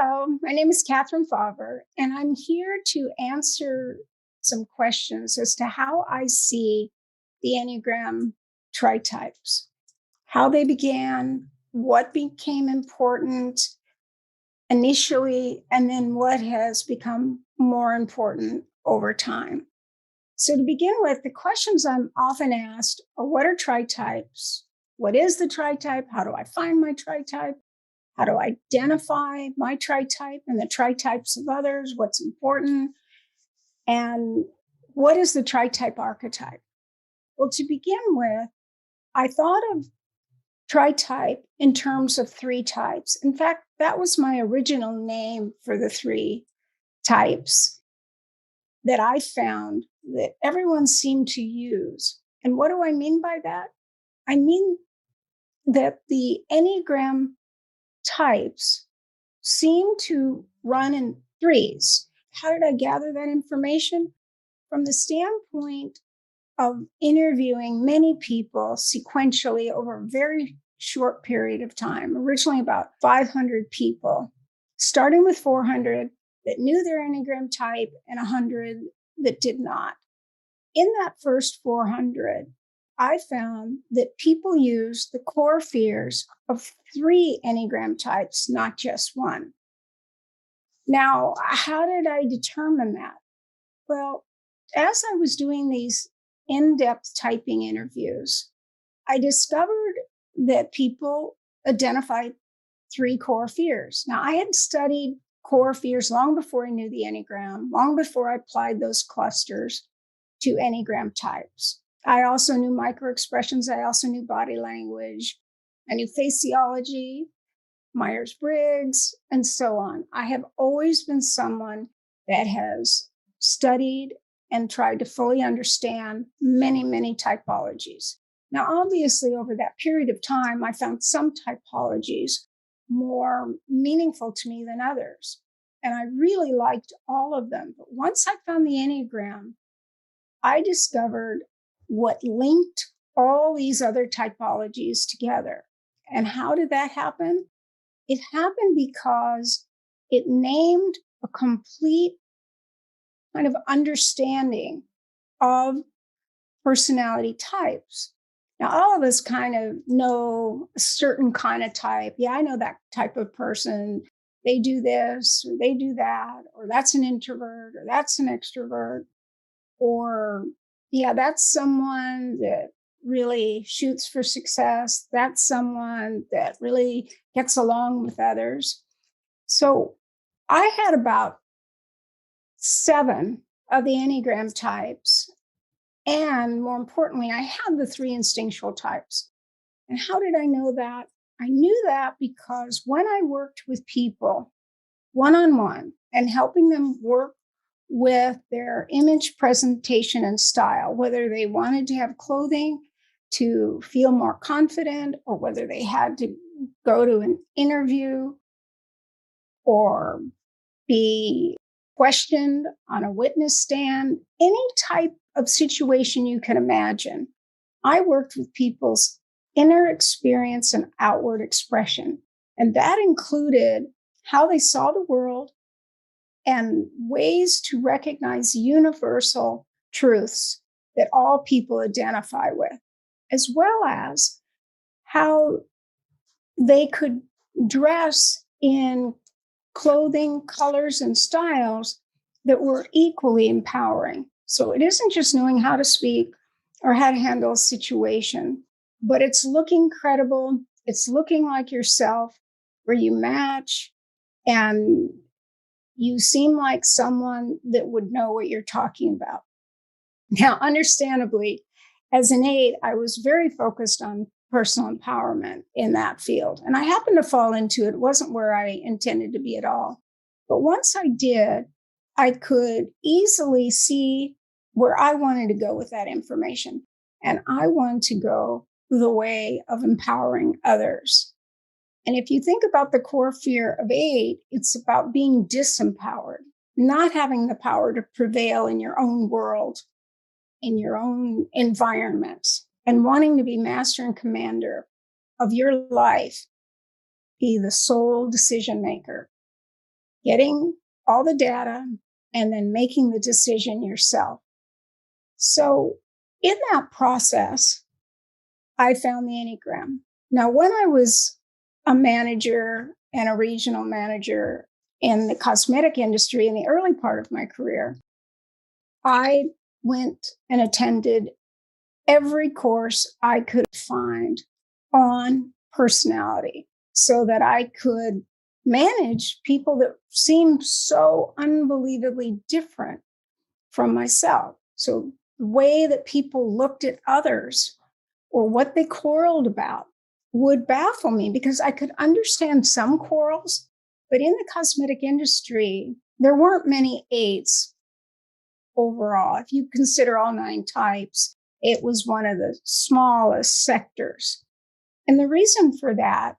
Hello, my name is Katherine Fauvre, and I'm here to answer some questions as to how I see the Enneagram Tritypes, how they began, what became important initially, and then what has become more important over time. So, to begin with, the questions I'm often asked are what are tritypes? What is the tritype? How do I find my tritype? How do I identify my tritype and the tritypes of others? What's important? And what is the tritype archetype? Well, to begin with, I thought of tritype in terms of three types. In fact, that was my original name for the three types that I found that everyone seemed to use. And what do I mean by that? I mean that the Enneagram types seem to run in threes. How did I gather that information? From the standpoint of interviewing many people sequentially over a very short period of time, originally about 500 people, starting with 400 that knew their Enneagram type and 100 that did not. In that first 400, I found that people use the core fears of three Enneagram types, not just one. Now, how did I determine that? Well, as I was doing these in-depth typing interviews, I discovered that people identified three core fears. Now, I had studied core fears long before I knew the Enneagram, long before I applied those clusters to Enneagram types. I also knew microexpressions. I also knew body language. I knew faciology, Myers-Briggs, and so on. I have always been someone that has studied and tried to fully understand many, many typologies. Now, obviously, over that period of time, I found some typologies more meaningful to me than others. And I really liked all of them. But once I found the Enneagram, I discovered what linked all these other typologies together. And how did that happen? It happened because it named a complete kind of understanding of personality types. Now, all of us kind of know a certain kind of type. Yeah, I know that type of person. They do this, or they do that, or that's an introvert, or that's an extrovert, or yeah, that's someone that really shoots for success. That's someone that really gets along with others. So I had about 7 of the Enneagram types. And more importantly, I had the 3 instinctual types. And how did I know that? I knew that because when I worked with people one-on-one and helping them work with their image presentation and style, whether they wanted to have clothing to feel more confident, or whether they had to go to an interview or be questioned on a witness stand, any type of situation you can imagine. I worked with people's inner experience and outward expression, and that included how they saw the world and ways to recognize universal truths that all people identify with, as well as how they could dress in clothing, colors, and styles that were equally empowering. So it isn't just knowing how to speak or how to handle a situation, but it's looking credible. It's looking like yourself, where you match and you seem like someone that would know what you're talking about. Now, understandably, as an 8, I was very focused on personal empowerment in that field. And I happened to fall into it. It wasn't where I intended to be at all. But once I did, I could easily see where I wanted to go with that information. And I wanted to go the way of empowering others. And if you think about the core fear of 8, it's about being disempowered, not having the power to prevail in your own world, in your own environment, and wanting to be master and commander of your life, be the sole decision maker. getting all the data, and then making the decision yourself. So in that process, I found the Enneagram. Now, when I was a manager and a regional manager in the cosmetic industry in the early part of my career, I went and attended every course I could find on personality so that I could manage people that seemed so unbelievably different from myself. So the way that people looked at others or what they quarreled about would baffle me because I could understand some quarrels, but in the cosmetic industry, there weren't many eights overall. If you consider all 9 types, it was one of the smallest sectors. And the reason for that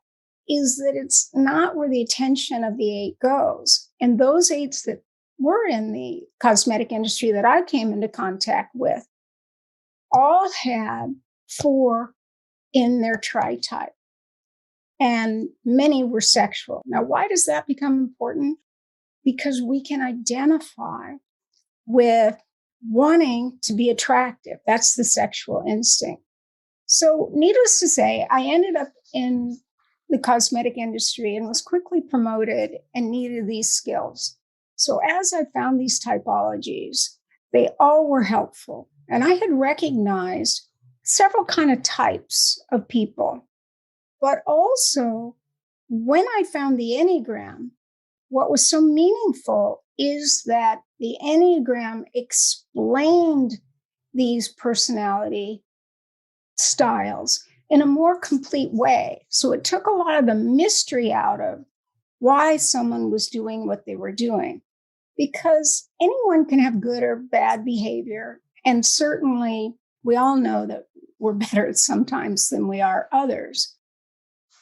is that it's not where the attention of the 8 goes. And those 8s that were in the cosmetic industry that I came into contact with all had 4 in their tritype, and many were sexual. Now, why does that become important? Because we can identify with wanting to be attractive. That's the sexual instinct. So, needless to say, I ended up in the cosmetic industry and was quickly promoted and needed these skills. So, as I found these typologies, they all were helpful. And I had recognized several kind of types of people. But also, when I found the Enneagram, what was so meaningful is that the Enneagram explained these personality styles in a more complete way. So it took a lot of the mystery out of why someone was doing what they were doing, because anyone can have good or bad behavior. And certainly we all know that we're better at sometimes than we are others.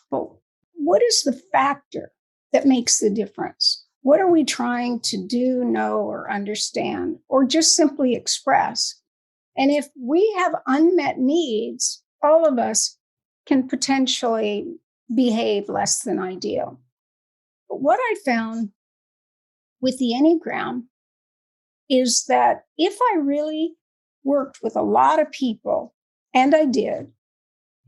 But what is the factor that makes the difference? What are we trying to do, know, or understand, or just simply express? And if we have unmet needs, all of us can potentially behave less than ideal. But what I found with the Enneagram is that if I really worked with a lot of people, and I did,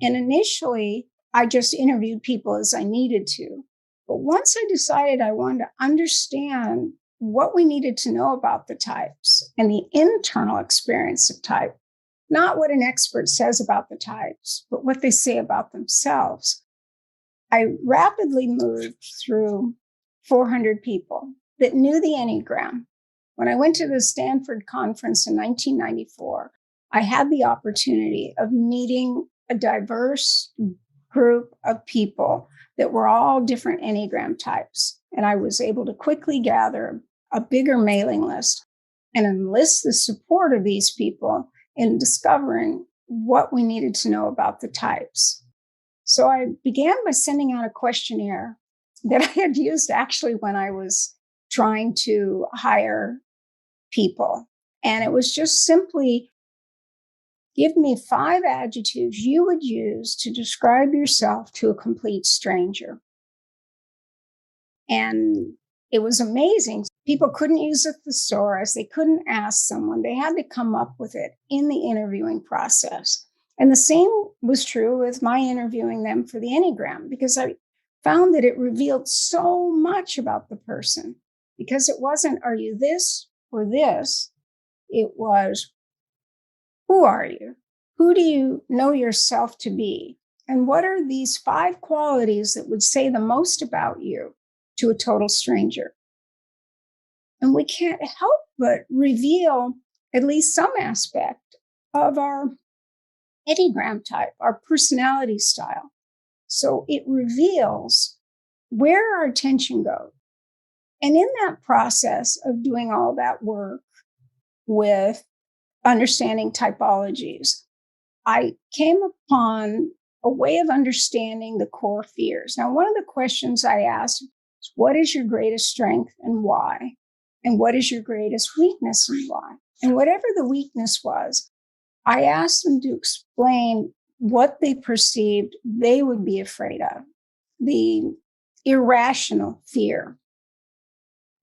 and initially I just interviewed people as I needed to. But once I decided I wanted to understand what we needed to know about the types and the internal experience of type, not what an expert says about the types, but what they say about themselves, I rapidly moved through 400 people that knew the Enneagram. When I went to the Stanford conference in 1994, I had the opportunity of meeting a diverse group of people that were all different Enneagram types. And I was able to quickly gather a bigger mailing list and enlist the support of these people in discovering what we needed to know about the types. So I began by sending out a questionnaire that I had used actually when I was trying to hire people. And it was just simply, give me 5 adjectives you would use to describe yourself to a complete stranger. And it was amazing. People couldn't use a thesaurus. They couldn't ask someone. They had to come up with it in the interviewing process. And the same was true with my interviewing them for the Enneagram, because I found that it revealed so much about the person, because it wasn't, are you this or this? It was, who are you? Who do you know yourself to be? And what are these 5 qualities that would say the most about you to a total stranger? And we can't help but reveal at least some aspect of our Enneagram type, our personality style. So it reveals where our attention goes. And in that process of doing all that work with understanding typologies, I came upon a way of understanding the core fears. Now, one of the questions I asked is, what is your greatest strength and why? And what is your greatest weakness and why? And whatever the weakness was, I asked them to explain what they perceived they would be afraid of, the irrational fear.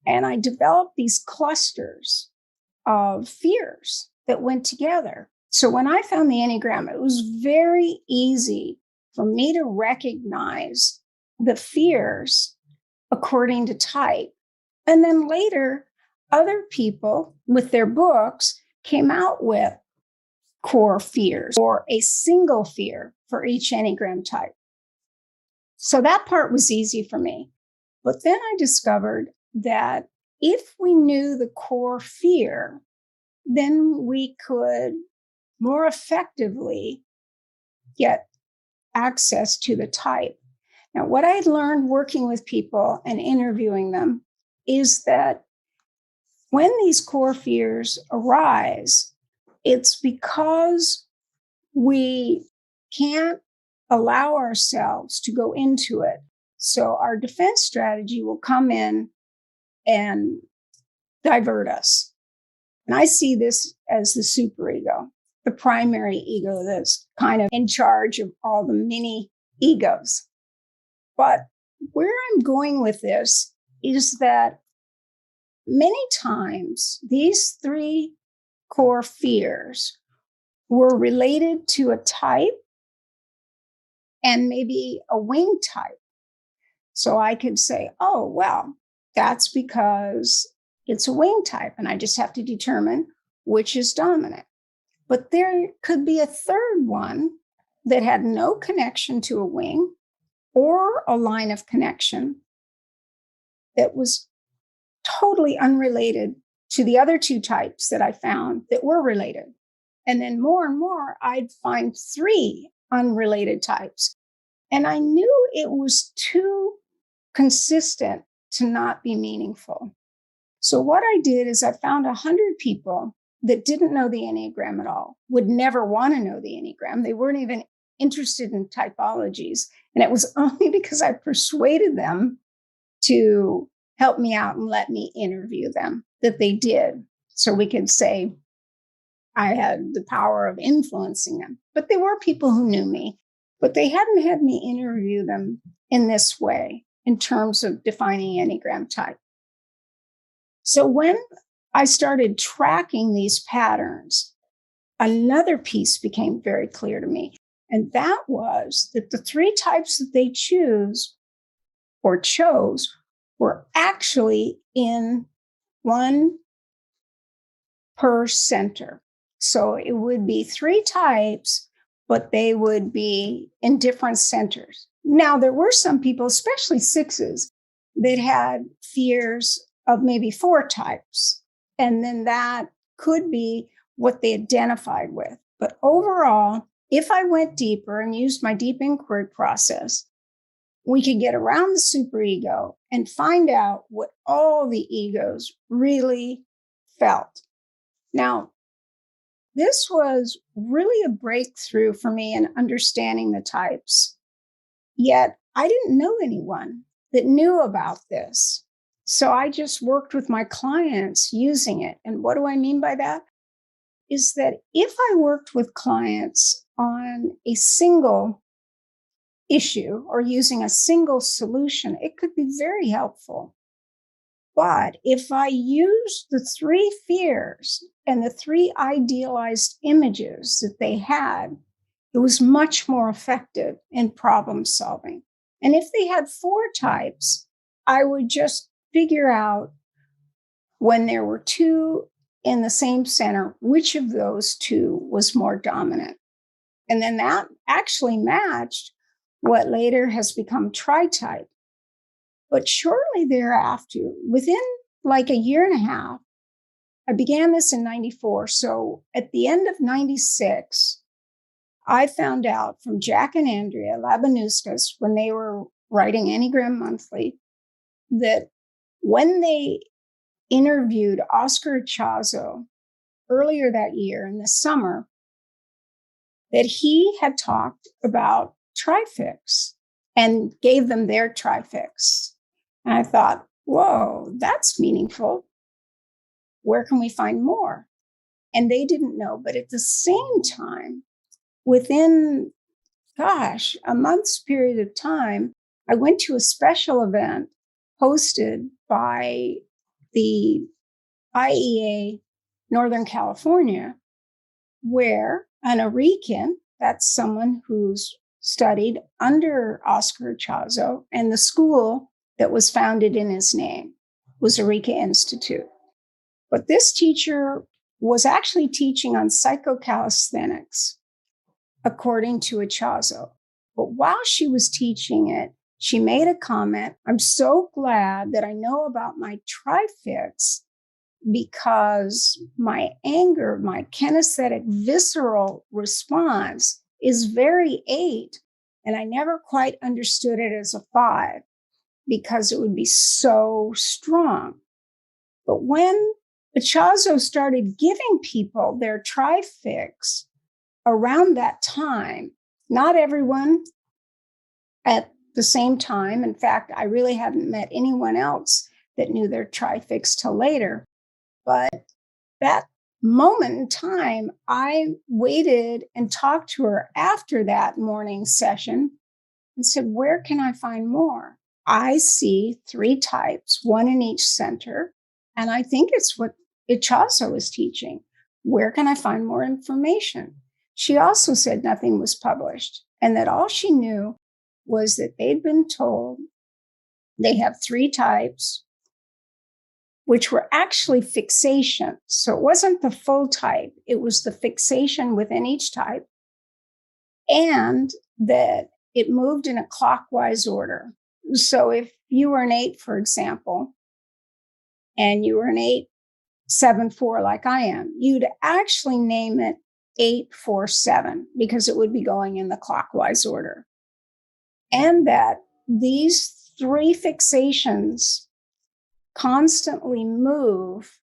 And I developed these clusters of fears that went together. So when I found the Enneagram, it was very easy for me to recognize the fears according to type. And then later, other people with their books came out with core fears or a single fear for each Enneagram type. So that part was easy for me. But then I discovered that if we knew the core fear, then we could more effectively get access to the type. Now, what I learned working with people and interviewing them is that when these core fears arise, it's because we can't allow ourselves to go into it. So our defense strategy will come in and divert us. And I see this as the superego, the primary ego that's kind of in charge of all the mini egos. But where I'm going with this is that many times these three core fears were related to a type and maybe a wing type. So I could say, oh, well, that's because it's a wing type, and I just have to determine which is dominant. But there could be a third one that had no connection to a wing or a line of connection that was totally unrelated to the other two types that I found that were related. And then more and more, I'd find three unrelated types. And I knew it was too consistent to not be meaningful. So what I did is I found 100 people that didn't know the Enneagram at all, would never want to know the Enneagram. They weren't even interested in typologies. And it was only because I persuaded them to help me out and let me interview them that they did. So we could say I had the power of influencing them. But they were people who knew me, but they hadn't had me interview them in this way in terms of defining Enneagram type. So when I started tracking these patterns, another piece became very clear to me. And that was that the three types that they chose were actually in one per center. So it would be three types, but they would be in different centers. Now, there were some people, especially sixes, that had fears of maybe four types. And then that could be what they identified with. But overall, if I went deeper and used my deep inquiry process, we could get around the superego and find out what all the egos really felt. Now, this was really a breakthrough for me in understanding the types. Yet I didn't know anyone that knew about this. So I just worked with my clients using it. And what do I mean by that? Is that if I worked with clients on a single issue or using a single solution, it could be very helpful. But if I used the three fears and the three idealized images that they had, it was much more effective in problem solving. And if they had four types, I would just figure out when there were two in the same center, which of those two was more dominant. And then that actually matched what later has become Tritype. But shortly thereafter, within like a year and a half, I began this in 94. So at the end of 96, I found out from Jack and Andrea Labanuskas when they were writing Enneagram Monthly that when they interviewed Oscar Ichazo earlier that year in the summer, that he had talked about trifix and gave them their trifix. And I thought, whoa, that's meaningful. Where can we find more? And they didn't know. But at the same time, within, a month's period of time, I went to a special event hosted by the IEA Northern California, where an Enrican, that's someone who's studied under Oscar Ichazo, and the school that was founded in his name was Enneagram Institute. But this teacher was actually teaching on psychocalisthenics, according to Ichazo. But while she was teaching it, she made a comment, "I'm so glad that I know about my trifix because my anger, my kinesthetic visceral response is very 8. And I never quite understood it as a 5 because it would be so strong." But when Ichazo started giving people their trifix around that time, not everyone at the same time. In fact, I really hadn't met anyone else that knew their trifix till later. But that moment in time, I waited and talked to her after that morning session and said, "Where can I find more? I see 3 types, one in each center. And I think it's what Ichazo is teaching. Where can I find more information?" She also said nothing was published and that all she knew was that they'd been told they have 3 types, which were actually fixations. So it wasn't the full type, it was the fixation within each type, and that it moved in a clockwise order. So if you were an 8, for example, and you were an 8-7-4 like I am, you'd actually name it 8-4-7 because it would be going in the clockwise order. And that these 3 fixations constantly move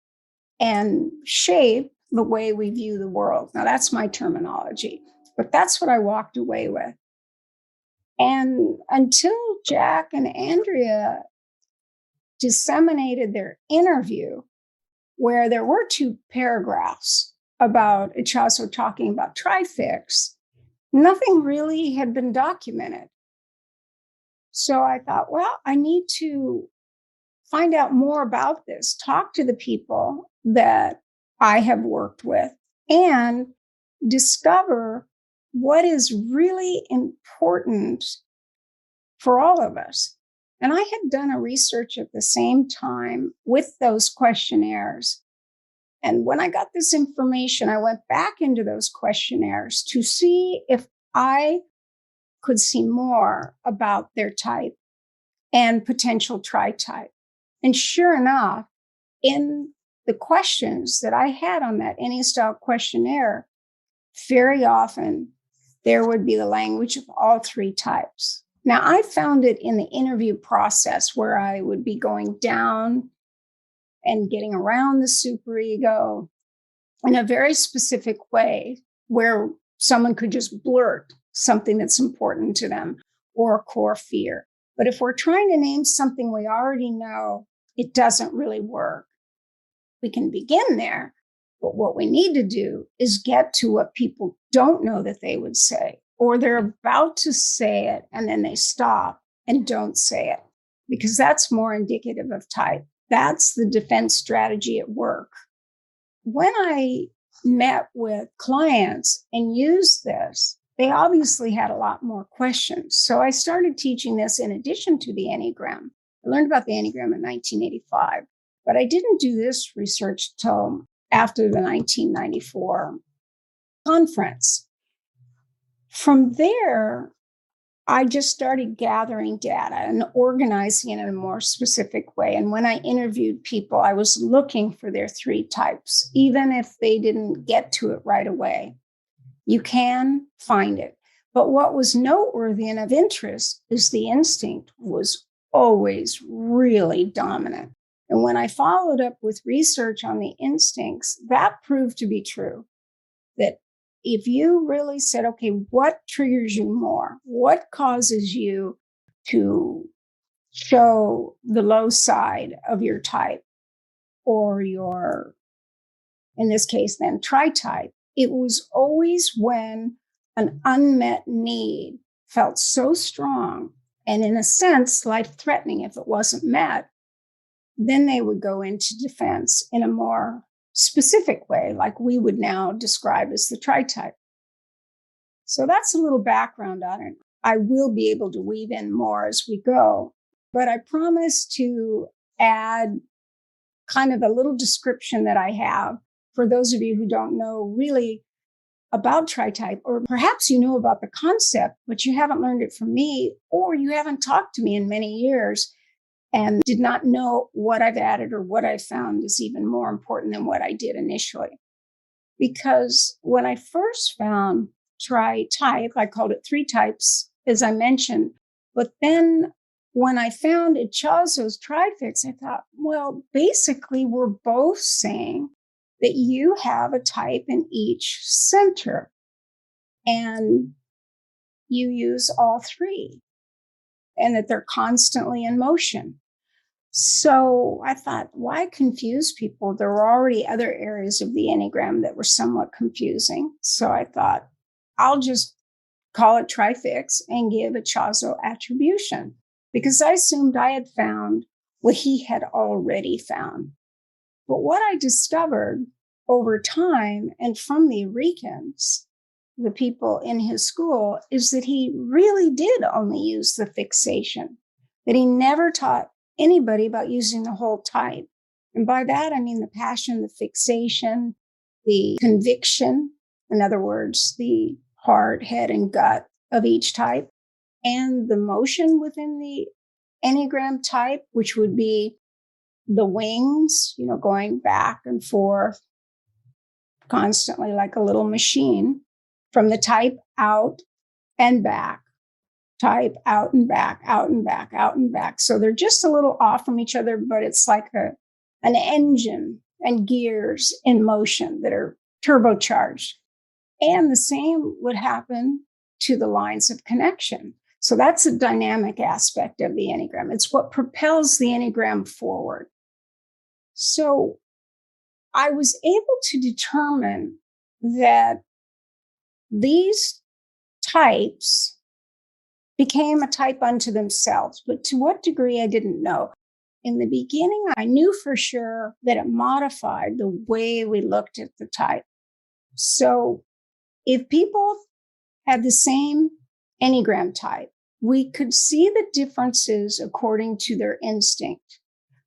and shape the way we view the world. Now, that's my terminology, but that's what I walked away with. And until Jack and Andrea disseminated their interview, where there were 2 paragraphs about Ichazo talking about trifix, nothing really had been documented. So I thought, well, I need to find out more about this, talk to the people that I have worked with, and discover what is really important for all of us. And I had done a research at the same time with those questionnaires. And when I got this information, I went back into those questionnaires to see if I could see more about their type and potential tri-type. And sure enough, in the questions that I had on that Ennea-style questionnaire, very often there would be the language of all 3 types. Now, I found it in the interview process where I would be going down and getting around the superego in a very specific way where someone could just blurt something that's important to them or a core fear. But if we're trying to name something we already know, it doesn't really work. We can begin there, but what we need to do is get to what people don't know that they would say, or they're about to say it and then they stop and don't say it, because that's more indicative of type. That's the defense strategy at work. When I met with clients and used this, they obviously had a lot more questions. So I started teaching this in addition to the Enneagram. I learned about the Enneagram in 1985, but I didn't do this research till after the 1994 conference. From there, I just started gathering data and organizing it in a more specific way. And when I interviewed people, I was looking for their 3 types, even if they didn't get to it right away. You can find it. But what was noteworthy and of interest is the instinct was always really dominant. And when I followed up with research on the instincts, that proved to be true. That if you really said, okay, what triggers you more? What causes you to show the low side of your type or your, in this case, then tri-type? It was always when an unmet need felt so strong and, in a sense, life-threatening if it wasn't met, then they would go into defense in a more specific way, like we would now describe as the tritype. So that's a little background on it. I will be able to weave in more as we go, but I promise to add kind of a little description that I have for those of you who don't know really about tritype, or perhaps you know about the concept, but you haven't learned it from me, or you haven't talked to me in many years and did not know what I've added or what I found is even more important than what I did initially. Because when I first found tritype, I called it Tritypes, as I mentioned. But then when I found Ichazo's trifix, I thought, well, basically, we're both saying that you have a type in each center and you use all three and that they're constantly in motion. So I thought, why confuse people? There were already other areas of the Enneagram that were somewhat confusing. So I thought, I'll just call it trifix and give Ichazo attribution because I assumed I had found what he had already found. But what I discovered over time and from the Eurekans, the people in his school, is that he really did only use the fixation, that he never taught anybody about using the whole type. And by that, I mean the passion, the fixation, the conviction, in other words, the heart, head, and gut of each type, and the motion within the Enneagram type, which would be the wings, going back and forth constantly like a little machine from the type out and back, type out and back, out and back, out and back. So they're just a little off from each other, but it's like an engine and gears in motion that are turbocharged. And the same would happen to the lines of connection. So that's a dynamic aspect of the Enneagram. It's what propels the Enneagram forward. So I was able to determine that these types became a type unto themselves, but to what degree I didn't know. In the beginning, I knew for sure that it modified the way we looked at the type. So if people had the same Enneagram type, we could see the differences according to their instinct,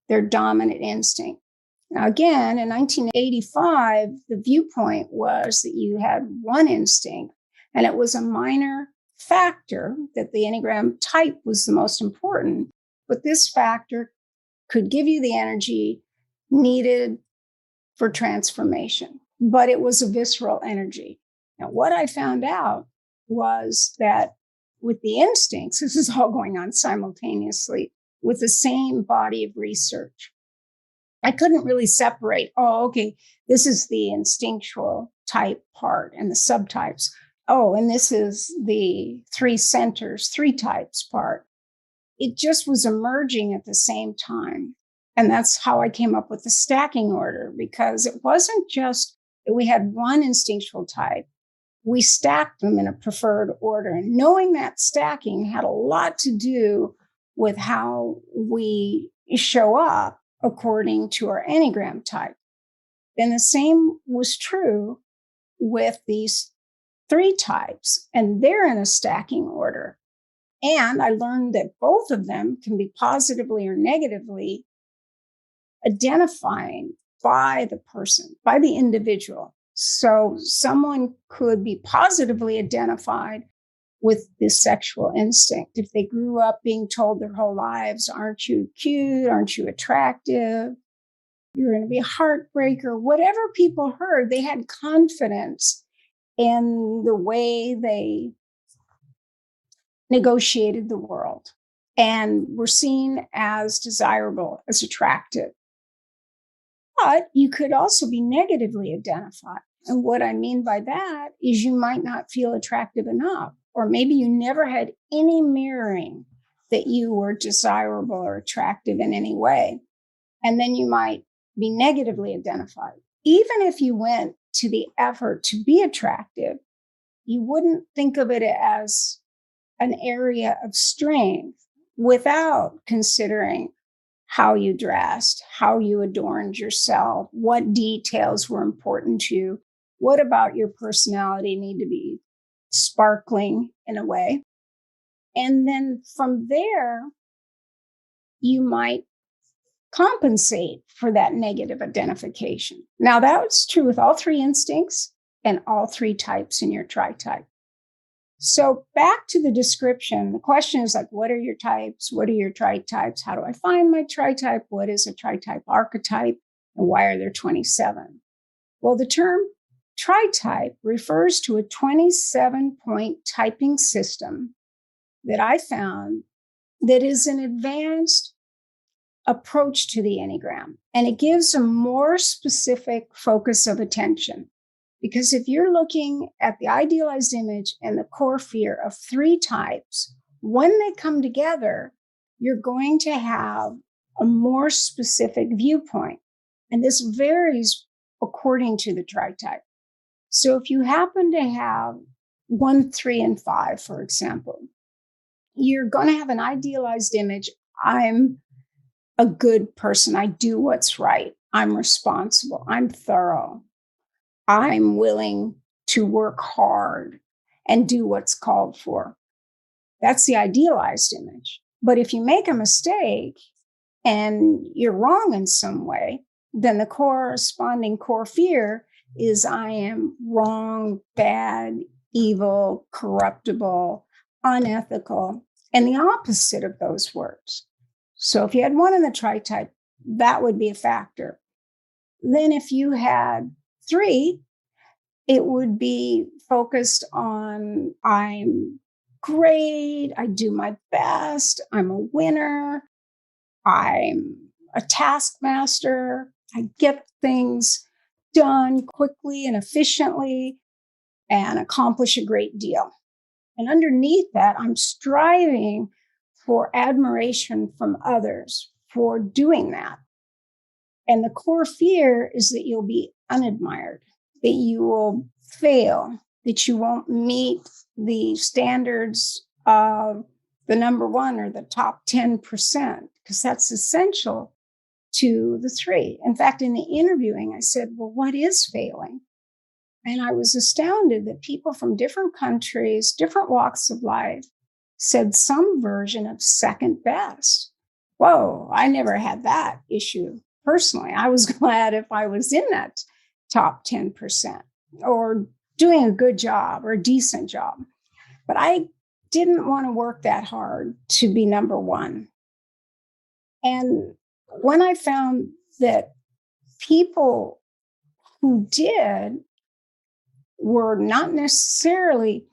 their dominant instinct. Now, again, in 1985, the viewpoint was that you had one instinct, and it was a minor factor that the Enneagram type was the most important, but this factor could give you the energy needed for transformation, but it was a visceral energy. Now, what I found out was that with the instincts, this is all going on simultaneously with the same body of research. I couldn't really separate, this is the instinctual type part and the subtypes. And this is the three centers, Tritypes part. It just was emerging at the same time. And that's how I came up with the stacking order, because it wasn't just that we had one instinctual type. We stacked them in a preferred order. And knowing that stacking had a lot to do with how we show up according to our Enneagram type. And the same was true with these three types, and they're in a stacking order. And I learned that both of them can be positively or negatively identifying by the person, by the individual. So someone could be positively identified with this sexual instinct if they grew up being told their whole lives, aren't you cute? Aren't you attractive? You're going to be a heartbreaker. Whatever people heard, they had confidence in the way they negotiated the world and were seen as desirable, as attractive. But you could also be negatively identified. And what I mean by that is you might not feel attractive enough, or maybe you never had any mirroring that you were desirable or attractive in any way. And then you might be negatively identified. Even if you went to the effort to be attractive, you wouldn't think of it as an area of strength without considering how you dressed, how you adorned yourself, what details were important to you, what about your personality need to be sparkling in a way. And then from there, you might compensate for that negative identification. Now, that's true with all three instincts and all three types in your tritype. So back to the description, the question is like, what are your types? What are your tritypes? How do I find my tritype? What is a tritype archetype? And why are there 27? Well, the term tritype refers to a 27-point typing system that I found that is an advanced approach to the Enneagram. And it gives a more specific focus of attention. Because if you're looking at the idealized image and the core fear of three types, when they come together, you're going to have a more specific viewpoint. And this varies according to the tritype. So if you happen to have 1, 3, and 5, for example, you're going to have an idealized image. I'm a good person. I do what's right. I'm responsible. I'm thorough. I'm willing to work hard and do what's called for. That's the idealized image. But if you make a mistake and you're wrong in some way, then the corresponding core fear is I am wrong, bad, evil, corruptible, unethical, and the opposite of those words. So if you had 1 in the tritype, that would be a factor. Then if you had 3, it would be focused on I'm great, I do my best, I'm a winner, I'm a taskmaster, I get things done quickly and efficiently and accomplish a great deal. And underneath that, I'm striving for admiration from others for doing that. And the core fear is that you'll be unadmired, that you will fail, that you won't meet the standards of the number 1 or the top 10%, because that's essential to the 3. In fact, in the interviewing, I said, well, what is failing? And I was astounded that people from different countries, different walks of life, said some version of second best. Whoa, I never had that issue personally. I was glad if I was in that top 10% or doing a good job or a decent job. But I didn't want to work that hard to be number 1. And when I found that people who did were not necessarily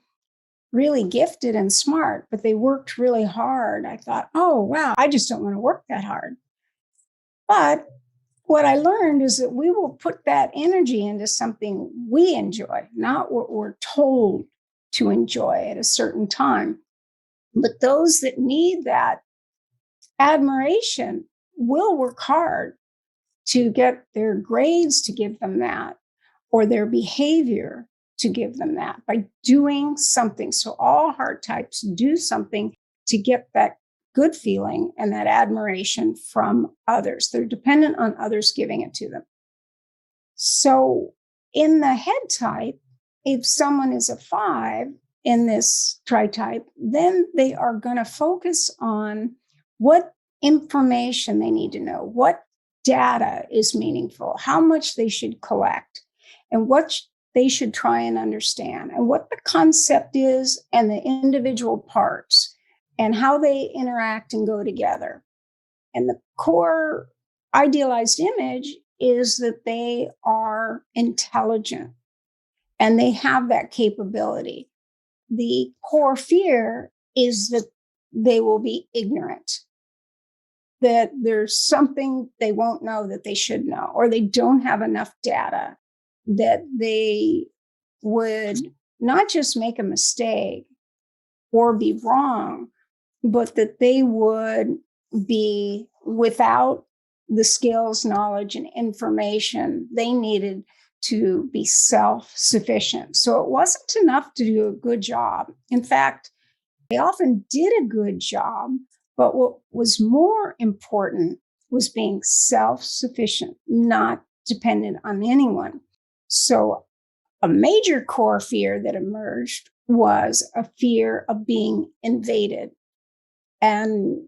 really gifted and smart, but they worked really hard, I thought, oh, wow, I just don't want to work that hard. But what I learned is that we will put that energy into something we enjoy, not what we're told to enjoy at a certain time. But those that need that admiration will work hard to get their grades to give them that, or their behavior to give them that by doing something. So all heart types do something to get that good feeling and that admiration from others. They're dependent on others giving it to them. So in the head type, if someone is a 5 in this tritype, then they are going to focus on what information they need to know, what data is meaningful, how much they should collect, and what they should try and understand, and what the concept is and the individual parts and how they interact and go together. And the core idealized image is that they are intelligent and they have that capability. The core fear is that they will be ignorant, that there's something they won't know that they should know, or they don't have enough data, that they would not just make a mistake or be wrong, but that they would be without the skills, knowledge, and information they needed to be self-sufficient. So it wasn't enough to do a good job. In fact, they often did a good job, but what was more important was being self-sufficient, not dependent on anyone. So a major core fear that emerged was a fear of being invaded and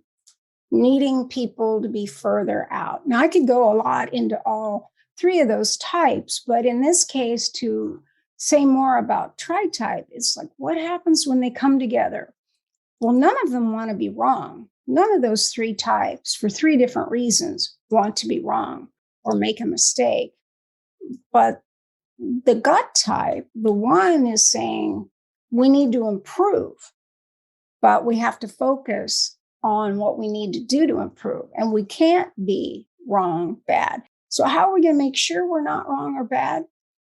needing people to be further out. Now, I could go a lot into all three of those types, but in this case, to say more about tritype, it's like, what happens when they come together? Well, none of them want to be wrong. None of those three types, for three different reasons, want to be wrong or make a mistake. But the gut type, the one is saying, we need to improve, but we have to focus on what we need to do to improve. And we can't be wrong, bad. So how are we going to make sure we're not wrong or bad?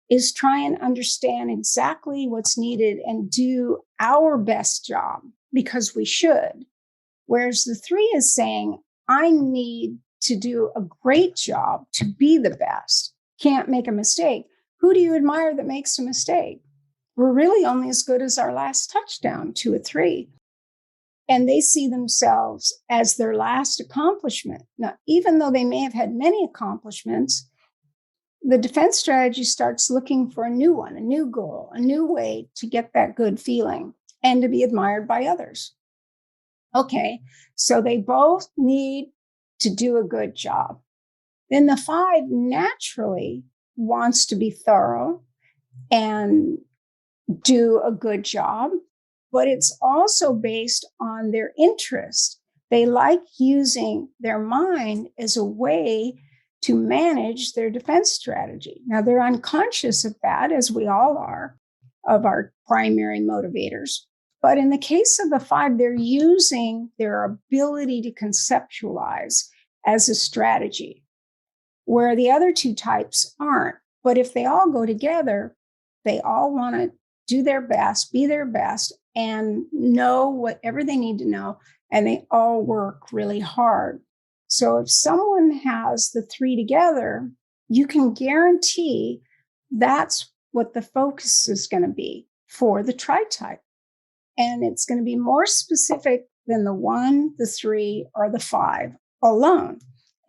Is try and understand exactly what's needed and do our best job, because we should. Whereas the three is saying, I need to do a great job to be the best. Can't make a mistake. Who do you admire that makes a mistake? We're really only as good as our last touchdown, 2 or 3. And they see themselves as their last accomplishment. Now, even though they may have had many accomplishments, the defense strategy starts looking for a new one, a new goal, a new way to get that good feeling and to be admired by others. Okay, so they both need to do a good job. Then the 5 naturally wants to be thorough and do a good job, but it's also based on their interest. They like using their mind as a way to manage their defense strategy. Now, they're unconscious of that, as we all are, of our primary motivators. But in the case of the 5, they're using their ability to conceptualize as a strategy, where the other 2 types aren't. But if they all go together, they all want to do their best, be their best, and know whatever they need to know. And they all work really hard. So if someone has the 3 together, you can guarantee that's what the focus is going to be for the tritype. And it's going to be more specific than the 1, the 3, or the 5 alone.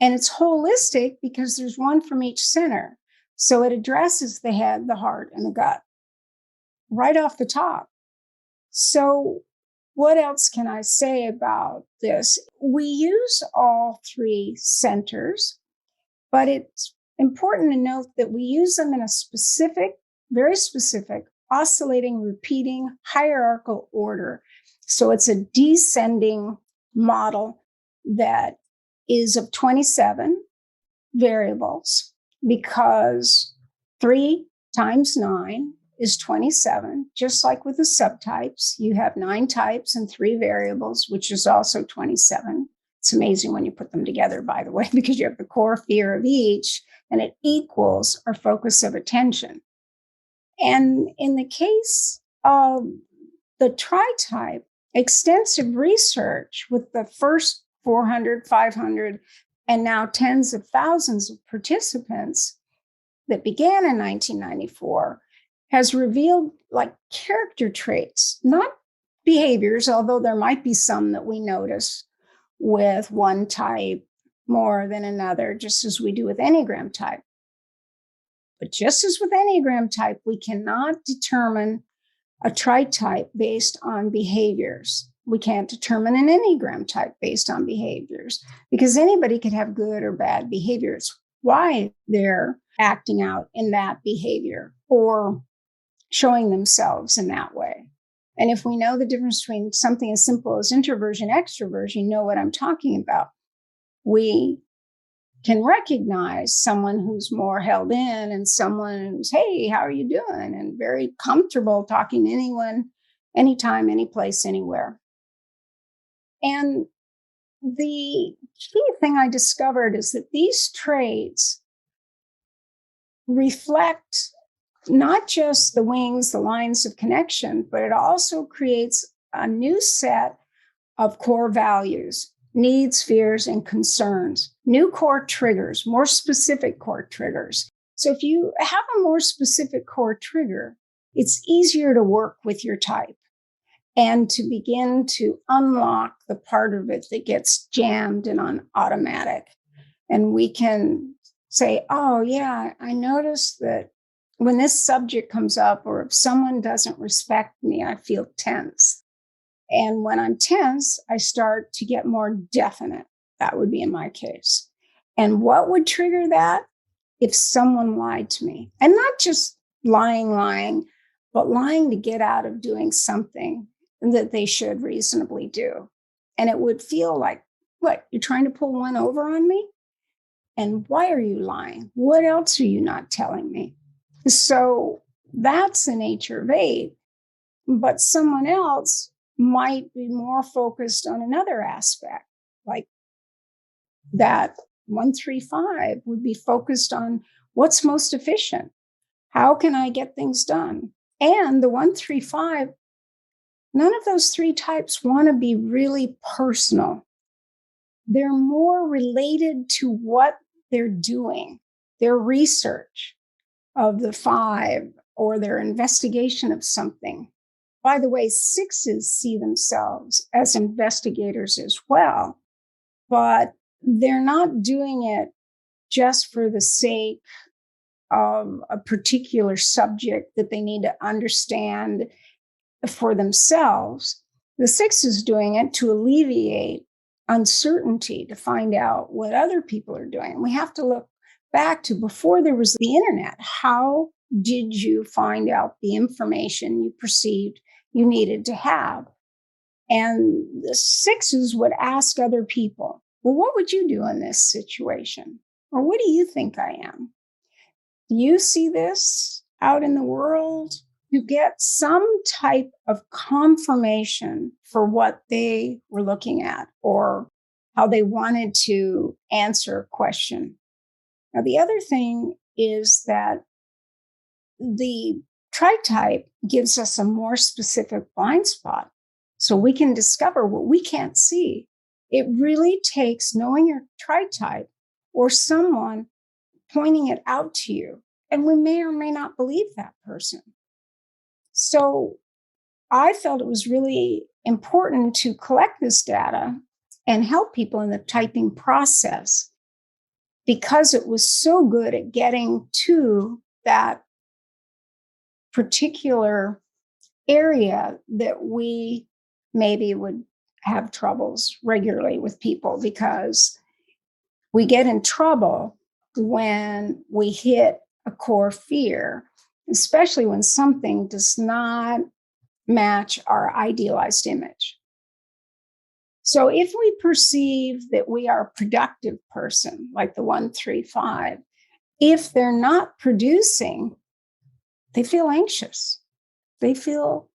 And it's holistic because there's one from each center. So it addresses the head, the heart, and the gut right off the top. So what else can I say about this? We use all 3 centers, but it's important to note that we use them in a specific, very specific, oscillating, repeating, hierarchical order. So it's a descending model that is of 27 variables, because 3 times 9 is 27. Just like with the subtypes, you have 9 types and 3 variables, which is also 27. It's amazing when you put them together, by the way, because you have the core fear of each, and it equals our focus of attention. And in the case of the tritype, extensive research with the first 400, 500, and now tens of thousands of participants that began in 1994 has revealed like character traits, not behaviors, although there might be some that we notice with one type more than another, just as we do with Enneagram type. But just as with Enneagram type, we cannot determine a tritype based on behaviors. We can't determine an Enneagram type based on behaviors, because anybody could have good or bad behaviors. Why they're acting out in that behavior or showing themselves in that way. And if we know the difference between something as simple as introversion, extroversion, you know what I'm talking about. We can recognize someone who's more held in and someone who's, hey, how are you doing? And very comfortable talking to anyone, anytime, any place, anywhere. And the key thing I discovered is that these traits reflect not just the wings, the lines of connection, but it also creates a new set of core values, needs, fears, and concerns, new core triggers, more specific core triggers. So if you have a more specific core trigger, it's easier to work with your type and to begin to unlock the part of it that gets jammed and on automatic. And we can say, oh, yeah, I noticed that when this subject comes up, or if someone doesn't respect me, I feel tense. And when I'm tense, I start to get more definite. That would be in my case. And what would trigger that? If someone lied to me, and not just lying, but lying to get out of doing something that they should reasonably do. And it would feel like, what, you're trying to pull one over on me? And why are you lying? What else are you not telling me? So that's the nature of 8. But someone else might be more focused on another aspect, like that 135 would be focused on what's most efficient. How can I get things done? And the 135, none of those 3 types want to be really personal. They're more related to what they're doing, their research of the 5 or their investigation of something. By the way, 6s see themselves as investigators as well, but they're not doing it just for the sake of a particular subject that they need to understand for themselves. The 6 is doing it to alleviate uncertainty, to find out what other people are doing. We have to look back to before there was the internet. How did you find out the information you perceived you needed to have? And the 6s would ask other people, well, what would you do in this situation? Or what do you think I am? Do you see this out in the world? You get some type of confirmation for what they were looking at or how they wanted to answer a question. Now, the other thing is that the tritype gives us a more specific blind spot so we can discover what we can't see. It really takes knowing your tritype or someone pointing it out to you. And we may or may not believe that person. So I felt it was really important to collect this data and help people in the typing process because it was so good at getting to that particular area that we maybe would have troubles regularly with people, because we get in trouble when we hit a core fear, especially when something does not match our idealized image. So if we perceive that we are a productive person, like the 135, if they're not producing, they feel anxious. They feel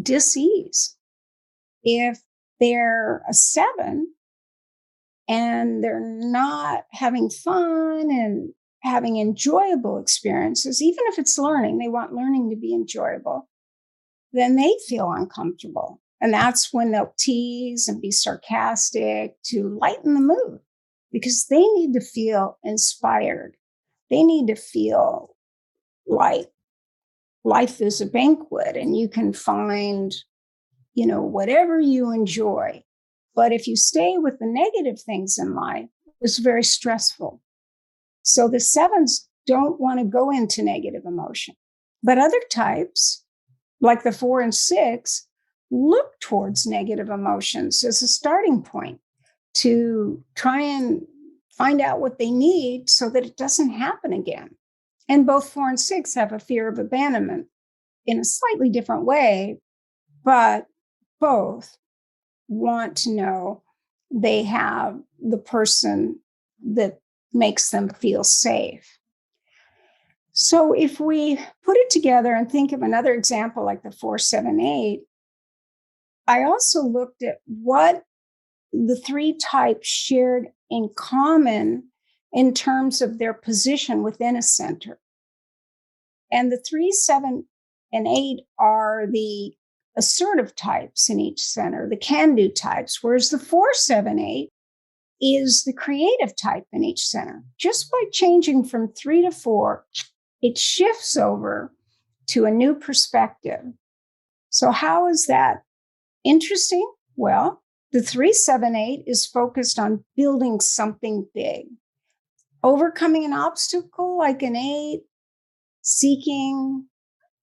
dis-ease. If they're a 7 and they're not having fun and having enjoyable experiences, even if it's learning, they want learning to be enjoyable, then they feel uncomfortable. And that's when they'll tease and be sarcastic to lighten the mood, because they need to feel inspired. They need to feel like life is a banquet and you can find, whatever you enjoy. But if you stay with the negative things in life, it's very stressful. So the 7s don't want to go into negative emotion. But other types, like the 4 and 6, look towards negative emotions as a starting point to try and find out what they need so that it doesn't happen again. And both 4 and 6 have a fear of abandonment in a slightly different way, but both want to know they have the person that makes them feel safe. So if we put it together and think of another example like the 4, 7, 8, I also looked at what the 3 types shared in common in terms of their position within a center. And the 3, 7, and 8 are the assertive types in each center, the can-do types, whereas the 4, 7, 8 is the creative type in each center. Just by changing from 3 to 4, it shifts over to a new perspective. So how is that interesting? Well, the 3, 7, 8 is focused on building something big. overcoming an obstacle like an 8, seeking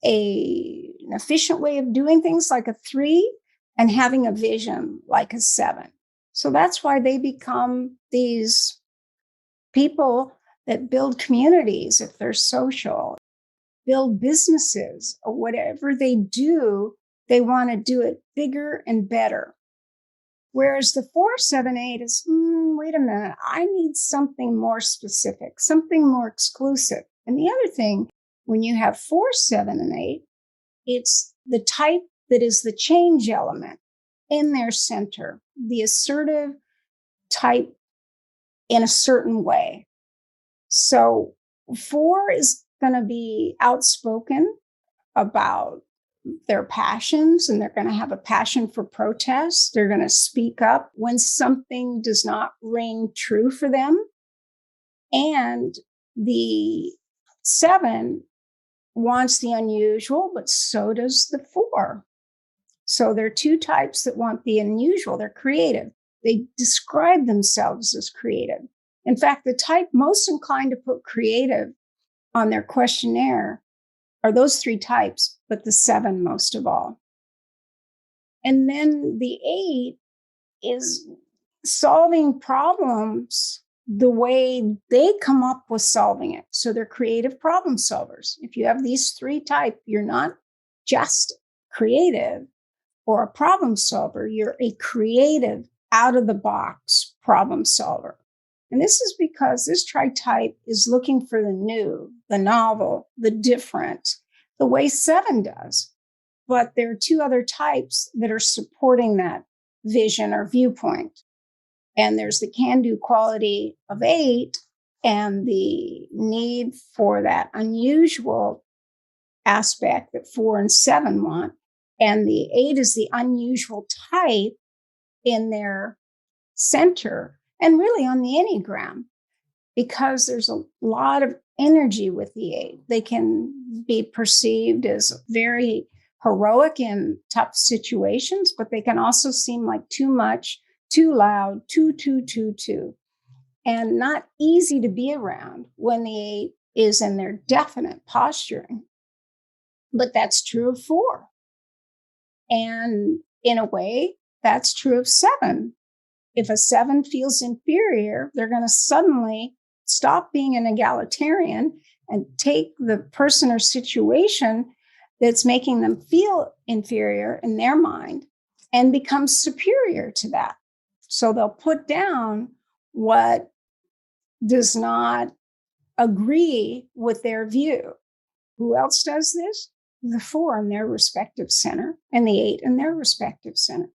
an efficient way of doing things like a 3, and having a vision like a 7. So that's why they become these people that build communities if they're social, build businesses, or whatever they do, they want to do it bigger and better. Whereas the 4, 7, 8 is, wait a minute, I need something more specific, something more exclusive. And the other thing, when you have 4, 7, and 8, it's the type that is the change element in their center, the assertive type in a certain way. So 4 is going to be outspoken about their passions, and they're going to have a passion for protest. They're going to speak up when something does not ring true for them. And the 7 wants the unusual, but so does the 4. So there are 2 types that want the unusual. They're creative. They describe themselves as creative. In fact, the type most inclined to put creative on their questionnaire are those 3 types, but the 7 most of all. And then the 8 is solving problems the way they come up with solving it. So they're creative problem solvers. If you have these 3 types, you're not just creative or a problem solver, you're a creative, out of the box problem solver. And this is because this tritype is looking for the new, the novel, the different, the way 7 does. But there are 2 other types that are supporting that vision or viewpoint. And there's the can-do quality of 8 and the need for that unusual aspect that 4 and 7 want. And the 8 is the unusual type in their center and really on the Enneagram, because there's a lot of energy with the 8. They can be perceived as very heroic in tough situations, but they can also seem like too much, too loud, too, and not easy to be around when the 8 is in their definite posturing. But that's true of 4. And in a way, that's true of 7. If a 7 feels inferior, they're going to suddenly stop being an egalitarian and take the person or situation that's making them feel inferior in their mind and become superior to that. So they'll put down what does not agree with their view. Who else does this? The 4 in their respective center and the 8 in their respective center.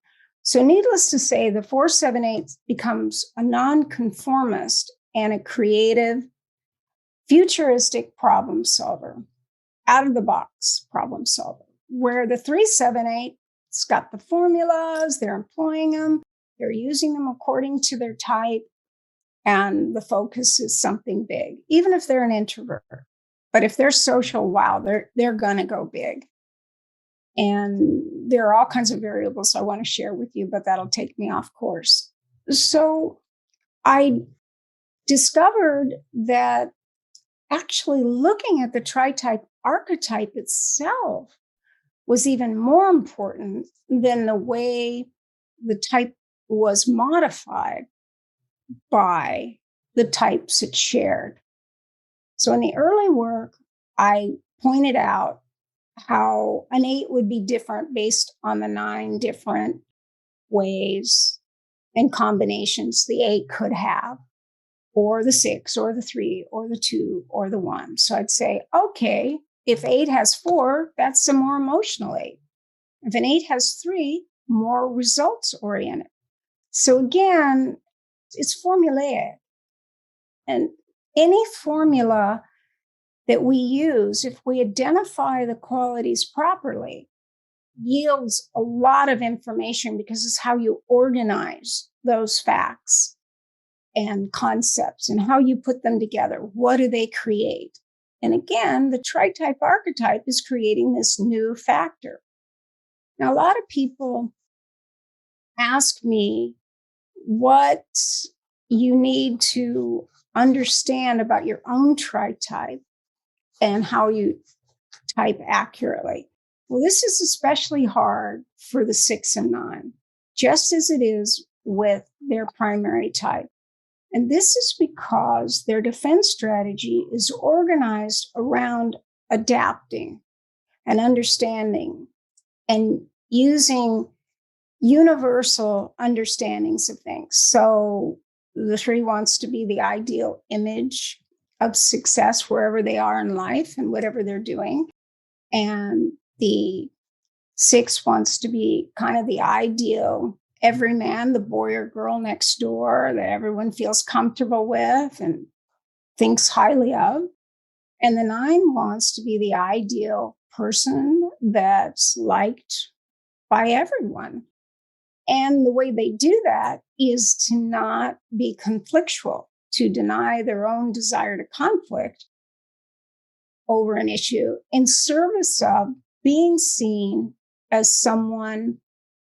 So needless to say, the 4, 7, 8 becomes a nonconformist and a creative, futuristic problem solver, out of the box problem solver, where the 3, 7, 8, it's got the formulas, they're employing them, they're using them according to their type, and the focus is something big, even if they're an introvert. But if they're social, wow, they're going to go big. And there are all kinds of variables I want to share with you, but that'll take me off course. So I discovered that actually looking at the tritype archetype itself was even more important than the way the type was modified by the types it shared. So in the early work, I pointed out how an 8 would be different based on the 9 different ways and combinations the 8 could have, or the 6, or the 3, or the 2, or the 1. So I'd say, okay, if 8 has 4, that's a more emotional 8. If an 8 has 3, more results oriented. So again, it's formulaic. And any formula that we use, if we identify the qualities properly, yields a lot of information because it's how you organize those facts and concepts and how you put them together. What do they create? And again, the tritype archetype is creating this new factor. Now, a lot of people ask me what you need to understand about your own tritype and how you type accurately. Well, this is especially hard for the 6 and 9, just as it is with their primary type. And this is because their defense strategy is organized around adapting and understanding and using universal understandings of things. So the 3 wants to be the ideal image of success wherever they are in life and whatever they're doing. And the 6 wants to be kind of the ideal everyman, the boy or girl next door that everyone feels comfortable with and thinks highly of. And the 9 wants to be the ideal person that's liked by everyone. And the way they do that is to not be conflictual, to deny their own desire to conflict over an issue in service of being seen as someone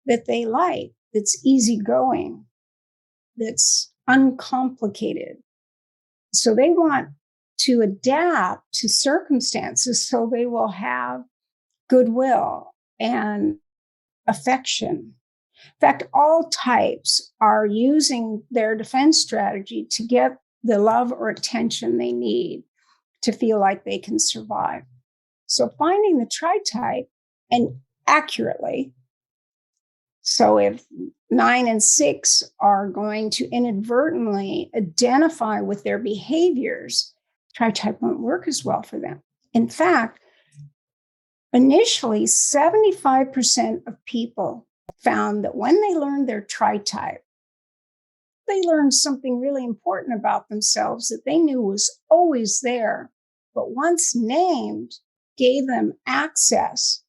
that they like, that's easygoing, that's uncomplicated. So they want to adapt to circumstances so they will have goodwill and affection. In fact, all types are using their defense strategy to get the love or attention they need to feel like they can survive. So finding the tritype and accurately. So if 9 and 6 are going to inadvertently identify with their behaviors, tritype won't work as well for them. In fact, initially, 75% of people found that when they learned their tritype, they learned something really important about themselves that they knew was always there, but once named, gave them access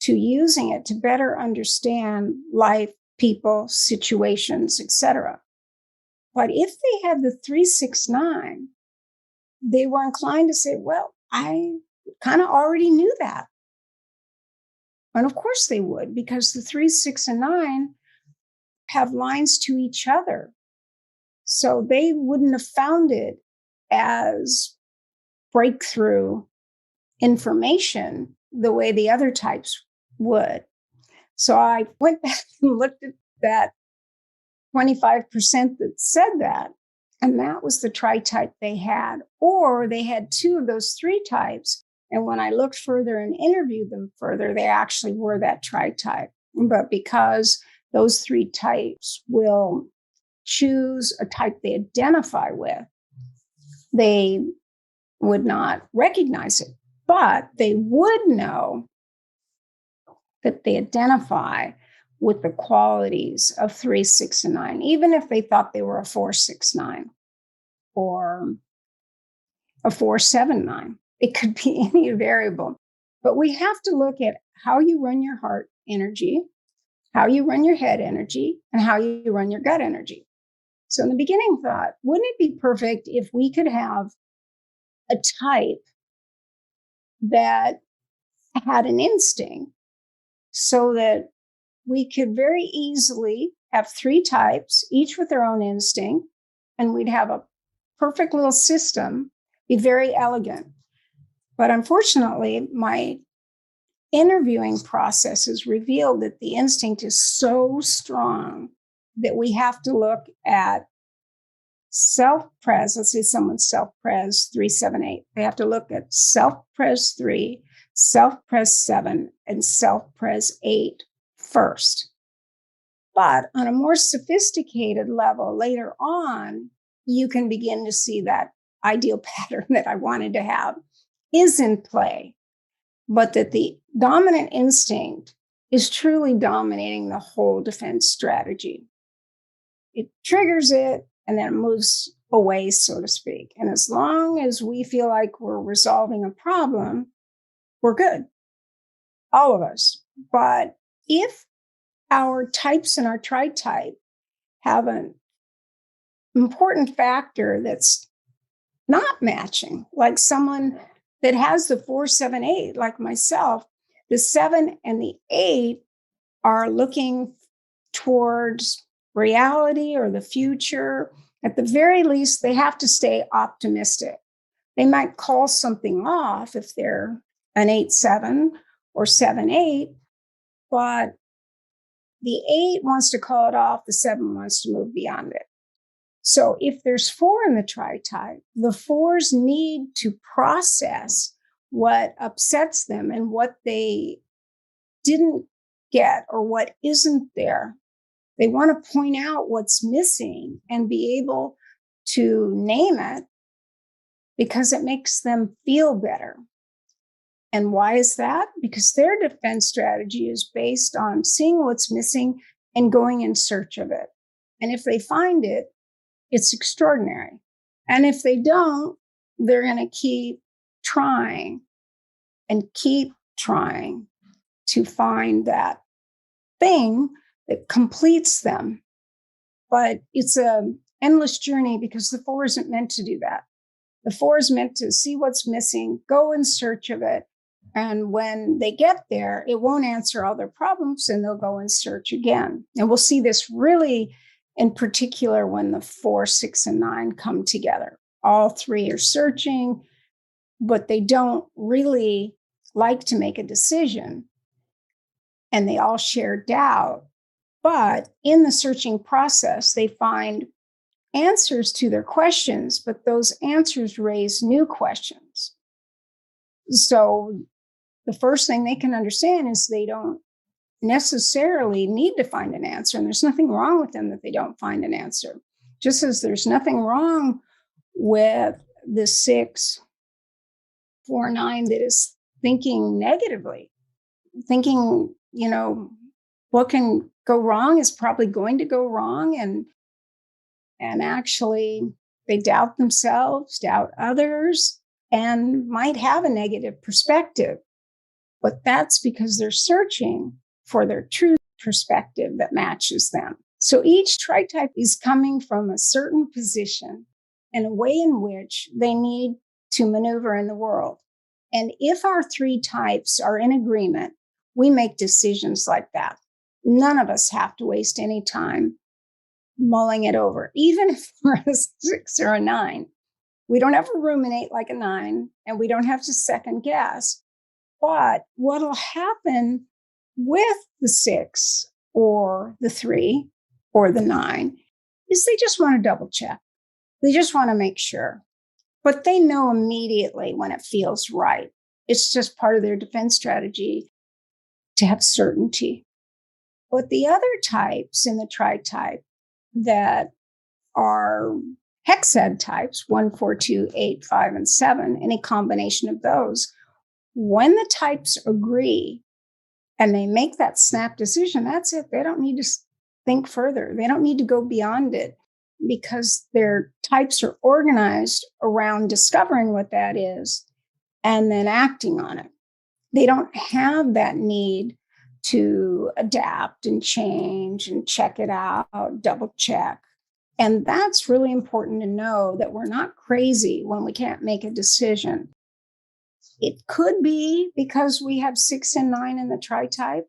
to using it to better understand life, people, situations, etc. But if they had the 3, 6, 9, they were inclined to say, well, I kind of already knew that. And of course they would, because the 3, 6, and 9 have lines to each other. So they wouldn't have found it as breakthrough information the way the other types would. So I went back and looked at that 25% that said that, and that was the tritype they had. Or they had 2 of those 3 types. And when I looked further and interviewed them further, they actually were that tritype. But because those 3 types will choose a type they identify with, they would not recognize it. But they would know that they identify with the qualities of 3, 6, and 9, even if they thought they were a 4, 6, 9 or a 4, 7, 9. It could be any variable. But we have to look at how you run your heart energy, how you run your head energy, and how you run your gut energy. So in the beginning, I thought, wouldn't it be perfect if we could have a type that had an instinct so that we could very easily have 3 types, each with their own instinct, and we'd have a perfect little system, be very elegant. But unfortunately, my interviewing processes revealed that the instinct is so strong that we have to look at self-pres. Let's say someone's self-pres 3, 7, 8. They have to look at self-pres 3, self-pres 7, and self-pres 8 first. But on a more sophisticated level, later on, you can begin to see that ideal pattern that I wanted to have is in play, but that the dominant instinct is truly dominating the whole defense strategy. It triggers it and then it moves away, so to speak. And as long as we feel like we're resolving a problem, we're good, all of us. But if our types and our tritype have an important factor that's not matching, like someone that has the 4, 7, 8, like myself, the 7 and the 8 are looking towards reality or the future. At the very least, they have to stay optimistic. They might call something off if they're an 8-7 or 7-8, but the 8 wants to call it off, the 7 wants to move beyond it. So if there's 4 in the tri-type, the 4s need to process what upsets them and what they didn't get or what isn't there. They want to point out what's missing and be able to name it because it makes them feel better. And why is that? Because their defense strategy is based on seeing what's missing and going in search of it. And if they find it, it's extraordinary. And if they don't, they're going to keep trying and keep trying to find that thing that completes them. But it's an endless journey because the 4 isn't meant to do that. The 4 is meant to see what's missing, go in search of it. And when they get there, it won't answer all their problems and they'll go in search again. And we'll see this really in particular when the 4, 6, and 9 come together. All 3 are searching, but they don't really like to make a decision. And they all share doubt. But in the searching process, they find answers to their questions, but those answers raise new questions. So the first thing they can understand is they don't necessarily need to find an answer. And there's nothing wrong with them that they don't find an answer. Just as there's nothing wrong with the 6, 4, 9 that is thinking negatively, thinking, what can go wrong is probably going to go wrong. And actually they doubt themselves, doubt others, and might have a negative perspective. But that's because they're searching for their true perspective that matches them. So each tri-type is coming from a certain position and a way in which they need to maneuver in the world. And if our 3 types are in agreement, we make decisions like that. None of us have to waste any time mulling it over, even if we're a 6 or a 9. We don't have to ruminate like a 9, and we don't have to second guess. But what'll happen with the 6 or the 3 or the 9 is they just want to double check. They just want to make sure. But they know immediately when it feels right. It's just part of their defense strategy to have certainty. But the other types in the tri-type that are hexad types, 1, 4, 2, 8, 5, and 7, any combination of those, when the types agree and they make that snap decision, that's it. They don't need to think further. They don't need to go beyond it because their types are organized around discovering what that is and then acting on it. They don't have that need to adapt and change and check it out, double check. And that's really important to know, that we're not crazy when we can't make a decision. It could be because we have 6 and 9 in the tri-type,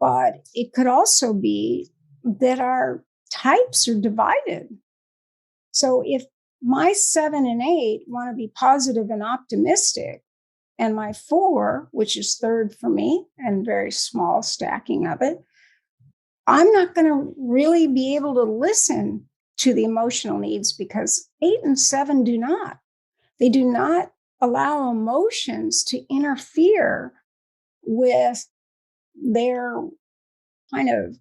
but it could also be that our types are divided. So if my 7 and 8 want to be positive and optimistic, and my 4, which is 3rd for me and very small stacking of it, I'm not going to really be able to listen to the emotional needs because 8 and 7 do not. They do not allow emotions to interfere with their kind of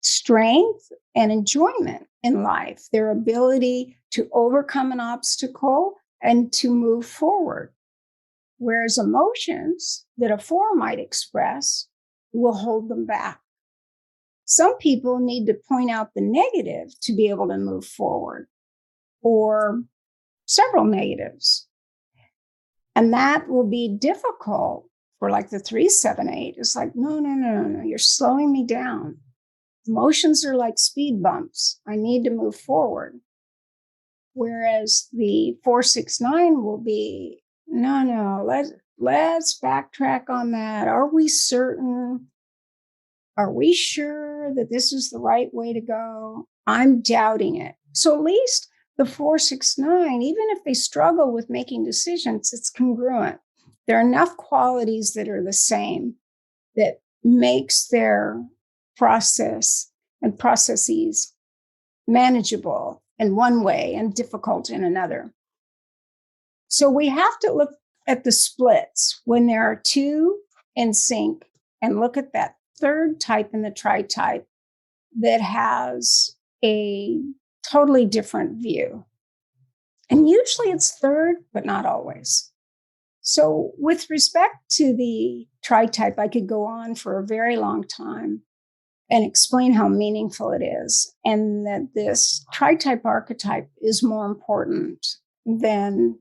strength and enjoyment in life, their ability to overcome an obstacle and to move forward. Whereas emotions that a 4 might express will hold them back. Some people need to point out the negative to be able to move forward, or several negatives. And that will be difficult for like the 3, 7, 8. It's like, no, you're slowing me down. Emotions are like speed bumps. I need to move forward. Whereas the 4, 6, 9 will be, no, let's backtrack on that. Are we certain? Are we sure that this is the right way to go? I'm doubting it. So at least the 469, even if they struggle with making decisions, it's congruent. There are enough qualities that are the same that makes their process and processes manageable in one way and difficult in another. So we have to look at the splits when there are two in sync and look at that third type in the tritype that has a totally different view. And usually it's third, but not always. So with respect to the tritype, I could go on for a very long time and explain how meaningful it is, and that this tritype archetype is more important than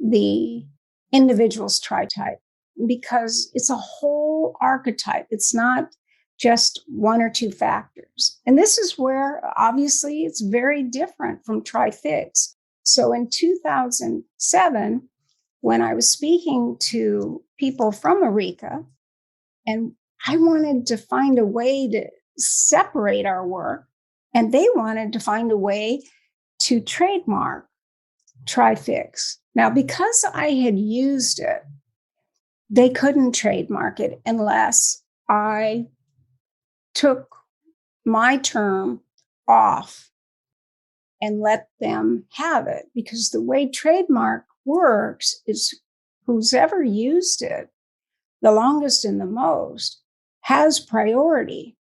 the individual's tritype because it's a whole archetype. It's not just one or two factors. And this is where obviously it's very different from Trifix. So in 2007, when I was speaking to people from Eureka, and I wanted to find a way to separate our work, and they wanted to find a way to trademark Trifix. Now, because I had used it, they couldn't trademark it unless I took my term off and let them have it. Because the way trademark works is who's ever used it the longest and the most has priority.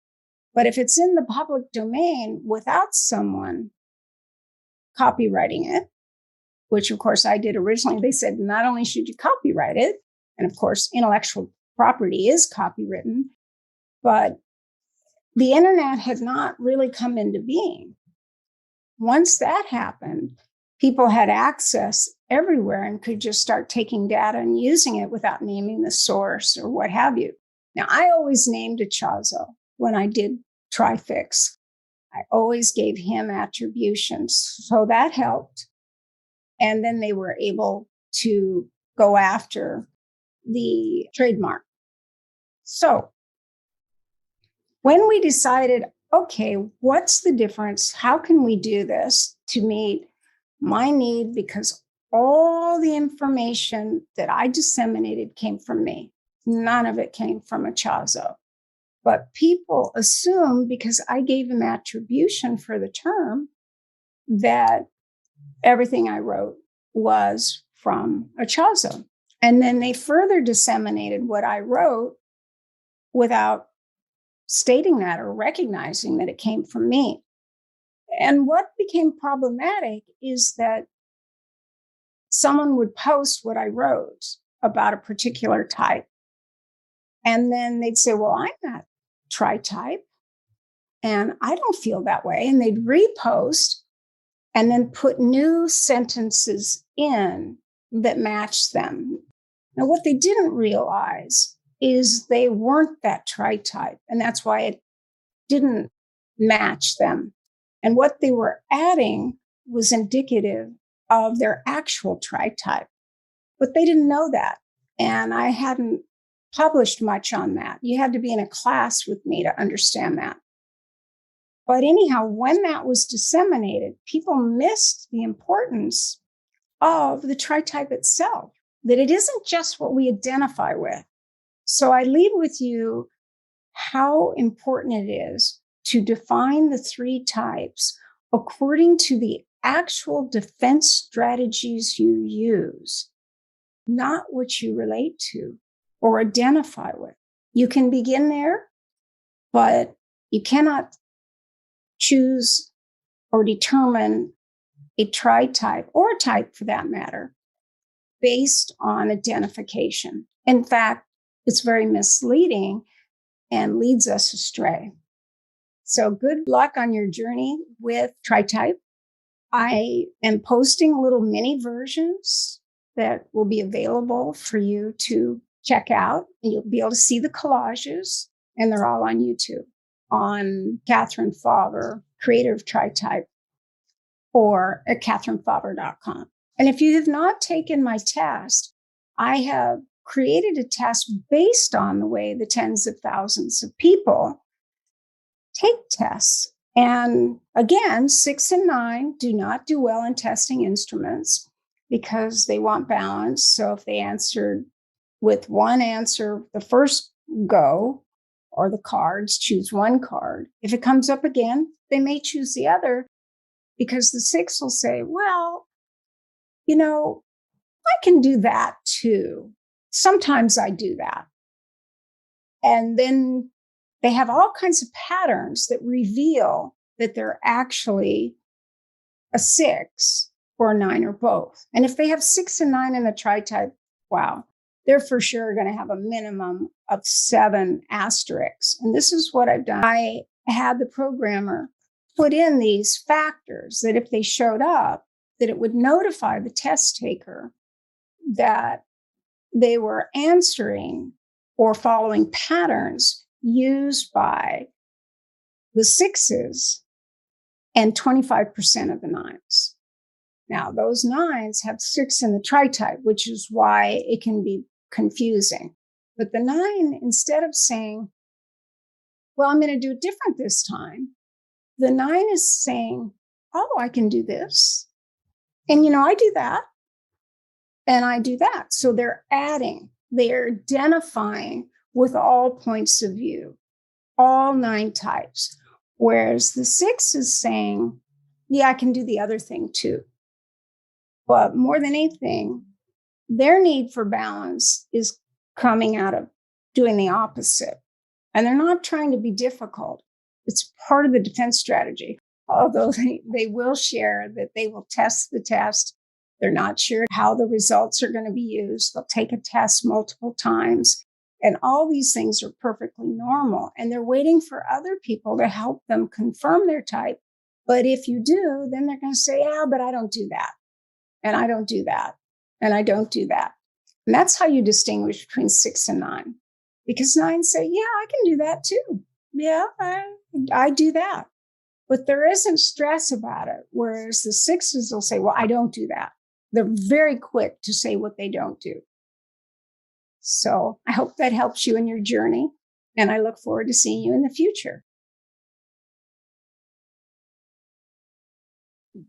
But if it's in the public domain without someone copywriting it, which of course I did originally, they said not only should you copyright it, and of course intellectual property is copywritten, but the internet had not really come into being. Once that happened, people had access everywhere and could just start taking data and using it without naming the source or what have you. Now, I always named Ichazo when I did Trifix. I always gave him attributions. So that helped. And then they were able to go after the trademark. So when we decided, okay, what's the difference? How can we do this to meet my need? Because all the information that I disseminated came from me. None of it came from Ichazo. But people assume because I gave him attribution for the term that everything I wrote was from Ichazo. And then they further disseminated what I wrote without stating that or recognizing that it came from me. And what became problematic is that someone would post what I wrote about a particular type. And then they'd say, well, I'm not tri-type, and I don't feel that way. And they'd repost and then put new sentences in that matched them. Now, what they didn't realize is they weren't that tri-type, and that's why it didn't match them. And what they were adding was indicative of their actual tri-type, but they didn't know that. And I hadn't published much on that. You had to be in a class with me to understand that. But anyhow, when that was disseminated, people missed the importance of the tri-type itself, that it isn't just what we identify with. So I leave with you how important it is to define the three types according to the actual defense strategies you use, not what you relate to or identify with. You can begin there, but you cannot choose or determine a tri-type or a type for that matter based on identification. In fact, it's very misleading and leads us astray. So good luck on your journey with tri-type. I am posting little mini versions that will be available for you to check out, and you'll be able to see the collages, and they're all on YouTube, on Katherine Fauvre, creator of Tritype, or at katherinefauvre.com. And if you have not taken my test, I have created a test based on the way the tens of thousands of people take tests. And again, 6 and 9 do not do well in testing instruments because they want balance. So if they answered with one answer the first go, or the cards, choose one card. If it comes up again, they may choose the other because the 6 will say, well, I can do that too. Sometimes I do that. And then they have all kinds of patterns that reveal that they're actually a 6 or a 9 or both. And if they have 6 and 9 in the tritype, wow, they're for sure going to have a minimum of 7 asterisks. And this is what I've done. I had the programmer put in these factors that if they showed up, that it would notify the test taker that they were answering or following patterns used by the 6s and 25% of the 9s. Now, those 9s have 6 in the tritype, which is why it can be confusing. But the 9, instead of saying, well, I'm going to do it different this time, the 9 is saying, oh, I can do this. And, I do that. And I do that. So they're adding, they're identifying with all points of view, all 9 types. Whereas the 6 is saying, yeah, I can do the other thing too. But more than anything, their need for balance is coming out of doing the opposite. And they're not trying to be difficult. It's part of the defense strategy. Although they will share that they will test the test. They're not sure how the results are going to be used. They'll take a test multiple times. And all these things are perfectly normal. And they're waiting for other people to help them confirm their type. But if you do, then they're going to say, yeah, but I don't do that. And I don't do that. And I don't do that. And that's how you distinguish between 6 and 9. Because 9 say, yeah, I can do that too. Yeah, I do that. But there isn't stress about it. Whereas the 6s will say, well, I don't do that. They're very quick to say what they don't do. So I hope that helps you in your journey. And I look forward to seeing you in the future.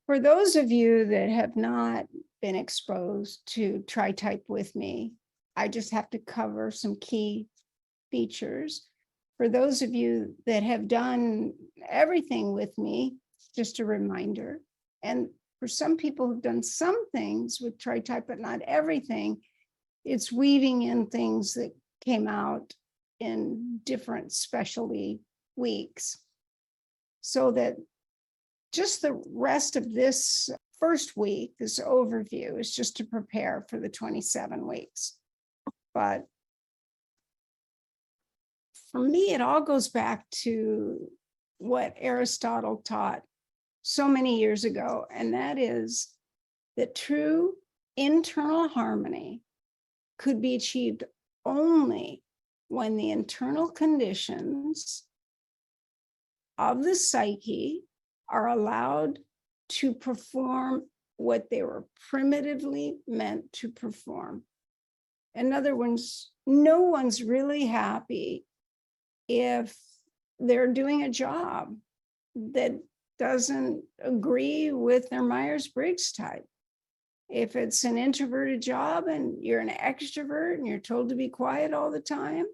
For those of you that have not been exposed to tritype with me, I just have to cover some key features. For those of you that have done everything with me, just a reminder. And for some people who've done some things with tritype, but not everything, it's weaving in things that came out in different specialty weeks. So that just the rest of this first week, this overview, is just to prepare for the 27 weeks. But for me, it all goes back to what Aristotle taught so many years ago, and that is that true internal harmony could be achieved only when the internal conditions of the psyche are allowed to perform what they were primitively meant to perform. In other words, no one's really happy if they're doing a job that doesn't agree with their Myers-Briggs type. If it's an introverted job and you're an extrovert and you're told to be quiet all the time,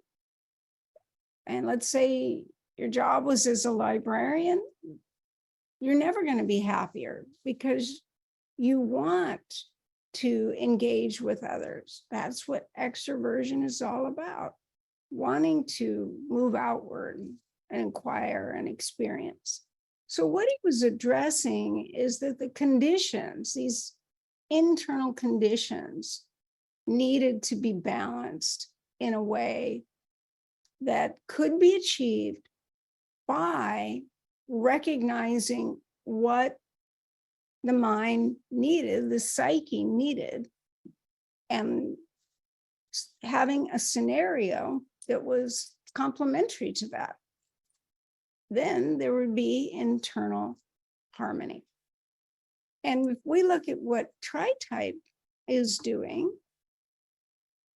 and let's say your job was as a librarian, you're never going to be happier because you want to engage with others. That's what extroversion is all about, wanting to move outward and inquire and experience. So what he was addressing is that the conditions, these internal conditions, needed to be balanced in a way that could be achieved by recognizing what the mind needed, the psyche needed, and having a scenario that was complementary to that. Then there would be internal harmony. And if we look at what tritype is doing,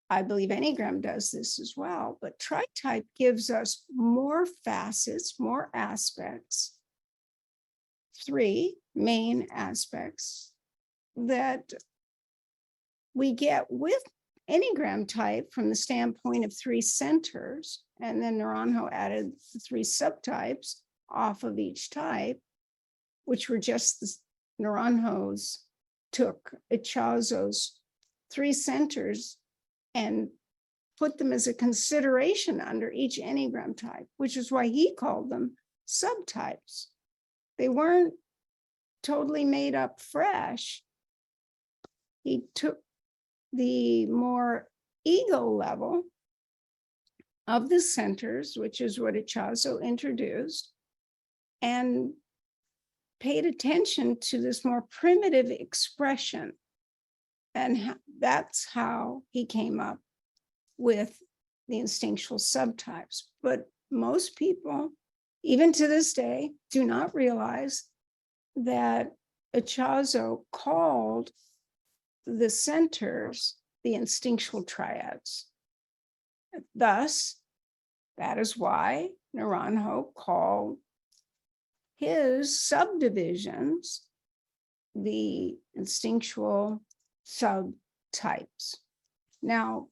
I believe Enneagram does this as well, but tritype gives us more facets, more aspects three main aspects that we get with Enneagram type from the standpoint of three centers, and then Naranjo added the three subtypes off of each type, which were just the Naranjo's took Ichazo's three centers and put them as a consideration under each Enneagram type, which is why he called them subtypes. They weren't totally made up fresh. He took the more ego level of the centers, which is what Ichazo introduced, and paid attention to this more primitive expression. And that's how he came up with the instinctual subtypes. But most people, even to this day, do not realize that Ichazo called the centers the instinctual triads. Thus, that is why Naranjo called his subdivisions the instinctual subtypes. Now,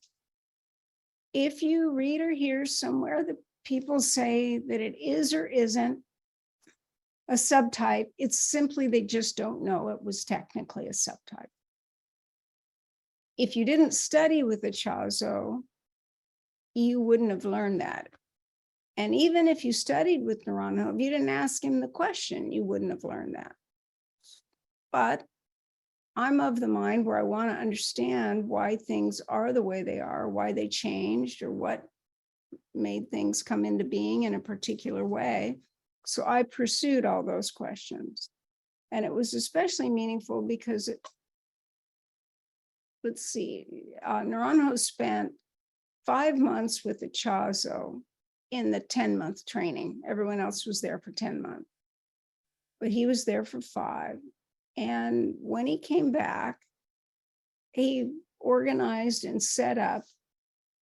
if you read or hear somewhere that people say that it is or isn't a subtype, it's simply they just don't know it was technically a subtype. If you didn't study with Ichazo, you wouldn't have learned that. And even if you studied with Naranjo, if you didn't ask him the question, you wouldn't have learned that. But I'm of the mind where I want to understand why things are the way they are, why they changed, or what made things come into being in a particular way. So I pursued all those questions. And it was especially meaningful because Naranjo spent 5 months with Ichazo in the 10-month training. Everyone else was there for 10 months, but he was there for 5. And when he came back, he organized and set up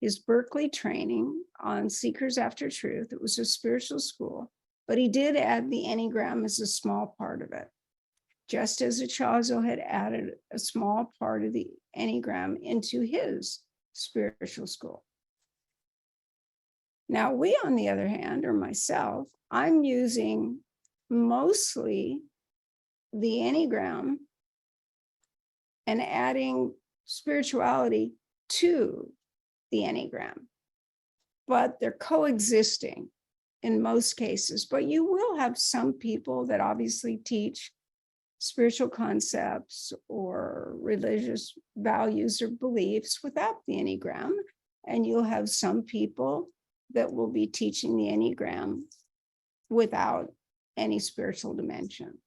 his Berkeley training on Seekers After Truth. It was a spiritual school, but he did add the Enneagram as a small part of it, just as Ichazo had added a small part of the Enneagram into his spiritual school. Now, we, on the other hand, or myself, I'm using mostly the Enneagram and adding spirituality to the Enneagram, but they're coexisting in most cases. But you will have some people that obviously teach spiritual concepts or religious values or beliefs without the Enneagram, and you'll have some people that will be teaching the Enneagram without any spiritual dimension.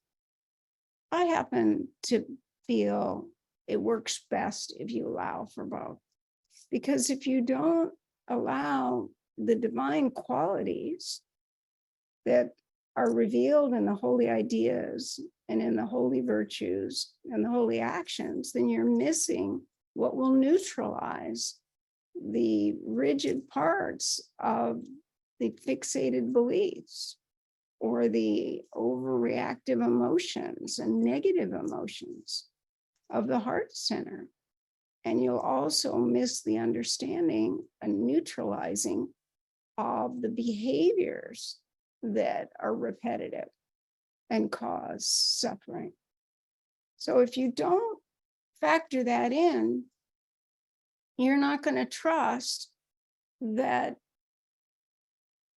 I happen to feel it works best if you allow for both. Because if you don't allow the divine qualities that are revealed in the holy ideas and in the holy virtues and the holy actions, then you're missing what will neutralize the rigid parts of the fixated beliefs or the overreactive emotions and negative emotions of the heart center. And you'll also miss the understanding and neutralizing of the behaviors that are repetitive and cause suffering. So if you don't factor that in, you're not going to trust that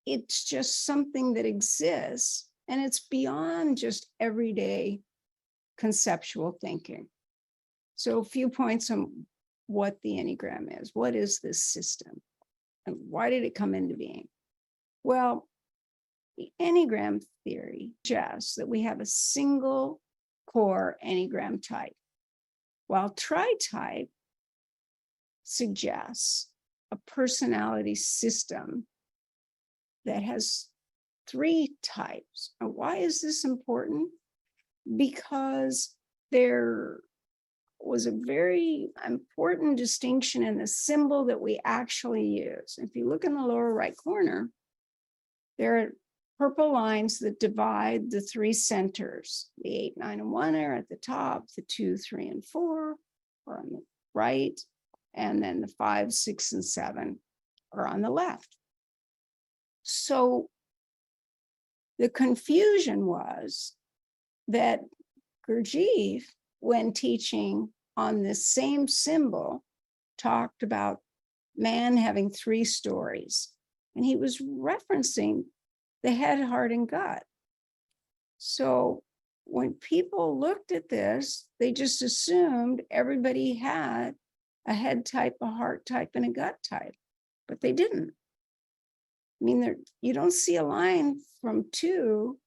it's just something that exists and it's beyond just everyday conceptual thinking. So a few points on what the Enneagram is. What is this system? And why did it come into being? Well, the Enneagram theory suggests that we have a single core Enneagram type, while Tritype suggests a personality system that has 3 types. And why is this important? Because there was a very important distinction in the symbol that we actually use. If you look in the lower right corner, there are purple lines that divide the three centers. The 8, 9, and 1 are at the top, the 2, 3, and 4 are on the right, and then the 5, 6, and 7 are on the left. So the confusion was that Gurdjieff, when teaching on this same symbol, talked about man having 3 stories, and he was referencing the head, heart, and gut. So when people looked at this, they just assumed everybody had a head type, a heart type, and a gut type, but they didn't. I mean, you don't see a line from 2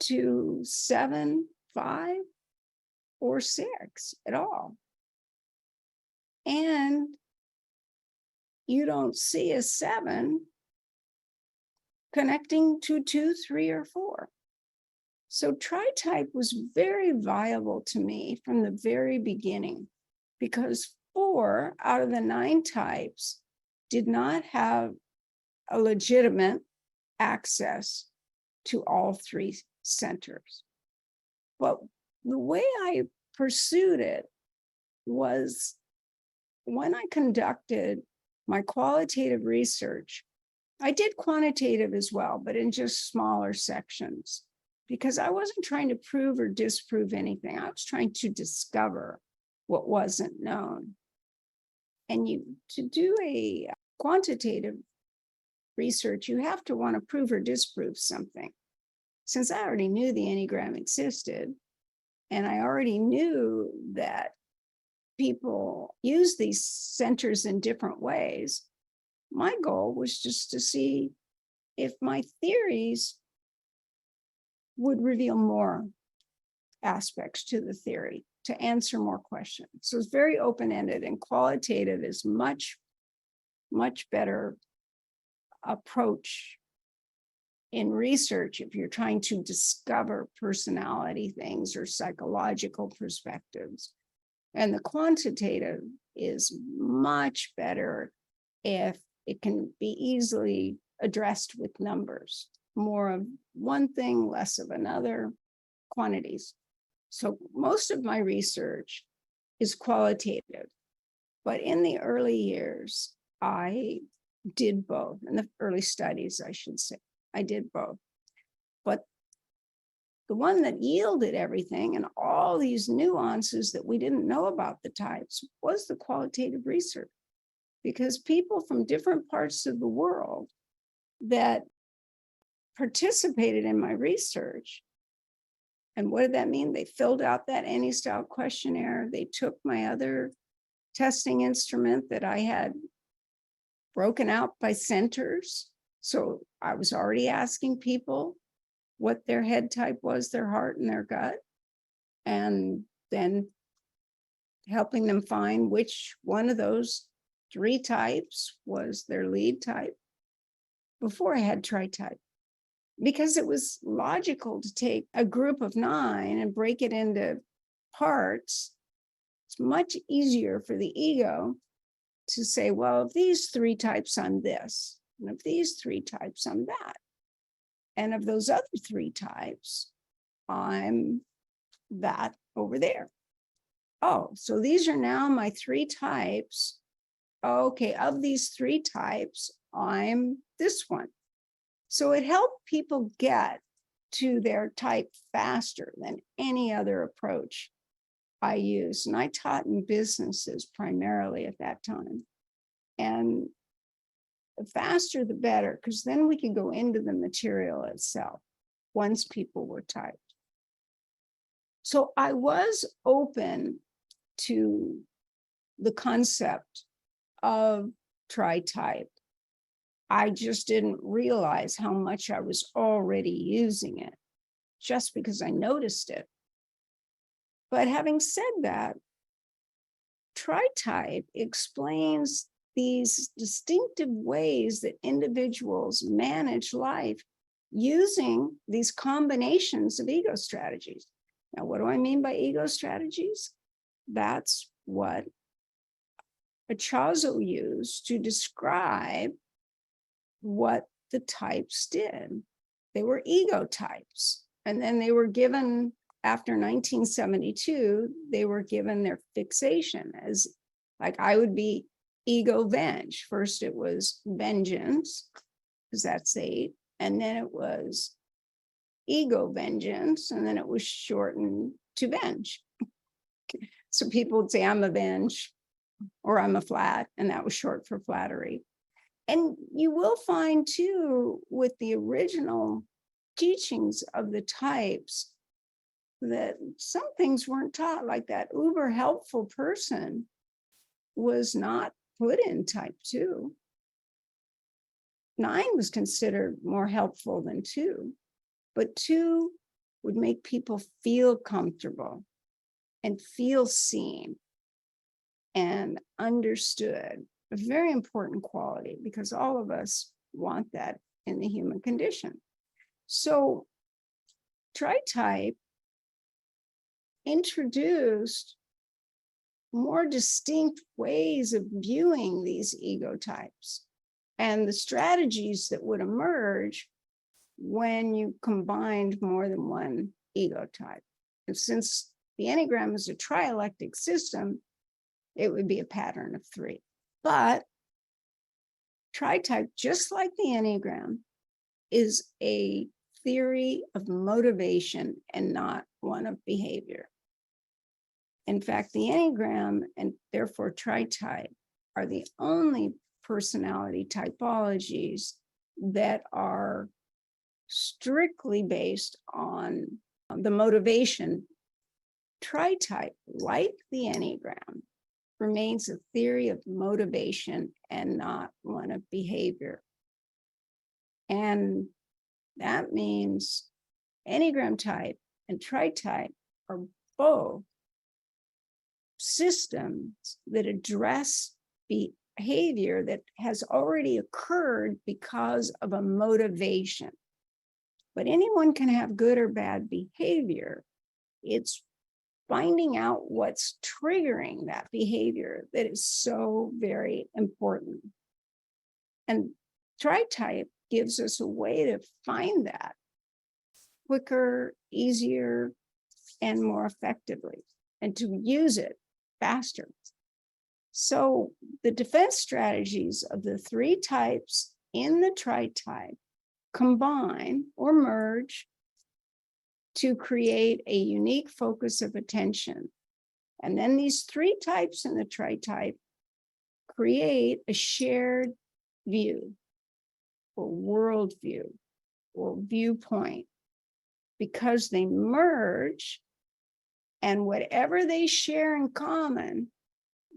to 7, 5, or 6 at all. And you don't see a 7 connecting to 2, 3, or 4. So tritype was very viable to me from the very beginning, because 4 out of the 9 types did not have a legitimate access to all 3 centers. But the way I pursued it was when I conducted my qualitative research. I did quantitative as well, but in just smaller sections, because I wasn't trying to prove or disprove anything. I was trying to discover what wasn't known. And to do a quantitative research, you have to want to prove or disprove something. Since I already knew the Enneagram existed, and I already knew that people use these centers in different ways, my goal was just to see if my theories would reveal more aspects to the theory, to answer more questions. So it's very open-ended, and qualitative is much, much better approach in research if you're trying to discover personality things or psychological perspectives. And the quantitative is much better if it can be easily addressed with numbers, more of one thing, less of another, quantities. So most of my research is qualitative, but in the early years, I did both. In the early studies, I should say, I did both. But the one that yielded everything and all these nuances that we didn't know about the types was the qualitative research, because people from different parts of the world that participated in my research. And what did that mean? They filled out that Enne-style questionnaire. They took my other testing instrument that I had broken out by centers. So I was already asking people what their head type was, their heart, and their gut, and then helping them find which one of those 3 types was their lead type before I had tritype. Because it was logical to take a group of 9 and break it into parts. It's much easier for the ego to say, well, of these 3 types, I'm this, and of these 3 types, I'm that. And of those other 3 types, I'm that over there. Oh, so these are now my 3 types. Okay, of these 3 types, I'm this one. So it helped people get to their type faster than any other approach I used. And I taught in businesses primarily at that time. And the faster, the better, because then we can go into the material itself once people were typed. So I was open to the concept of tritype. I just didn't realize how much I was already using it just because I noticed it. But having said that, tritype explains these distinctive ways that individuals manage life using these combinations of ego strategies. Now, what do I mean by ego strategies? That's what Ichazo used to describe what the types did. They were ego types. And then they were given, after 1972, they were given their fixation as, like, I would be ego venge. First it was vengeance, because that's 8. And then it was ego vengeance. And then it was shortened to venge. So people would say, I'm a venge, or I'm a flat, and that was short for flattery. And you will find too, with the original teachings of the types, that some things weren't taught, like that uber helpful person was not put in type 2. 9 was considered more helpful than 2, but 2 would make people feel comfortable and feel seen and understood. A very important quality, because all of us want that in the human condition. So Tritype introduced more distinct ways of viewing these ego types and the strategies that would emerge when you combined more than one ego type. And since the Enneagram is a trialectic system, it would be a pattern of 3. But Tritype, just like the Enneagram, is a theory of motivation and not one of behavior. In fact, the Enneagram, and therefore Tritype, are the only personality typologies that are strictly based on the motivation. Tritype, like the Enneagram, remains a theory of motivation and not one of behavior. And that means Enneagram type and Tritype are both systems that address behavior that has already occurred because of a motivation. But anyone can have good or bad behavior. It's finding out what's triggering that behavior that is so very important. And Tritype gives us a way to find that quicker, easier, and more effectively, and to use it faster. So the defense strategies of the 3 types in the Tritype combine or merge to create a unique focus of attention. And then these 3 types in the Tritype create a shared view or worldview or viewpoint, because they merge, and whatever they share in common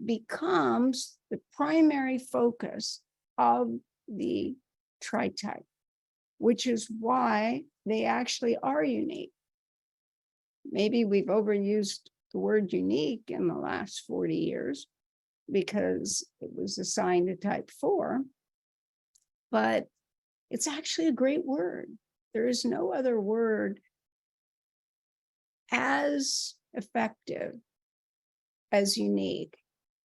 becomes the primary focus of the Tritype, which is why they actually are unique. Maybe we've overused the word unique in the last 40 years because it was assigned to type 4, but it's actually a great word. There is no other word as effective as unique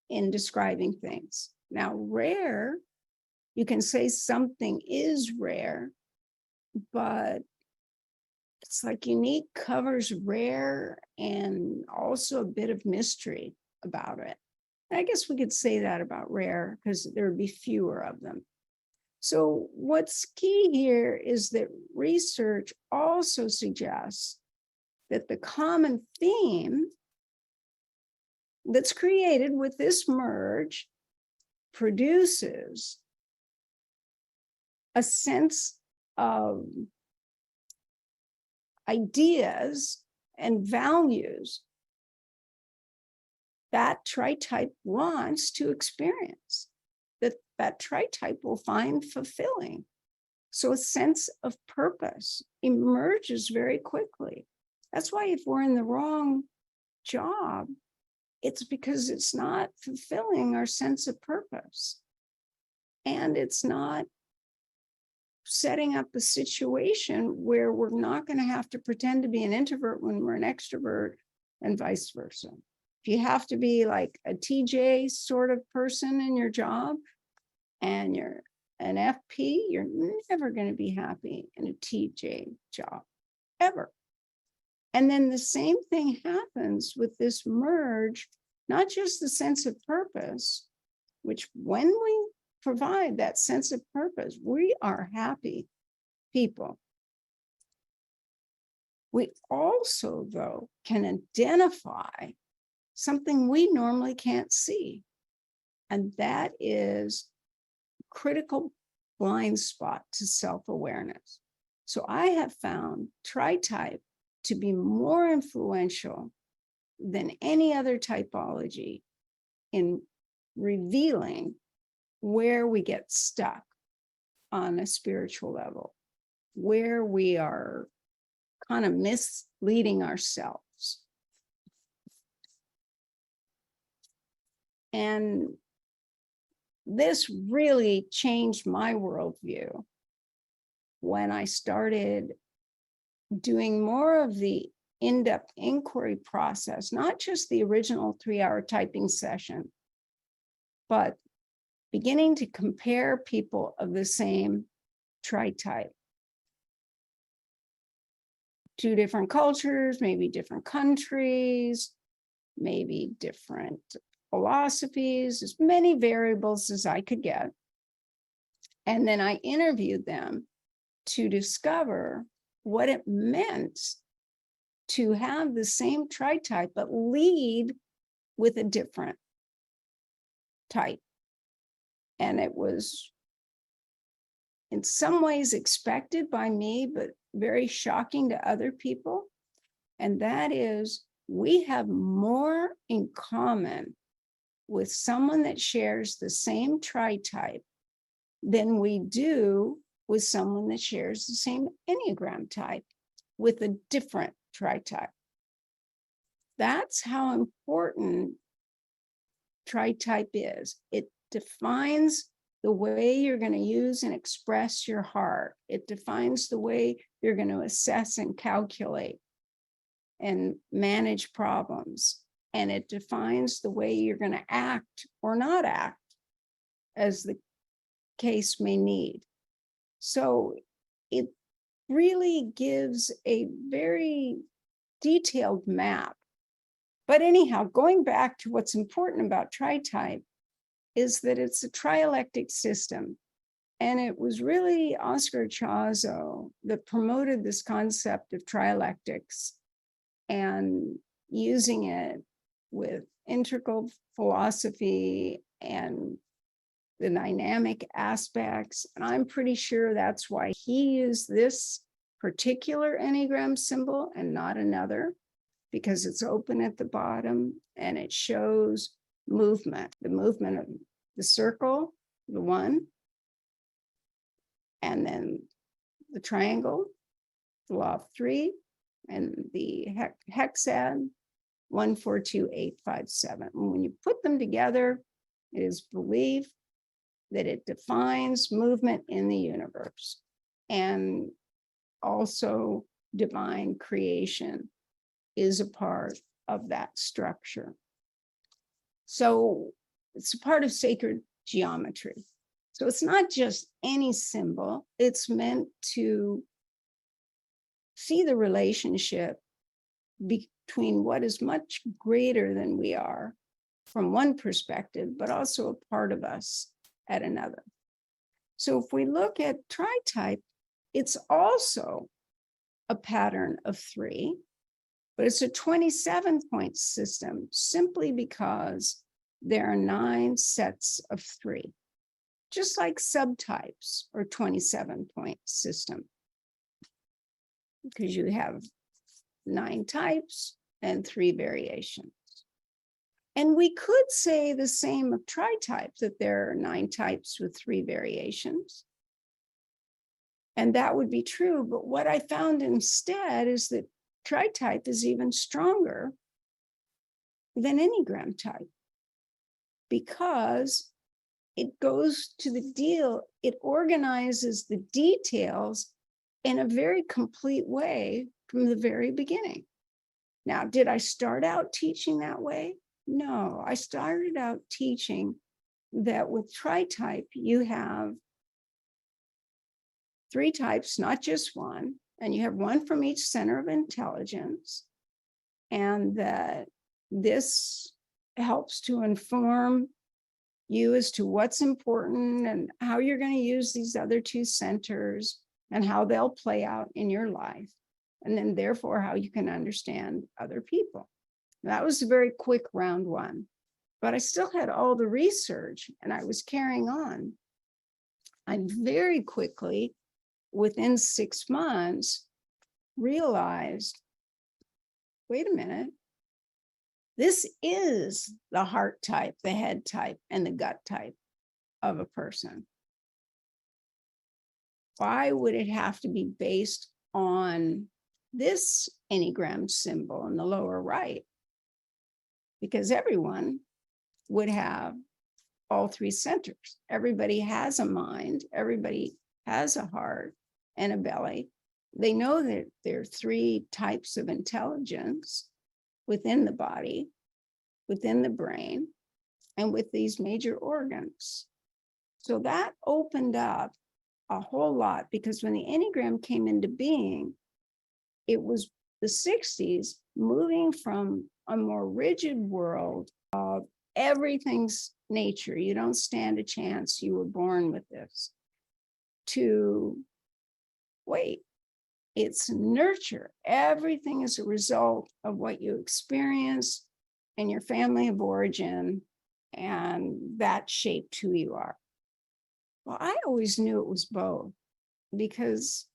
in describing things. Now, rare, you can say something is rare, but it's like unique covers rare and also a bit of mystery about it. And I guess we could say that about rare because there would be fewer of them. So what's key here is that research also suggests that the common theme that's created with this merge produces a sense of ideas and values that Tritype wants to experience, that Tritype will find fulfilling. So a sense of purpose emerges very quickly. That's why if we're in the wrong job, it's because it's not fulfilling our sense of purpose. And it's not setting up a situation where we're not going to have to pretend to be an introvert when we're an extrovert, and vice versa. If you have to be like a TJ sort of person in your job, and you're an FP, you're never going to be happy in a TJ job, ever. And then the same thing happens with this merge, not just the sense of purpose, which when we provide that sense of purpose, we are happy people. We also, though, can identify something we normally can't see. And that is critical blind spot to self-awareness. So I have found Tritype to be more influential than any other typology in revealing where we get stuck on a spiritual level, where we are kind of misleading ourselves. And this really changed my worldview when I started doing more of the in-depth inquiry process, not just the original 3-hour typing session, but beginning to compare people of the same tritype. 2 different cultures, maybe different countries, maybe different philosophies, as many variables as I could get. And then I interviewed them to discover what it meant to have the same tritype, but lead with a different type. And it was in some ways expected by me, but very shocking to other people. And that is, we have more in common with someone that shares the same tritype than we do with someone that shares the same Enneagram type with a different tritype. That's how important tritype is. It defines the way you're going to use and express your heart. It defines the way you're going to assess and calculate and manage problems. And it defines the way you're going to act or not act, as the case may need. So it really gives a very detailed map. But anyhow, going back to what's important about tritype is that it's a trialectic system. And it was really Oscar Ichazo that promoted this concept of trialectics and using it with integral philosophy and the dynamic aspects. And I'm pretty sure that's why he used this particular Enneagram symbol and not another, because it's open at the bottom and it shows movement, the movement of the circle, the 1, and then the triangle, the law of 3, and the hexad, 1, 4, 2, 8, 5, 7. And when you put them together, it is believed that it defines movement in the universe, and also divine creation is a part of that structure. So it's a part of sacred geometry. So it's not just any symbol, it's meant to see the relationship between what is much greater than we are from one perspective, but also a part of us at another. So if we look at tritype, it's also a pattern of 3, but it's a 27-point system simply because there are 9 sets of 3, just like subtypes or 27-point system, because you have 9 types and 3 variations. And we could say the same of tritype, that there are 9 types with 3 variations. And that would be true. But what I found instead is that tritype is even stronger than Enneagram type, because it goes to the deal, it organizes the details in a very complete way from the very beginning. Now, did I start out teaching that way? No, I started out teaching that with tritype, you have 3 types, not just one, and you have one from each center of intelligence, and that this helps to inform you as to what's important and how you're going to use these other 2 centers and how they'll play out in your life, and then therefore how you can understand other people. That was a very quick round 1, but I still had all the research and I was carrying on. I very quickly, within 6 months, realized, wait a minute, this is the heart type, the head type, and the gut type of a person. Why would it have to be based on this Enneagram symbol in the lower right? Because everyone would have all 3 centers. Everybody has a mind, everybody has a heart and a belly. They know that there are 3 types of intelligence within the body, within the brain, and with these major organs. So that opened up a whole lot, because when the Enneagram came into being, it was the 60s, moving from a more rigid world of everything's nature, you don't stand a chance, you were born with this, to wait, it's nurture. Everything is a result of what you experience in your family of origin, and that shaped who you are. Well, I always knew it was both, because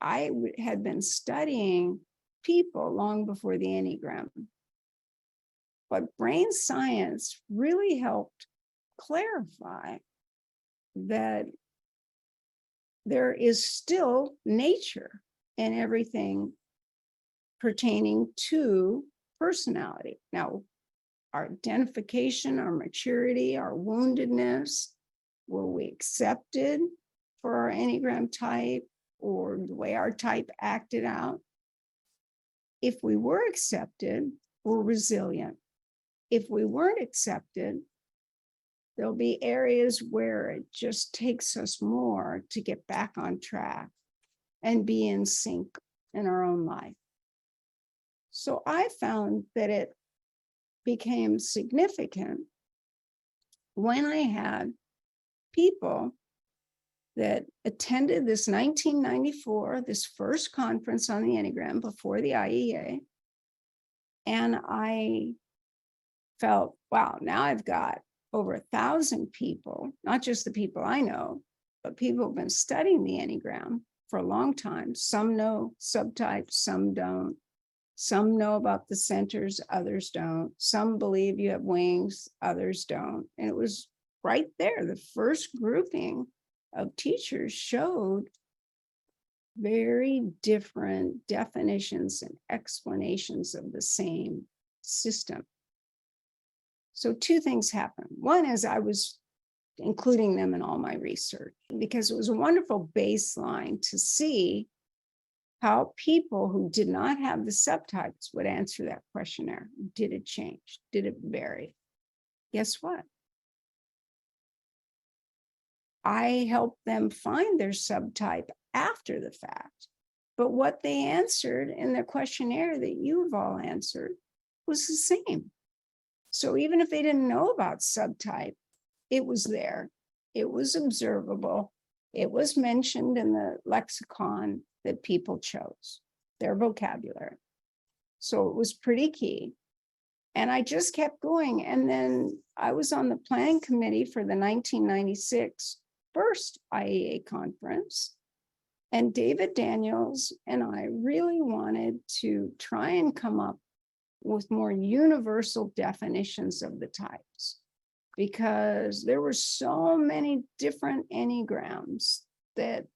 I had been studying people long before the Enneagram. But brain science really helped clarify that there is still nature in everything pertaining to personality. Now, our identification, our maturity, our woundedness, were we accepted for our Enneagram type or the way our type acted out? If we were accepted, we're resilient. If we weren't accepted, there'll be areas where it just takes us more to get back on track and be in sync in our own life. So I found that it became significant when I had people that attended this 1994, this first conference on the Enneagram before the IEA. And I felt, wow, now I've got over 1,000 people, not just the people I know, but people who've been studying the Enneagram for a long time. Some know subtypes, some don't. Some know about the centers, others don't. Some believe you have wings, others don't. And it was right there. The first grouping of teachers showed very different definitions and explanations of the same system. So 2 things happened. One is I was including them in all my research, because it was a wonderful baseline to see how people who did not have the subtypes would answer that questionnaire. Did it change? Did it vary? Guess what? I helped them find their subtype after the fact. But what they answered in the questionnaire that you've all answered was the same. So even if they didn't know about subtype, it was there. It was observable. It was mentioned in the lexicon that people chose, their vocabulary. So it was pretty key. And I just kept going. And then I was on the planning committee for the 1996 first IEA conference. And David Daniels and I really wanted to try and come up with more universal definitions of the types, because there were so many different Enneagrams that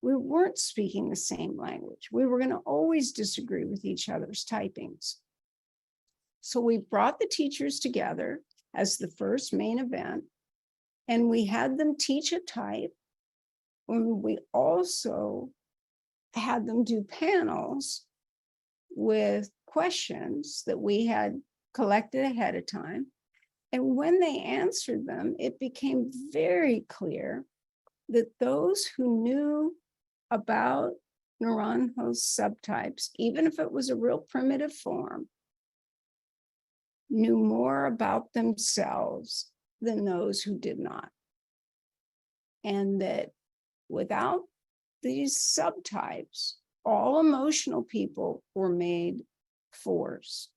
we weren't speaking the same language. We were going to always disagree with each other's typings. So we brought the teachers together as the first main event, and we had them teach a type. And we also had them do panels with questions that we had collected ahead of time. And when they answered them, it became very clear that those who knew about Naranjo's subtypes, even if it was a real primitive form, knew more about themselves than those who did not. And that without these subtypes, all emotional people were made fours.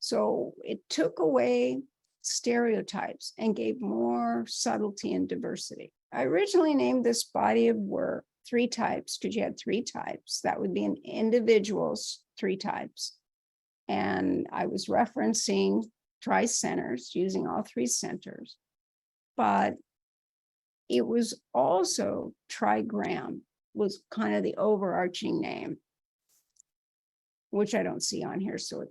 So it took away stereotypes and gave more subtlety and diversity. I originally named this body of work Tritypes because you had three types. That would be an individual's Tritypes. And I was referencing tri-centers, using all three centers. But it was also trigram, was kind of the overarching name, which I don't see on here, so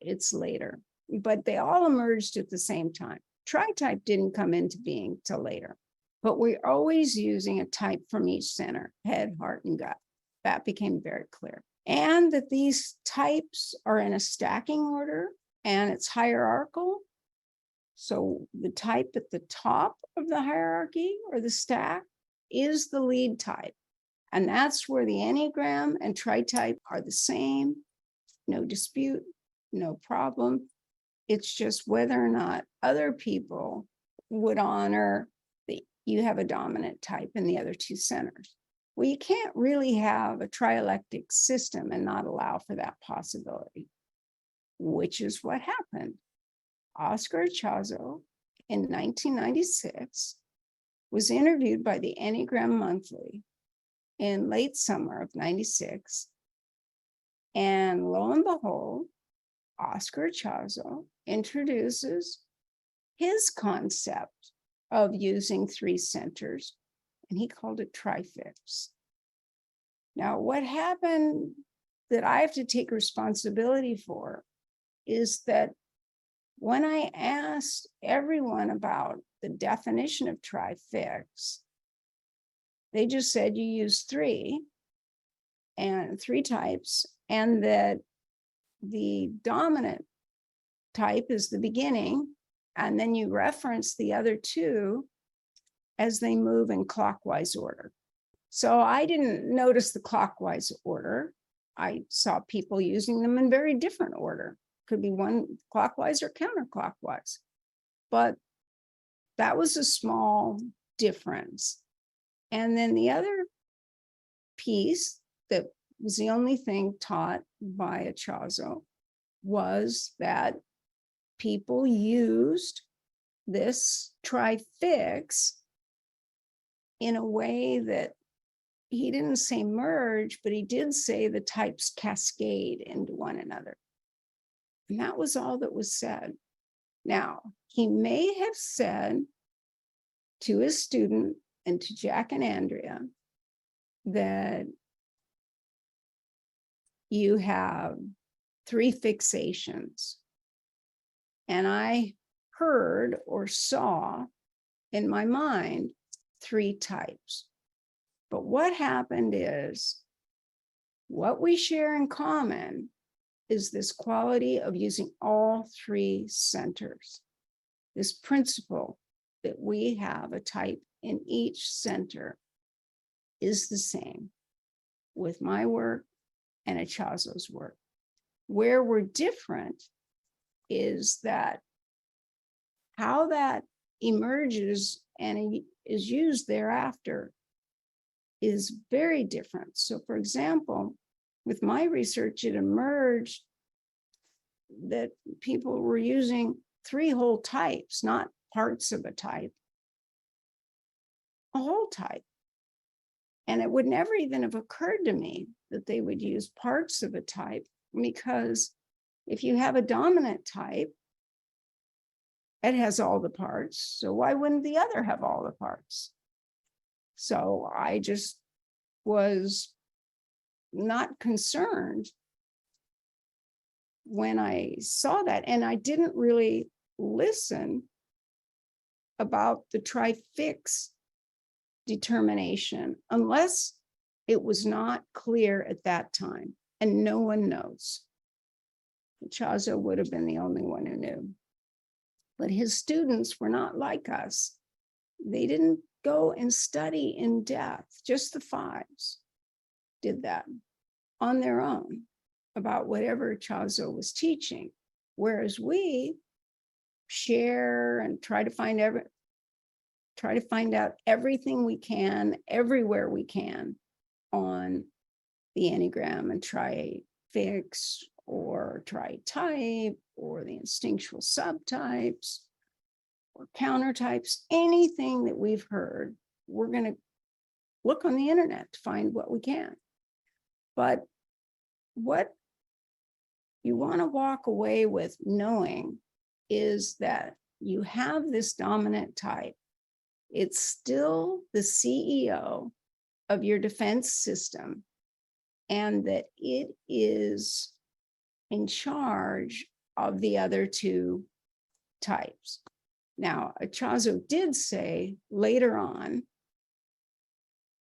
it's later. But they all emerged at the same time. Tritype didn't come into being till later, but we're always using a type from each center, head, heart, and gut. That became very clear. And that these types are in a stacking order and it's hierarchical. So the type at the top of the hierarchy or the stack is the lead type. And that's where the Enneagram and Tritype are the same. No dispute, no problem. It's just whether or not other people would honor that you have a dominant type in the other two centers. Well, you can't really have a trialectic system and not allow for that possibility, which is what happened. Oscar Ichazo in 1996 was interviewed by the Enneagram Monthly in late summer of 96. And lo and behold, Oscar Ichazo introduces his concept of using three centers, and he called it Trifix. Now, what happened that I have to take responsibility for is that when I asked everyone about the definition of Trifix, they just said you use three types, and that the dominant type is the beginning, and then you reference the other two as they move in clockwise order. So I didn't notice the clockwise order. I saw people using them in very different order. Could be one clockwise or counterclockwise. But that was a small difference. And then the other piece that was the only thing taught by Ichazo was that people used this trifix in a way that he didn't say merge, but he did say the types cascade into one another. And that was all that was said. Now, he may have said to his student and to Jack and Andrea that you have three fixations. And I heard or saw in my mind three types. But what happened is what we share in common is this quality of using all three centers. This principle that we have a type in each center is the same with my work and Ichazo's work. Where we're different is that how that emerges and is used thereafter is very different. So for example, with my research, it emerged that people were using three whole types, not parts of a type, a whole type. And it would never even have occurred to me that they would use parts of a type, because if you have a dominant type, it has all the parts. So why wouldn't the other have all the parts? So I just was not concerned when I saw that. And I didn't really listen about the trifix determination unless it was not clear at that time. And no one knows. Ichazo would have been the only one who knew. But his students were not like us. They didn't go and study in depth, just the fives did that on their own about whatever Ichazo was teaching. Whereas we share and try to find out everything we can, everywhere we can on the Enneagram and try fix or Tritype or the instinctual subtypes or countertypes, anything that we've heard, we're going to look on the internet to find what we can. But what you want to walk away with knowing is that you have this dominant type. It's still the CEO of your defense system, and that it is in charge of the other two types. Now, Ichazo did say later on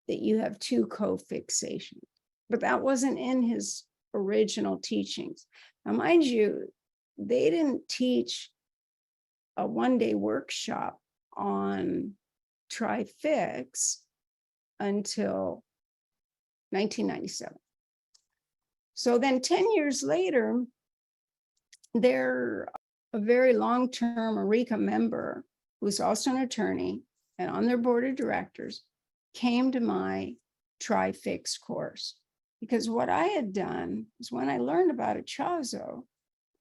that you have two co-fixations, but that wasn't in his original teachings. Now, mind you, they didn't teach a one-day workshop on Tri-Fix until 1997. So then 10 years later, they're a very long-term Eureka member who's also an attorney and on their board of directors came to my Tri-Fix course. Because what I had done is when I learned about Ichazo,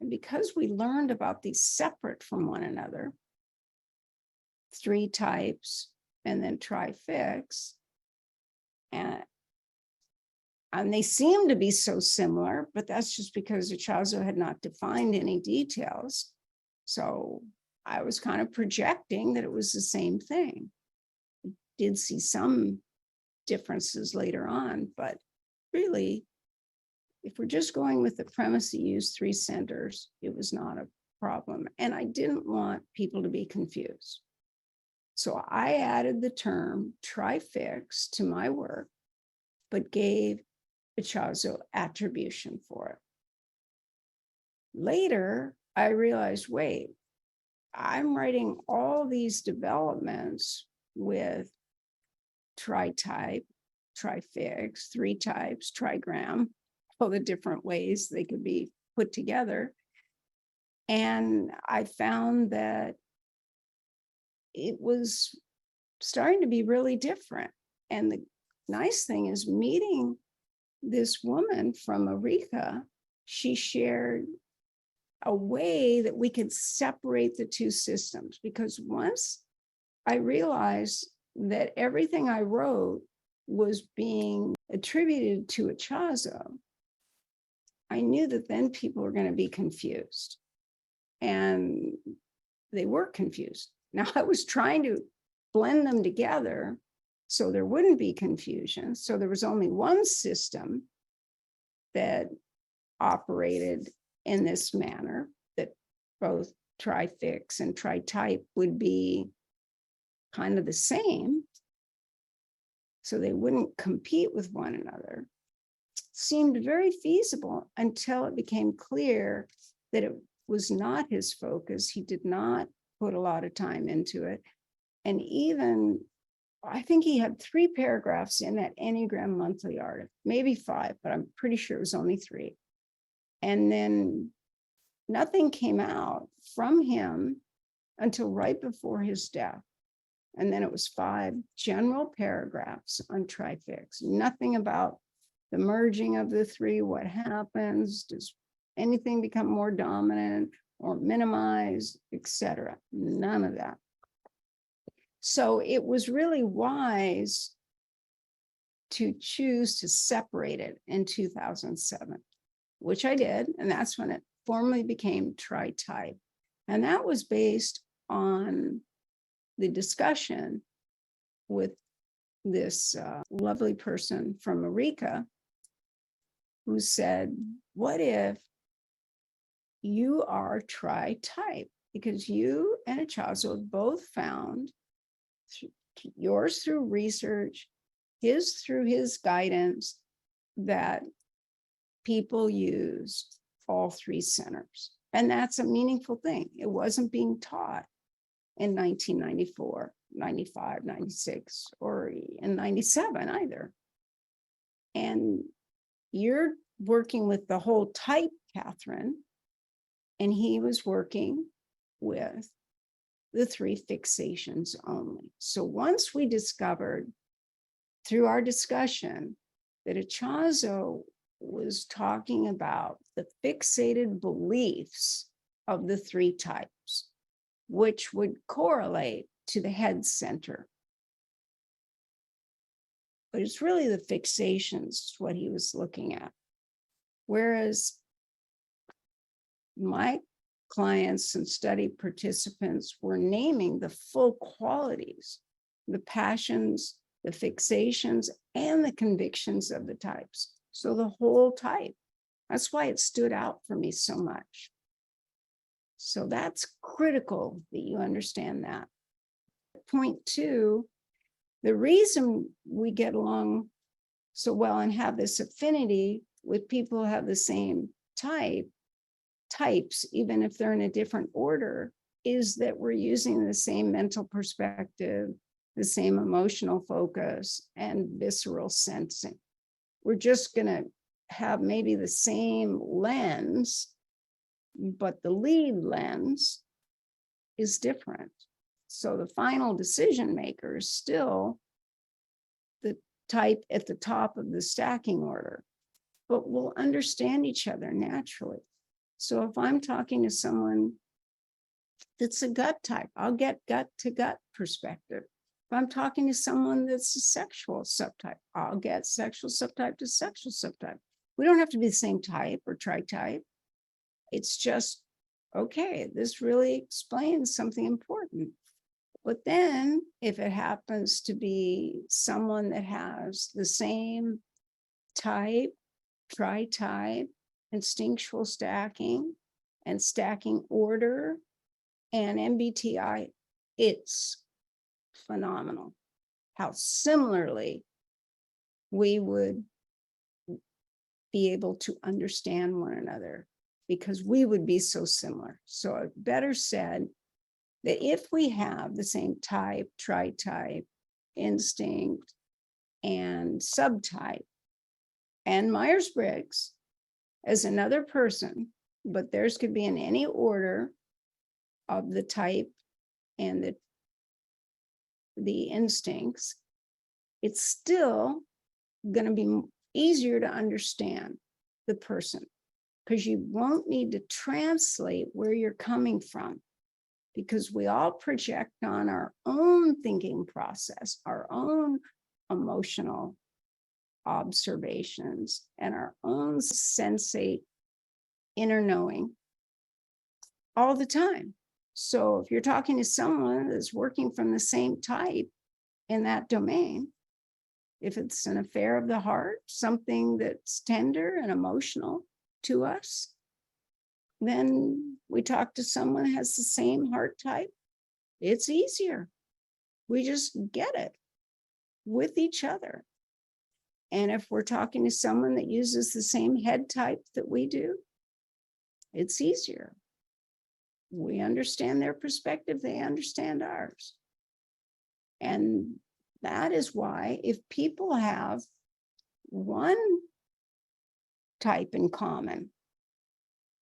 and because we learned about these separate from one another, 3 types and then Tri-Fix, and they seem to be so similar, but that's just because Ichazo had not defined any details. So I was kind of projecting that it was the same thing. I did see some differences later on, but really, if we're just going with the premise that you use 3 centers, it was not a problem. And I didn't want people to be confused. So I added the term Tri-Fix to my work, but gave Ichazo attribution for it. Later, I realized, wait, I'm writing all these developments with Tritype, Tri-Fix, 3 types, trigram, all the different ways they could be put together. And I found that it was starting to be really different. And the nice thing is meeting this woman from Eureka, she shared a way that we could separate the two systems. Because once I realized that everything I wrote was being attributed to Ichazo, I knew that then people were going to be confused. And they were confused. Now I was trying to blend them together so there wouldn't be confusion. So there was only one system that operated in this manner, that both Tri-Fix and Tritype would be kind of the same, so they wouldn't compete with one another. Seemed very feasible until it became clear that it was not his focus. He did not put a lot of time into it. And even, I think he had 3 paragraphs in that Enneagram Monthly article, maybe 5, but I'm pretty sure it was only 3. And then nothing came out from him until right before his death. And then it was 5 general paragraphs on Tri-Fix, nothing about the merging of the 3, what happens, does anything become more dominant or minimized, etc. None of that. So it was really wise to choose to separate it in 2007, which I did. And that's when it formally became Tritype. And that was based on the discussion with this lovely person from Eureka who said, what if you are Tritype? Because you and Ichazo both found, yours through research, his through his guidance, that people use all 3 centers. And that's a meaningful thing. It wasn't being taught. in 1994, 95, 96, or in 97 either. And you're working with the whole type, Katherine, and he was working with the 3 fixations only. So once we discovered through our discussion that Ichazo was talking about the fixated beliefs of the 3 types, which would correlate to the head center. But it's really the fixations, what he was looking at. Whereas my clients and study participants were naming the full qualities, the passions, the fixations, and the convictions of the types. So the whole type. That's why it stood out for me so much. So that's critical that you understand that. Point 2, the reason we get along so well and have this affinity with people who have the same types, even if they're in a different order, is that we're using the same mental perspective, the same emotional focus, and visceral sensing. We're just going to have maybe the same lens, but the lead lens is different. So the final decision maker is still the type at the top of the stacking order, but we'll understand each other naturally. So if I'm talking to someone that's a gut type, I'll get gut to gut perspective. If I'm talking to someone that's a sexual subtype, I'll get sexual subtype to sexual subtype. We don't have to be the same type or tritype. It's just, okay, this really explains something important. But then if it happens to be someone that has the same type, tritype, instinctual stacking, and stacking order, and MBTI, it's phenomenal how similarly we would be able to understand one another, because we would be so similar. So better said, that if we have the same type, tritype, instinct, and subtype, and Myers-Briggs as another person, but theirs could be in any order of the type and the instincts, it's still going to be easier to understand the person, because you won't need to translate where you're coming from, because we all project on our own thinking process, our own emotional observations, and our own sensate inner knowing all the time. So if you're talking to someone that's working from the same type in that domain, if it's an affair of the heart, something that's tender and emotional to us, then we talk to someone who has the same heart type. It's easier. We just get it with each other. And if we're talking to someone that uses the same head type that we do, it's easier. We understand their perspective, they understand ours. And that is why if people have one type in common,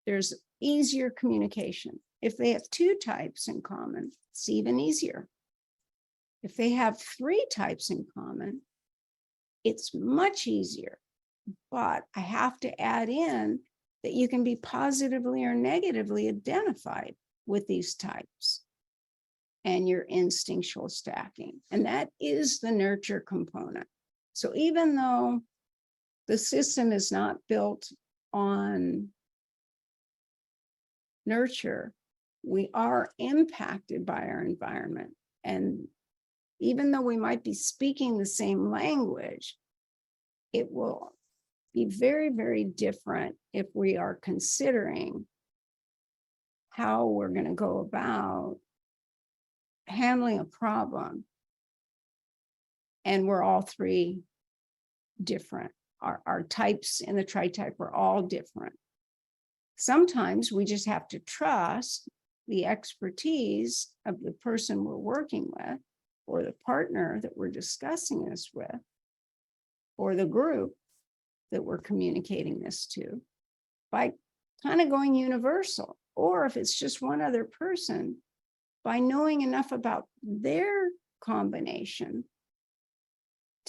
there's easier communication. If they have 2 types in common, it's even easier. If they have 3 types in common, it's much easier. But I have to add in that you can be positively or negatively identified with these types and your instinctual stacking. And that is the nurture component. So even though the system is not built on nurture, we are impacted by our environment. And even though we might be speaking the same language, it will be very, very different if we are considering how we're going to go about handling a problem. And we're all 3 different. Our types in the tritype are all different. Sometimes we just have to trust the expertise of the person we're working with, or the partner that we're discussing this with, or the group that we're communicating this to, by kind of going universal. Or if it's just one other person, by knowing enough about their combination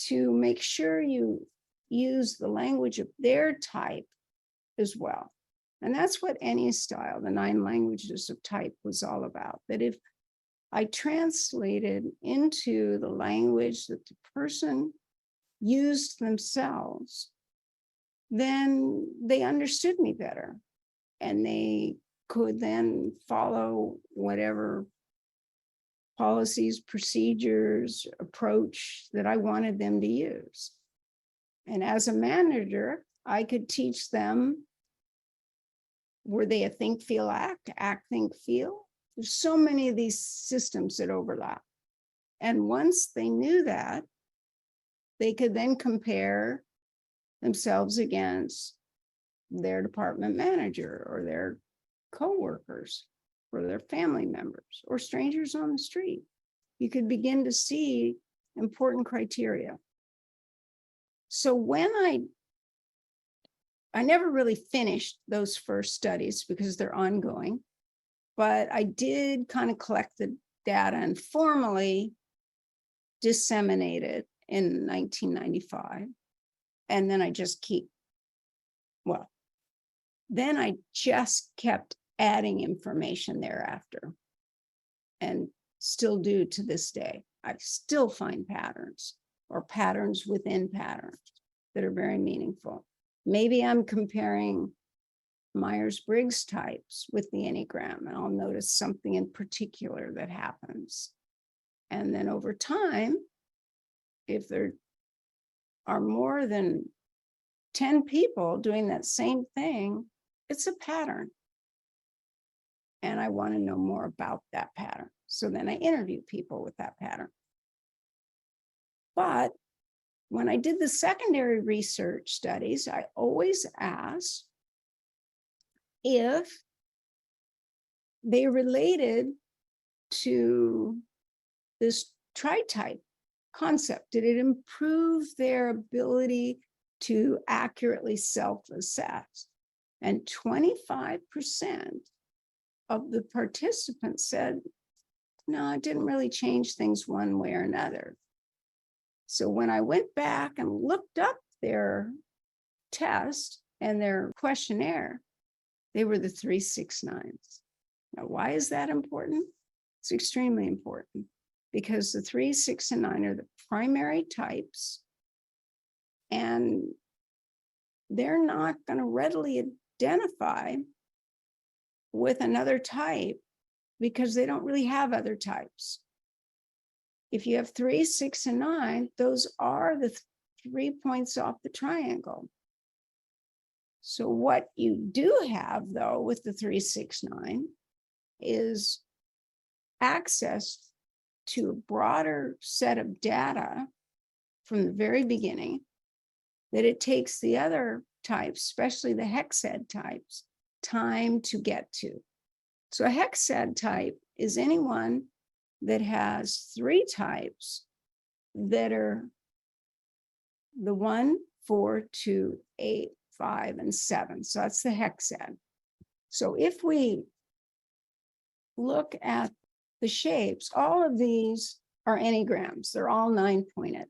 to make sure you use the language of their type as well. And that's what Enne style, the 9 languages of type, was all about. That if I translated into the language that the person used themselves, then they understood me better. And they could then follow whatever policies, procedures, approach that I wanted them to use. And as a manager, I could teach them, were they a think, feel, act, think, feel? There's so many of these systems that overlap. And once they knew that, they could then compare themselves against their department manager or their coworkers or their family members or strangers on the street. You could begin to see important criteria. So when I never really finished those first studies because they're ongoing, but I did kind of collect the data and formally disseminate it in 1995. And then I just then I just kept adding information thereafter, and still do to this day. I still find patterns or patterns within patterns that are very meaningful. Maybe I'm comparing Myers-Briggs types with the Enneagram, and I'll notice something in particular that happens. And then over time, if there are more than 10 people doing that same thing, it's a pattern. And I want to know more about that pattern. So then I interview people with that pattern. But when I did the secondary research studies, I always asked if they related to this tritype concept. Did it improve their ability to accurately self-assess? And 25% of the participants said, no, it didn't really change things one way or another. So when I went back and looked up their test and their questionnaire, they were the 3, 6, 9s. Now, why is that important? It's extremely important because the 3, 6, and 9 are the primary types, and they're not going to readily identify with another type because they don't really have other types. If you have 3, 6, and 9, those are the 3 points off the triangle. So what you do have, though, with the 3, 6, 9 is access to a broader set of data from the very beginning that it takes the other types, especially the hexad types, time to get to. So a hexad type is anyone that has 3 types that are the 1, 4, 2, 8, 5, and 7. So that's the hexad. So if we look at the shapes, all of these are enneagrams. They're all 9-pointed.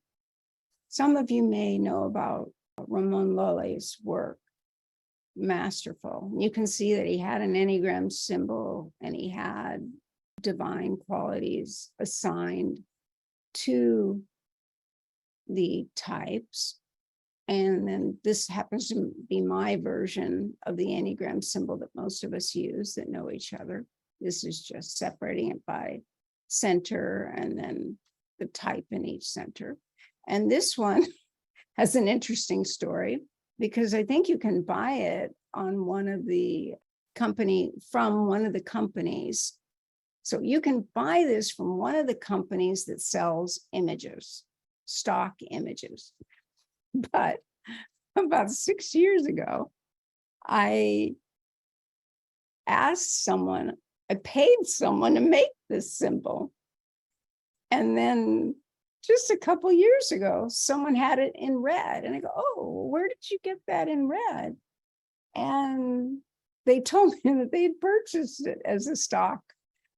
Some of you may know about Ramon Lolle's work, masterful. You can see that he had an enneagram symbol and he had divine qualities assigned to the types. And then this happens to be my version of the enneagram symbol that most of us use that know each other. This is just separating it by center and then the type in each center. And this one has an interesting story because I think you can buy it on one of the from one of the companies. So you can buy this from one of the companies that sells images, stock images. But about 6 years ago, I asked someone I paid someone to make this symbol. And then just a couple years ago, someone had it in red. And I go, oh, where did you get that in red? And they told me that they'd purchased it as a stock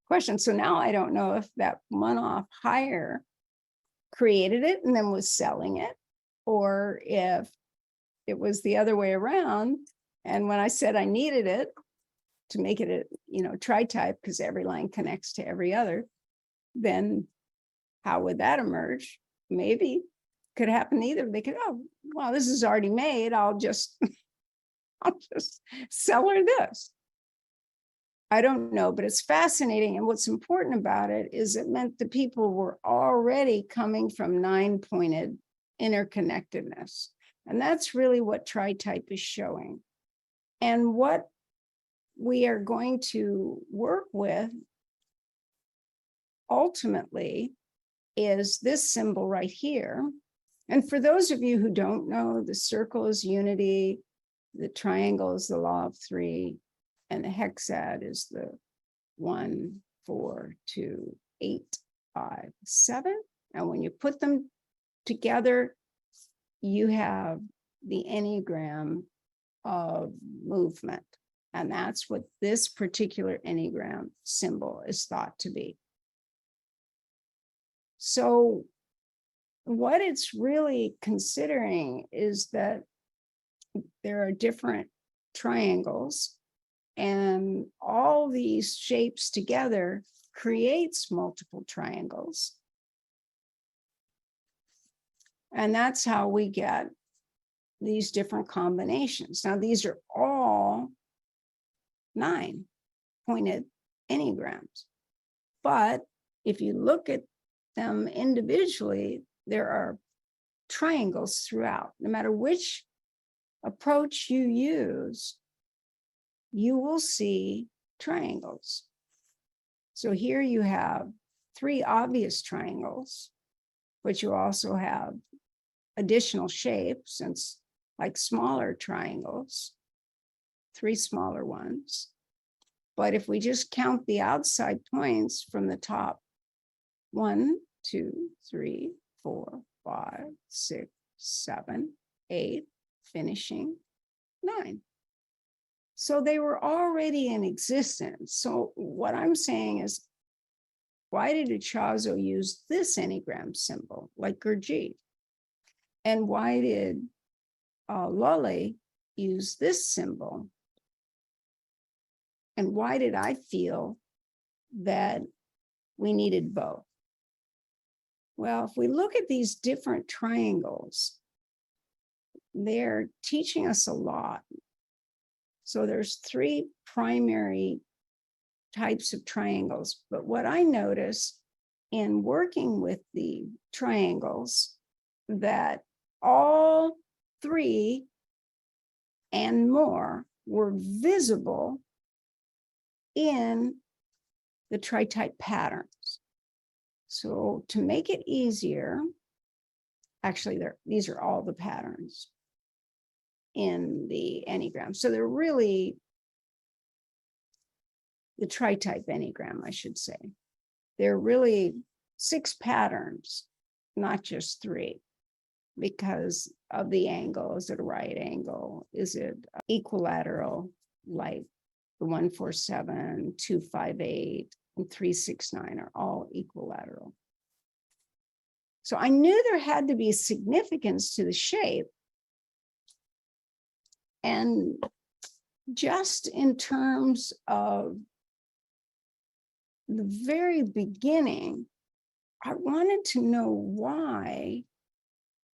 question. So now I don't know if that one-off hire created it and then was selling it, or if it was the other way around. And when I said I needed it to make it a tri-type, because every line connects to every other, then how would that emerge? Maybe could happen either. They could, oh, well, this is already made. I'll just sell her this. I don't know, but it's fascinating. And what's important about it is it meant the people were already coming from 9-pointed interconnectedness. And that's really what tri-type is showing. And what we are going to work with ultimately is this symbol right here. And for those of you who don't know, the circle is unity, the triangle is the law of three, and the hexad is the 1, 4, 2, 8, 5, 7. And when you put them together, you have the Enneagram of movement. And that's what this particular Enneagram symbol is thought to be. So what it's really considering is that there are different triangles, and all these shapes together creates multiple triangles. And that's how we get these different combinations. Now, these are all 9-pointed Enneagrams. But if you look at them individually, there are triangles throughout. No matter which approach you use, you will see triangles. So here you have 3 obvious triangles, but you also have additional shapes, and like smaller triangles, 3 smaller ones. But if we just count the outside points from the top, 1, 2, 3, 4, 5, 6, 7, 8, finishing 9. So they were already in existence. So what I'm saying is, why did Ichazo use this Enneagram symbol, like Gurdjieff? And why did Hurley use this symbol? And why did I feel that we needed both? Well, if we look at these different triangles, they're teaching us a lot. So there's 3 primary types of triangles. But what I noticed in working with the triangles, that all 3 and more were visible in the tritype patterns. So to make it easier, actually, these are all the patterns in the Enneagram. So they're really the tritype Enneagram, I should say. They're really 6 patterns, not just 3, because of the angle. Is it a right angle? Is it equilateral, like the 147, 258, and 369 are all equilateral? So I knew there had to be significance to the shape. And just in terms of the very beginning, I wanted to know why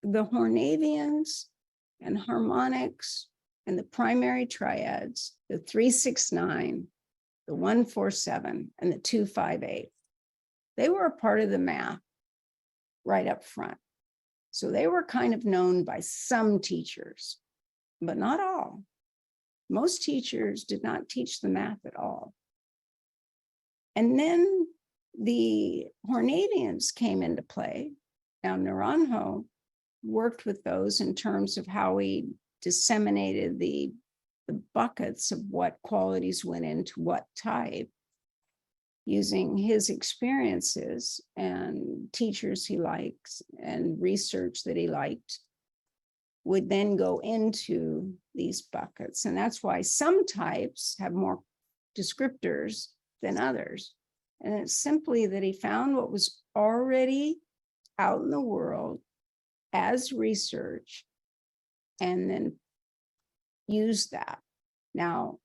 the Hornavians and harmonics and the primary triads, the 369, the 147, and the 258, they were a part of the math right up front. So they were kind of known by some teachers, but not all. Most teachers did not teach the math at all. And then the Hornavians came into play. Now, Naranjo worked with those in terms of how he disseminated the buckets of what qualities went into what type. using his experiences and teachers he likes and research that he liked, would then go into these buckets. And that's why some types have more descriptors than others. And it's simply that he found what was already out in the world as research and then used that. Now,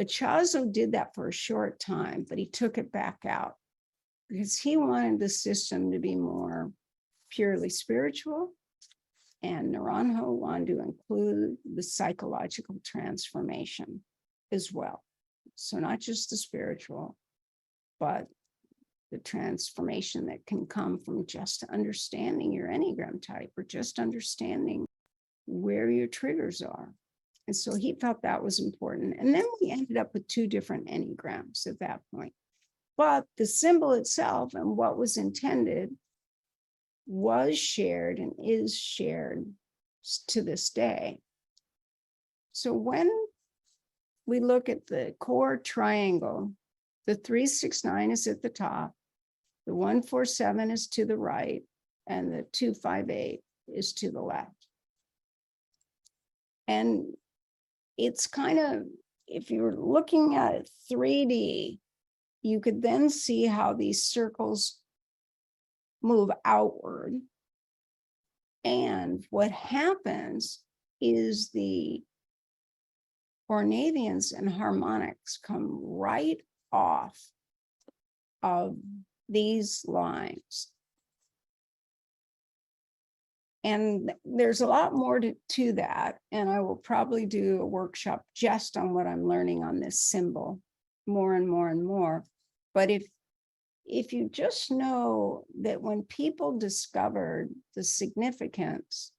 Ichazo did that for a short time, but he took it back out because he wanted the system to be more purely spiritual, and Naranjo wanted to include the psychological transformation as well. So not just the spiritual, but the transformation that can come from just understanding your Enneagram type or just understanding where your triggers are. And so he felt that was important. And then we ended up with 2 different Enneagrams at that point. But the symbol itself and what was intended was shared and is shared to this day. So when we look at the core triangle, the 369 is at the top, the 147 is to the right, and the 258 is to the left. And it's kind of, if you're looking at it 3D, you could then see how these circles move outward. And what happens is the Hornavians and harmonics come right off of these lines. And there's a lot more to that. And I will probably do a workshop just on what I'm learning on this symbol more and more and more. But if you just know that when people discovered the significance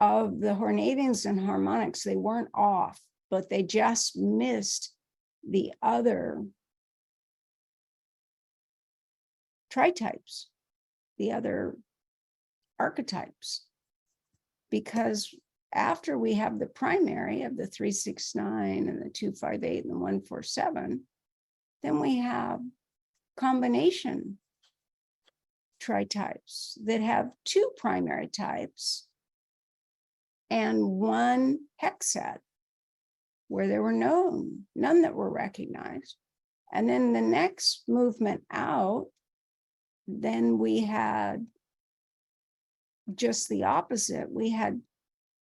of the Hornavians and harmonics, they weren't off, but they just missed the other tritypes, the other archetypes. Because after we have the primary of the 369 and the 258 and the 147, then we have combination tritypes that have 2 primary types and 1 hex set where there were none that were recognized. And then the next movement out, then we had just the opposite. We had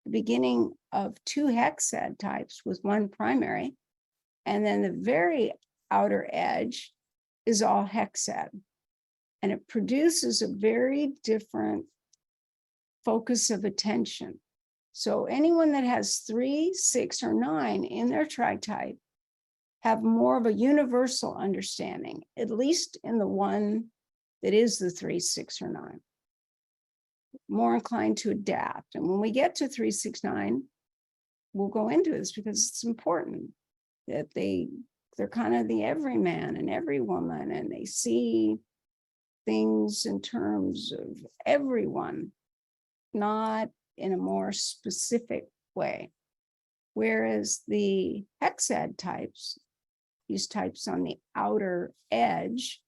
the beginning of 2 hex set types with 1 primary, and then the very outer edge is all hexad, and it produces a very different focus of attention. So anyone that has 3, 6, or 9 in their tritype have more of a universal understanding, at least in the one that is the 3, 6, or 9, more inclined to adapt. And when we get to 3, 6, 9, we'll go into this because it's important that they're kind of the everyman and every woman, and they see things in terms of everyone, not in a more specific way. Whereas the hexad types, these types on the outer edge,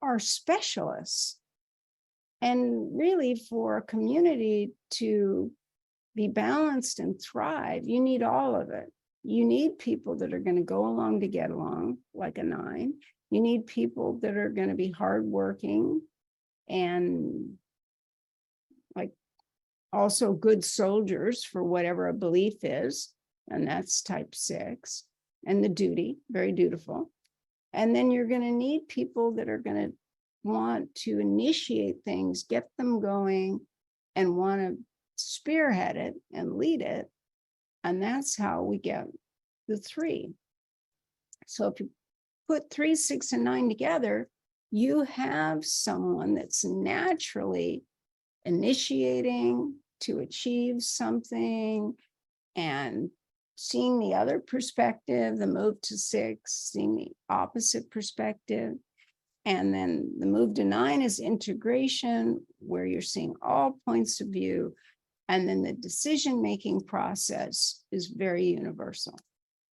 are specialists. And really, for a community to be balanced and thrive, you need all of it. You need people that are going to go along to get along, like a 9. You need people that are going to be hardworking and like also good soldiers for whatever a belief is. And that's type 6. And the duty, very dutiful. And then you're going to need people that are going to want to initiate things, get them going, and want to spearhead it and lead it. And that's how we get the 3. So if you put 3, 6, and 9 together, you have someone that's naturally initiating to achieve something and seeing the other perspective, the move to 6, seeing the opposite perspective. And then the move to 9 is integration, where you're seeing all points of view. And then the decision-making process is very universal,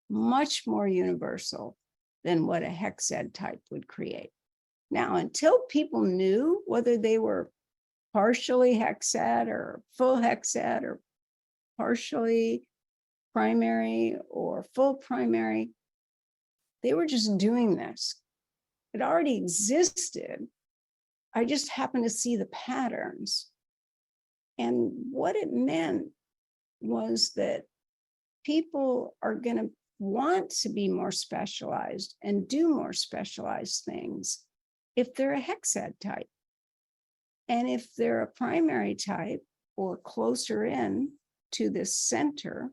much more universal than what a hexad type would create. Now, until people knew whether they were partially hexad or full hexad or partially primary or full primary, they were just doing this. It already existed. I just happened to see the patterns. And what it meant was that people are going to want to be more specialized and do more specialized things if they're a hexad type. And if they're a primary type or closer in to this center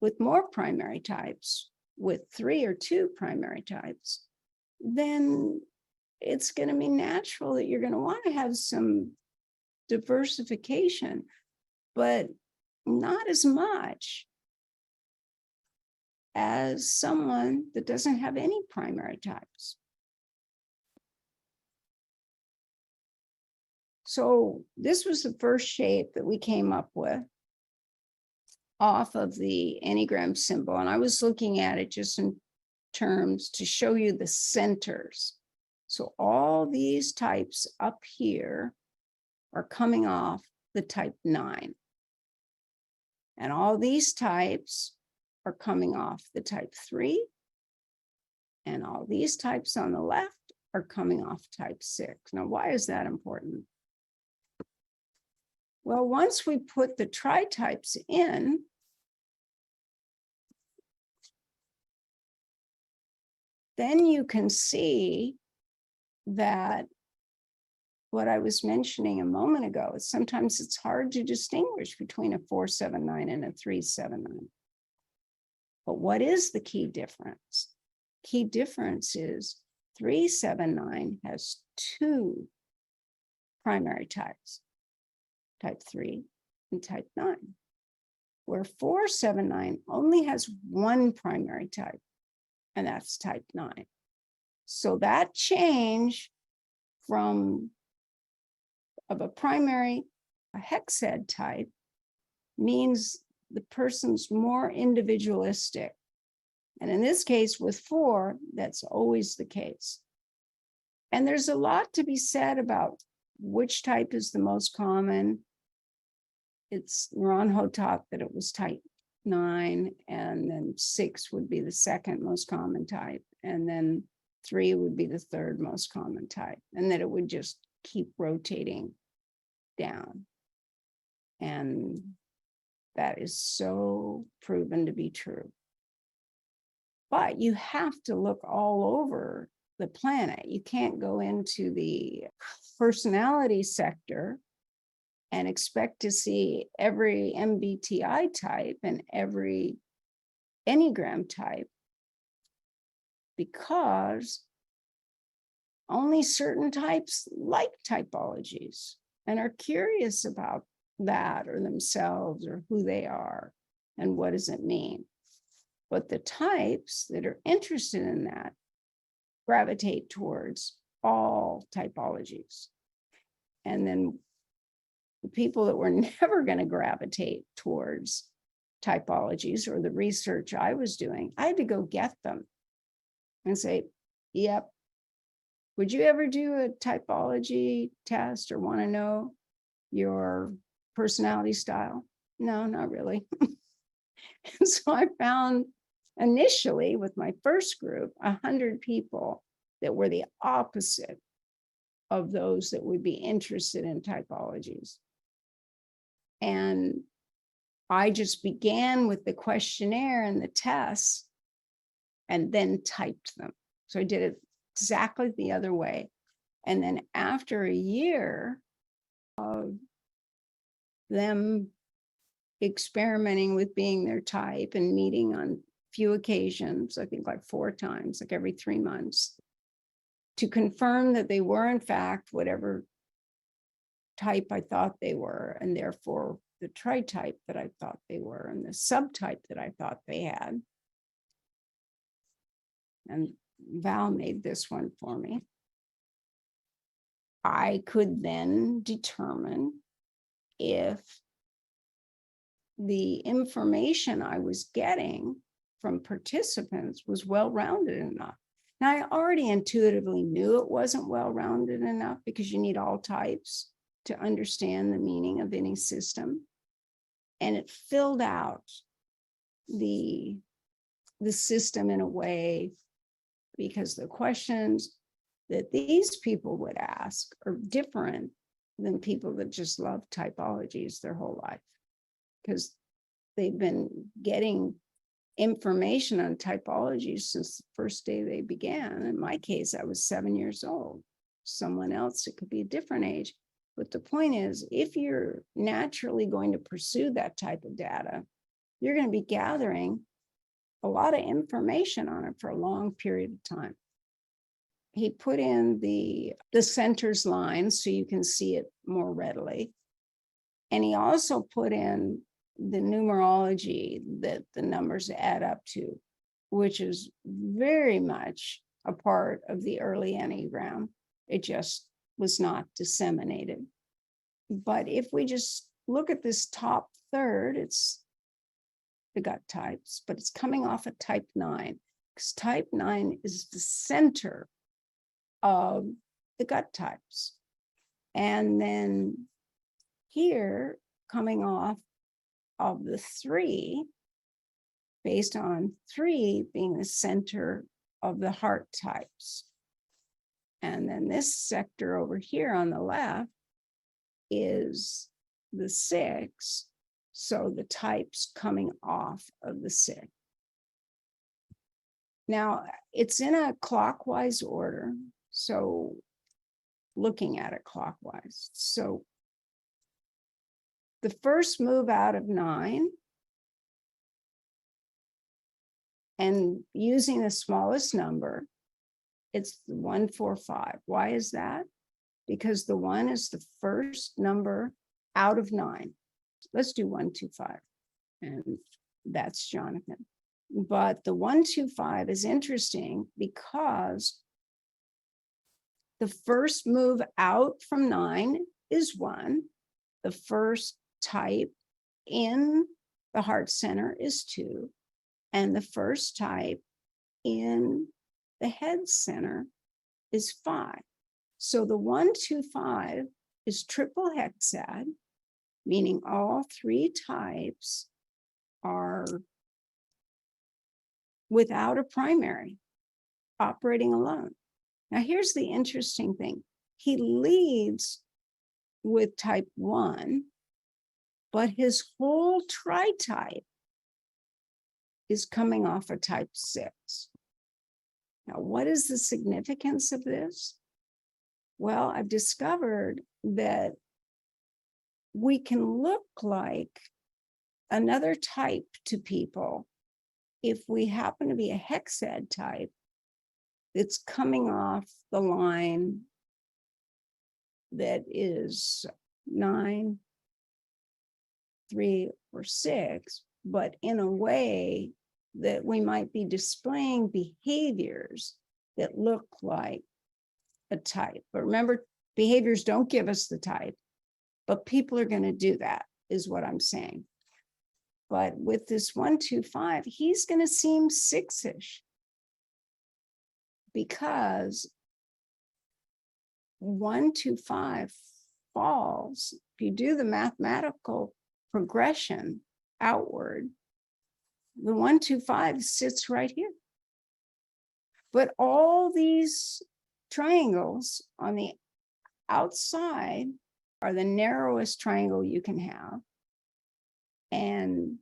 with more primary types, with 3 or 2 primary types, then it's going to be natural that you're going to want to have some diversification, but not as much as someone that doesn't have any primary types. So this was the first shape that we came up with off of the Enneagram symbol. And I was looking at it just in terms to show you the centers. So all these types up here are coming off the type 9. And all these types are coming off the type 3. And all these types on the left are coming off type 6. Now, why is that important? Well, once we put the tritypes in, then you can see that what I was mentioning a moment ago is sometimes it's hard to distinguish between a 4-7-9 and a 3-7-9. But what is the key difference? Key difference is 3-7-9 has 2 primary types, type 3 and type 9, where 4-7-9 only has 1 primary type, and that's type 9. So that change from of a primary, a hexad type, means the person's more individualistic. And in this case, with 4, that's always the case. And there's a lot to be said about which type is the most common. It's Naranjo taught that it was type 9, and then 6 would be the second most common type, and then 3 would be the third most common type, and that it would just keep rotating down. And that is so proven to be true. But you have to look all over the planet. You can't go into the personality sector and expect to see every MBTI type and every Enneagram type, because only certain types like typologies and are curious about that or themselves or who they are and what does it mean. But the types that are interested in that gravitate towards all typologies. And then the people that were never going to gravitate towards typologies or the research I was doing, I had to go get them and say, yep, would you ever do a typology test or want to know your personality style? No, not really. And so I found initially with my first group, 100 people that were the opposite of those that would be interested in typologies. And I just began with the questionnaire and the tests and then typed them. So I did it exactly the other way. And then after a year of them experimenting with being their type and meeting on few occasions, I think like 4 times, like every 3 months, to confirm that they were in fact whatever type I thought they were, and therefore the tritype that I thought they were, and the subtype that I thought they had. And Val made this one for me. I could then determine if the information I was getting from participants was well-rounded enough. Now, I already intuitively knew it wasn't well-rounded enough because you need all types to understand the meaning of any system. And it filled out the system in a way, because the questions that these people would ask are different than people that just love typologies their whole life, because they've been getting information on typologies since the first day they began. In my case, I was 7 years old. Someone else, it could be a different age. But the point is, if you're naturally going to pursue that type of data, you're going to be gathering a lot of information on it for a long period of time. He put in the centers line so you can see it more readily. And he also put in the numerology that the numbers add up to, which is very much a part of the early Enneagram. It just was not disseminated. But if we just look at this top third, it's the gut types, but it's coming off of type 9, because type 9 is the center of the gut types. And then here, coming off of the 3, based on 3 being the center of the heart types. And then this sector over here on the left is the 6, so the types coming off of the 6. Now, it's in a clockwise order, so looking at it clockwise. So the first move out of 9, and using the smallest number, it's 1, 4, 5. Why is that? Because the 1 is the first number out of 9. Let's do 1, 2, 5. And that's Jonathan. But the 1, 2, 5 is interesting because the first move out from 9 is 1. The first type in the heart center is 2. And the first type in the head center is 5. So the 1, 2, 5 is triple hexad, meaning all 3 types are without a primary, operating alone. Now, here's the interesting thing. He leads with type 1, but his whole tritype is coming off of type 6. Now, what is the significance of this? Well, I've discovered that we can look like another type to people if we happen to be a hexad type that's coming off the line that is 9, 3, or 6, but in a way that we might be displaying behaviors that look like a type. But remember, behaviors don't give us the type, but people are going to do that, is what I'm saying. But with this 1, 2, 5, he's going to seem 6-ish, because 1, 2, 5 falls. If you do the mathematical progression outward, the 1, 2, 5 sits right here. But all these triangles on the outside are the narrowest triangle you can have and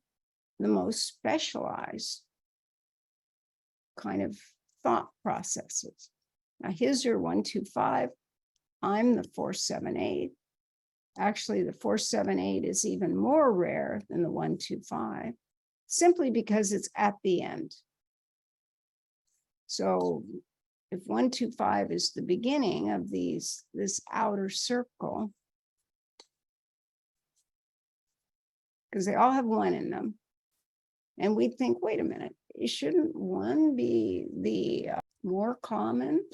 the most specialized kind of thought processes. Now, his are 1, 2, 5. I'm the 4, 7, 8. Actually, the 4, 7, 8 is even more rare than the 1, 2, 5, simply because it's at the end. So if 1, 2, 5 is the beginning of this outer circle, because they all have 1 in them, and we think, wait a minute, shouldn't 1 be the more common?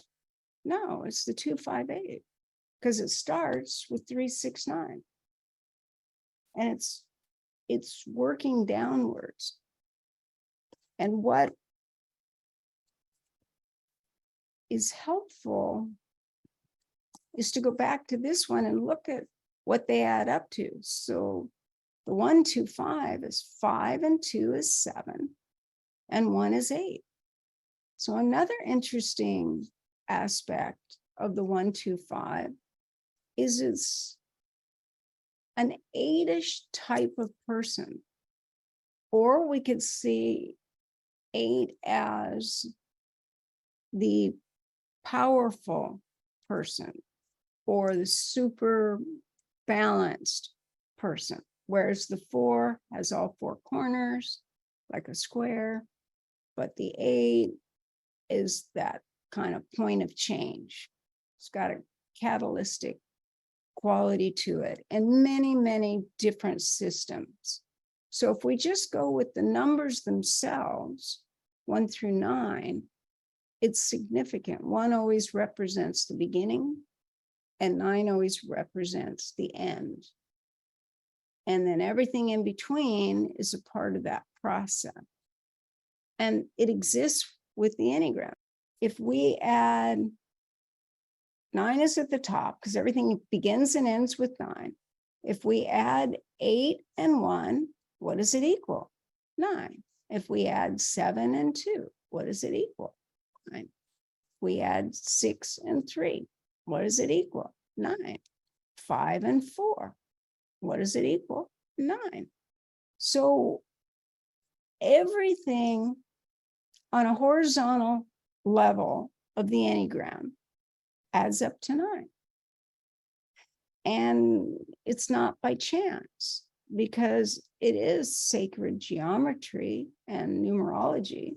No, it's the 2, 5, 8, because it starts with 3, 6, 9, and it's working downwards. And what is helpful is to go back to this one and look at what they add up to. So the 1, 2, 5 is 5 and 2 is 7 and 1 is 8. So another interesting aspect of the 1, 2, 5 is it's an 8-ish type of person. Or we could see 8 as the powerful person or the super balanced person, whereas the 4 has all 4 corners like a square, but the 8 is that kind of point of change. It's got a catalytic quality to it and many, many different systems. So if we just go with the numbers themselves, 1 through 9, it's significant. 1 always represents the beginning and 9 always represents the end. And then everything in between is a part of that process. And it exists with the Enneagram. If we add 9 is at the top because everything begins and ends with 9. If we add 8 and 1, what does it equal? 9. If we add 7 and 2, what does it equal? 9. We add 6 and 3, what does it equal? 9. 5 and 4, what does it equal? 9. So everything on a horizontal level of the Enneagram adds up to 9. And it's not by chance, because it is sacred geometry and numerology.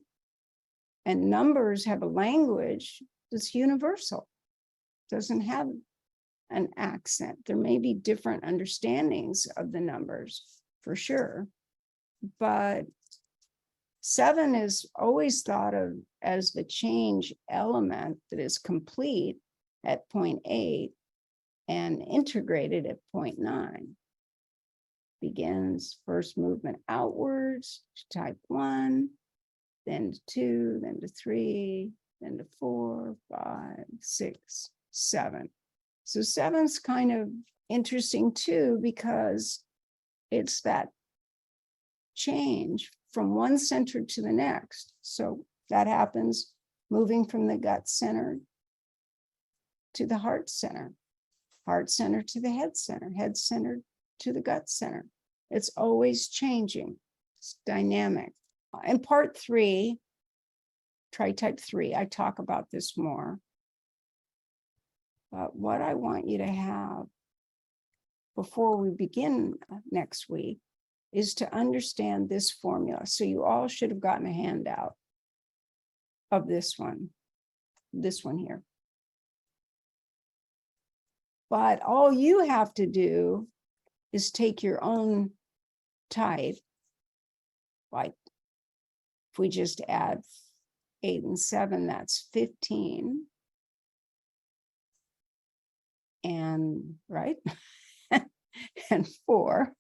And numbers have a language that's universal, doesn't have an accent. There may be different understandings of the numbers for sure, but 7 is always thought of as the change element that is complete at point 8 and integrated at point 9. Begins first movement outwards to type 1, then to 2, then to 3, then to 4, 5, 6, 7. So 7's kind of interesting too, because it's that change from one center to the next. So that happens moving from the gut center to the heart center to the head center to the gut center. It's always changing. It's dynamic. In part 3, Tritype 3, I talk about this more. But what I want you to have before we begin next week is to understand this formula. So you all should have gotten a handout of this one here. But all you have to do is take your own type, like if we just add 8 and 7, that's 15. And right, and 4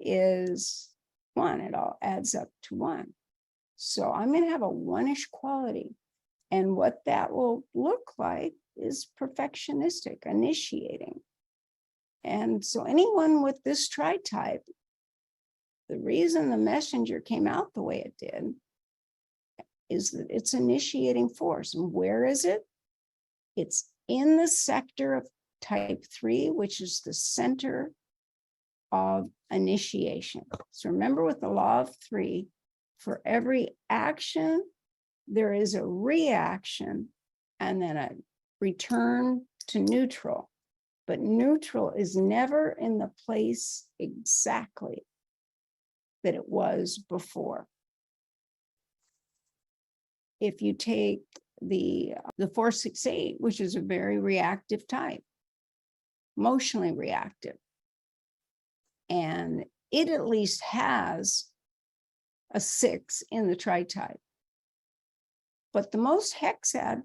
is 1. It all adds up to 1. So I'm going to have a 1-ish quality. And what that will look like is perfectionistic, initiating. And so anyone with this tritype, the reason the messenger came out the way it did is that it's initiating force. And where is it? It's in the sector of type 3, which is the center of initiation. So remember, with the law of 3, for every action, there is a reaction and then a return to neutral. But neutral is never in the place exactly that it was before. If you take the 4-6-8, which is a very reactive type, emotionally reactive, and it at least has a 6 in the tritype. But the most hexad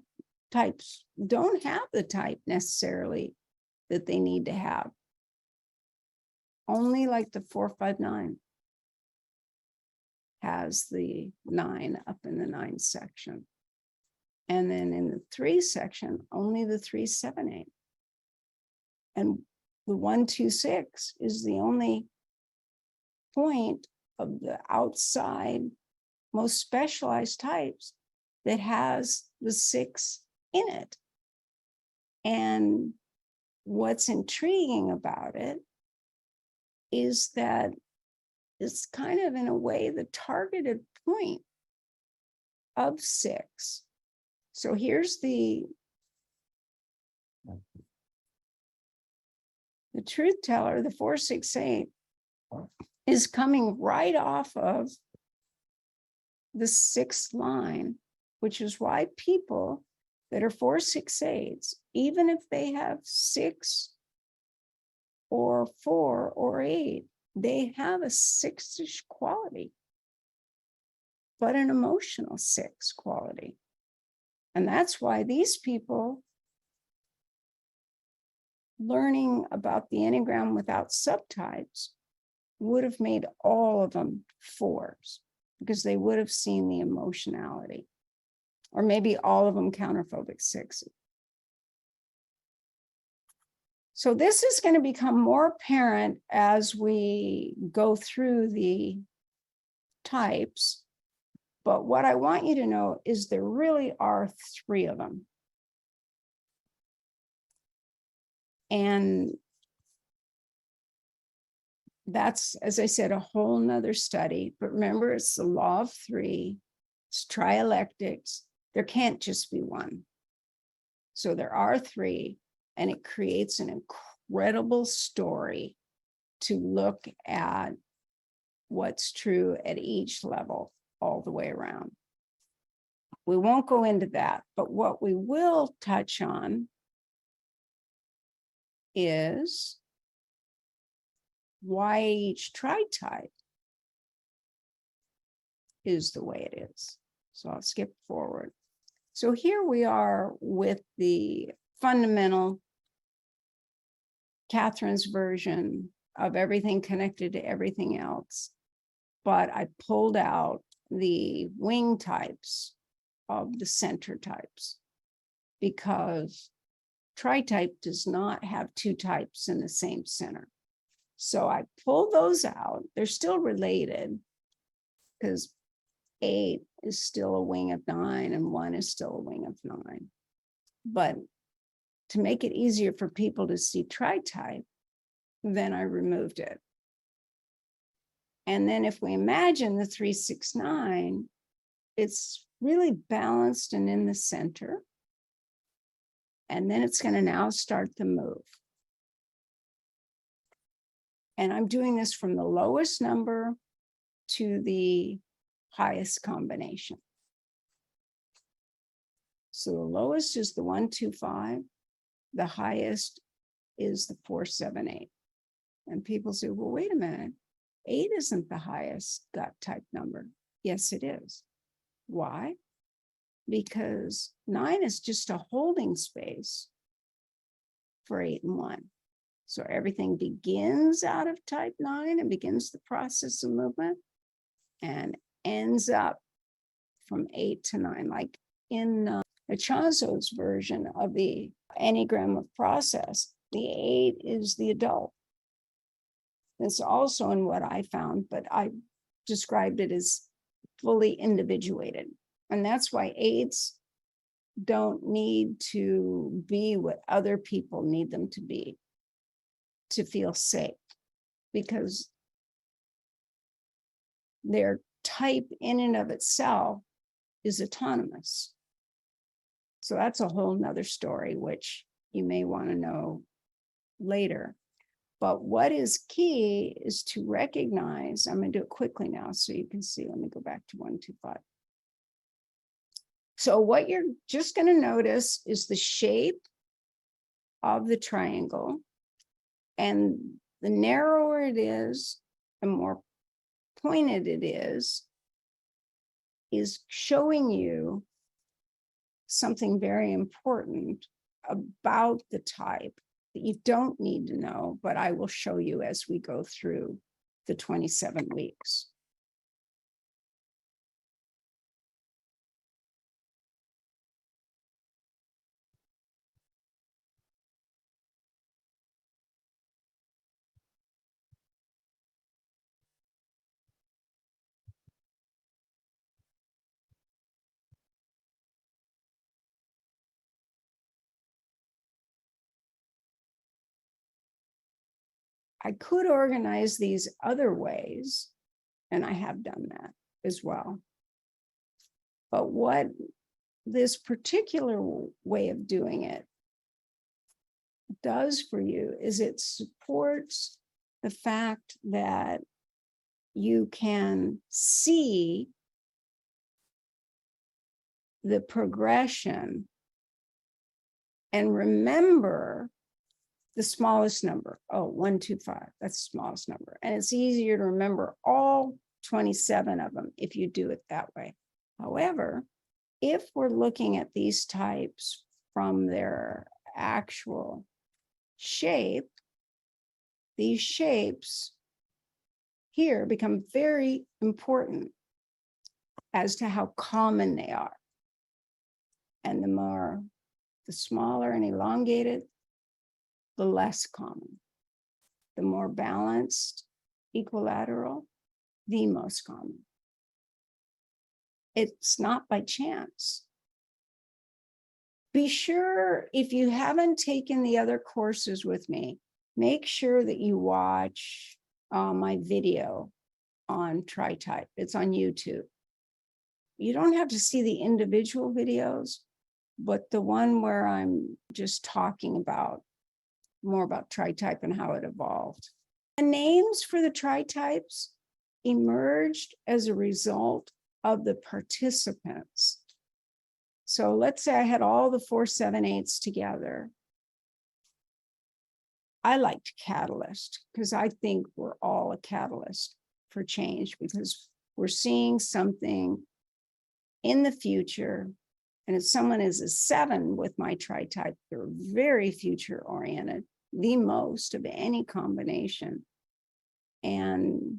types don't have the type necessarily that they need to have. Only like the 4-5-9 has the 9 up in the 9 section. And then in the 3 section, only the 3, 7, 8. And the 1, 2, 6 is the only point of the outside, most specialized types that has the 6 in it. And what's intriguing about it is that it's kind of, in a way, the targeted point of 6. So here's the truth teller, the 4, 6, 8, is coming right off of the 6th line, which is why people that are 4, 6, 8s, even if they have 6 or 4 or 8, they have a 6-ish quality, but an emotional 6 quality. And that's why these people learning about the Enneagram without subtypes would have made all of them 4s, because they would have seen the emotionality, or maybe all of them counterphobic 6s. So this is going to become more apparent as we go through the types. But what I want you to know is there really are 3 of them. And that's, as I said, a whole nother study. But remember, it's the law of 3. It's trialectics. There can't just be one. So there are 3, and it creates an incredible story to look at what's true at each level all the way around. We won't go into that, but what we will touch on is why each tritype is the way it is. So I'll skip forward. So here we are with the fundamental Katherine's version of everything connected to everything else. But I pulled out the wing types of the center types, because tritype does not have 2 types in the same center. So I pulled those out. They're still related, because 8 is still a wing of 9 and 1 is still a wing of 9. But to make it easier for people to see tritype, then I removed it. And then if we imagine the 3, 6, 9, it's really balanced and in the center. And then it's going to now start the move. And I'm doing this from the lowest number to the highest combination. So the lowest is the 1, 2, 5. The highest is the 4, 7, 8. And people say, well, wait a minute. 8 isn't the highest gut type number. Yes, it is. Why? Because 9 is just a holding space for 8 and 1. So everything begins out of type 9 and begins the process of movement and ends up from 8 to 9, like in Ichazo's version of the Enneagram of process. The 8 is the adult. It's also in what I found, but I described it as fully individuated. And that's why 8s don't need to be what other people need them to be to feel safe, because their type in and of itself is autonomous. So that's a whole nother story, which you may want to know later. But what is key is to recognize, I'm going to do it quickly now so you can see. Let me go back to 1, 2, 5. So what you're just going to notice is the shape of the triangle. And the narrower it is, the more pointed it is showing you something very important about the type that you don't need to know, but I will show you as we go through the 27 weeks. I could organize these other ways, and I have done that as well. But what this particular way of doing it does for you is it supports the fact that you can see the progression and remember the smallest number. Oh, 1, 2, 5, that's the smallest number. And it's easier to remember all 27 of them if you do it that way. However, if we're looking at these types from their actual shape, these shapes here become very important as to how common they are. And the smaller and elongated, the less common. The more balanced, equilateral, the most common. It's not by chance. Be sure, if you haven't taken the other courses with me, make sure that you watch my video on Tritype. It's on YouTube. You don't have to see the individual videos, but the one where I'm just talking about more about Tritype and how it evolved. The names for the Tritypes emerged as a result of the participants. So let's say I had all the 4, 7, 8s together. I liked catalyst because I think we're all a catalyst for change because we're seeing something in the future. And if someone is a 7 with my Tritype, they're very future oriented, the most of any combination. And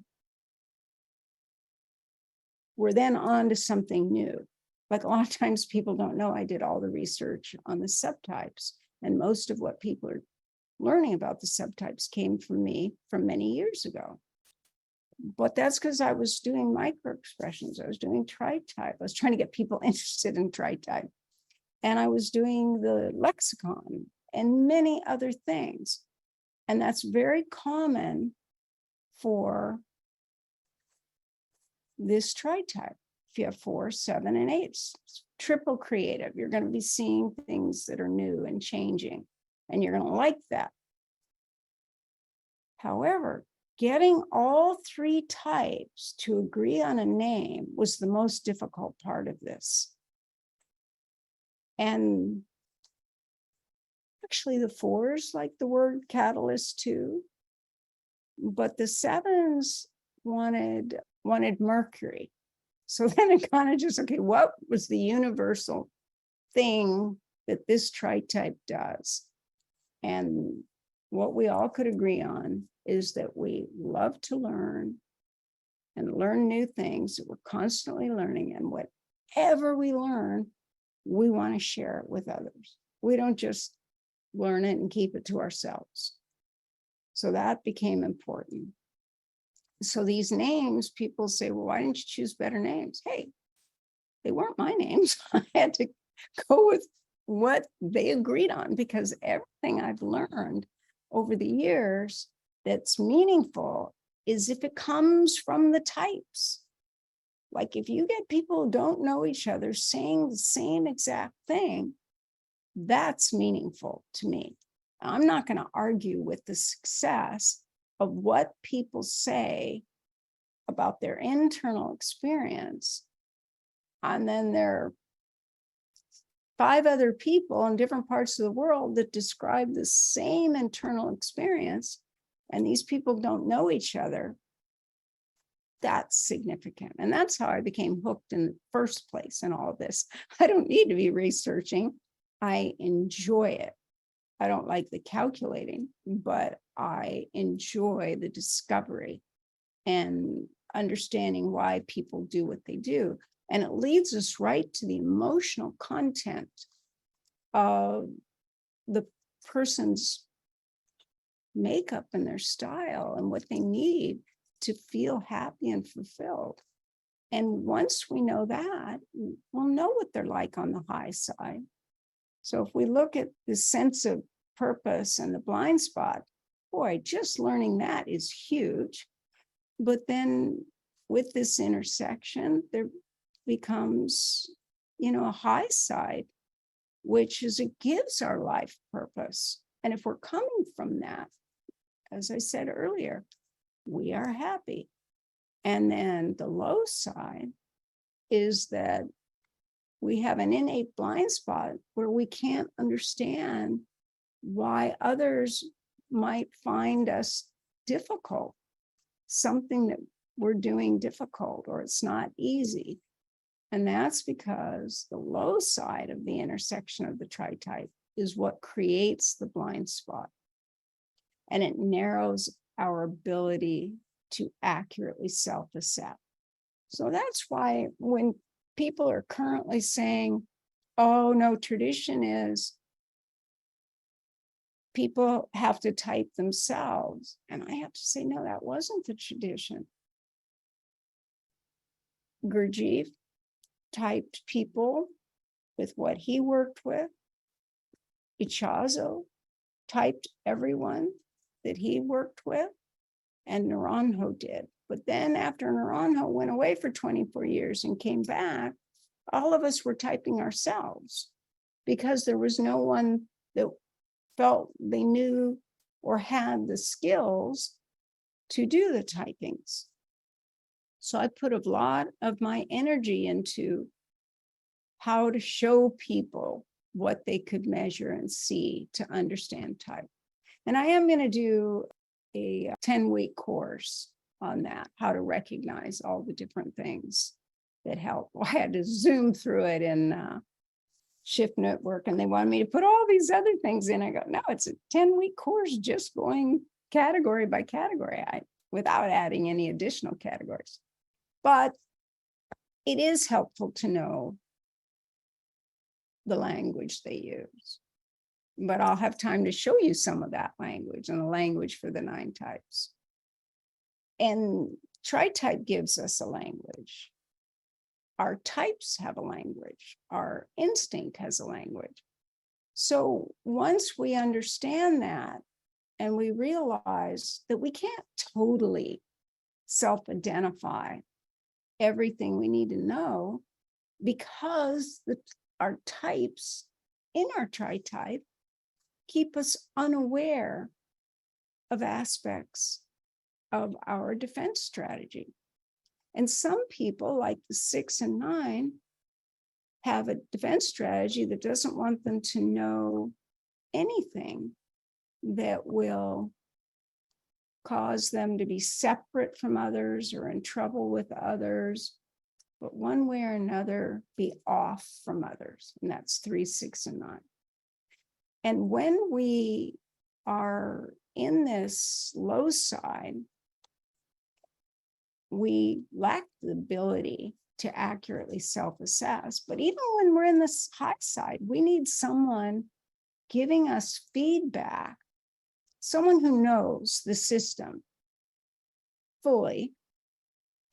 we're then on to something new. Like a lot of times people don't know I did all the research on the subtypes. And most of what people are learning about the subtypes came from me from many years ago. But that's because I was doing micro expressions. I was doing Tritype. I was trying to get people interested in Tritype. And I was doing the lexicon and many other things. And that's very common for this Tritype. If you have 4, 7, and 8, it's triple creative. You're going to be seeing things that are new and changing, and you're going to like that. However, getting all 3 types to agree on a name was the most difficult part of this. And actually the 4s like the word catalyst too, but the 7s wanted Mercury. So then it kind of just, okay, what was the universal thing that this Tritype does? And what we all could agree on is that we love to learn and learn new things, that we're constantly learning. And whatever we learn, we want to share it with others. We don't just learn it and keep it to ourselves. So that became important. So these names, people say, well, why didn't you choose better names? Hey, they weren't my names. I had to go with what they agreed on because everything I've learned over the years that's meaningful is if it comes from the types. Like if you get people who don't know each other saying the same exact thing, that's meaningful to me. I'm not going to argue with the success of what people say about their internal experience. And then there are 5 other people in different parts of the world that describe the same internal experience, and these people don't know each other. That's significant. And that's how I became hooked in the first place in all of this. I don't need to be researching. I enjoy it. I don't like the calculating, but I enjoy the discovery and understanding why people do what they do. And it leads us right to the emotional content of the person's makeup and their style and what they need to feel happy and fulfilled. And once we know that, we'll know what they're like on the high side. So if we look at the sense of purpose and the blind spot, boy, just learning that is huge. But then with this intersection, there becomes, a high side, which is it gives our life purpose. And if we're coming from that, as I said earlier, we are happy. And then the low side is that we have an innate blind spot where we can't understand why others might find us difficult, something that we're doing difficult, or it's not easy. And that's because the low side of the intersection of the tritype is what creates the blind spot. And it narrows our ability to accurately self-assess. So that's why when people are currently saying, oh, no, tradition is people have to type themselves. And I have to say, no, that wasn't the tradition. Gurdjieff typed people with what he worked with. Ichazo typed everyone that he worked with, and Naranjo did. But then after Naranjo went away for 24 years and came back, all of us were typing ourselves because there was no one that felt they knew or had the skills to do the typings. So I put a lot of my energy into how to show people what they could measure and see to understand type. And I am going to do a 10-week course on that, how to recognize all the different things that help. I had to zoom through it in Shift Network, and they wanted me to put all these other things in. I go, no, it's a 10-week course just going category by category without adding any additional categories. But it is helpful to know the language they use. But I'll have time to show you some of that language and the language for the 9 types. And Tritype gives us a language. Our types have a language. Our instinct has a language. So once we understand that and we realize that we can't totally self-identify everything we need to know, because our types in our tritype keep us unaware of aspects of our defense strategy. And some people, like the 6 and 9, have a defense strategy that doesn't want them to know anything that will cause them to be separate from others or in trouble with others, but one way or another be off from others. And that's 3, 6, and 9. And when we are in this low side, we lack the ability to accurately self-assess. But even when we're in this high side, we need someone giving us feedback, someone who knows the system fully,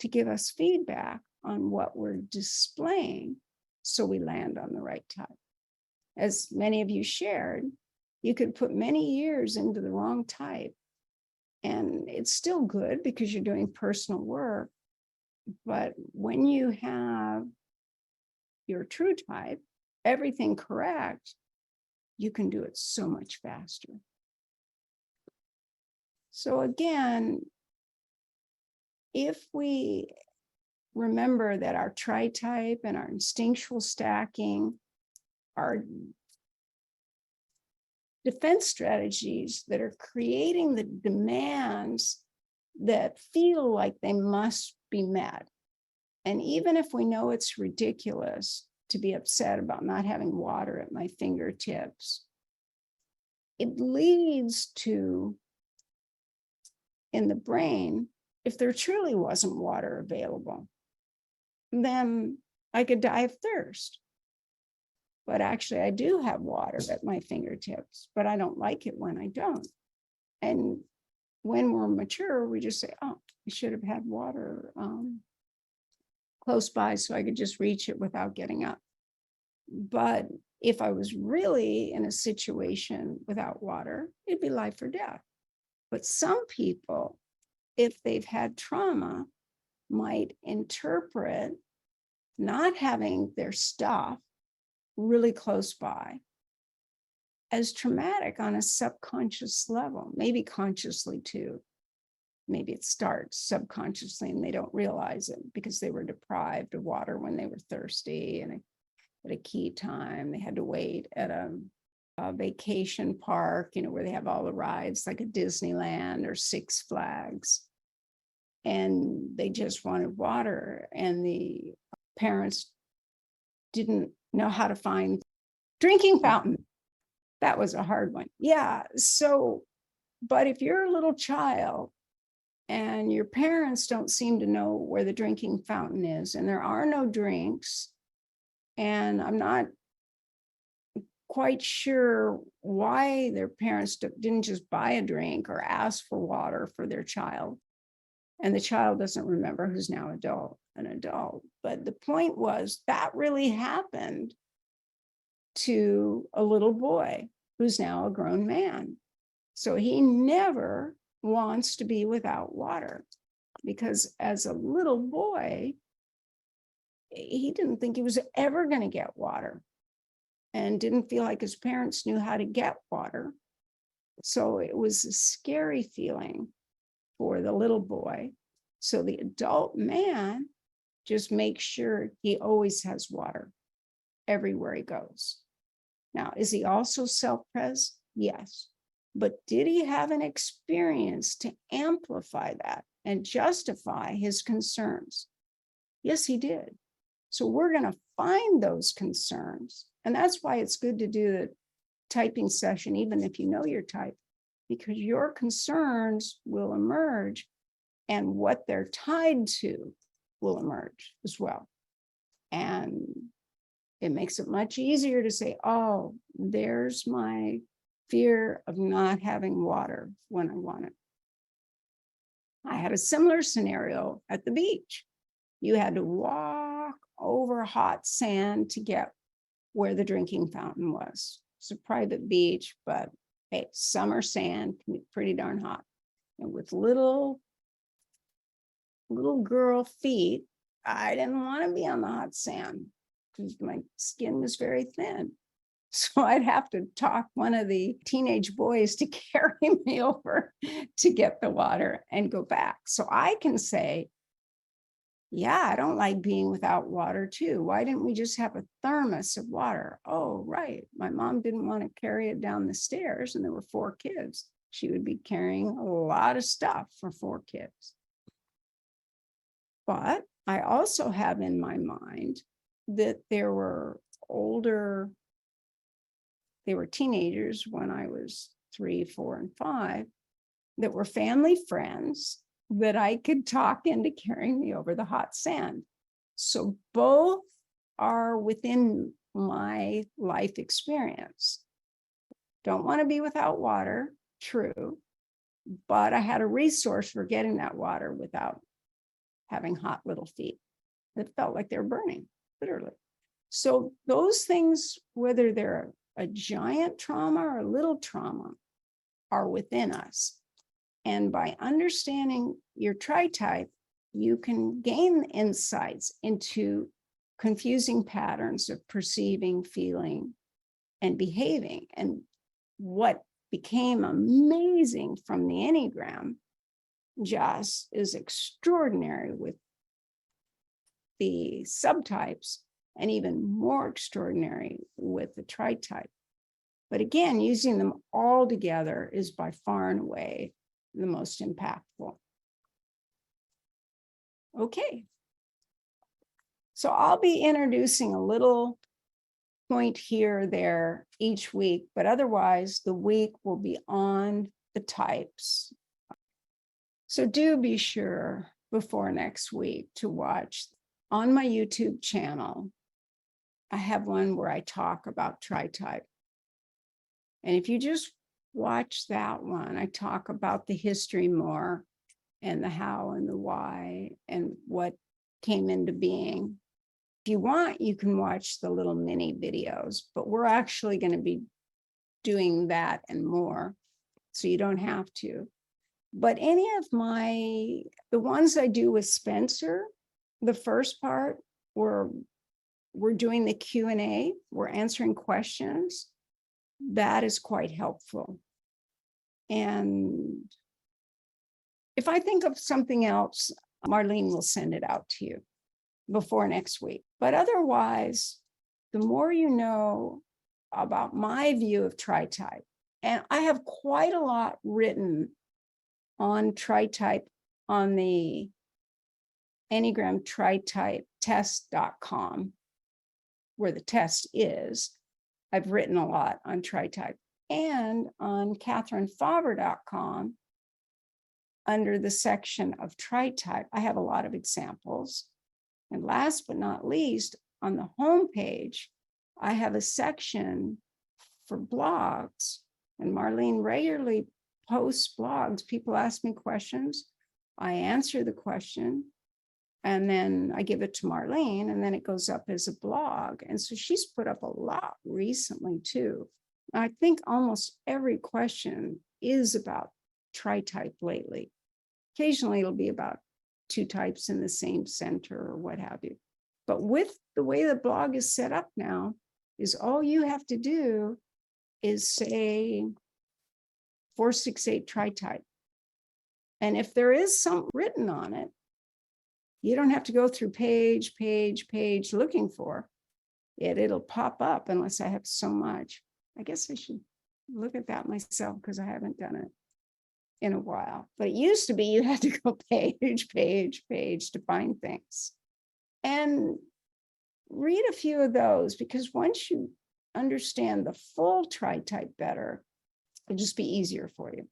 to give us feedback on what we're displaying so we land on the right type. As many of you shared, you could put many years into the wrong type, and it's still good because you're doing personal work. But when you have your true type, everything correct, you can do it so much faster. So again, if we remember that our tritype and our instinctual stacking are defense strategies that are creating the demands that feel like they must be met. And even if we know it's ridiculous to be upset about not having water at my fingertips, it leads to, in the brain, if there truly wasn't water available, then I could die of thirst. But actually, I do have water at my fingertips, but I don't like it when I don't. And when we're mature, we just say, oh, I should have had water close by so I could just reach it without getting up. But if I was really in a situation without water, it'd be life or death. But some people, if they've had trauma, might interpret not having their stuff really close by as traumatic on a subconscious level, maybe consciously too. Maybe it starts subconsciously and they don't realize it because they were deprived of water when they were thirsty, and at a key time they had to wait at a vacation park, where they have all the rides like a Disneyland or Six Flags, and they just wanted water, and the parents didn't know how to find drinking fountain. That was a hard one. Yeah. So, but if you're a little child and your parents don't seem to know where the drinking fountain is, and there are no drinks, and I'm not quite sure why their parents didn't just buy a drink or ask for water for their child, and the child doesn't remember, who's now an adult. But the point was that really happened to a little boy who's now a grown man. So he never wants to be without water, because as a little boy, he didn't think he was ever going to get water and didn't feel like his parents knew how to get water. So it was a scary feeling for the little boy. So the adult man just makes sure he always has water everywhere he goes. Now, is he also self-pres? Yes. But did he have an experience to amplify that and justify his concerns? Yes, he did. So we're going to find those concerns. And that's why it's good to do the typing session, even if you know your type, because your concerns will emerge and what they're tied to will emerge as well. And it makes it much easier to say, oh, there's my fear of not having water when I want it. I had a similar scenario at the beach. You had to walk over hot sand to get where the drinking fountain was. It's a private beach, but hey, summer sand can be pretty darn hot. And with little girl feet, I didn't want to be on the hot sand because my skin was very thin. So I'd have to talk one of the teenage boys to carry me over to get the water and go back. So I can say, yeah, I don't like being without water too. Why didn't we just have a thermos of water? Oh, right. My mom didn't want to carry it down the stairs, and there were 4 kids. She would be carrying a lot of stuff for 4 kids. But I also have in my mind that there were teenagers when I was 3, 4, and 5 that were family friends that I could talk into carrying me over the hot sand. So both are within my life experience. Don't want to be without water, true, but I had a resource for getting that water without having hot little feet. It felt like they're burning, literally. So those things, whether they're a giant trauma or a little trauma, are within us. And by understanding your tritype, you can gain insights into confusing patterns of perceiving, feeling, and behaving. And what became amazing from the Enneagram just is extraordinary with the subtypes, and even more extraordinary with the tritype. But again, using them all together is by far and away the most impactful. Okay. So I'll be introducing a little point here or there each week, but otherwise the week will be on the types. So do be sure before next week to watch on my YouTube channel. I have one where I talk about tritype. And if you just watch that one, I talk about the history more and the how and the why and what came into being. If you want, you can watch the little mini videos, but we're actually going to be doing that and more, so you don't have to. But any of the ones I do with Spencer, the first part, we're doing the Q&A, we're answering questions. That is quite helpful. And if I think of something else, Marlene will send it out to you before next week. But otherwise, the more you know about my view of Tritype, and I have quite a lot written on Tritype on the Enneagram Tritype test.com, where the test is. I've written a lot on Tritype, and on KatherineFauvre.com, under the section of Tritype, I have a lot of examples. And last but not least, on the home page, I have a section for blogs, and Marlene regularly posts blogs. People ask me questions, I answer the question, and then I give it to Marlene, and then it goes up as a blog. And so she's put up a lot recently too. I think almost every question is about Tritype lately. Occasionally it'll be about two types in the same center or what have you. But with the way the blog is set up now, is all you have to do is say 468 Tritype. And if there is something written on it, you don't have to go through page looking for it. It'll pop up unless I have so much. I guess I should look at that myself because I haven't done it in a while. But it used to be you had to go page to find things. And read a few of those, because once you understand the full Tritype better, it'll just be easier for you.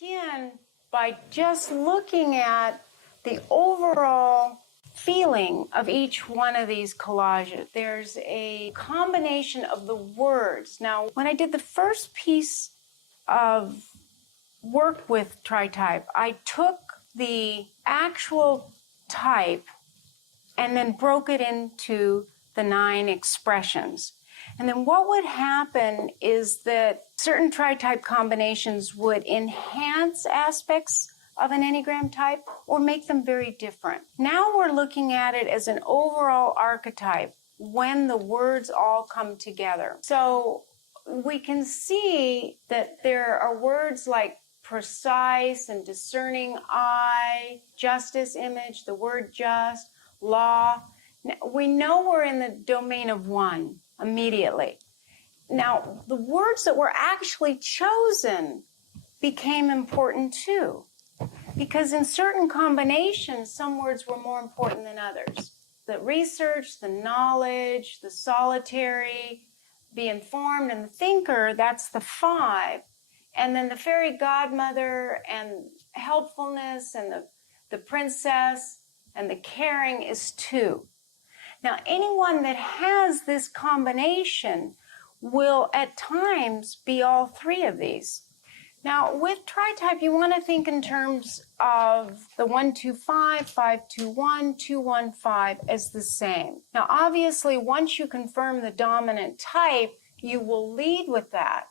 Begin by just looking at the overall feeling of each one of these collages. There's a combination of the words. Now, when I did the first piece of work with Tritype, I took the actual type and then broke it into the 9 expressions. And then what would happen is that certain Tritype combinations would enhance aspects of an Enneagram type or make them very different. Now we're looking at it as an overall archetype when the words all come together. So we can see that there are words like precise and discerning eye, justice image, the word just, law. Now, we know we're in the domain of 1 immediately. Now, the words that were actually chosen became important too, because in certain combinations, some words were more important than others. The research, the knowledge, the solitary, the informed, and the thinker, that's the 5. And then the fairy godmother and helpfulness and the princess and the caring is 2. Now, anyone that has this combination will at times be all 3 of these. Now, with Tritype, you want to think in terms of the 1-2-5, 5-2-1, 2-1-5 as the same. Now, obviously, once you confirm the dominant type, you will lead with that.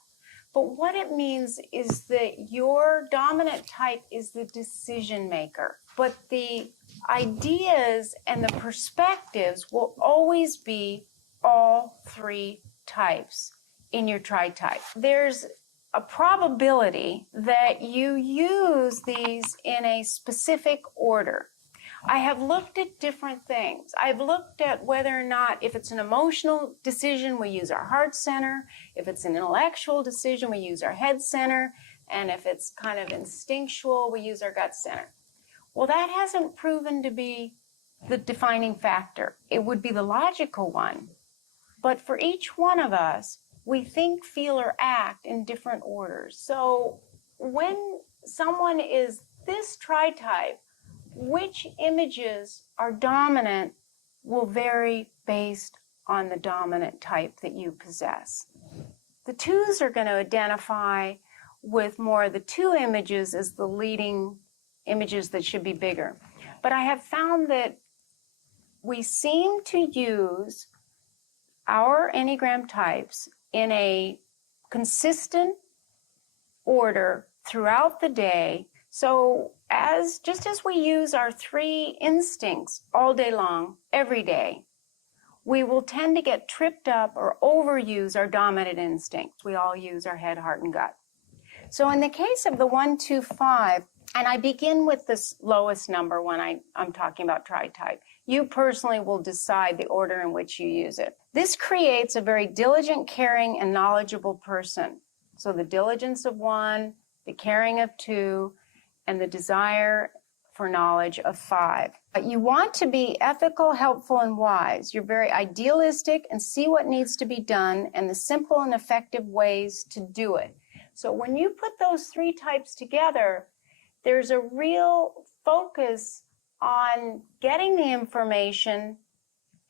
But what it means is that your dominant type is the decision maker. But the ideas and the perspectives will always be all 3 types in your Tritype. There's a probability that you use these in a specific order. I have looked at different things. I've looked at whether or not, if it's an emotional decision, we use our heart center. If it's an intellectual decision, we use our head center. And if it's kind of instinctual, we use our gut center. Well, that hasn't proven to be the defining factor. It would be the logical one. But for each one of us, we think, feel, or act in different orders. So when someone is this Tritype, which images are dominant will vary based on the dominant type that you possess. The 2s are going to identify with more of the 2 images as the leading images that should be bigger. But I have found that we seem to use our Enneagram types in a consistent order throughout the day. So just as we use our 3 instincts all day long, every day, we will tend to get tripped up or overuse our dominant instincts. We all use our head, heart, and gut. So in the case of the 1, 2, 5, and I begin with this lowest number when I'm talking about tritype, you personally will decide the order in which you use it. This creates a very diligent, caring, and knowledgeable person. So the diligence of 1, the caring of 2, and the desire for knowledge of 5. But you want to be ethical, helpful, and wise. You're very idealistic and see what needs to be done and the simple and effective ways to do it. So when you put those 3 types together, there's a real focus on getting the information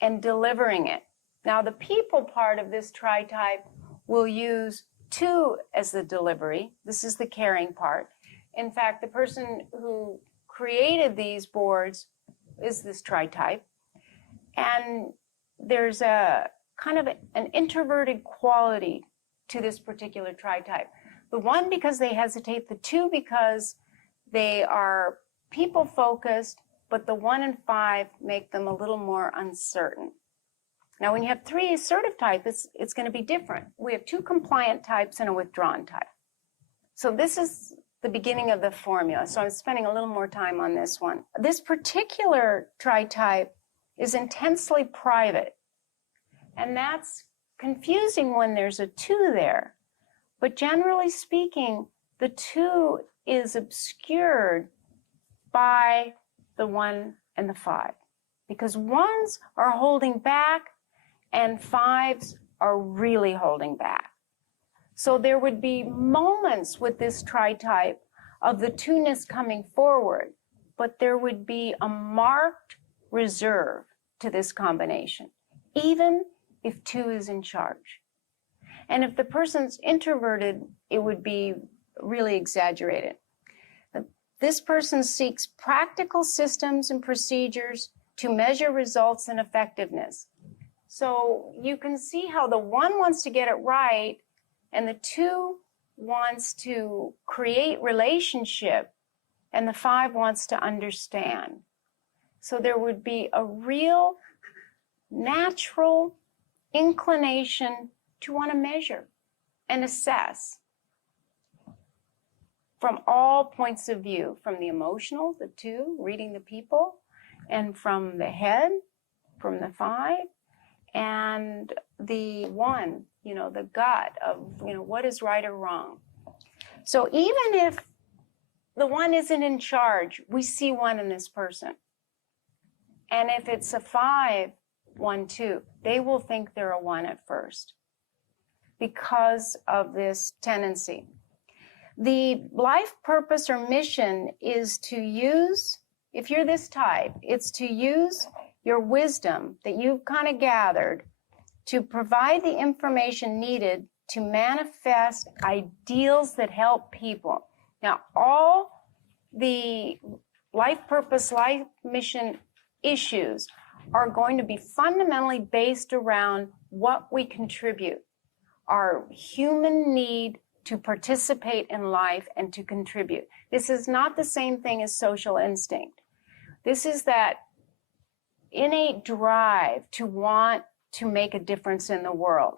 and delivering it. Now, the people part of this tritype will use 2 as the delivery. This is the caring part. In fact, the person who created these boards is this tritype. And there's a kind of an introverted quality to this particular tritype. The 1 because they hesitate, the 2 because they are people-focused, but the 1 and 5 make them a little more uncertain. Now, when you have 3 assertive types, it's going to be different. We have 2 compliant types and a withdrawn type. So this is the beginning of the formula. So I'm spending a little more time on this one. This particular tritype is intensely private. And that's confusing when there's a 2 there. But generally speaking, the 2 is obscured by the 1 and the 5. Because 1s are holding back and 5s are really holding back. So there would be moments with this tritype of the 2ness coming forward, but there would be a marked reserve to this combination, even if 2 is in charge. And if the person's introverted, it would be really exaggerated. This person seeks practical systems and procedures to measure results and effectiveness. So you can see how the 1 wants to get it right and the 2 wants to create relationship and the 5 wants to understand. So there would be a real natural inclination to want to measure and assess from all points of view, from the emotional, the 2, reading the people, and from the head, from the 5, and the 1, the gut of, what is right or wrong. So even if the 1 isn't in charge, we see 1 in this person. And if it's a 5, 1, 2, they will think they're a 1 at first because of this tendency. The life purpose or mission is to use, if you're this type, it's to use your wisdom that you've kind of gathered to provide the information needed to manifest ideals that help people. Now, all the life purpose, life mission issues are going to be fundamentally based around what we contribute, our human need to participate in life and to contribute. This is not the same thing as social instinct. This is that innate drive to want to make a difference in the world.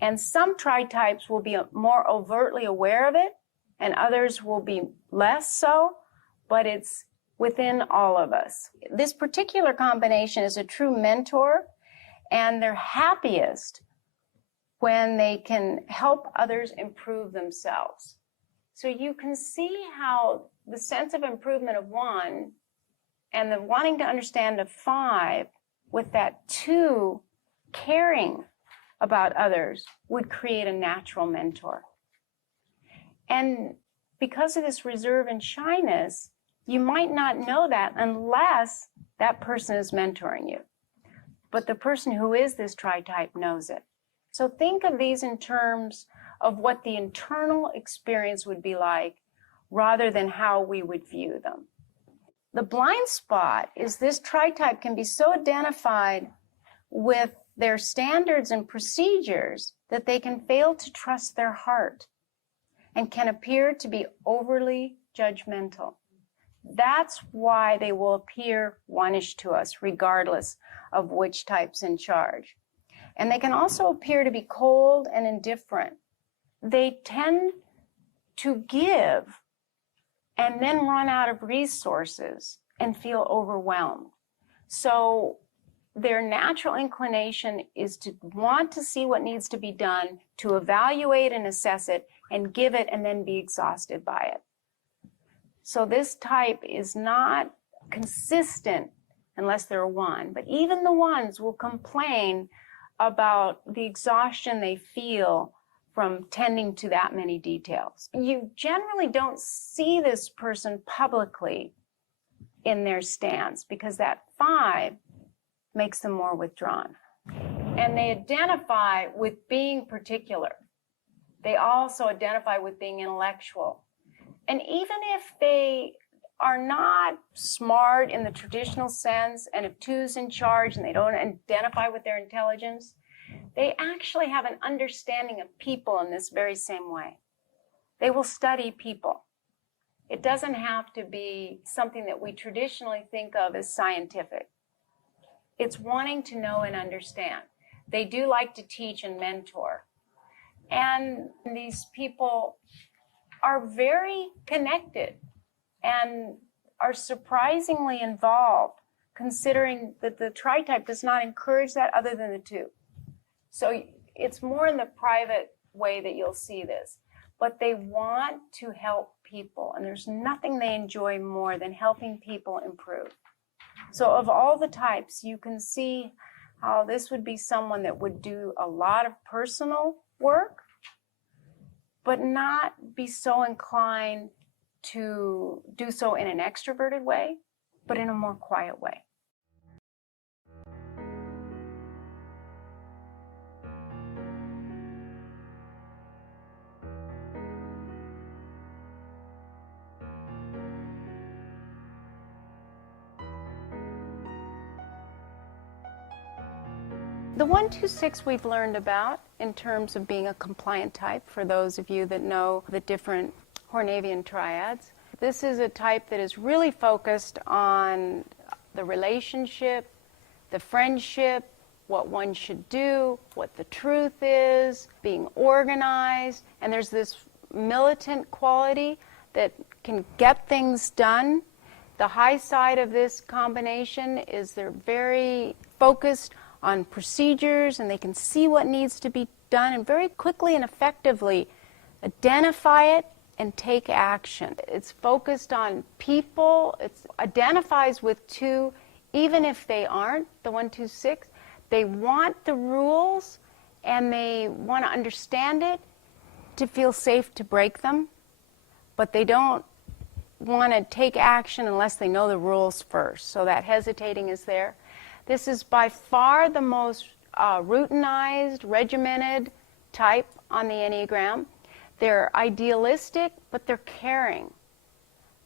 And some tritypes will be more overtly aware of it, and others will be less so, but it's within all of us. This particular combination is a true mentor, and they're happiest when they can help others improve themselves. So you can see how the sense of improvement of 1 and the wanting to understand of 5 with that 2 caring about others would create a natural mentor. And because of this reserve and shyness, you might not know that unless that person is mentoring you. but the person who is this tritype knows it. So think of these in terms of what the internal experience would be like rather than how we would view them. The blind spot is this tritype can be so identified with their standards and procedures that they can fail to trust their heart and can appear to be overly judgmental. That's why they will appear one-ish to us, regardless of which type's in charge. And they can also appear to be cold and indifferent. They tend to give and then run out of resources and feel overwhelmed. So their natural inclination is to want to see what needs to be done, to evaluate and assess it, and give it, and then be exhausted by it. So this type is not consistent unless they're a one, but even the ones will complain about the exhaustion they feel from tending to that many details. You generally don't see this person publicly in their stance because that 5 makes them more withdrawn. And they identify with being particular. They also identify with being intellectual. And even if they are not smart in the traditional sense, and if 2's in charge and they don't identify with their intelligence, they actually have an understanding of people in this very same way. They will study people. It doesn't have to be something that we traditionally think of as scientific. It's wanting to know and understand. They do like to teach and mentor. And these people are very connected and are surprisingly involved, considering that the tritype does not encourage that other than the 2. So it's more in the private way that you'll see this. But they want to help people, and there's nothing they enjoy more than helping people improve. So of all the types, you can see how this would be someone that would do a lot of personal work, but not be so inclined to do so in an extroverted way, but in a more quiet way. The 1-2-6 we've learned about in terms of being a compliant type, for those of you that know the different Hornevian triads. This is a type that is really focused on the relationship, the friendship, what one should do, what the truth is, being organized, and there's this militant quality that can get things done. The high side of this combination is they're very focused on procedures, and they can see what needs to be done and very quickly and effectively identify it and take action. It's focused on people. It identifies with 2, even if they aren't, the 1-2-6. They want the rules and they want to understand it to feel safe to break them, but they don't want to take action unless they know the rules first. So that hesitating is there. This is by far the most routinized, regimented type on the Enneagram. They're idealistic, but they're caring.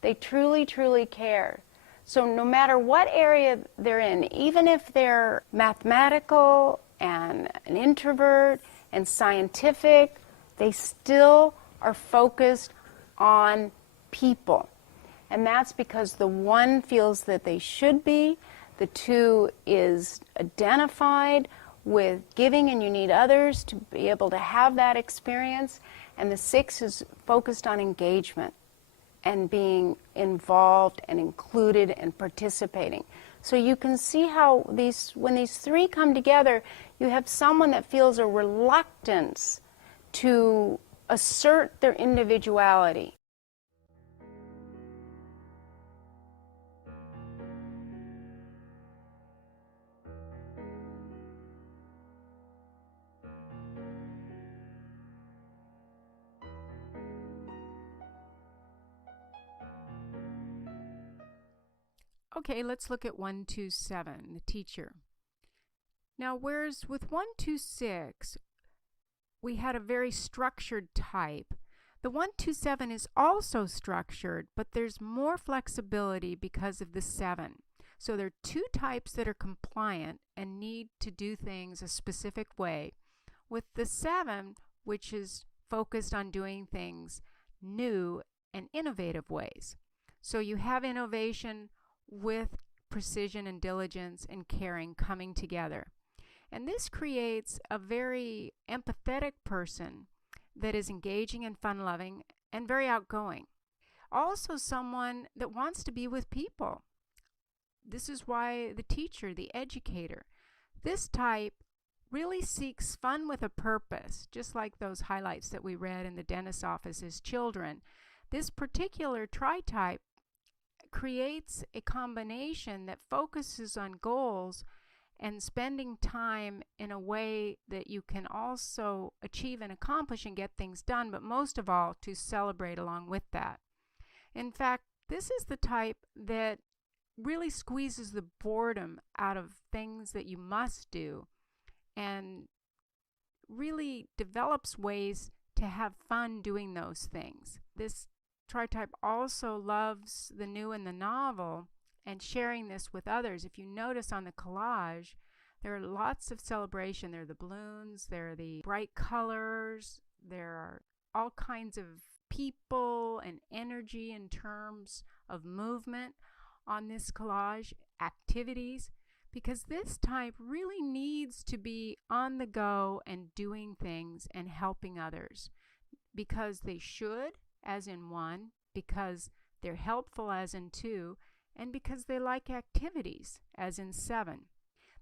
They truly, truly care. So no matter what area they're in, even if they're mathematical and an introvert and scientific, they still are focused on people. And that's because the 1 feels that they should be, the 2 is identified with giving, and you need others to be able to have that experience, and the 6 is focused on engagement and being involved and included and participating. So you can see how when these 3 come together, you have someone that feels a reluctance to assert their individuality. Okay, let's look at 1-2-7, the teacher. Now, whereas with 126, we had a very structured type. The 127 is also structured, but there's more flexibility because of the 7. So there are two types that are compliant and need to do things a specific way, with the 7, which is focused on doing things new and innovative ways. So you have innovation with precision and diligence and caring coming together. And this creates a very empathetic person that is engaging and fun-loving and very outgoing. Also someone that wants to be with people. This is why the teacher, the educator, this type really seeks fun with a purpose, just like those highlights that we read in the dentist's office as children. This particular tritype creates a combination that focuses on goals and spending time in a way that you can also achieve and accomplish and get things done, but most of all, to celebrate along with that. In fact, this is the type that really squeezes the boredom out of things that you must do and really develops ways to have fun doing those things. This tritype also loves the new and the novel and sharing this with others. If you notice on the collage, there are lots of celebration. There are the balloons, there are the bright colors, there are all kinds of people and energy in terms of movement on this collage, activities, because this type really needs to be on the go and doing things and helping others because they should, as in 1, because they're helpful, as in 2, and because they like activities, as in 7.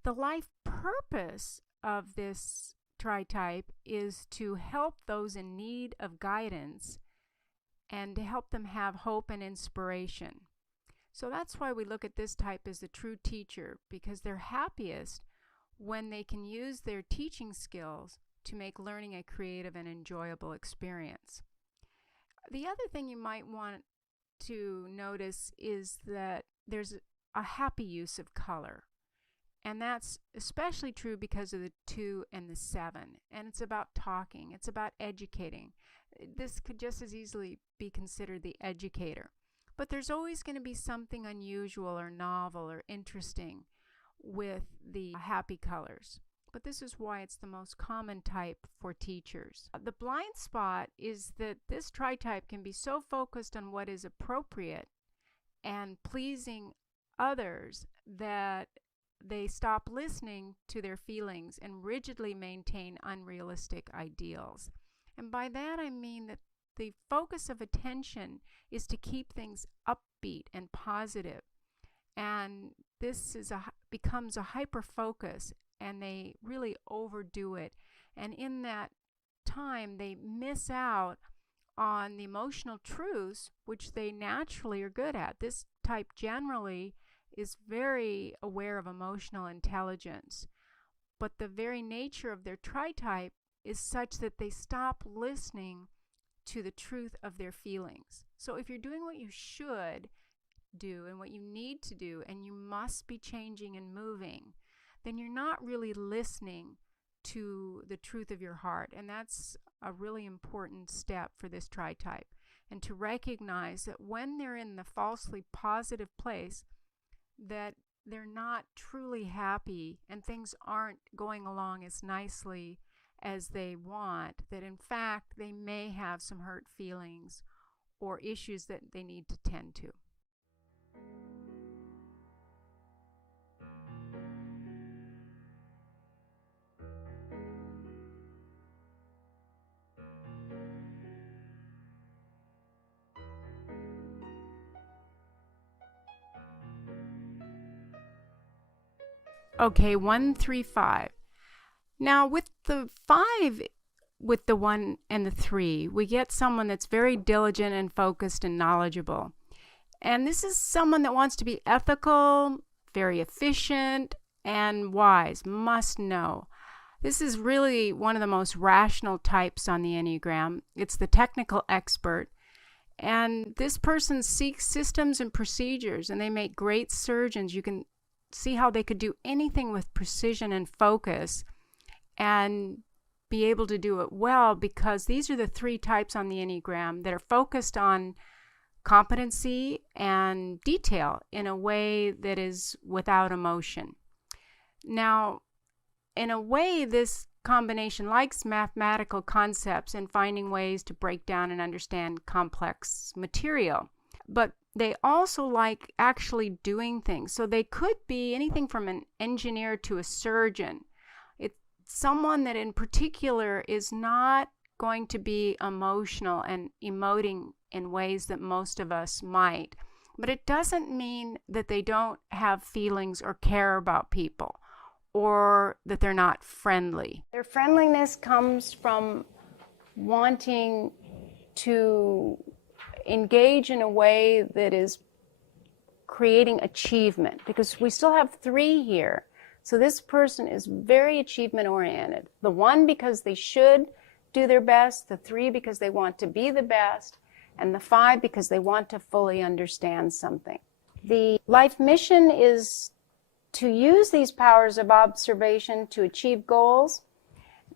The life purpose of this tritype is to help those in need of guidance and to help them have hope and inspiration. So that's why we look at this type as the true teacher, because they're happiest when they can use their teaching skills to make learning a creative and enjoyable experience. The other thing you might want to notice is that there's a happy use of color. And that's especially true because of the 2 and the 7. And it's about talking. It's about educating. This could just as easily be considered the educator. But there's always going to be something unusual or novel or interesting with the happy colors. But this is why it's the most common type for teachers. The blind spot is that this tritype can be so focused on what is appropriate and pleasing others that they stop listening to their feelings and rigidly maintain unrealistic ideals. And by that I mean that the focus of attention is to keep things upbeat and positive. And this becomes a hyper-focus, and they really overdo it. And in that time, they miss out on the emotional truths, which they naturally are good at. This type generally is very aware of emotional intelligence, but the very nature of their tritype is such that they stop listening to the truth of their feelings. So if you're doing what you should do and what you need to do, and you must be changing and moving, then you're not really listening to the truth of your heart. And that's a really important step for this tritype. And to recognize that when they're in the falsely positive place, that they're not truly happy and things aren't going along as nicely as they want, that in fact they may have some hurt feelings or issues that they need to tend to. Okay, 1 3 5. Now with the 5, with the 1 and the 3, we get someone that's very diligent and focused and knowledgeable. And this is someone that wants to be ethical, very efficient, and wise, must know. This is really one of the most rational types on the Enneagram. It's the technical expert. And this person seeks systems and procedures, and they make great surgeons. You can see how they could do anything with precision and focus and be able to do it well, because these are the 3 types on the Enneagram that are focused on competency and detail in a way that is without emotion. Now, in a way, this combination likes mathematical concepts and finding ways to break down and understand complex material, but they also like actually doing things. So they could be anything from an engineer to a surgeon. It's someone that in particular is not going to be emotional and emoting in ways that most of us might. But it doesn't mean that they don't have feelings or care about people, or that they're not friendly. Their friendliness comes from wanting to engage in a way that is creating achievement, because we still have 3 here. So this person is very achievement oriented. The 1 because they should do their best, the 3 because they want to be the best, and the 5 because they want to fully understand something. The life mission is to use these powers of observation to achieve goals.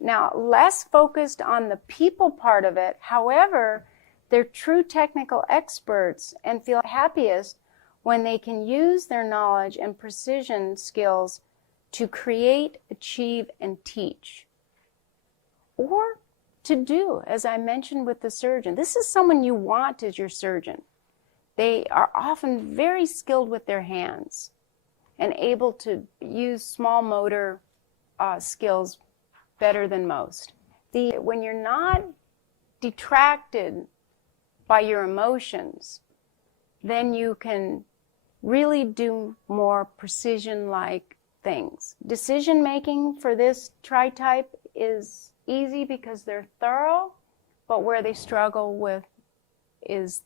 Now, less focused on the people part of it. However, they're true technical experts and feel happiest when they can use their knowledge and precision skills to create, achieve, and teach. Or to do, as I mentioned with the surgeon. This is someone you want as your surgeon. They are often very skilled with their hands and able to use small motor skills better than most. When you're not detracted by your emotions, then you can really do more precision-like things. Decision making for this tritype is easy because they're thorough, but where they struggle with is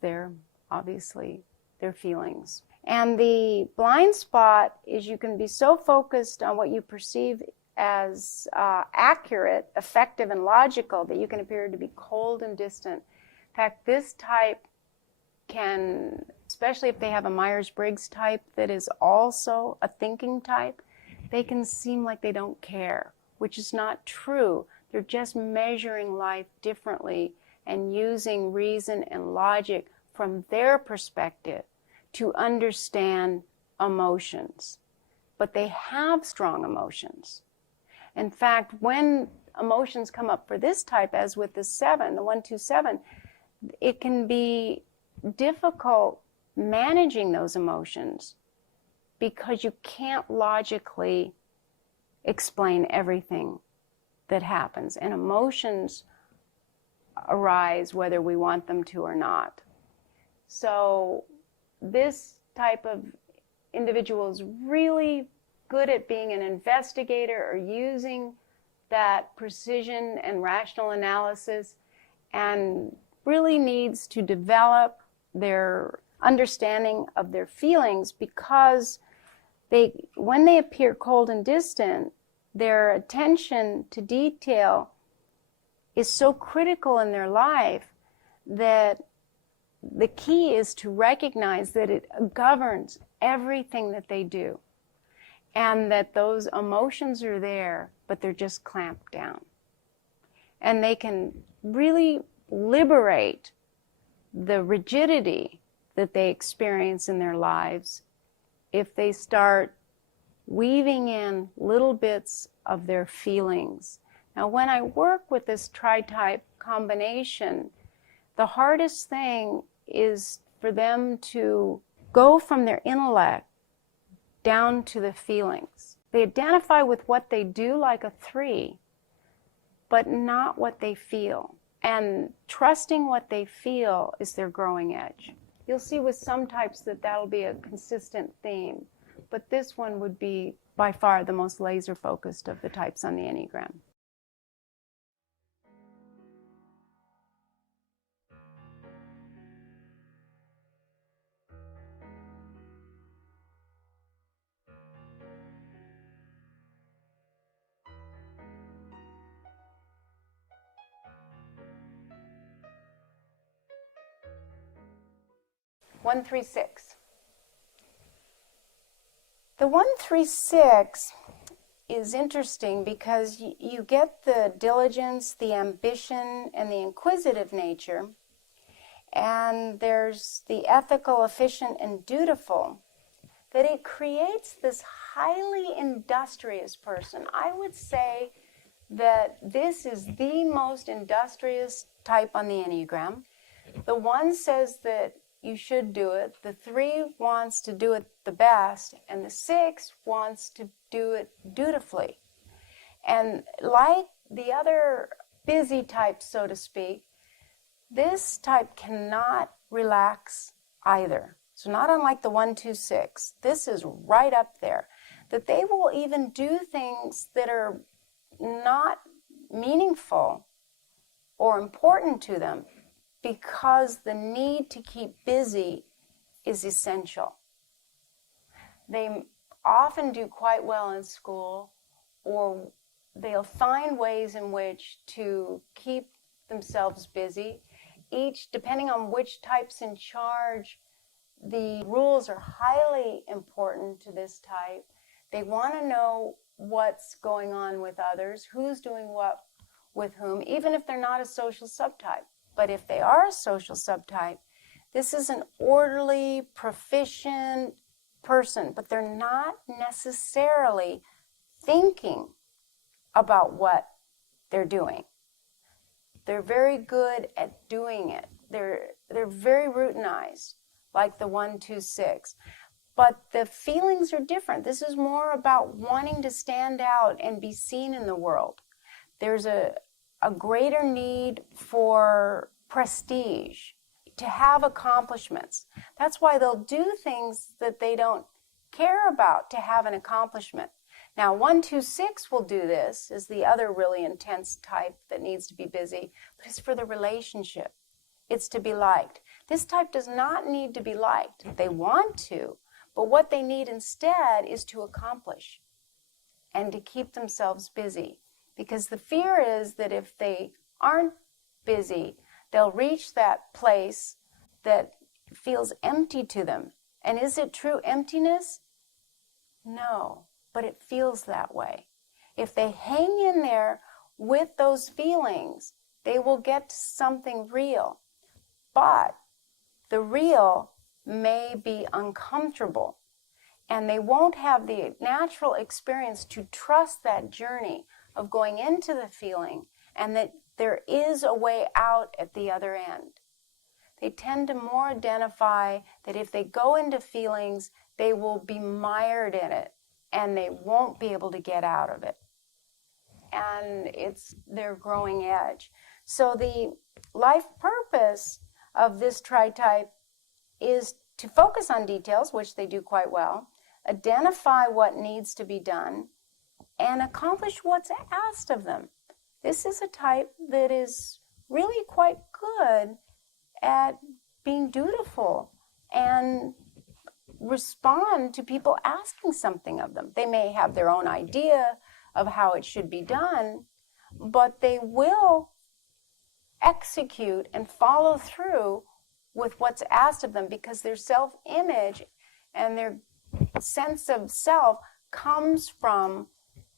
obviously their feelings. And the blind spot is you can be so focused on what you perceive as accurate, effective, and logical that you can appear to be cold and distant. In fact, this type can, especially if they have a Myers-Briggs type that is also a thinking type, they can seem like they don't care, which is not true. They're just measuring life differently and using reason and logic from their perspective to understand emotions. But they have strong emotions. In fact, when emotions come up for this type, as with the 7, the 127, it can be difficult managing those emotions because you can't logically explain everything that happens. And emotions arise whether we want them to or not. So this type of individual is really good at being an investigator or using that precision and rational analysis, and really needs to develop their understanding of their feelings, because when they appear cold and distant, their attention to detail is so critical in their life that the key is to recognize that it governs everything that they do, and that those emotions are there, but they're just clamped down. And they can really liberate the rigidity that they experience in their lives if they start weaving in little bits of their feelings. Now, when I work with this tritype combination, the hardest thing is for them to go from their intellect down to the feelings. They identify with what they do like a 3, but not what they feel. And trusting what they feel is their growing edge. You'll see with some types that that'll be a consistent theme, but this one would be by far the most laser focused of the types on the Enneagram. One, 3, 6. The 1-3-6 is interesting because you get the diligence, the ambition, and the inquisitive nature, and there's the ethical, efficient, and dutiful, that it creates this highly industrious person. I would say that this is the most industrious type on the Enneagram. The 1 says that you should do it, the 3 wants to do it the best, and the 6 wants to do it dutifully. And like the other busy types, so to speak, this type cannot relax either. So not unlike the 1-2-6, this is right up there, that they will even do things that are not meaningful or important to them because the need to keep busy is essential. They often do quite well in school, or they'll find ways in which to keep themselves busy. Each, depending on which type's in charge, the rules are highly important to this type. They want to know what's going on with others, who's doing what with whom, even if they're not a social subtype. But if they are a social subtype, this is an orderly, proficient person, but they're not necessarily thinking about what they're doing. They're very good at doing it. They're very routinized, like the 1-2-6. But the feelings are different. This is more about wanting to stand out and be seen in the world. There's a greater need for prestige, to have accomplishments. That's why they'll do things that they don't care about to have an accomplishment. Now, 1-2-6 will do this, is the other really intense type that needs to be busy, but it's for the relationship. It's to be liked. This type does not need to be liked. They want to, but what they need instead is to accomplish and to keep themselves busy. Because the fear is that if they aren't busy, they'll reach that place that feels empty to them. And is it true emptiness? No, but it feels that way. If they hang in there with those feelings, they will get to something real. But the real may be uncomfortable, and they won't have the natural experience to trust that journey of going into the feeling and that there is a way out at the other end. They tend to more identify that if they go into feelings, they will be mired in it and they won't be able to get out of it. And it's their growing edge. So the life purpose of this tritype is to focus on details, which they do quite well, identify what needs to be done, and accomplish what's asked of them. This is a type that is really quite good at being dutiful and respond to people asking something of them. They may have their own idea of how it should be done, but they will execute and follow through with what's asked of them because their self-image and their sense of self comes from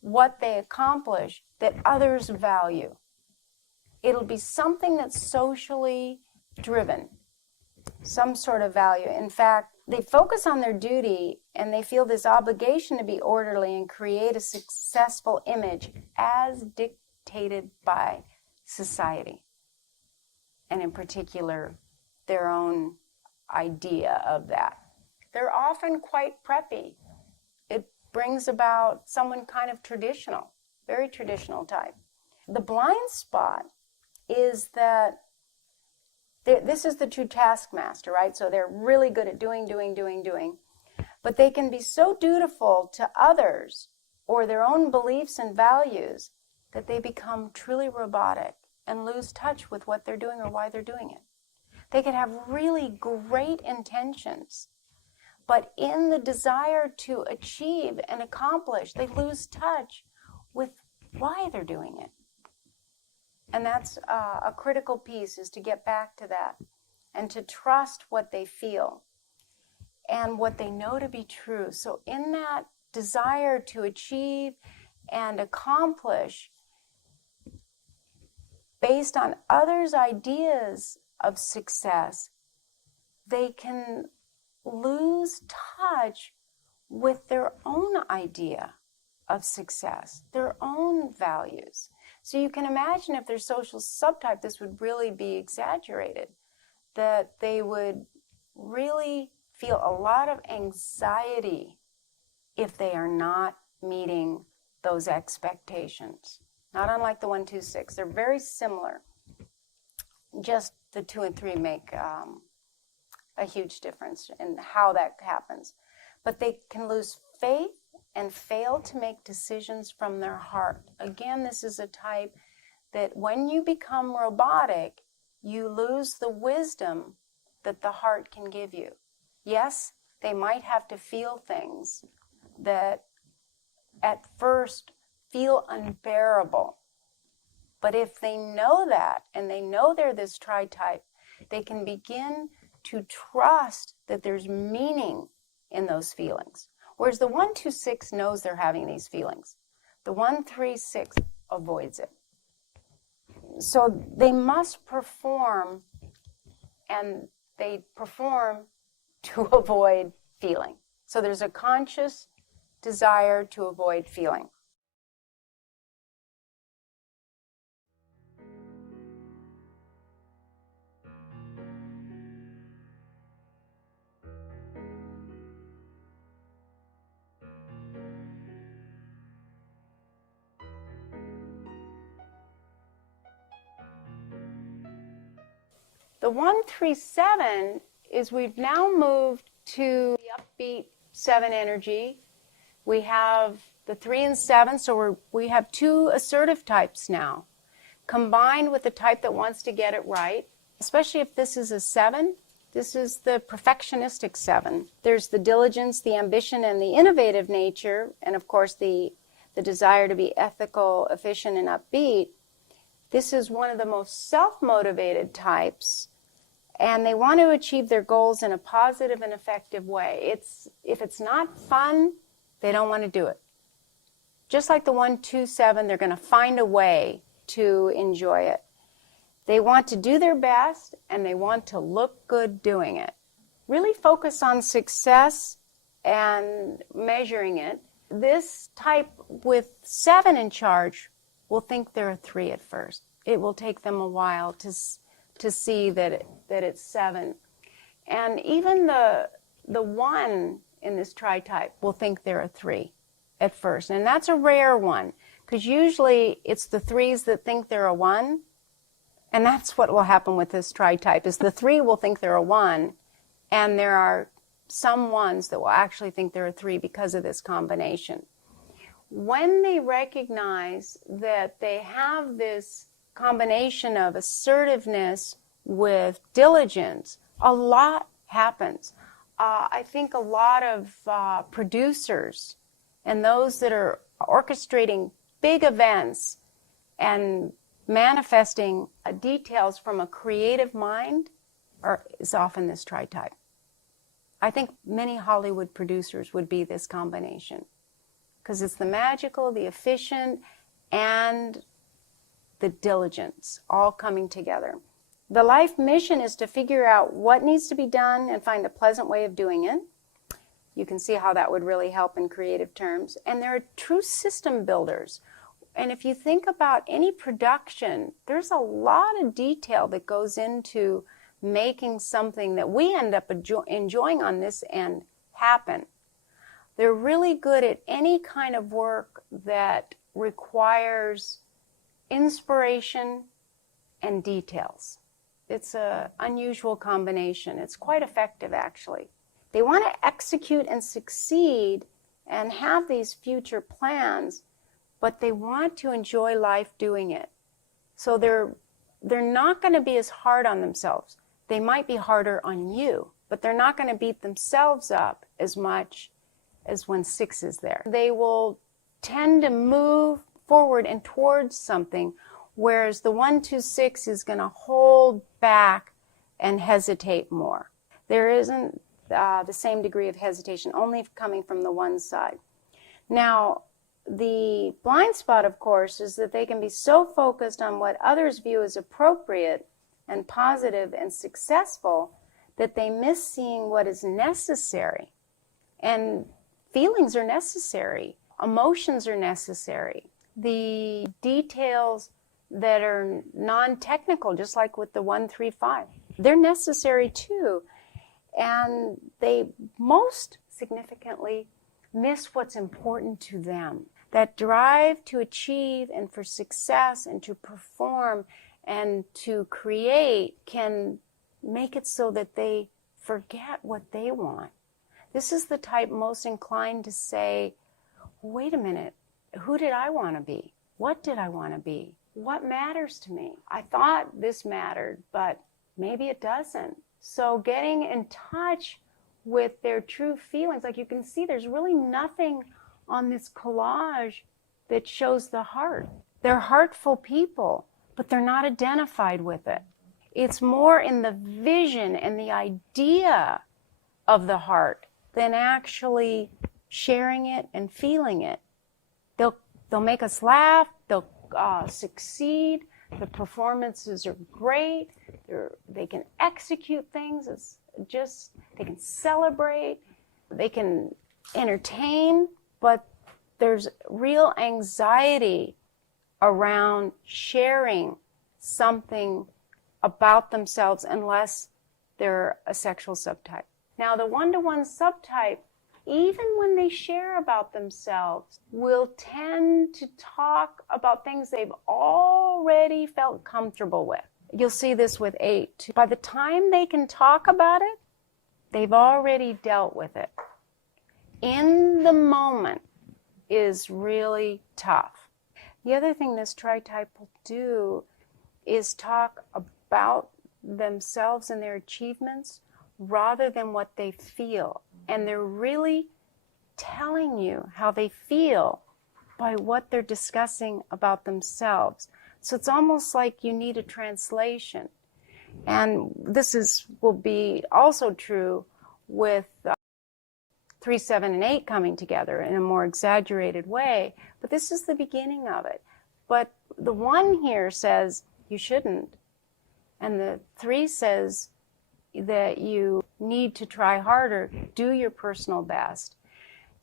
what they accomplish that others value. It'll be something that's socially driven, some sort of value. In fact, they focus on their duty and they feel this obligation to be orderly and create a successful image as dictated by society, and in particular, their own idea of that. They're often quite preppy. It brings about someone kind of traditional, very traditional type. The blind spot is that this is the true taskmaster, right? So they're really good at doing. But they can be so dutiful to others or their own beliefs and values that they become truly robotic and lose touch with what they're doing or why they're doing it. They could have really great intentions, but in the desire to achieve and accomplish, they lose touch with why they're doing it. And that's a critical piece, is to get back to that and to trust what they feel. and what they know to be true. So in that desire to achieve and accomplish based on others' ideas of success, they can lose touch with their own idea of success, their own values. So you can imagine if they're social subtype, this would really be exaggerated, that they would really feel a lot of anxiety if they are not meeting those expectations. Not unlike the 1, 2, 6. They're very similar. Just the 2 and 3 make a huge difference in how that happens. But they can lose faith and fail to make decisions from their heart. Again, this is a type that when you become robotic, you lose the wisdom that the heart can give you. Yes, they might have to feel things that at first feel unbearable. But if they know that, and they know they're this tritype, they can begin to trust that there's meaning in those feelings. Whereas the 1, 2, 6 knows they're having these feelings. The 1, 3, 6 avoids it. So they must perform, and they perform to avoid feeling. So there's a conscious desire to avoid feeling. The 1, 3, 7 is we've now moved to the upbeat 7 energy. We have the 3 and 7, so we have 2 assertive types now, combined with the type that wants to get it right, especially if this is a 7. This is the perfectionistic 7. There's the diligence, the ambition, and the innovative nature, and of course the desire to be ethical, efficient, and upbeat. This is one of the most self-motivated types, and they want to achieve their goals in a positive and effective way. If it's not fun, they don't want to do it. Just like the 1, 2, 7, they're going to find a way to enjoy it. They want to do their best, and they want to look good doing it. Really focus on success and measuring it. This type with 7 in charge will think they're a 3 at first. It will take them a while to see that it's 7. And even the 1 in this tritype will think they're a 3 at first. And that's a rare one, because usually it's the 3s that think they're a 1. And that's what will happen with this tritype, is the 3 will think they're a 1, and there are some 1s that will actually think they're a 3 because of this combination. When they recognize that they have this combination of assertiveness with diligence, a lot happens. I think a lot of producers and those that are orchestrating big events and manifesting details from a creative mind is often this tritype. I think many Hollywood producers would be this combination, because it's the magical, the efficient, and the diligence all coming together. The life mission is to figure out what needs to be done and find a pleasant way of doing it. You can see how that would really help in creative terms. And they're true system builders. And if you think about any production, there's a lot of detail that goes into making something that we end up enjoying on this end happen. They're really good at any kind of work that requires inspiration and details. It's an unusual combination. It's quite effective, actually. They want to execute and succeed and have these future plans, but they want to enjoy life doing it. So they're not going to be as hard on themselves. They might be harder on you, but they're not going to beat themselves up as much as when 6 is there. They will tend to move forward and towards something, whereas the 1, 2, 6 is going to hold back and hesitate more. There isn't the same degree of hesitation, only coming from the one side. Now, the blind spot, of course, is that they can be so focused on what others view as appropriate and positive and successful that they miss seeing what is necessary. And feelings are necessary. Emotions are necessary. The details that are non-technical, just like with the 1-3-5, they're necessary too. And they most significantly miss what's important to them. That drive to achieve and for success and to perform and to create can make it so that they forget what they want. This is the type most inclined to say, wait a minute, who did I want to be? What did I want to be? What matters to me? I thought this mattered, but maybe it doesn't. So getting in touch with their true feelings, like you can see there's really nothing on this collage that shows the heart. They're heartful people, but they're not identified with it. It's more in the vision and the idea of the heart than actually sharing it and feeling it. They'll make us laugh, they'll succeed, the performances are great, they can execute things, they can celebrate, they can entertain, but there's real anxiety around sharing something about themselves unless they're a sexual subtype. Now, the 1-to-1 subtype, even when they share about themselves, will tend to talk about things they've already felt comfortable with. You'll see this with 8. By the time they can talk about it, they've already dealt with it. In the moment is really tough. The other thing this tritype will do is talk about themselves and their achievements rather than what they feel. And they're really telling you how they feel by what they're discussing about themselves. So it's almost like you need a translation. And this will be also true with 3, 7, and 8 coming together in a more exaggerated way. But this is the beginning of it. But the 1 here says you shouldn't. And the 3 says that you need to try harder, do your personal best.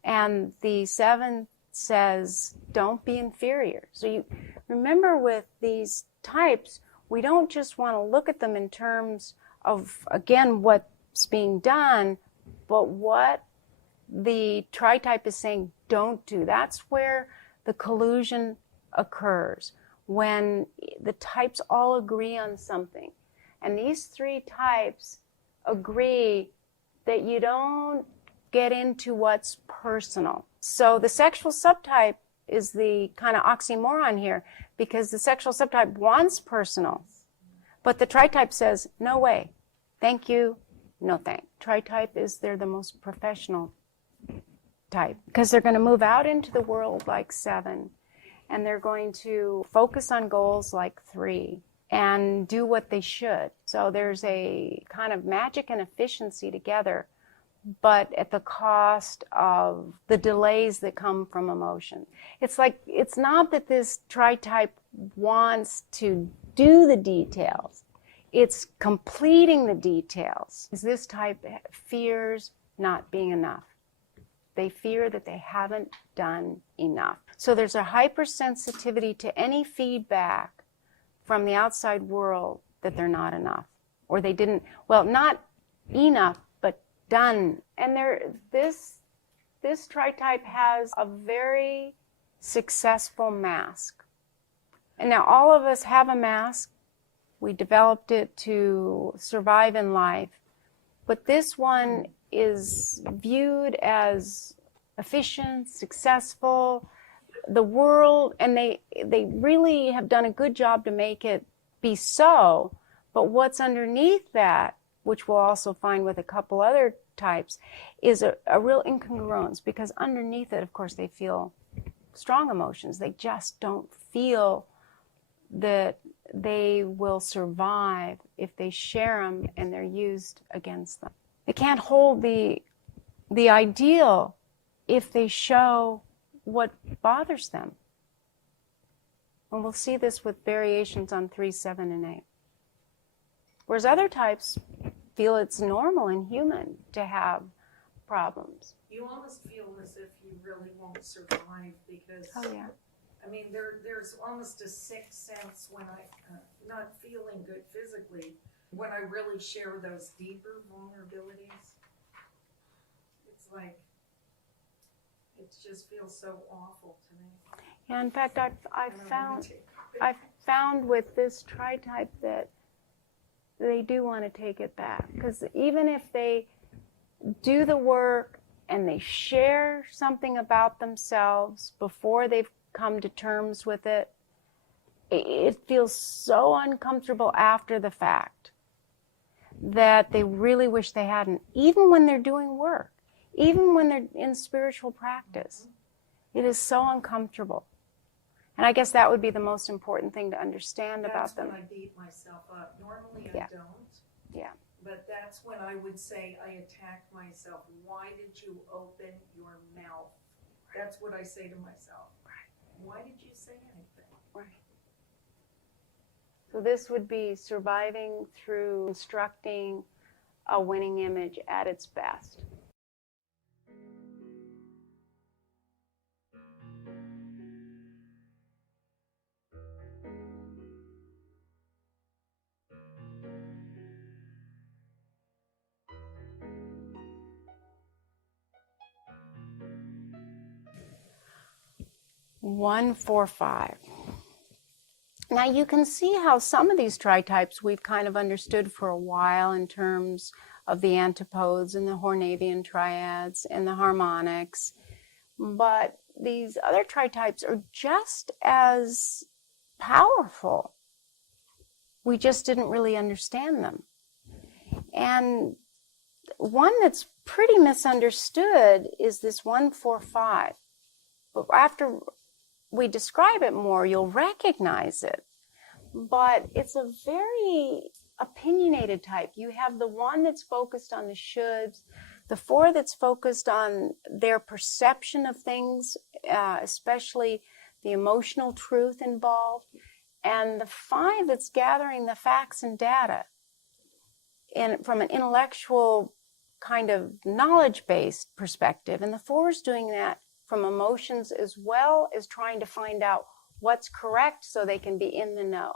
And the 7 says, don't be inferior. So you remember with these types, we don't just want to look at them in terms of, again, what's being done, but what the tritype is saying don't do. That's where the collusion occurs, when the types all agree on something. And these 3 types agree that you don't get into what's personal. So the sexual subtype is the kind of oxymoron here, because the sexual subtype wants personal, but the tritype says, no way, thank you, no thank. Tritype they're the most professional type, because they're going to move out into the world like 7, and they're going to focus on goals like 3 and do what they should. So there's a kind of magic and efficiency together, but at the cost of the delays that come from emotion. It's not that this tritype wants to do the details. It's completing the details. This type fears not being enough. They fear that they haven't done enough. So there's a hypersensitivity to any feedback from the outside world that they're not enough, or they didn't, well, not enough, but done. And this tritype has a very successful mask. And now all of us have a mask. We developed it to survive in life. But this one is viewed as efficient, successful, the world, and they really have done a good job to make it be so. But what's underneath that, which we'll also find with a couple other types, is a real incongruence, because underneath it, of course, they feel strong emotions. They just don't feel that they will survive if they share them and they're used against them. They can't hold the ideal if they show what bothers them. And we'll see this with variations on 3, 7, and 8. Whereas other types feel it's normal and human to have problems. You almost feel as if you really won't survive because, Oh, yeah. I mean, there's almost a sixth sense when I'm not feeling good physically, when I really share those deeper vulnerabilities. It's like, it just feels so awful to me. Yeah, in fact, I've found with this tritype that they do want to take it back. Because even if they do the work and they share something about themselves before they've come to terms with it, it feels so uncomfortable after the fact that they really wish they hadn't, even when they're doing work, even when they're in spiritual practice. It is so uncomfortable. And I guess that would be the most important thing to understand about them. That's when I beat myself up. Normally I don't. Yeah. But that's when I would say I attacked myself. Why did you open your mouth? That's what I say to myself. Right. Why did you say anything? Right. So this would be surviving through constructing a winning image at its best. One, 4, 5. Now you can see how some of these tritypes we've kind of understood for a while in terms of the antipodes and the Hornevian triads and the harmonics. But these other tritypes are just as powerful. We just didn't really understand them. And one that's pretty misunderstood is this 1, 4, 5. But after we describe it more, you'll recognize it. But it's a very opinionated type. You have the 1 that's focused on the shoulds, the 4 that's focused on their perception of things, especially the emotional truth involved, and the 5 that's gathering the facts and data from an intellectual kind of knowledge-based perspective. And the 4 is doing that from emotions as well as trying to find out what's correct so they can be in the know.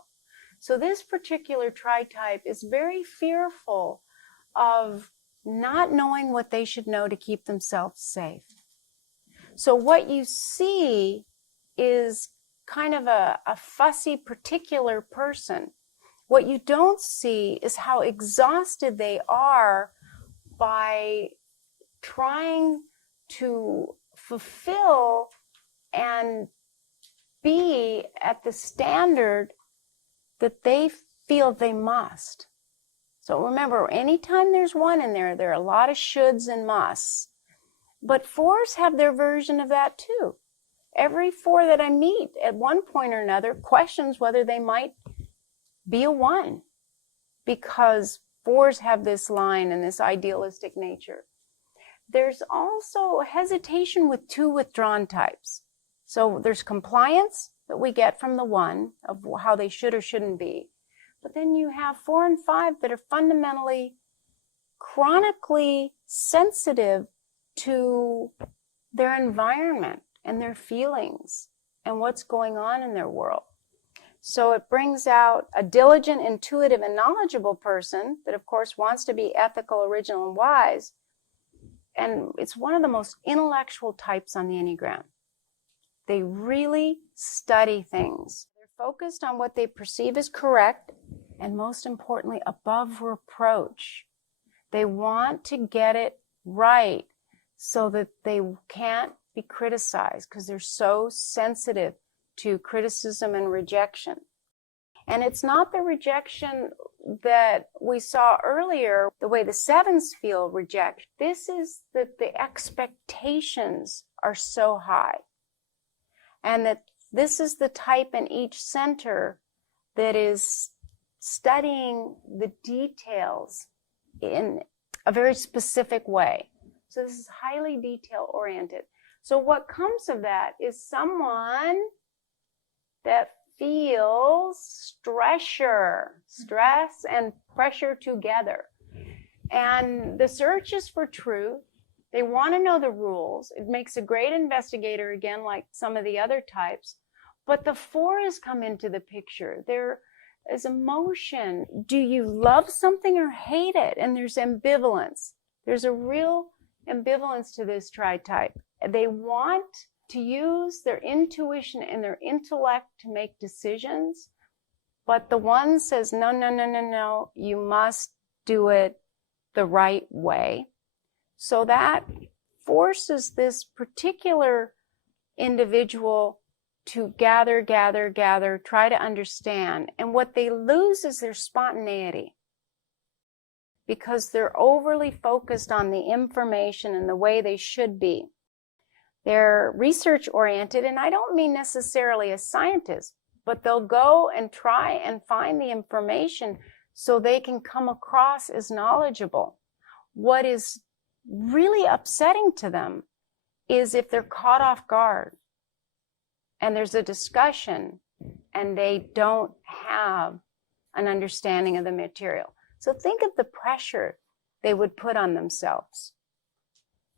So this particular tritype is very fearful of not knowing what they should know to keep themselves safe. So what you see is kind of a fussy particular person. What you don't see is how exhausted they are by trying to fulfill and be at the standard that they feel they must. So remember, anytime there's 1 in there, there are a lot of shoulds and musts. But 4s have their version of that too. Every 4 that I meet at one point or another questions whether they might be a 1, because 4s have this line and this idealistic nature. There's also hesitation with 2 withdrawn types. So there's compliance that we get from the 1 of how they should or shouldn't be. But then you have 4 and 5 that are fundamentally, chronically sensitive to their environment and their feelings and what's going on in their world. So it brings out a diligent, intuitive, and knowledgeable person that, of course, wants to be ethical, original, and wise. And it's one of the most intellectual types on the Enneagram. They really study things. They're focused on what they perceive as correct, and most importantly, above reproach. They want to get it right so that they can't be criticized because they're so sensitive to criticism and rejection. And it's not the rejection that we saw earlier, the way the 7s feel reject. This is that the expectations are so high. And that this is the type in each center that is studying the details in a very specific way. So this is highly detail oriented. So what comes of that is someone that feels stress and pressure together. And the search is for truth. They want to know the rules. It makes a great investigator, again, like some of the other types. But the 4s come into the picture. There is emotion. Do you love something or hate it? And there's ambivalence. There's a real ambivalence to this tritype. They want to use their intuition and their intellect to make decisions, but the 1 says, no, no, no, no, no, you must do it the right way. So that forces this particular individual to gather, try to understand. And what they lose is their spontaneity, because they're overly focused on the information and the way they should be. They're research oriented, and I don't mean necessarily a scientist, but they'll go and try and find the information so they can come across as knowledgeable. What is really upsetting to them is if they're caught off guard and there's a discussion and they don't have an understanding of the material. So think of the pressure they would put on themselves.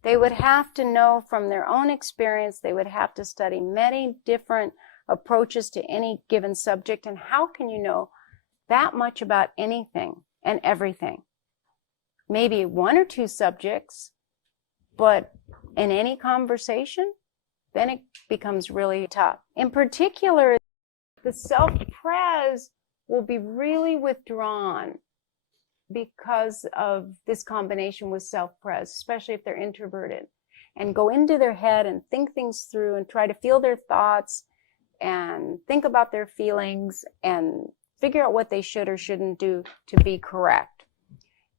They would have to know from their own experience, they would have to study many different approaches to any given subject. And how can you know that much about anything and everything? Maybe 1 or 2 subjects, but in any conversation, then it becomes really tough. In particular, the self-pres will be really withdrawn because of this combination with self-pres, especially if they're introverted, and go into their head and think things through and try to feel their thoughts and think about their feelings and figure out what they should or shouldn't do to be correct.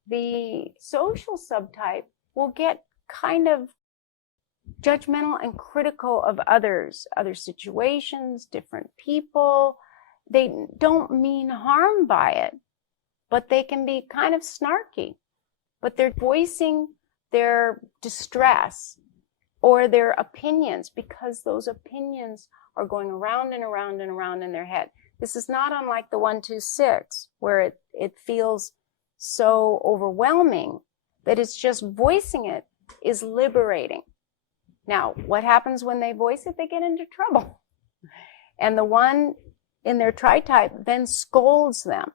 The social subtype will get kind of judgmental and critical of others, other situations, different people. They don't mean harm by it, but they can be kind of snarky. But they're voicing their distress or their opinions because those opinions are going around and around and around in their head. This is not unlike the 1-2-6, where it feels so overwhelming that it's just voicing it is liberating. Now, what happens when they voice it? They get into trouble. And the 1 in their tritype then scolds them.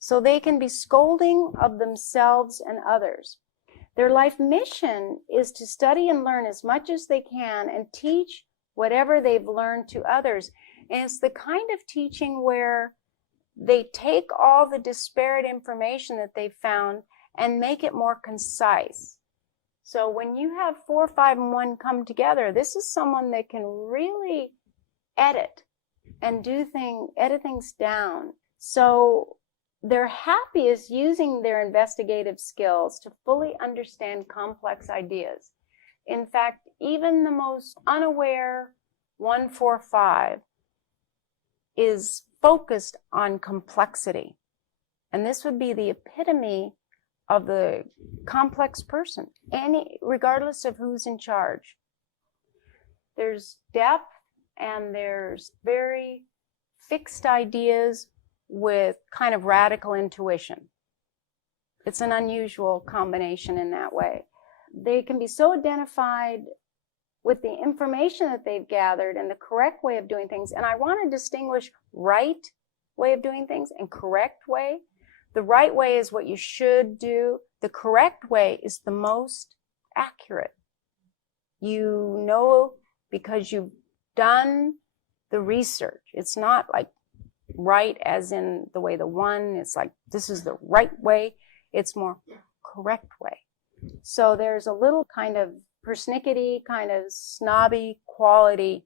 So they can be scolding of themselves and others. Their life mission is to study and learn as much as they can and teach whatever they've learned to others. And it's the kind of teaching where they take all the disparate information that they've found and make it more concise. So when you have 4, 5, and 1 come together, this is someone that can really edit and edit things down. So they're happiest using their investigative skills to fully understand complex ideas. In fact, even the most unaware 1-4-5 is focused on complexity. And this would be the epitome of the complex person, regardless of who's in charge. There's depth and there's very fixed ideas with kind of radical intuition. It's an unusual combination in that way. They can be so identified with the information that they've gathered and the correct way of doing things. And I want to distinguish right way of doing things and correct way. The right way is what you should do. The correct way is the most accurate. You know because you've done the research. It's not like right as in the way the 1, it's like this is the right way. It's more correct way. So there's a little kind of persnickety, kind of snobby quality.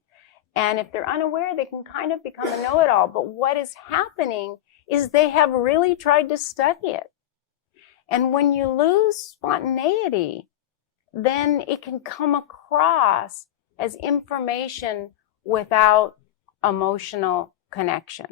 And if they're unaware, they can kind of become a know-it-all. But what is happening is they have really tried to study it. And when you lose spontaneity, then it can come across as information without emotional connection.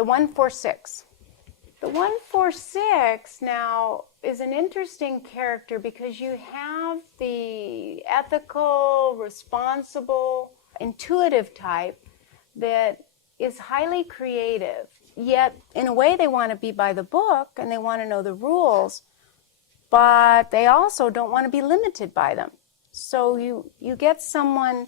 the 146. The 146 now is an interesting character because you have the ethical, responsible, intuitive type that is highly creative. Yet, in a way, they want to be by the book and they want to know the rules, but they also don't want to be limited by them. So you get someone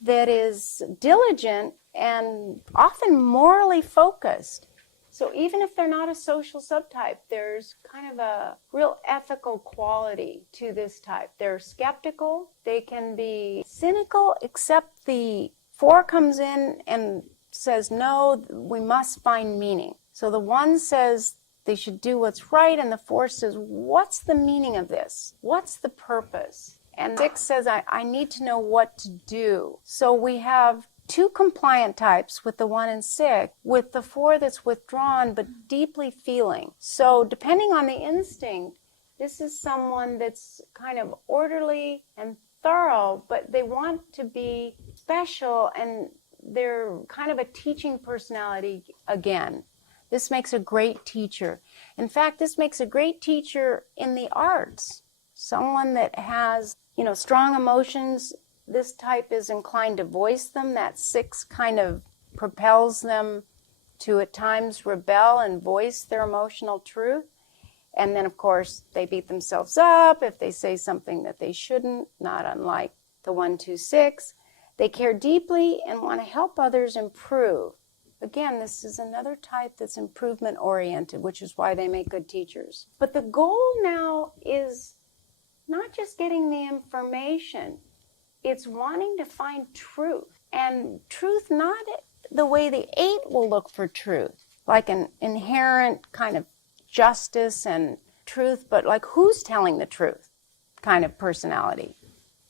that is diligent and often morally focused. So even if they're not a social subtype, there's kind of a real ethical quality to this type. They're skeptical. They can be cynical, except the 4 comes in and says, no, we must find meaning. So the 1 says they should do what's right, and the 4 says, what's the meaning of this? What's the purpose? And 6 says, I need to know what to do. So we have 2 compliant types with the 1 and 6, with the 4 that's withdrawn but deeply feeling. So depending on the instinct, this is someone that's kind of orderly and thorough, but they want to be special, and they're kind of a teaching personality again. This makes a great teacher. In fact, this makes a great teacher in the arts. Someone that has, strong emotions. This type is inclined to voice them. That 6 kind of propels them to at times rebel and voice their emotional truth. And then, of course, they beat themselves up if they say something that they shouldn't, not unlike the 126. They care deeply and want to help others improve. Again, this is another type that's improvement-oriented, which is why they make good teachers. But the goal now is not just getting the information. It's wanting to find truth. And truth not the way the 8 will look for truth, like an inherent kind of justice and truth, but like who's telling the truth kind of personality.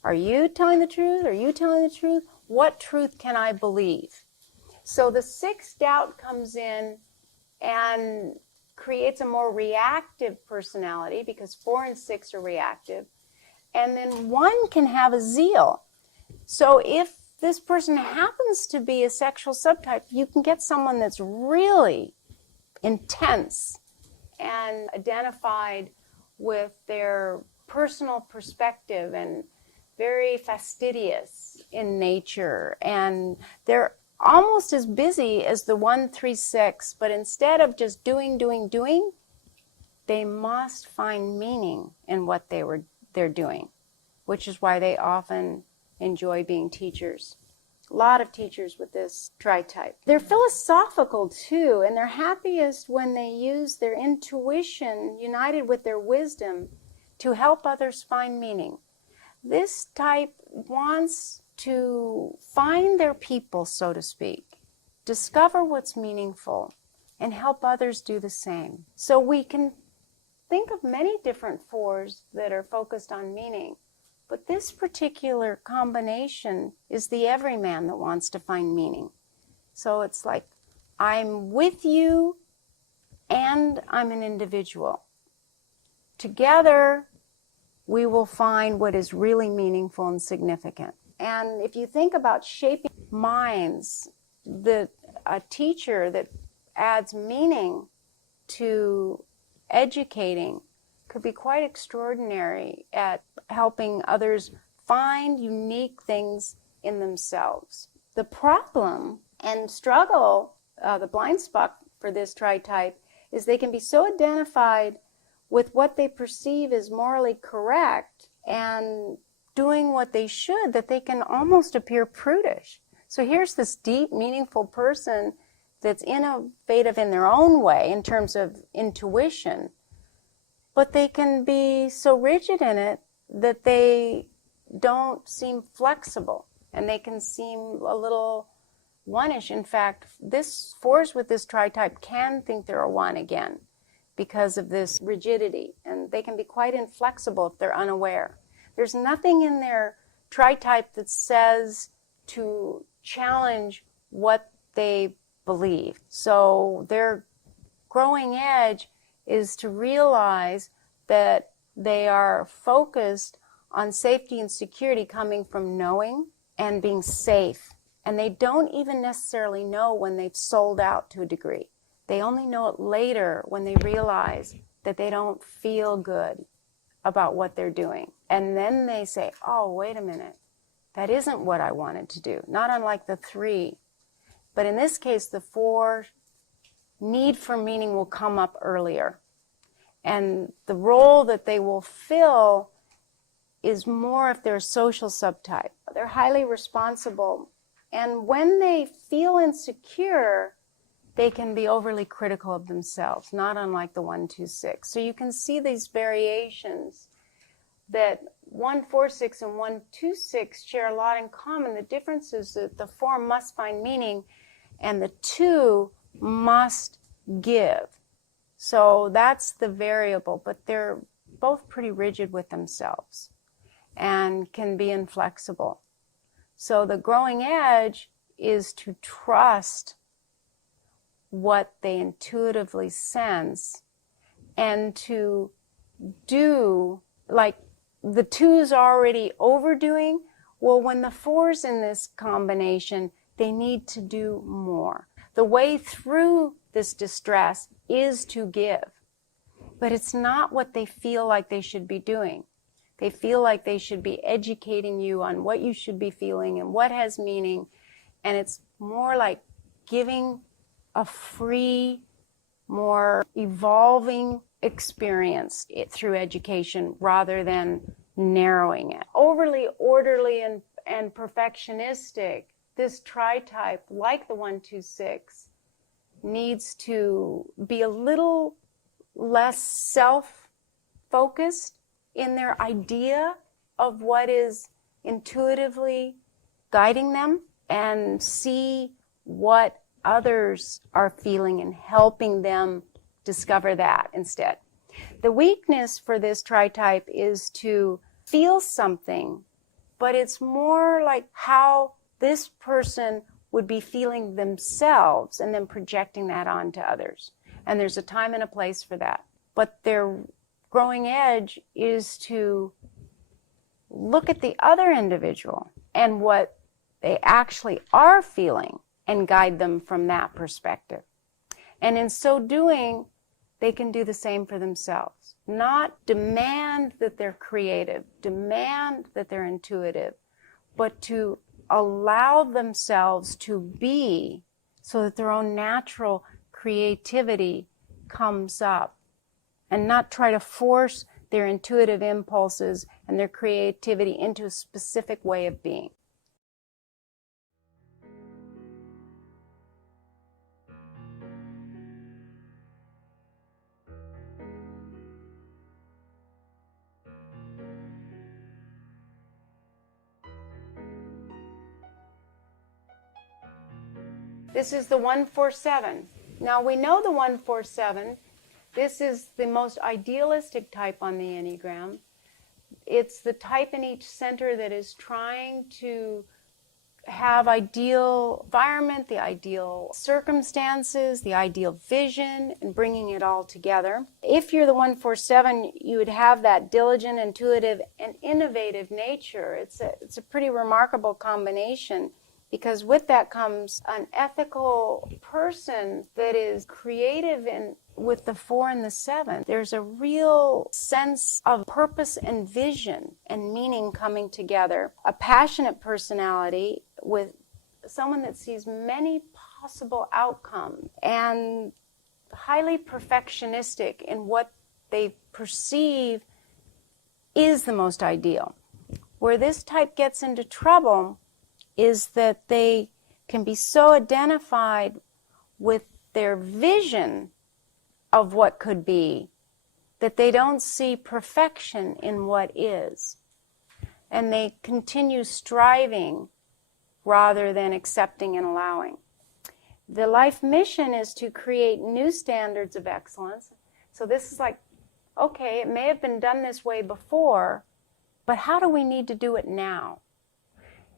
Are you telling the truth? Are you telling the truth? What truth can I believe? So the 6 doubt comes in and creates a more reactive personality because 4 and 6 are reactive. And then 1 can have a zeal. So if this person happens to be a sexual subtype, you can get someone that's really intense and identified with their personal perspective and very fastidious in nature. And they're almost as busy as the 136, but instead of just doing, they must find meaning in what they're doing, which is why they often enjoy being teachers. A lot of teachers with this tritype. They're philosophical too, and they're happiest when they use their intuition united with their wisdom to help others find meaning. This type wants to find their people, so to speak, discover what's meaningful, and help others do the same. So we can think of many different 4s that are focused on meaning, but this particular combination is the everyman that wants to find meaning. So it's like, I'm with you and I'm an individual. Together, we will find what is really meaningful and significant. And if you think about shaping minds, a teacher that adds meaning to educating could be quite extraordinary at helping others find unique things in themselves. The problem and struggle, the blind spot for this tritype, is they can be so identified with what they perceive as morally correct and doing what they should that they can almost appear prudish. So here's this deep, meaningful person that's innovative in their own way in terms of intuition, but they can be so rigid in it that they don't seem flexible and they can seem a little one-ish. In fact, 4s with this tritype can think they're a 1 again because of this rigidity, and they can be quite inflexible if they're unaware. There's nothing in their tritype that says to challenge what they believe. So their growing edge is to realize that they are focused on safety and security coming from knowing and being safe. And they don't even necessarily know when they've sold out to a degree. They only know it later when they realize that they don't feel good about what they're doing. And then they say, oh, wait a minute, that isn't what I wanted to do. Not unlike the 3. But in this case, the 4 need for meaning will come up earlier. And the role that they will fill is more if they're a social subtype. They're highly responsible. And when they feel insecure, they can be overly critical of themselves, not unlike the 1-2-6. So you can see these variations that 1-4-6 and 1-2-6 share a lot in common. The difference is that the 4 must find meaning and the 2 must give. So that's the variable, but they're both pretty rigid with themselves and can be inflexible. So the growing edge is to trust what they intuitively sense and to do, like the 2's already overdoing. Well, when the 4's in this combination, they need to do more. The way through this distress is to give, but it's not what they feel like they should be doing. They feel like they should be educating you on what you should be feeling and what has meaning, and it's more like giving a free, more evolving experience through education rather than narrowing it. Overly orderly and perfectionistic, this tritype, like the 1-2-6, needs to be a little less self-focused in their idea of what is intuitively guiding them and see what others are feeling and helping them discover that instead. The weakness for this tritype is to feel something, but it's more like how this person would be feeling themselves and then projecting that onto others. And there's a time and a place for that. But their growing edge is to look at the other individual and what they actually are feeling and guide them from that perspective. And in so doing, they can do the same for themselves. Not demand that they're creative, demand that they're intuitive, but to allow themselves to be so that their own natural creativity comes up, and not try to force their intuitive impulses and their creativity into a specific way of being. This is the 1-4-7. Now we know the 1-4-7. This is the most idealistic type on the Enneagram. It's the type in each center that is trying to have ideal environment, the ideal circumstances, the ideal vision, and bringing it all together. If you're the 1-4-7, you would have that diligent, intuitive, and innovative nature. It's a pretty remarkable combination, because with that comes an ethical person that is creative and with the 4 and the 7. There's a real sense of purpose and vision and meaning coming together. A passionate personality with someone that sees many possible outcomes and highly perfectionistic in what they perceive is the most ideal. Where this type gets into trouble is that they can be so identified with their vision of what could be that they don't see perfection in what is. And they continue striving rather than accepting and allowing. The life mission is to create new standards of excellence. So this is like, okay, it may have been done this way before, but how do we need to do it now?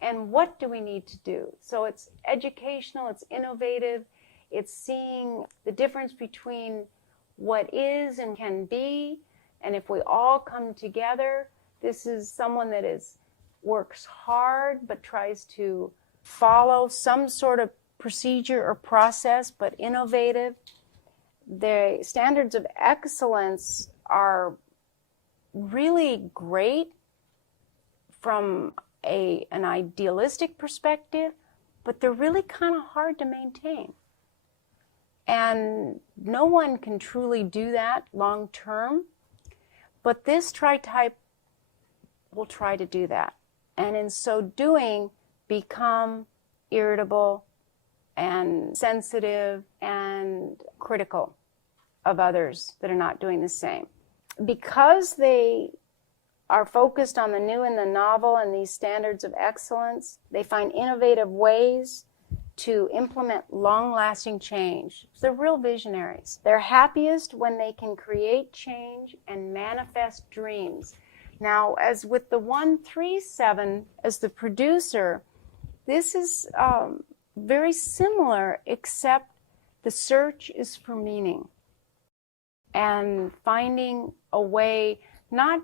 And what do we need to do? So it's educational, it's innovative, it's seeing the difference between what is and can be, and if we all come together, this is someone that works hard but tries to follow some sort of procedure or process, but innovative. the standards of excellence are really great from an idealistic perspective, but they're really kind of hard to maintain. And no one can truly do that long term, but this tri-type will try to do that. And in so doing, become irritable and sensitive and critical of others that are not doing the same. Because they are focused on the new and the novel and these standards of excellence, they find innovative ways to implement long-lasting change. They're real visionaries. They're happiest when they can create change and manifest dreams. Now, as with the 1-3-7 as the producer, this is very similar, except the search is for meaning and finding a way not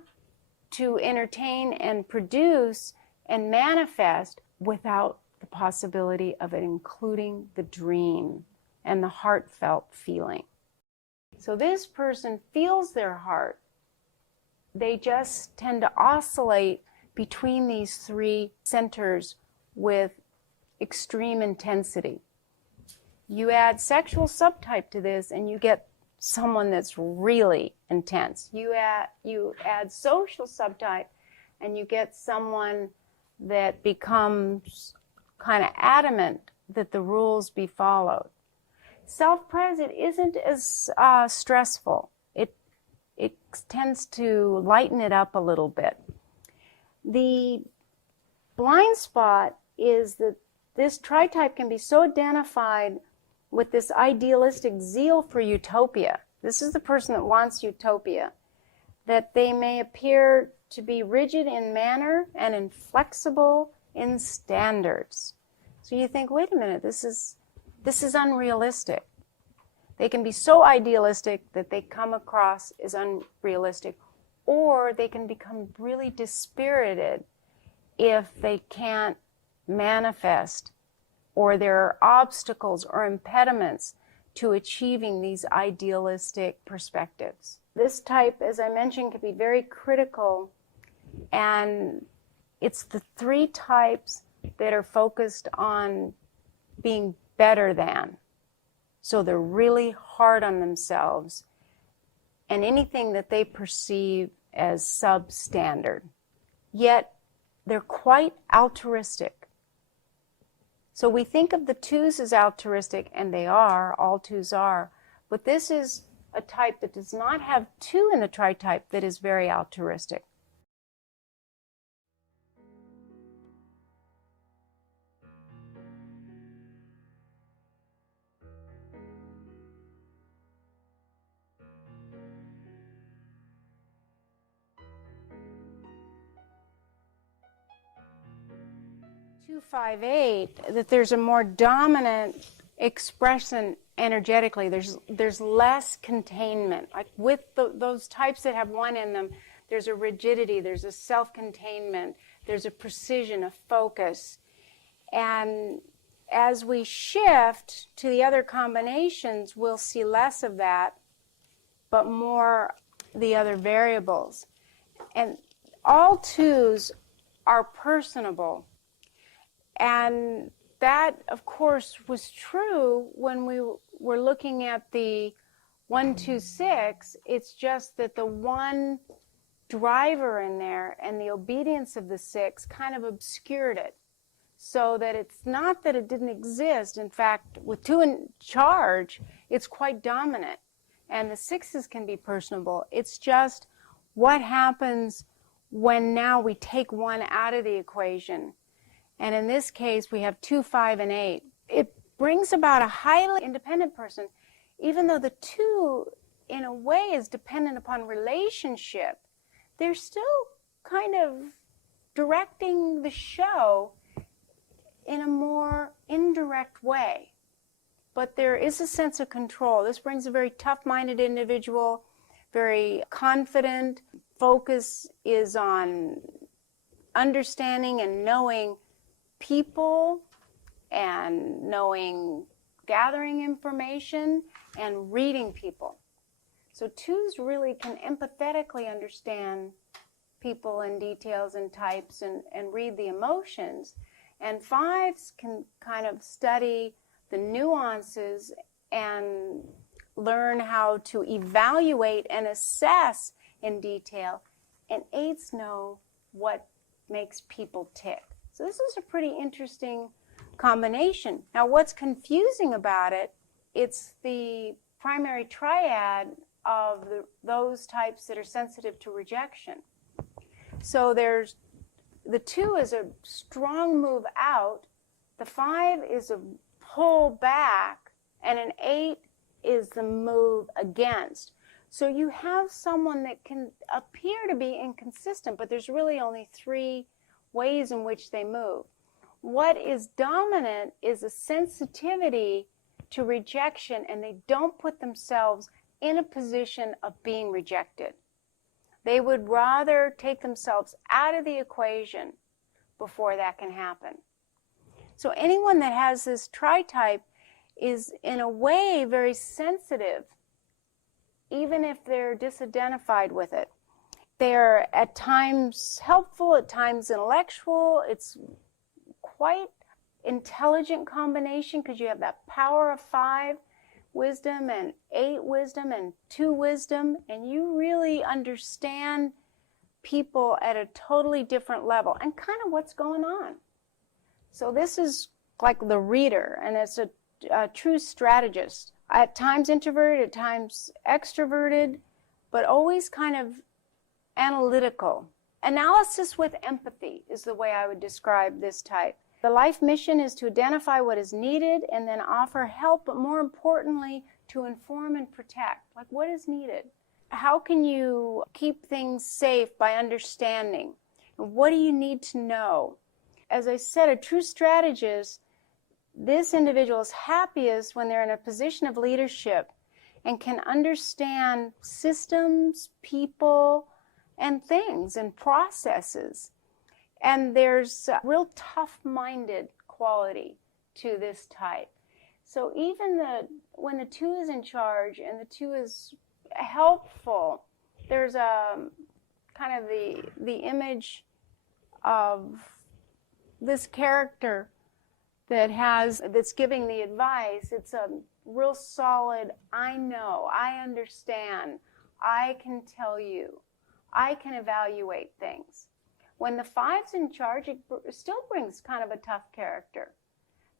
to entertain and produce and manifest without the possibility of it including the dream and the heartfelt feeling. So this person feels their heart. They just tend to oscillate between these three centers with extreme intensity. You add sexual subtype to this and you get someone that's really intense. You add social subtype and you get someone that becomes kind of adamant that the rules be followed. Self-present isn't as stressful. It tends to lighten it up a little bit. The blind spot is that this tri-type can be so identified with this idealistic zeal for utopia. This is the person that wants utopia, that they may appear to be rigid in manner and inflexible in standards. So you think, wait a minute, this is unrealistic. They can be so idealistic that they come across as unrealistic, or they can become really dispirited if they can't manifest, or there are obstacles or impediments to achieving these idealistic perspectives. This type, as I mentioned, can be very critical, and it's the three types that are focused on being better than. So they're really hard on themselves and anything that they perceive as substandard. Yet they're quite altruistic. So we think of the twos as altruistic, and they are, all twos are, but this is a type that does not have two in the tri-type that is very altruistic. That there's a more dominant expression energetically. There's less containment. Like with those types that have one in them, there's a rigidity, there's a self-containment, there's a precision, a focus. And as we shift to the other combinations, we'll see less of that, but more the other variables. And all twos are personable. And that, of course, was true when we were looking at the 1-2-6. It's just that the one driver in there and the obedience of the 6 kind of obscured it. So that it's not that it didn't exist. In fact, with 2 in charge, it's quite dominant. And the 6s can be personable. It's just what happens when now we take one out of the equation. And in this case, we have 2, 5, and 8. It brings about a highly independent person, even though the 2, in a way, is dependent upon relationship. They're still kind of directing the show in a more indirect way. But there is a sense of control. This brings a very tough-minded individual, very confident. Focus is on understanding and knowing people and knowing gathering information and reading people. So 2s really can empathetically understand people and details and types and read the emotions. And 5s can kind of study the nuances and learn how to evaluate and assess in detail. And 8s know what makes people tick. So this is a pretty interesting combination. Now what's confusing about it, it's the primary triad of those types that are sensitive to rejection. So there's the 2 is a strong move out, the 5 is a pull back, and an 8 is the move against. So you have someone that can appear to be inconsistent, but there's really only 3 ways in which they move. What is dominant is a sensitivity to rejection, and they don't put themselves in a position of being rejected. They would rather take themselves out of the equation before that can happen. So anyone that has this tritype is in a way very sensitive, even if they're disidentified with it. They're at times helpful, at times intellectual. It's quite intelligent combination because you have that power of 5 wisdom and 8 wisdom and 2 wisdom, and you really understand people at a totally different level and kind of what's going on. So this is like the reader, and it's a true strategist. At times introverted, at times extroverted, but always kind of analytical. Analysis with empathy is the way I would describe this type. The life mission is to identify what is needed and then offer help, but more importantly, to inform and protect. Like, what is needed? How can you keep things safe by understanding? And what do you need to know? As I said, a true strategist, this individual is happiest when they're in a position of leadership and can understand systems, people, and things and processes. And there's a real tough-minded quality to this type. So even when the 2 is in charge and the 2 is helpful, there's a kind of the image of this character that's giving the advice. It's a real solid, I know, I understand, I can tell you, I can evaluate things. When the 5's in charge, it still brings kind of a tough character.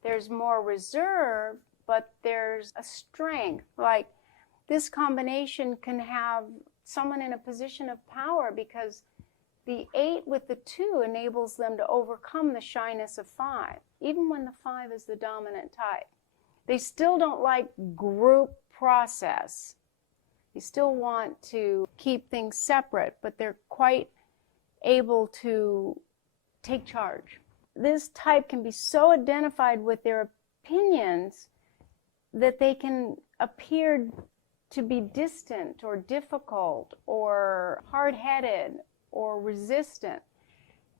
There's more reserve, but there's a strength. Like, this combination can have someone in a position of power because the 8 with the 2 enables them to overcome the shyness of 5, even when the 5 is the dominant type. They still don't like group process. They still want to keep things separate, but they're quite able to take charge. This type can be so identified with their opinions that they can appear to be distant or difficult or hard-headed or resistant.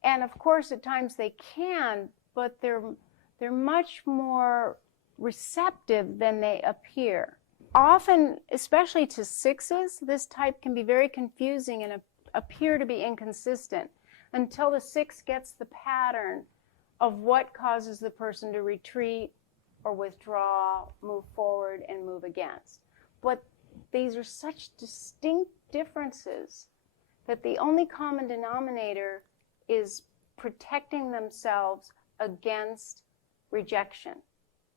And of course, at times they can, but they're much more receptive than they appear. Often, especially to 6s, this type can be very confusing and appear to be inconsistent until the 6 gets the pattern of what causes the person to retreat or withdraw, move forward, and move against. But these are such distinct differences that the only common denominator is protecting themselves against rejection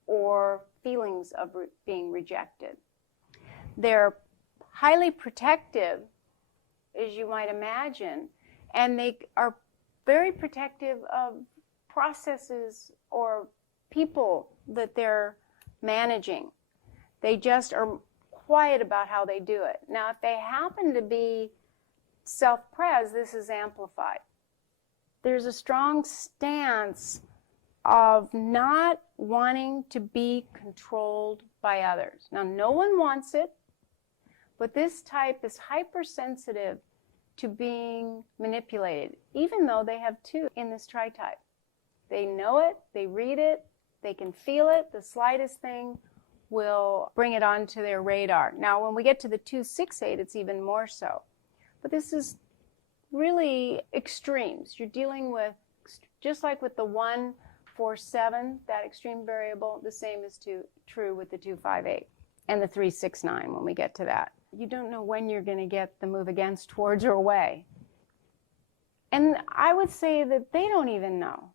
or feelings of being rejected. They're highly protective, as you might imagine, and they are very protective of processes or people that they're managing. They just are quiet about how they do it. Now, if they happen to be self-pres, this is amplified. There's a strong stance of not wanting to be controlled by others. Now, no one wants it, but this type is hypersensitive to being manipulated, even though they have 2 in this tritype. They know it, they read it, they can feel it, the slightest thing will bring it onto their radar. Now, when we get to the 2-6-8, it's even more so. But this is really extremes. You're dealing with, just like with the 1-4-7, that extreme variable, the same is true with the 2-5-8 and the 3-6-9 when we get to that. You don't know when you're going to get the move against, towards, or away. And I would say that they don't even know.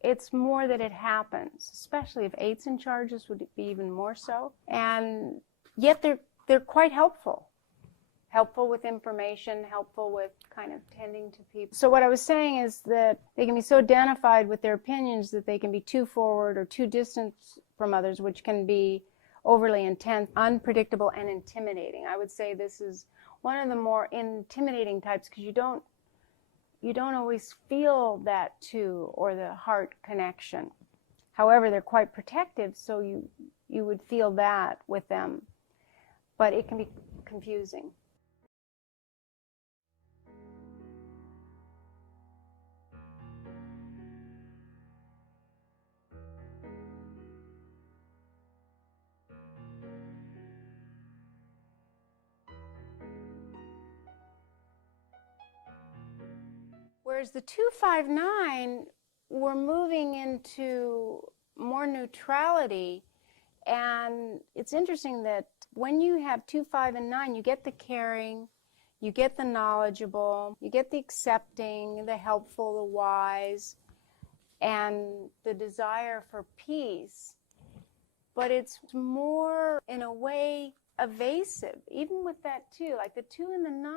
It's more that it happens, especially if 8's in charge, this would be even more so. And yet they're quite helpful. Helpful with information, helpful with kind of tending to people. So what I was saying is that they can be so identified with their opinions that they can be too forward or too distant from others, which can be overly intense, unpredictable, and intimidating. I would say this is one of the more intimidating types because you don't always feel that two or the heart connection. However, they're quite protective, so you would feel that with them. But it can be confusing. Whereas the 2-5-9, we're moving into more neutrality. And it's interesting that when you have 2, 5, and 9, you get the caring, you get the knowledgeable, you get the accepting, the helpful, the wise, and the desire for peace. But it's more, in a way, evasive. Even with that 2, like the 2 and the 9,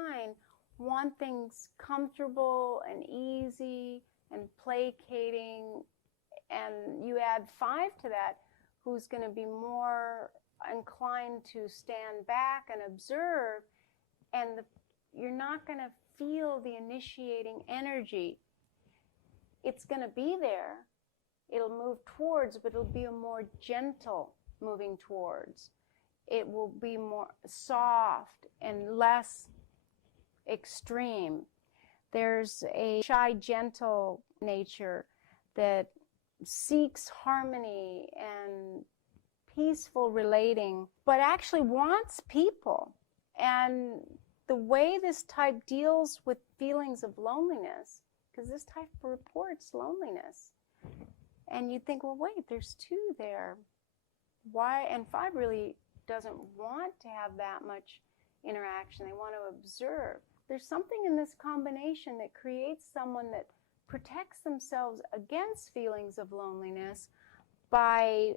want things comfortable and easy and placating, and you add 5 to that, who's going to be more inclined to stand back and observe, and you're not going to feel the initiating energy. It's going to be there. It'll move towards, but it'll be a more gentle moving towards. It will be more soft and less extreme. There's a shy, gentle nature that seeks harmony and peaceful relating, but actually wants people. And the way this type deals with feelings of loneliness, because this type reports loneliness, and you think, well, wait, there's 2 there. Why? And 5 really doesn't want to have that much interaction. They want to observe. There's something in this combination that creates someone that protects themselves against feelings of loneliness by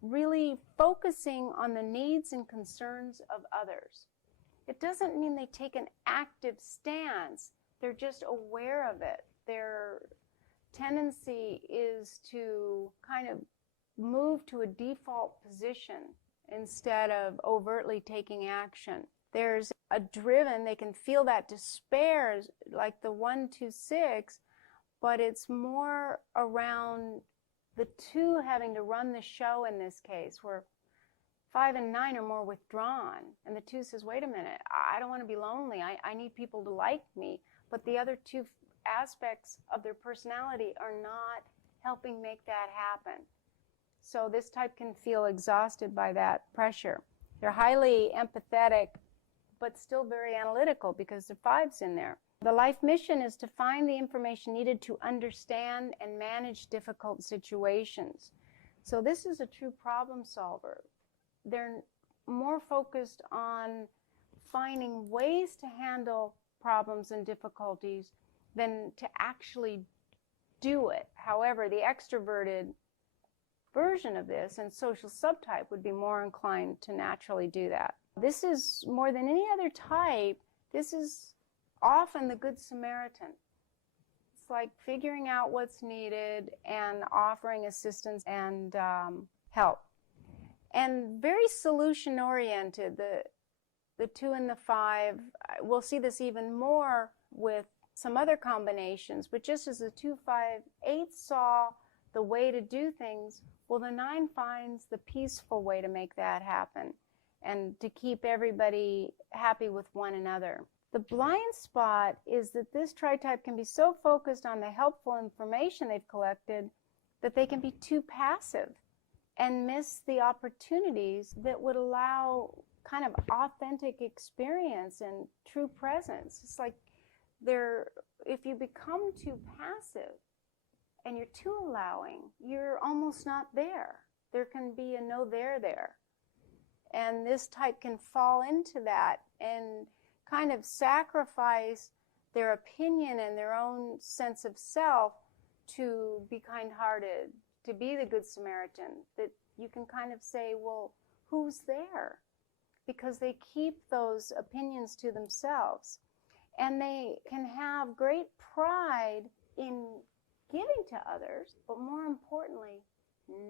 really focusing on the needs and concerns of others. It doesn't mean they take an active stance. They're just aware of it. Their tendency is to kind of move to a default position instead of overtly taking action. There's a driven, they can feel that despair, like the 1-2-6, but it's more around the 2 having to run the show in this case, where 5 and 9 are more withdrawn. And the 2 says, wait a minute, I don't want to be lonely. I need people to like me. But the other 2 aspects of their personality are not helping make that happen. So this type can feel exhausted by that pressure. They're highly empathetic, but still very analytical because the 5's in there. The life mission is to find the information needed to understand and manage difficult situations. So this is a true problem solver. They're more focused on finding ways to handle problems and difficulties than to actually do it. However, the extroverted version of this and social subtype would be more inclined to naturally do that. This is, more than any other type, this is often the Good Samaritan. It's like figuring out what's needed and offering assistance and help. And very solution-oriented, the 2 and the 5, we'll see this even more with some other combinations, but just as the 2-5-8 saw the way to do things, well, the 9 finds the peaceful way to make that happen and to keep everybody happy with one another. The blind spot is that this tritype can be so focused on the helpful information they've collected that they can be too passive and miss the opportunities that would allow kind of authentic experience and true presence. It's like if you become too passive and you're too allowing, you're almost not there. There can be a no there. And this type can fall into that and kind of sacrifice their opinion and their own sense of self to be kind-hearted, to be the Good Samaritan. That you can kind of say, well, who's there? Because they keep those opinions to themselves. And they can have great pride in giving to others, but more importantly,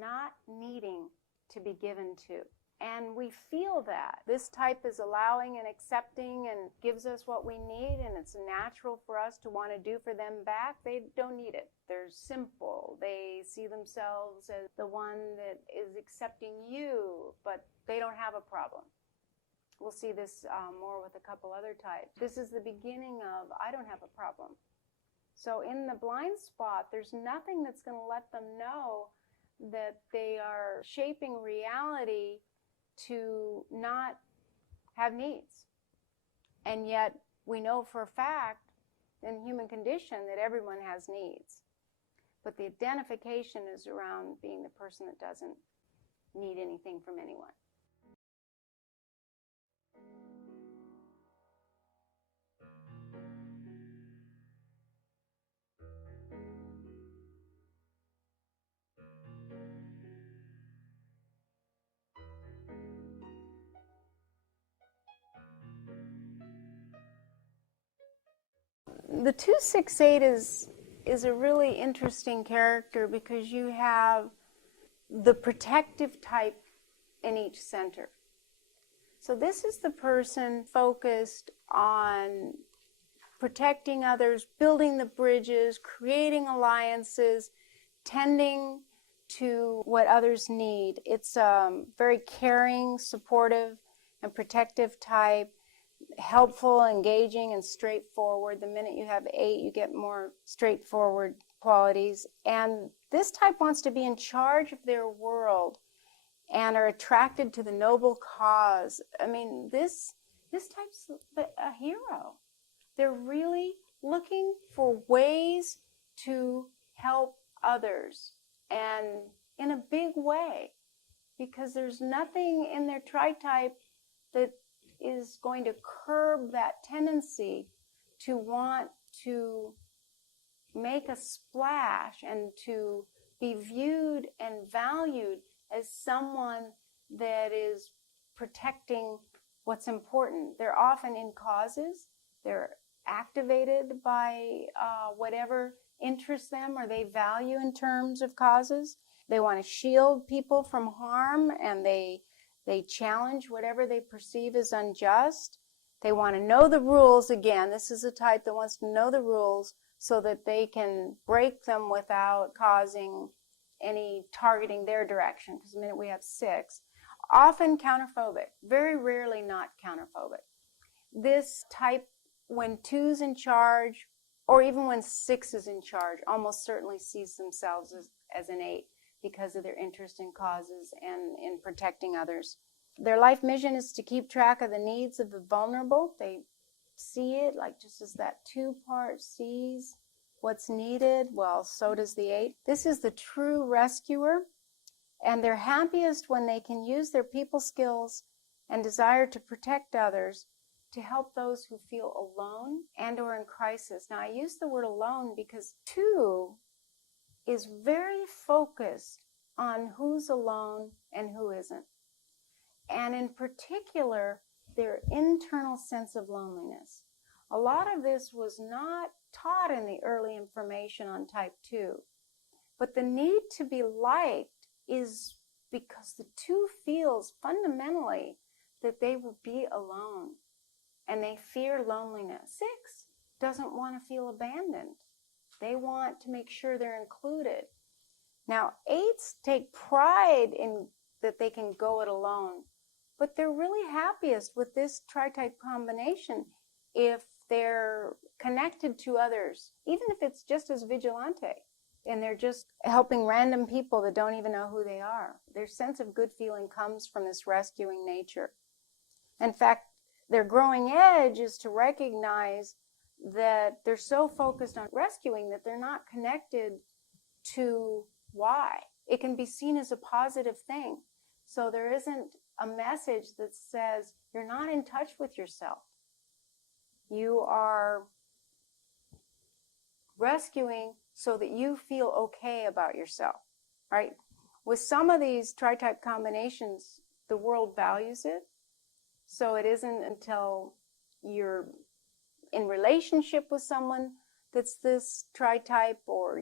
not needing to be given to. And we feel that. This type is allowing and accepting and gives us what we need, and it's natural for us to want to do for them back. They don't need it. They're simple. They see themselves as the one that is accepting you, but they don't have a problem. We'll see this more with a couple other types. This is the beginning of, I don't have a problem. So in the blind spot, there's nothing that's going to let them know that they are shaping reality to not have needs. And yet we know for a fact in human condition that everyone has needs. But the identification is around being the person that doesn't need anything from anyone. The 268 is a really interesting character because you have the protective type in each center. So this is the person focused on protecting others, building the bridges, creating alliances, tending to what others need. It's a very caring, supportive, and protective type. Helpful, engaging, and straightforward. The minute you have 8, you get more straightforward qualities. And this type wants to be in charge of their world and are attracted to the noble cause. I mean, this type's a hero. They're really looking for ways to help others, and in a big way, because there's nothing in their tritype that is going to curb that tendency to want to make a splash and to be viewed and valued as someone that is protecting what's important. They're often in causes. They're activated by whatever interests them or they value in terms of causes. They want to shield people from harm, and they challenge whatever they perceive as unjust. They want to know the rules. Again, this is a type that wants to know the rules so that they can break them without causing any targeting their direction, because the minute we have 6, often counterphobic, very rarely not counterphobic. This type, when 2's in charge, or even when 6 is in charge, almost certainly sees themselves as an 8 because of their interest in causes and in protecting others. Their life mission is to keep track of the needs of the vulnerable. They see it like just as that 2 part sees what's needed, well, so does the 8. This is the true rescuer, and they're happiest when they can use their people skills and desire to protect others to help those who feel alone and or in crisis. Now, I use the word alone because 2 is very focused on who's alone and who isn't. And in particular, their internal sense of loneliness. A lot of this was not taught in the early information on type 2. But the need to be liked is because the 2 feels fundamentally that they will be alone. And they fear loneliness. 6 doesn't want to feel abandoned. They want to make sure they're included. Now, 8s take pride in that they can go it alone, but they're really happiest with this tritype combination if they're connected to others, even if it's just as vigilante. and they're just helping random people that don't even know who they are. Their sense of good feeling comes from this rescuing nature. In fact, their growing edge is to recognize that they're so focused on rescuing that they're not connected to why. It can be seen as a positive thing. So there isn't a message that says you're not in touch with yourself. You are rescuing so that you feel okay about yourself, right? With some of these tri-type combinations, the world values it. So it isn't until you're in relationship with someone that's this tri-type, or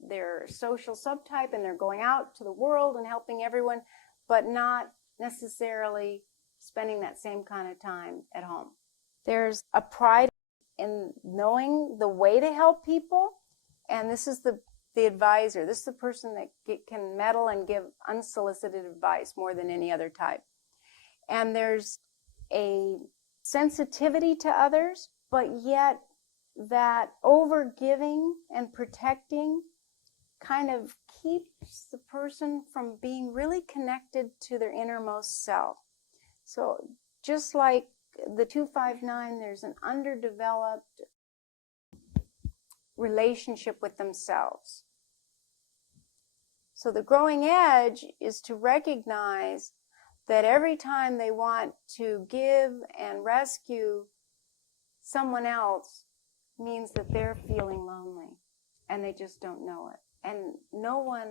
they're social subtype and they're going out to the world and helping everyone, but not necessarily spending that same kind of time at home. There's a pride in knowing the way to help people, and this is the advisor. This is the person that can meddle and give unsolicited advice more than any other type. And there's a sensitivity to others, but yet that over-giving and protecting kind of keeps the person from being really connected to their innermost self. So just like the 259, there's an underdeveloped relationship with themselves. So the growing edge is to recognize that every time they want to give and rescue someone else means that they're feeling lonely and they just don't know it. And no one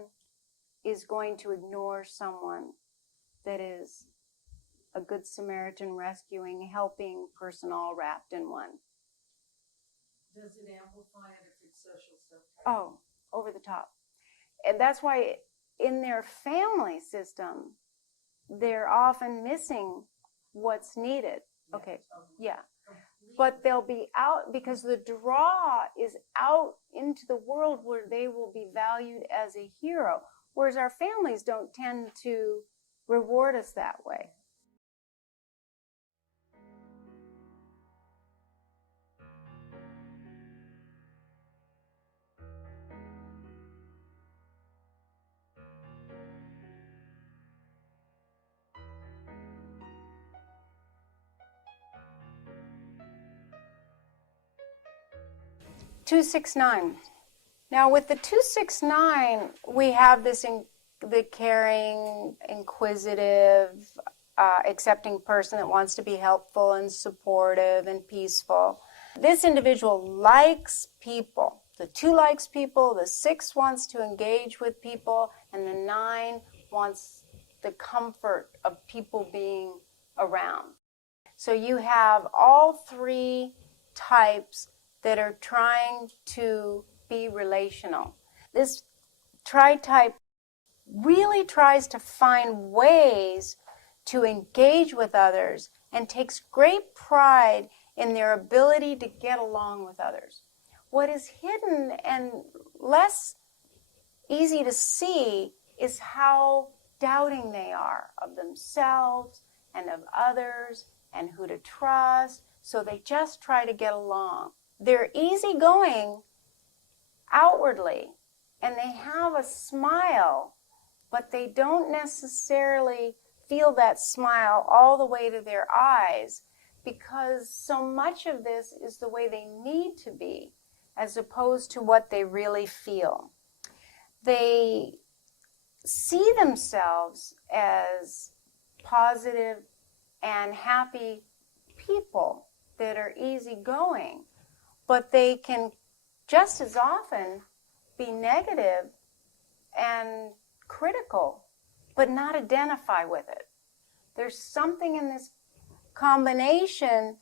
is going to ignore someone that is a good Samaritan, rescuing, helping person all wrapped in one. Does it amplify it if it's social subtype? Oh, over the top. And that's why in their family system, they're often missing what's needed. Okay, yeah. But they'll be out because the draw is out into the world where they will be valued as a hero, whereas our families don't tend to reward us that way. (269). Now with the 269, we have this the caring, inquisitive, accepting person that wants to be helpful and supportive and peaceful. This individual likes people. The 2 likes people, the 6 wants to engage with people, and the 9 wants the comfort of people being around. So you have all 3 types that are trying to be relational. This tri-type really tries to find ways to engage with others and takes great pride in their ability to get along with others. What is hidden and less easy to see is how doubting they are of themselves and of others and who to trust, so they just try to get along. They're easygoing outwardly, and they have a smile, but they don't necessarily feel that smile all the way to their eyes, because so much of this is the way they need to be, as opposed to what they really feel. They see themselves as positive and happy people that are easygoing, but they can just as often be negative and critical, but not identify with it. There's something in this combination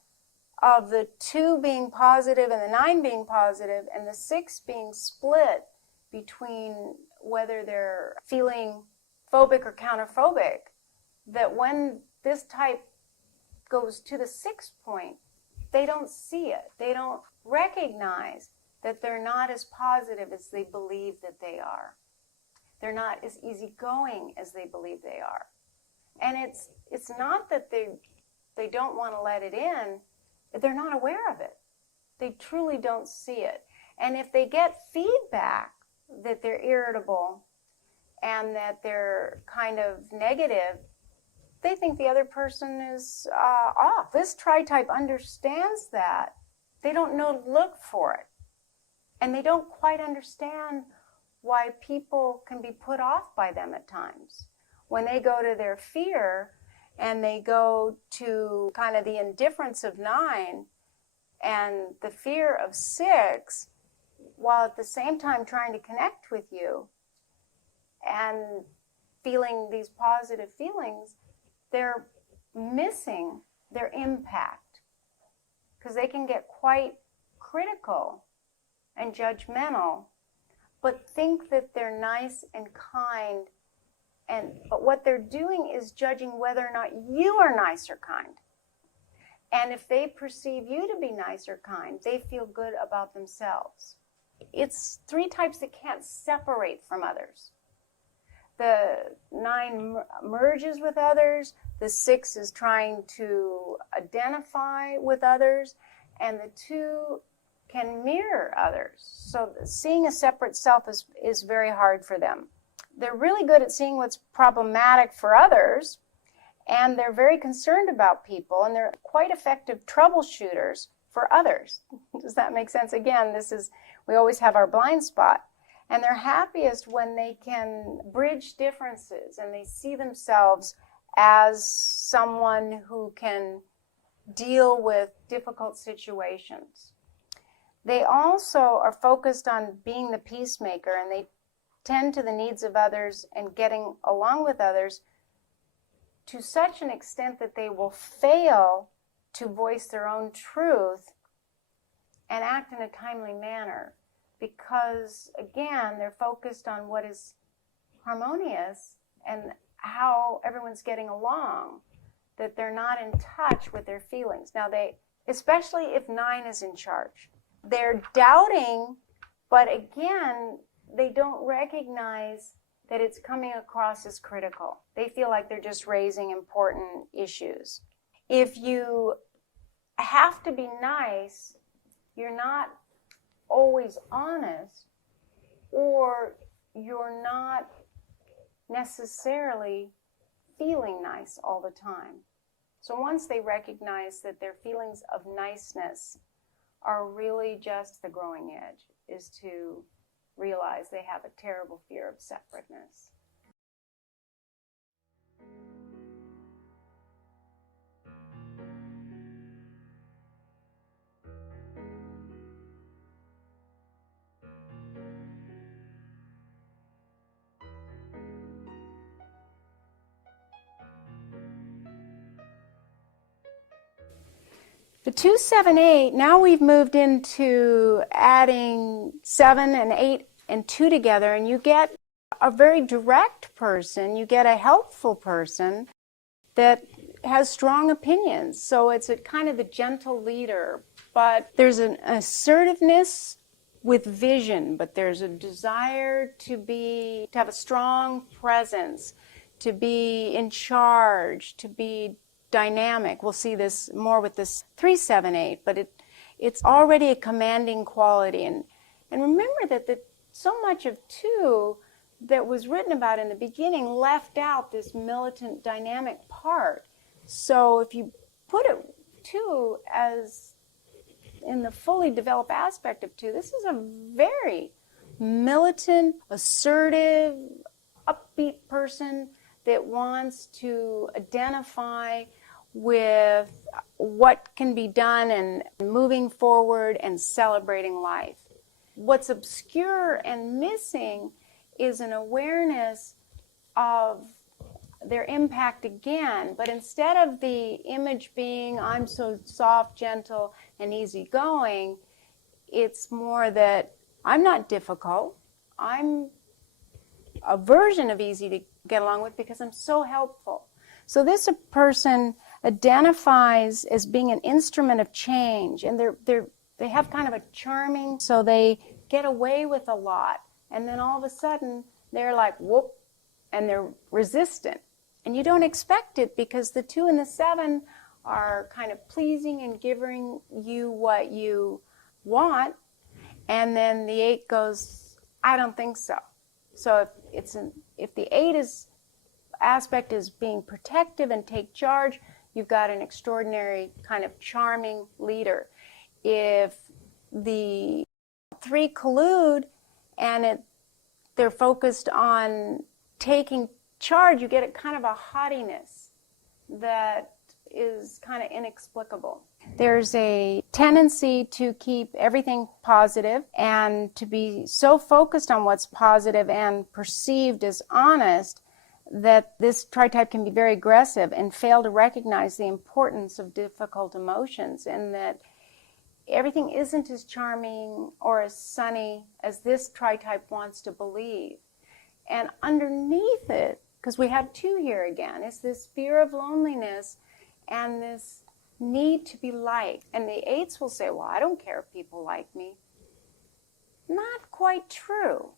of the 2 being positive and the 9 being positive and the 6 being split between whether they're feeling phobic or counterphobic, that when this type goes to the 6th point, they don't see it. They don't recognize that they're not as positive as they believe that they are. They're not as easygoing as they believe they are. And it's not that they don't want to let it in. They're not aware of it. They truly don't see it. And if they get feedback that they're irritable and that they're kind of negative, they think the other person is off. This Tritype understands that. They don't know to look for it. And they don't quite understand why people can be put off by them at times. When they go to their fear and they go to kind of the indifference of 9 and the fear of 6, while at the same time trying to connect with you and feeling these positive feelings, they're missing their impact because they can get quite critical and judgmental, but think that they're nice and kind, but what they're doing is judging whether or not you are nice or kind. And if they perceive you to be nice or kind, they feel good about themselves. It's 3 types that can't separate from others. The 9 merges with others, the 6 is trying to identify with others, and the 2 can mirror others. So seeing a separate self is very hard for them. They're really good at seeing what's problematic for others, and they're very concerned about people, and they're quite effective troubleshooters for others. Does that make sense? Again, we always have our blind spot. And they're happiest when they can bridge differences and they see themselves as someone who can deal with difficult situations. They also are focused on being the peacemaker, and they tend to the needs of others and getting along with others to such an extent that they will fail to voice their own truth and act in a timely manner. Because, again, they're focused on what is harmonious and how everyone's getting along, that they're not in touch with their feelings. Now, especially if 9 is in charge, they're doubting, but again, they don't recognize that it's coming across as critical. They feel like they're just raising important issues. If you have to be nice, you're not always honest, or you're not necessarily feeling nice all the time. So once they recognize that their feelings of niceness are really just the growing edge, is to realize they have a terrible fear of separateness. The 2, 7, 8, now we've moved into adding 7 and 8 and 2 together, and you get a very direct person, you get a helpful person that has strong opinions. So it's a kind of the gentle leader, but there's an assertiveness with vision, but there's a desire to have a strong presence, to be in charge, to be dynamic. We'll see this more with this 3, 7, 8, but it's already a commanding quality. And remember that so much of 2 that was written about in the beginning left out this militant dynamic part. So if you put it 2 as in the fully developed aspect of 2, this is a very militant, assertive, upbeat person that wants to identify with what can be done and moving forward and celebrating life. What's obscure and missing is an awareness of their impact again, but instead of the image being I'm so soft, gentle, and easygoing, it's more that I'm not difficult. I'm a version of easy to get along with because I'm so helpful. So this person identifies as being an instrument of change, and they have kind of a charming, so they get away with a lot, and then all of a sudden they're like whoop, and they're resistant, and you don't expect it because the 2 and the 7 are kind of pleasing and giving you what you want, and then the 8 goes, I don't think so. So if the 8 aspect is being protective and take charge, you've got an extraordinary kind of charming leader. If the 3 collude and they're focused on taking charge, you get a kind of a haughtiness that is kind of inexplicable. There's a tendency to keep everything positive and to be so focused on what's positive and perceived as honest that this tritype can be very aggressive and fail to recognize the importance of difficult emotions, and that everything isn't as charming or as sunny as this tritype wants to believe. And underneath it, because we have 2 here again, is this fear of loneliness and this need to be liked. And the 8s will say, well, I don't care if people like me. Not quite true.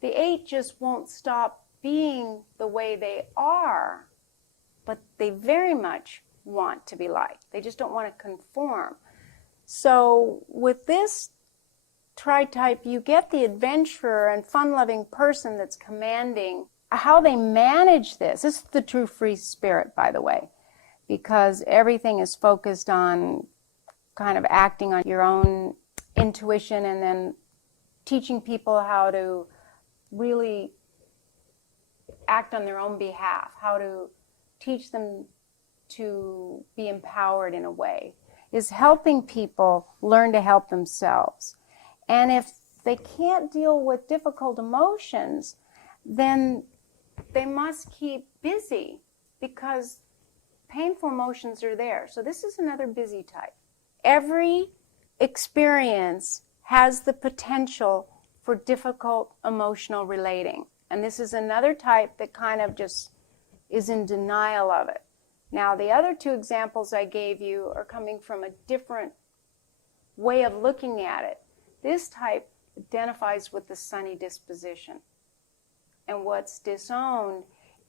The 8 just won't stop being the way they are, but they very much want to be liked. They just don't want to conform. So with this tritype, you get the adventurer and fun-loving person that's commanding. How they manage this is the true free spirit, by the way, because everything is focused on kind of acting on your own intuition and then teaching people how to really act on their own behalf, how to teach them to be empowered in a way, is helping people learn to help themselves. And if they can't deal with difficult emotions, then they must keep busy because painful emotions are there. So this is another busy type. Every experience has the potential for difficult emotional relating. And this is another type that kind of just is in denial of it. Now, the other 2 examples I gave you are coming from a different way of looking at it. This type identifies with the sunny disposition. And what's disowned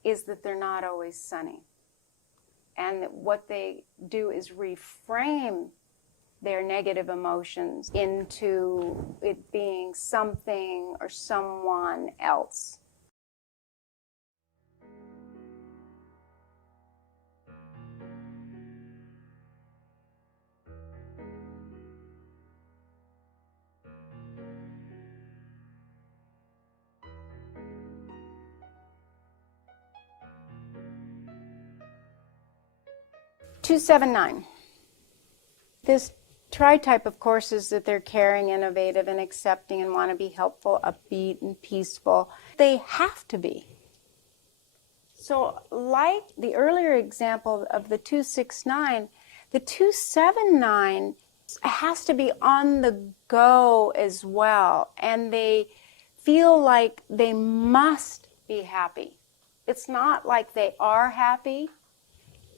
is that they're not always sunny. And that what they do is reframe their negative emotions into it being something or someone else. Two, 7, 9. This tritype, of course, is that they're caring, innovative, and accepting and want to be helpful, upbeat, and peaceful. They have to be. So like the earlier example of the 2, 6, 9, the 2, 7, 9 has to be on the go as well. And they feel like they must be happy. It's not like they are happy.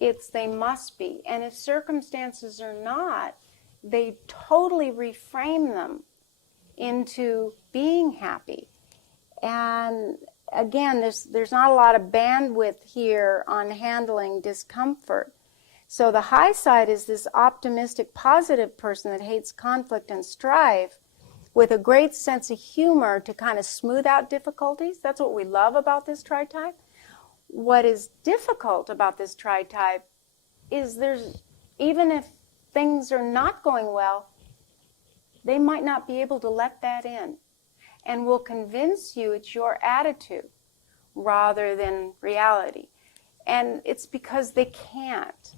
It's they must be. And if circumstances are not, they totally reframe them into being happy. And again, there's not a lot of bandwidth here on handling discomfort. So the high side is this optimistic, positive person that hates conflict and strife with a great sense of humor to kind of smooth out difficulties. That's what we love about this tritype. What is difficult about this tritype is even if things are not going well, they might not be able to let that in, and will convince you it's your attitude rather than reality. And it's because they can't.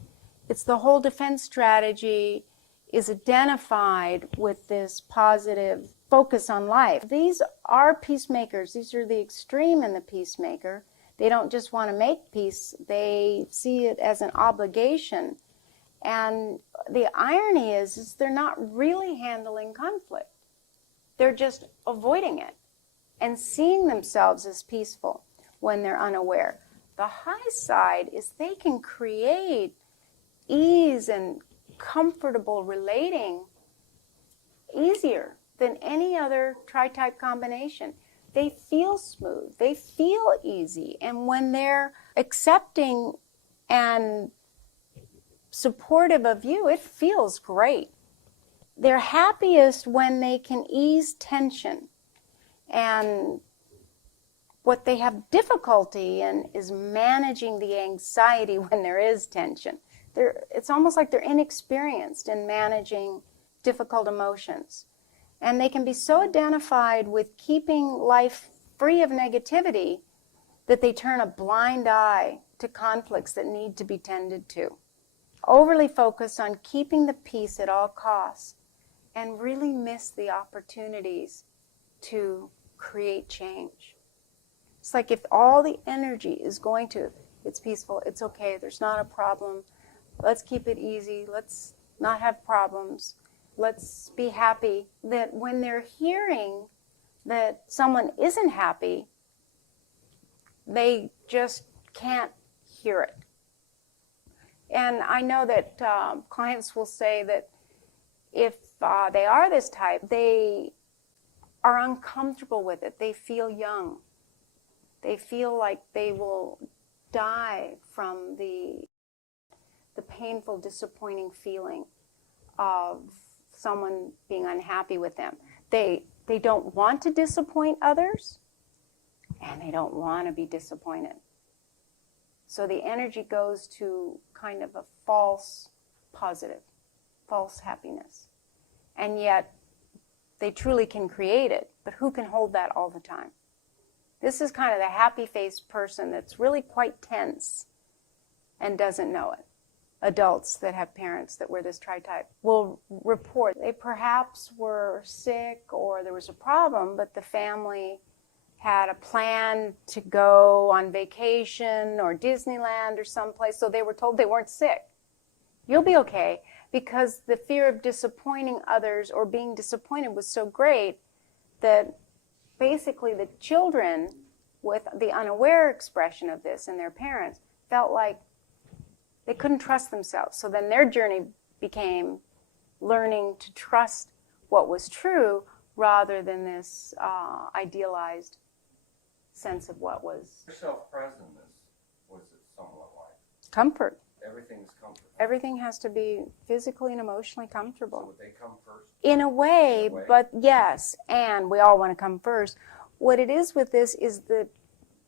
It's the whole defense strategy is identified with this positive focus on life. These are peacemakers. These are the extreme in the peacemaker. They don't just want to make peace, they see it as an obligation. And the irony is they're not really handling conflict. They're just avoiding it and seeing themselves as peaceful when they're unaware. The high side is they can create ease and comfortable relating easier than any other tritype combination. They feel smooth, they feel easy, and when they're accepting and supportive of you, it feels great. They're happiest when they can ease tension And what they have difficulty in is managing the anxiety when there is tension. It's almost like they're inexperienced in managing difficult emotions. And they can be so identified with keeping life free of negativity that they turn a blind eye to conflicts that need to be tended to. Overly focus on keeping the peace at all costs and really miss the opportunities to create change. It's like if all the energy is going to, it's peaceful, it's okay, there's not a problem, let's keep it easy, let's not have problems, let's be happy, that when they're hearing that someone isn't happy, they just can't hear it. And I know that clients will say that if they are this type, they are uncomfortable with it. They feel young. They feel like they will die from the painful, disappointing feeling of someone being unhappy with them. They don't want to disappoint others, and they don't want to be disappointed. So the energy goes to kind of a false positive, false happiness. And yet, they truly can create it, but who can hold that all the time? This is kind of the happy-faced person that's really quite tense and doesn't know it. Adults that have parents that were this tritype will report they perhaps were sick or there was a problem, but the family had a plan to go on vacation or Disneyland or someplace, so they were told they weren't sick. You'll be okay, because the fear of disappointing others or being disappointed was so great that basically the children, with the unaware expression of this in their parents, felt like they couldn't trust themselves. So then their journey became learning to trust what was true rather than this idealized sense of what was. Self-presentness was it somewhat like? Comfort. Everything's comfort. Everything has to be physically and emotionally comfortable. So would they come first? In a way, but yes, and we all want to come first. What it is with this is the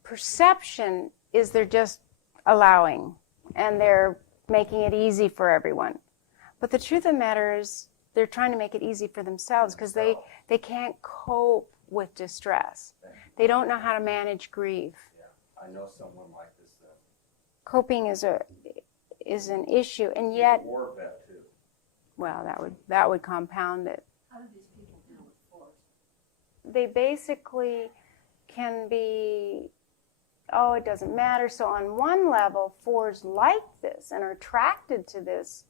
perception is they're just allowing and they're making it easy for everyone. But the truth of the matter is they're trying to make it easy for themselves because they can't cope with distress. They don't know how to manage grief. Yeah, I know someone like this then. Coping is an issue, and yet, He's a war vet too. well, that would compound it. How do these people deal with force? They basically can be, oh, it doesn't matter. So on one level, fours like this and are attracted to this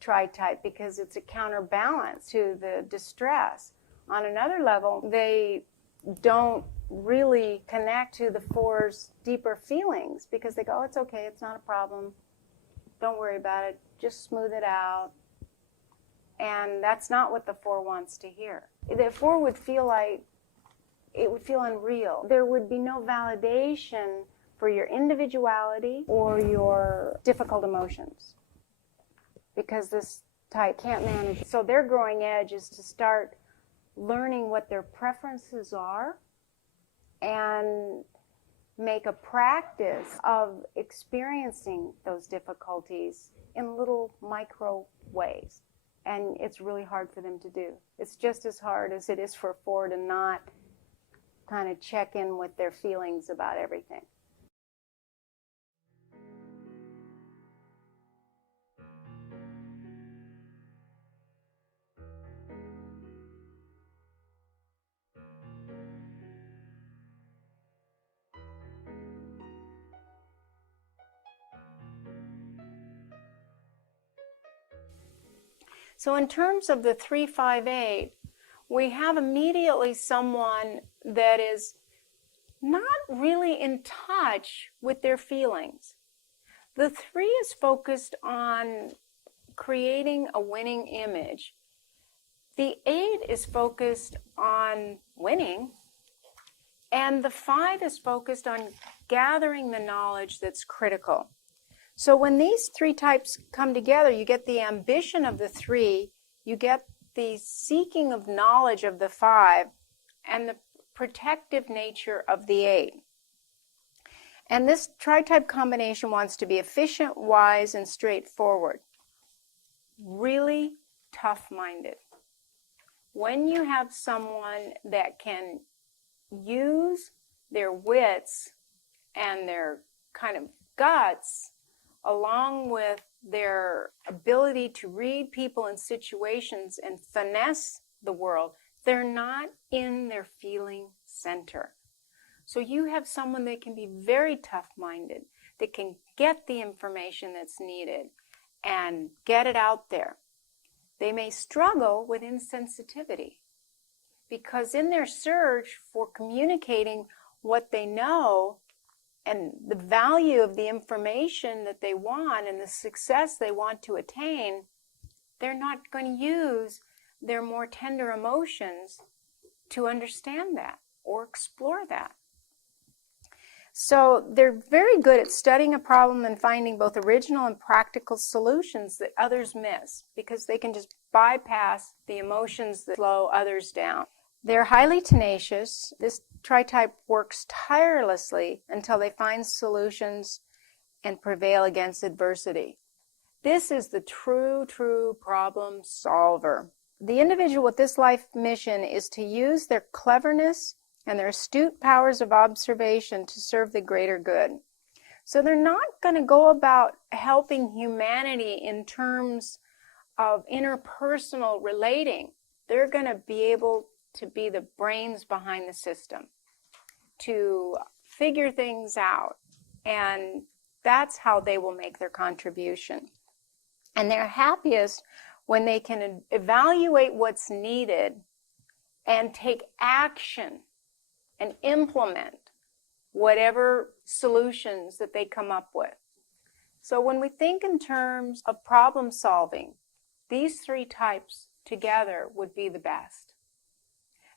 tritype because it's a counterbalance to the distress. On another level, they don't really connect to the four's deeper feelings because they go, oh, it's okay, it's not a problem. Don't worry about it. Just smooth it out. And that's not what the four wants to hear. The four would feel like it would feel unreal. There would be no validation for your individuality or your difficult emotions because this type can't manage. So their growing edge is to start learning what their preferences are and make a practice of experiencing those difficulties in little micro ways. And it's really hard for them to do. It's just as hard as it is for a four to not kind of check in with their feelings about everything. So in terms of the 3-5-8, we have immediately someone that is not really in touch with their feelings. The 3 is focused on creating a winning image. The 8 is focused on winning. And the 5 is focused on gathering the knowledge that's critical. So when these 3 types come together, you get the ambition of the 3, you get the seeking of knowledge of the 5, and the protective nature of the 8. And this tri-type combination wants to be efficient, wise, and straightforward. Really tough-minded. When you have someone that can use their wits and their kind of guts, along with their ability to read people and situations and finesse the world, they're not in their feeling center. So you have someone that can be very tough-minded, that can get the information that's needed and get it out there. They may struggle with insensitivity because in their search for communicating what they know and the value of the information that they want and the success they want to attain, they're not going to use their more tender emotions to understand that or explore that. So they're very good at studying a problem and finding both original and practical solutions that others miss because they can just bypass the emotions that slow others down. They're highly tenacious. This tri-type works tirelessly until they find solutions and prevail against adversity. This is the true problem solver. The individual with this life mission is to use their cleverness and their astute powers of observation to serve the greater good. So they're not going to go about helping humanity in terms of interpersonal relating. They're going to be able to be the brains behind the system, to figure things out, and that's how they will make their contribution. And they're happiest when they can evaluate what's needed and take action and implement whatever solutions that they come up with. So when we think in terms of problem solving, these 3 types together would be the best.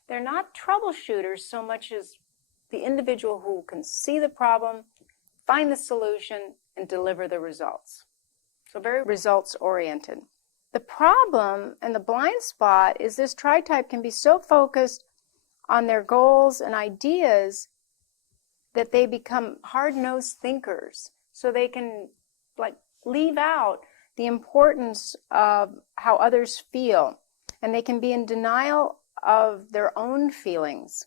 They're not troubleshooters so much as the individual who can see the problem, find the solution, and deliver the results. So very results-oriented. The problem and the blind spot is this tri-type can be so focused on their goals and ideas that they become hard-nosed thinkers. So they can leave out the importance of how others feel, and they can be in denial of their own feelings.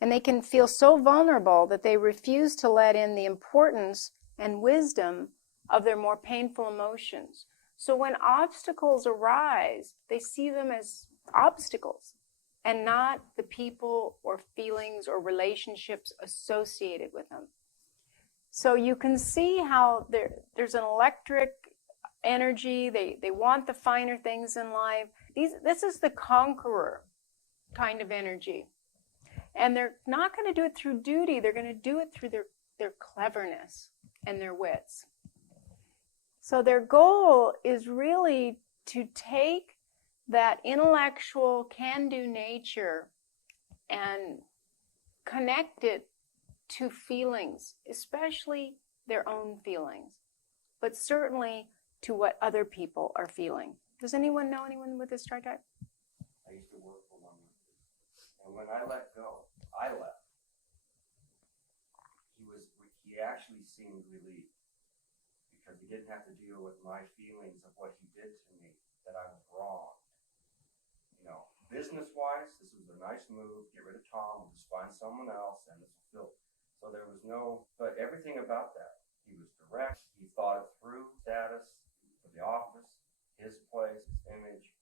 And they can feel so vulnerable that they refuse to let in the importance and wisdom of their more painful emotions. So when obstacles arise, they see them as obstacles and not the people or feelings or relationships associated with them. So you can see how there's an electric energy. They want the finer things in life. This is the conqueror kind of energy. And they're not going to do it through duty. They're going to do it through their cleverness and their wits. So their goal is really to take that intellectual can-do nature and connect it to feelings, especially their own feelings, but certainly to what other people are feeling. Does anyone know anyone with this tri-type? I used to work for one of these. And when I let go, I left. He actually seemed relieved because he didn't have to deal with my feelings of what he did to me, that I was wrong. Business-wise, this was a nice move. Get rid of Tom, we'll just find someone else, and this will fill. So there was but everything about that. He was direct. He thought it through, status for the office, his place, his image.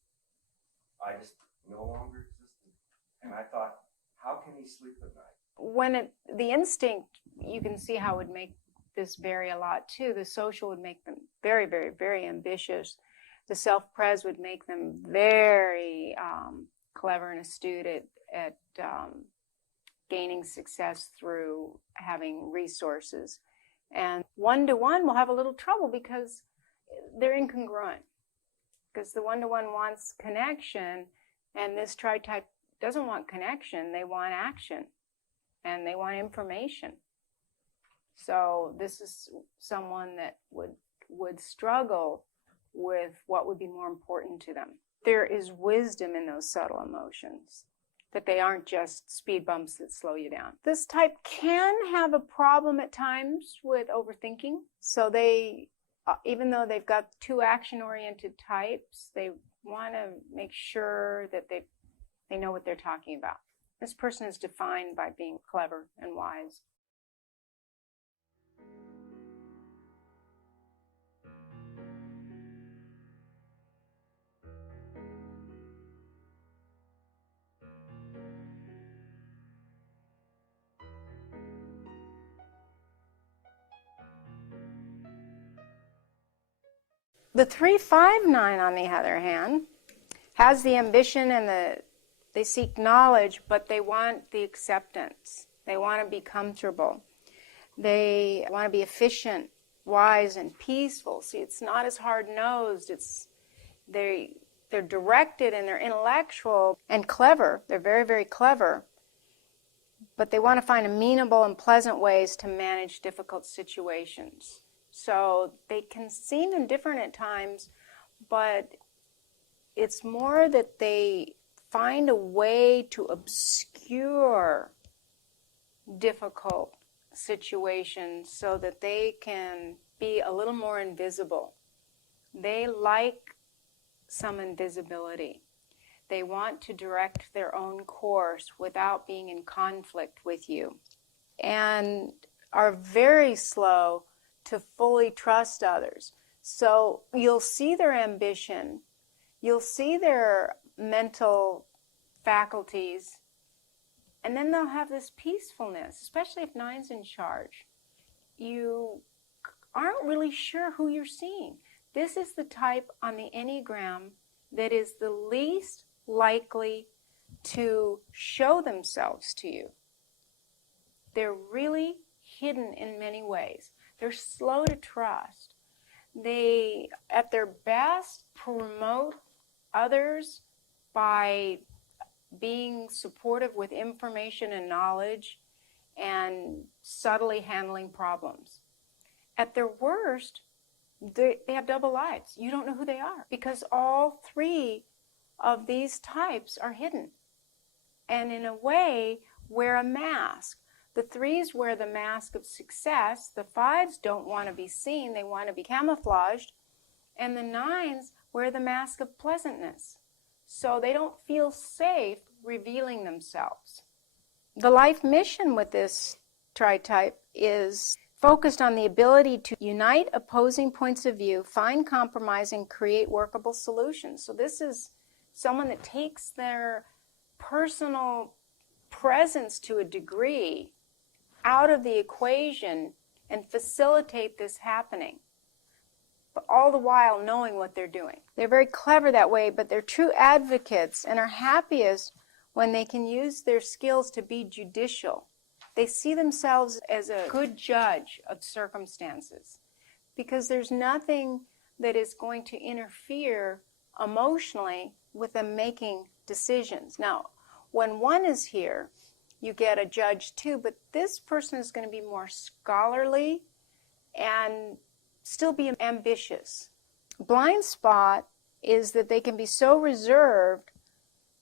I just no longer existed. And I thought, how can he sleep at night? When the instinct, you can see how it would make this vary a lot too. The social would make them very, very, very ambitious. The self-pres would make them very clever and astute at gaining success through having resources. And one-to-one will have a little trouble because they're incongruent. Because the one-to-one wants connection, and this tri-type doesn't want connection. They want action, and they want information. So this is someone that would struggle with what would be more important to them. There is wisdom in those subtle emotions. that they aren't just speed bumps that slow you down. This type can have a problem at times with overthinking. So they, even though they've got 2 action-oriented types, they want to make sure that they know what they're talking about. This person is defined by being clever and wise. The 359, on the other hand, has the ambition and they seek knowledge, but they want the acceptance. They want to be comfortable. They want to be efficient, wise, and peaceful. See, it's not as hard-nosed. They're directed and they're intellectual and clever. They're very, very clever. But they want to find amenable and pleasant ways to manage difficult situations. So they can seem indifferent at times, but it's more that they find a way to obscure difficult situations so that they can be a little more invisible. They like some invisibility. They want to direct their own course without being in conflict with you, and are very slow to fully trust others. So you'll see their ambition, you'll see their mental faculties, and then they'll have this peacefulness, especially if 9's in charge. You aren't really sure who you're seeing. This is the type on the Enneagram that is the least likely to show themselves to you. They're really hidden in many ways. They're slow to trust. They, at their best, promote others by being supportive with information and knowledge and subtly handling problems. At their worst, they have double lives. You don't know who they are because all 3 of these types are hidden and in a way wear a mask. The 3s wear the mask of success. The 5s don't want to be seen. They want to be camouflaged. And the 9s wear the mask of pleasantness. So they don't feel safe revealing themselves. The life mission with this tritype is focused on the ability to unite opposing points of view, find compromise, and create workable solutions. So this is someone that takes their personal presence to a degree out of the equation and facilitate this happening, but all the while knowing what they're doing. They're very clever that way, but they're true advocates and are happiest when they can use their skills to be judicial. They see themselves as a good judge of circumstances because there's nothing that is going to interfere emotionally with them making decisions. Now, when 1 is here, you get a judge too, but this person is going to be more scholarly and still be ambitious. Blind spot is that they can be so reserved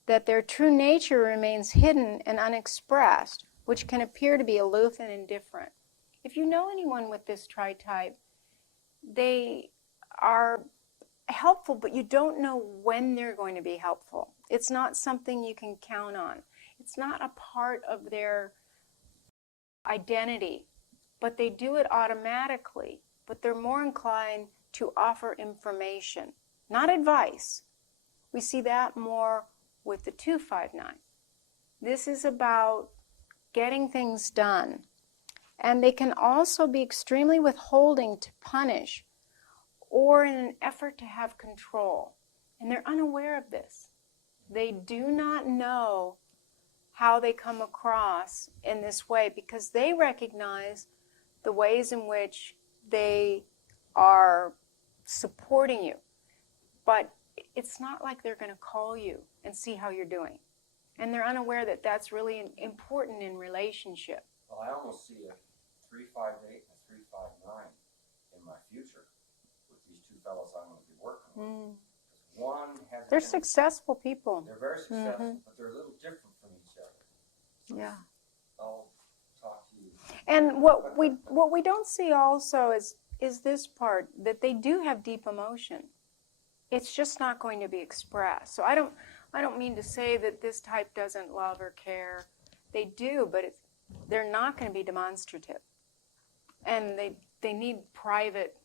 that their true nature remains hidden and unexpressed, which can appear to be aloof and indifferent. If you know anyone with this tritype, they are helpful, but you don't know when they're going to be helpful. It's not something you can count on. It's not a part of their identity, but they do it automatically. But they're more inclined to offer information, not advice. We see that more with the 259. This is about getting things done. And they can also be extremely withholding to punish or in an effort to have control. And they're unaware of this. They do not know how they come across in this way because they recognize the ways in which they are supporting you. But it's not like they're going to call you and see how you're doing. And they're unaware that that's really important in relationship. Well, I almost see a 358 and a 359 in my future with these 2 fellows I'm going to be working with. One has They're successful people. They're very successful, but they're a little different from each Yeah. I'll talk to you. And what we don't see also is this part, that they do have deep emotion. It's just not going to be expressed. So I don't mean to say that this type doesn't love or care. They do, but they're not going to be demonstrative. And they need private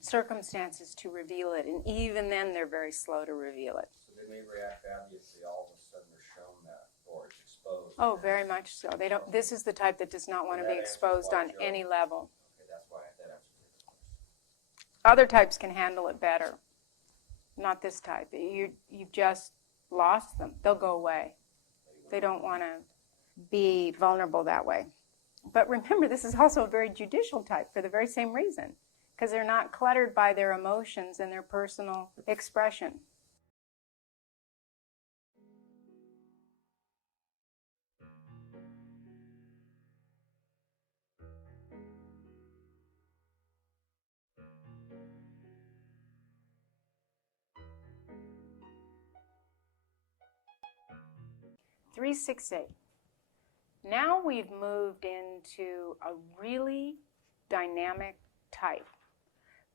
circumstances to reveal it, and even then they're very slow to reveal it. So they may react badly if they all of a sudden are shown that, or it's exposed. Oh, very much so. They don't. This is the type that does not want to be exposed on any level. Okay, that's why that answers the question. Other types can handle it better. Not this type. You've just lost them. They'll go away. They don't want to be vulnerable that way. But remember, this is also a very judicial type for the very same reason, because they're not cluttered by their emotions and their personal expression. Three, 6, 8. Now we've moved into a really dynamic type.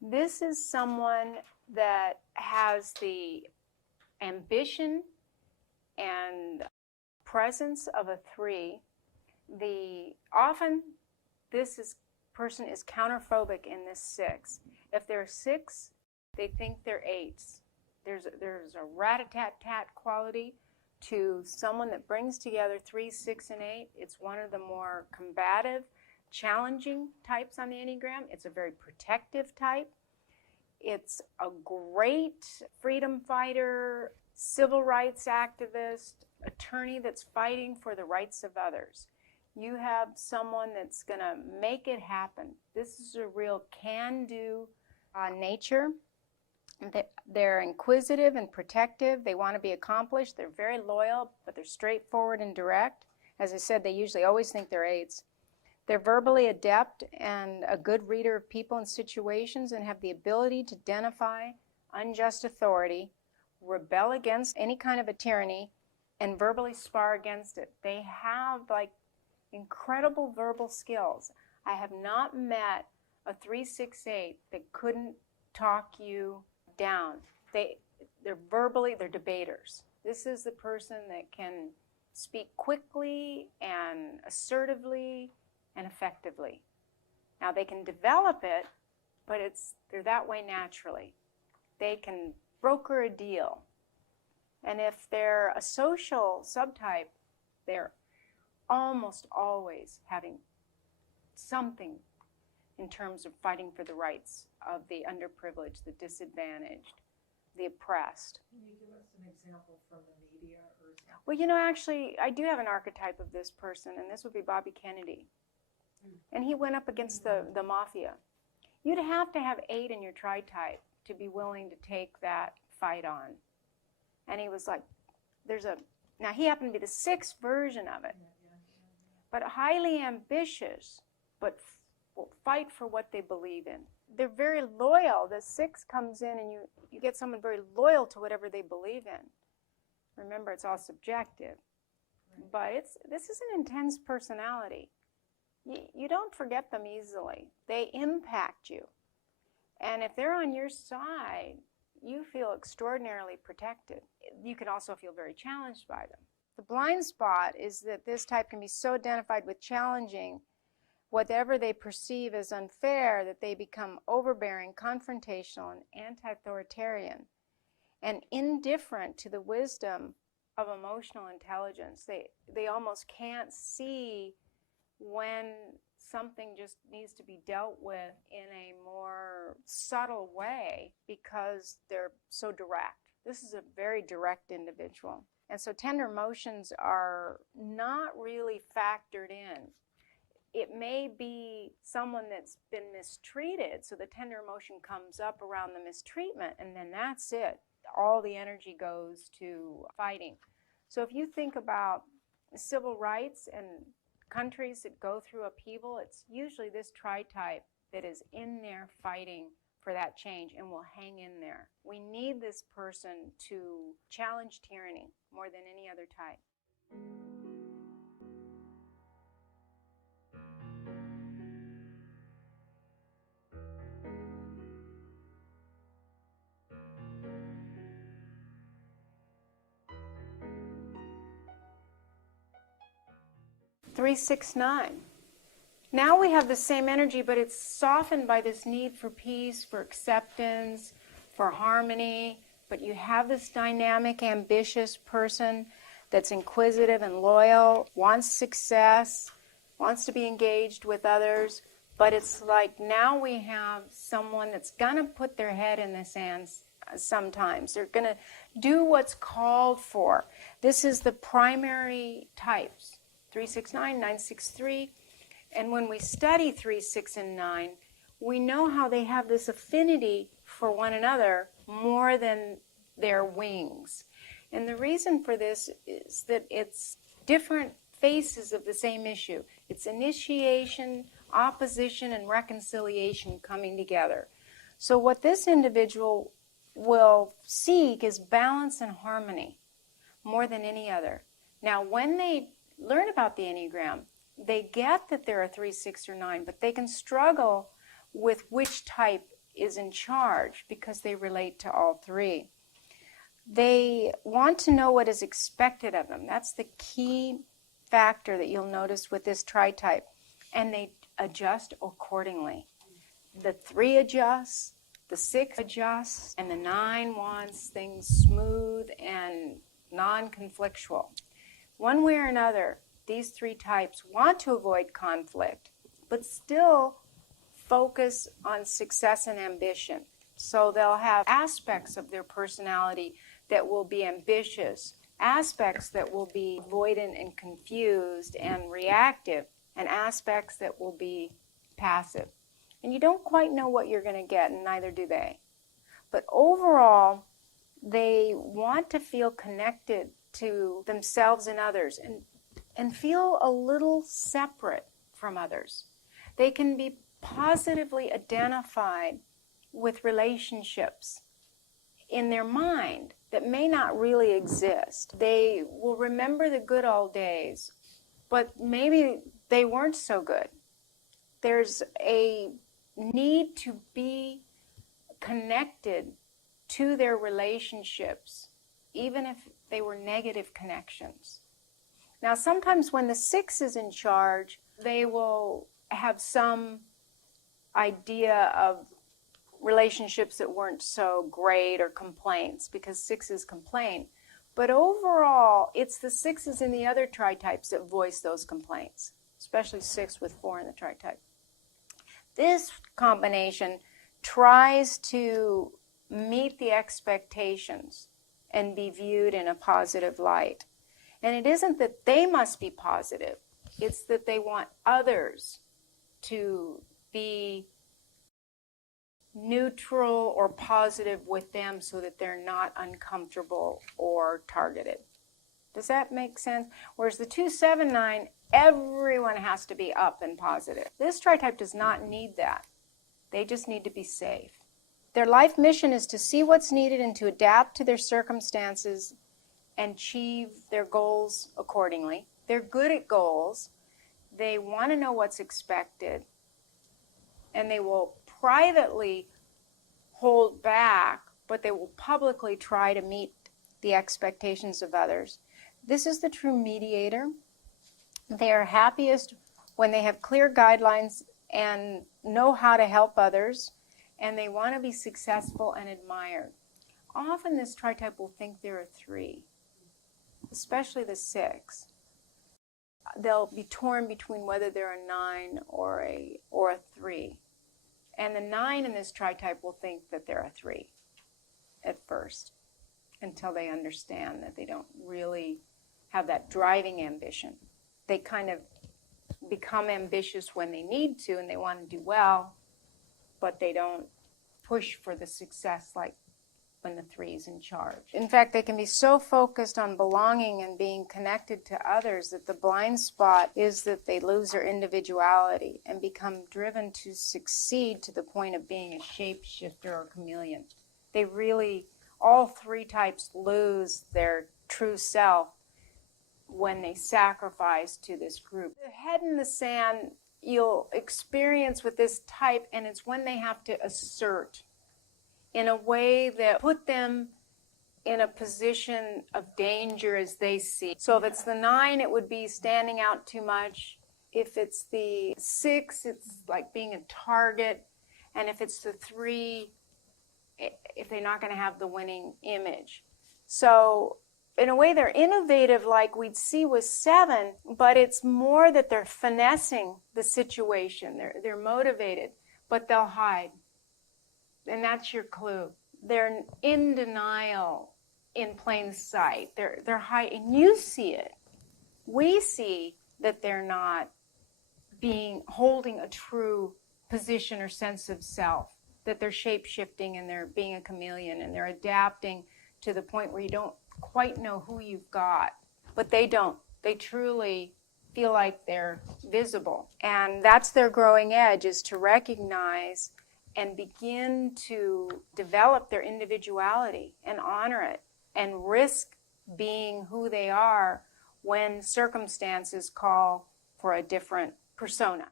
This is someone that has the ambition and presence of a 3. Often this person is counterphobic in this 6. If they're 6, they think they're 8s. There's a rat-a-tat-tat quality to someone that brings together 3, 6, and 8. It's one of the more combative, challenging types on the Enneagram. It's a very protective type. It's a great freedom fighter, civil rights activist, attorney that's fighting for the rights of others. You have someone that's going to make it happen. This is a real can-do nature. They're inquisitive and protective. They want to be accomplished. They're very loyal, but they're straightforward and direct. As I said, they usually always think they're 8s. They're verbally adept and a good reader of people and situations, and have the ability to identify unjust authority, rebel against any kind of a tyranny, and verbally spar against it. They have incredible verbal skills. I have not met a 3, 6, 8 that couldn't talk you down. They're debaters. This is the person that can speak quickly and assertively and effectively. Now they can develop it, but they're that way naturally. They can broker a deal. And if they're a social subtype, they're almost always having something in terms of fighting for the rights of the underprivileged, the disadvantaged, the oppressed. Can you give us an example from the media or something? Well, actually, I do have an archetype of this person, and this would be Bobby Kennedy. And he went up against the mafia. You'd have to have 8 in your tritype to be willing to take that fight on. And he was like, now he happened to be the 6th version of it, but highly ambitious, but will fight for what they believe in. They're very loyal. The 6 comes in and you get someone very loyal to whatever they believe in. Remember, it's all subjective. But this is an intense personality. You don't forget them easily. They impact you. And if they're on your side, you feel extraordinarily protected. You can also feel very challenged by them. The blind spot is that this type can be so identified with challenging whatever they perceive as unfair that they become overbearing, confrontational, and anti-authoritarian, and indifferent to the wisdom of emotional intelligence. They almost can't see when something just needs to be dealt with in a more subtle way because they're so direct. This is a very direct individual. And so tender emotions are not really factored in. It may be someone that's been mistreated, so the tender emotion comes up around the mistreatment, and then that's it. All the energy goes to fighting. So if you think about civil rights and countries that go through upheaval, it's usually this tritype that is in there fighting for that change and will hang in there. We need this person to challenge tyranny more than any other type. 369. Now we have the same energy, but it's softened by this need for peace, for acceptance, for harmony. But you have this dynamic, ambitious person that's inquisitive and loyal, wants success, wants to be engaged with others. But it's like now we have someone that's going to put their head in the sand sometimes. They're going to do what's called for. This is the primary types, 369, 963. And when we study 3, 6, and 9, we know how they have this affinity for one another more than their wings. And the reason for this is that it's different faces of the same issue. It's initiation, opposition, and reconciliation coming together. So what this individual will seek is balance and harmony more than any other. Now, when they learn about the Enneagram, they get that there are 3, 6, or 9, but they can struggle with which type is in charge because they relate to all three. They want to know what is expected of them. That's the key factor that you'll notice with this tritype. And they adjust accordingly. The 3 adjusts, the 6 adjusts, and the 9 wants things smooth and non-conflictual. One way or another, these 3 types want to avoid conflict, but still focus on success and ambition. So they'll have aspects of their personality that will be ambitious, aspects that will be avoidant and confused and reactive, and aspects that will be passive. And you don't quite know what you're going to get, and neither do they. But overall, they want to feel connected to themselves and others and feel a little separate from others. They can be positively identified with relationships in their mind that may not really exist. They will remember the good old days, but maybe they weren't so good. There's a need to be connected to their relationships, even if they were negative connections. Now, sometimes when the 6 is in charge, they will have some idea of relationships that weren't so great or complaints, because 6s complain. But overall, it's the 6s in the other tritypes that voice those complaints, especially 6 with 4 in the tritype. This combination tries to meet the expectations and be viewed in a positive light. And it isn't that they must be positive, it's that they want others to be neutral or positive with them so that they're not uncomfortable or targeted. Does that make sense? Whereas the 2, 7, 9, everyone has to be up and positive. This tritype does not need that. They just need to be safe. Their life mission is to see what's needed and to adapt to their circumstances and achieve their goals accordingly. They're good at goals. They want to know what's expected. And they will privately hold back, but they will publicly try to meet the expectations of others. This is the true mediator. They are happiest when they have clear guidelines and know how to help others, and they want to be successful and admired. Often this tritype will think they're a 3, especially the 6. They'll be torn between whether they're a 9 or a 3. And the 9 in this tritype will think that they're a 3 at first, until they understand that they don't really have that driving ambition. They kind of become ambitious when they need to and they want to do well, but they don't push for the success like when the 3 is in charge. In fact, they can be so focused on belonging and being connected to others that the blind spot is that they lose their individuality and become driven to succeed to the point of being a shapeshifter or chameleon. They really, all 3 types lose their true self when they sacrifice to this group. The head in the sand you'll experience with this type, and it's when they have to assert in a way that put them in a position of danger as they see. So if it's the 9, it would be standing out too much. If it's the 6, it's like being a target. And if it's the 3, if they're not going to have the winning image. So in a way, they're innovative like we'd see with 7, but it's more that they're finessing the situation. They're motivated, but they'll hide. And that's your clue. They're in denial in plain sight. They're hiding. And you see it. We see that they're not holding a true position or sense of self, that they're shape-shifting and they're being a chameleon and they're adapting to the point where you don't quite know who you've got. But they don't. They truly feel like they're visible. And that's their growing edge, is to recognize and begin to develop their individuality and honor it and risk being who they are when circumstances call for a different persona.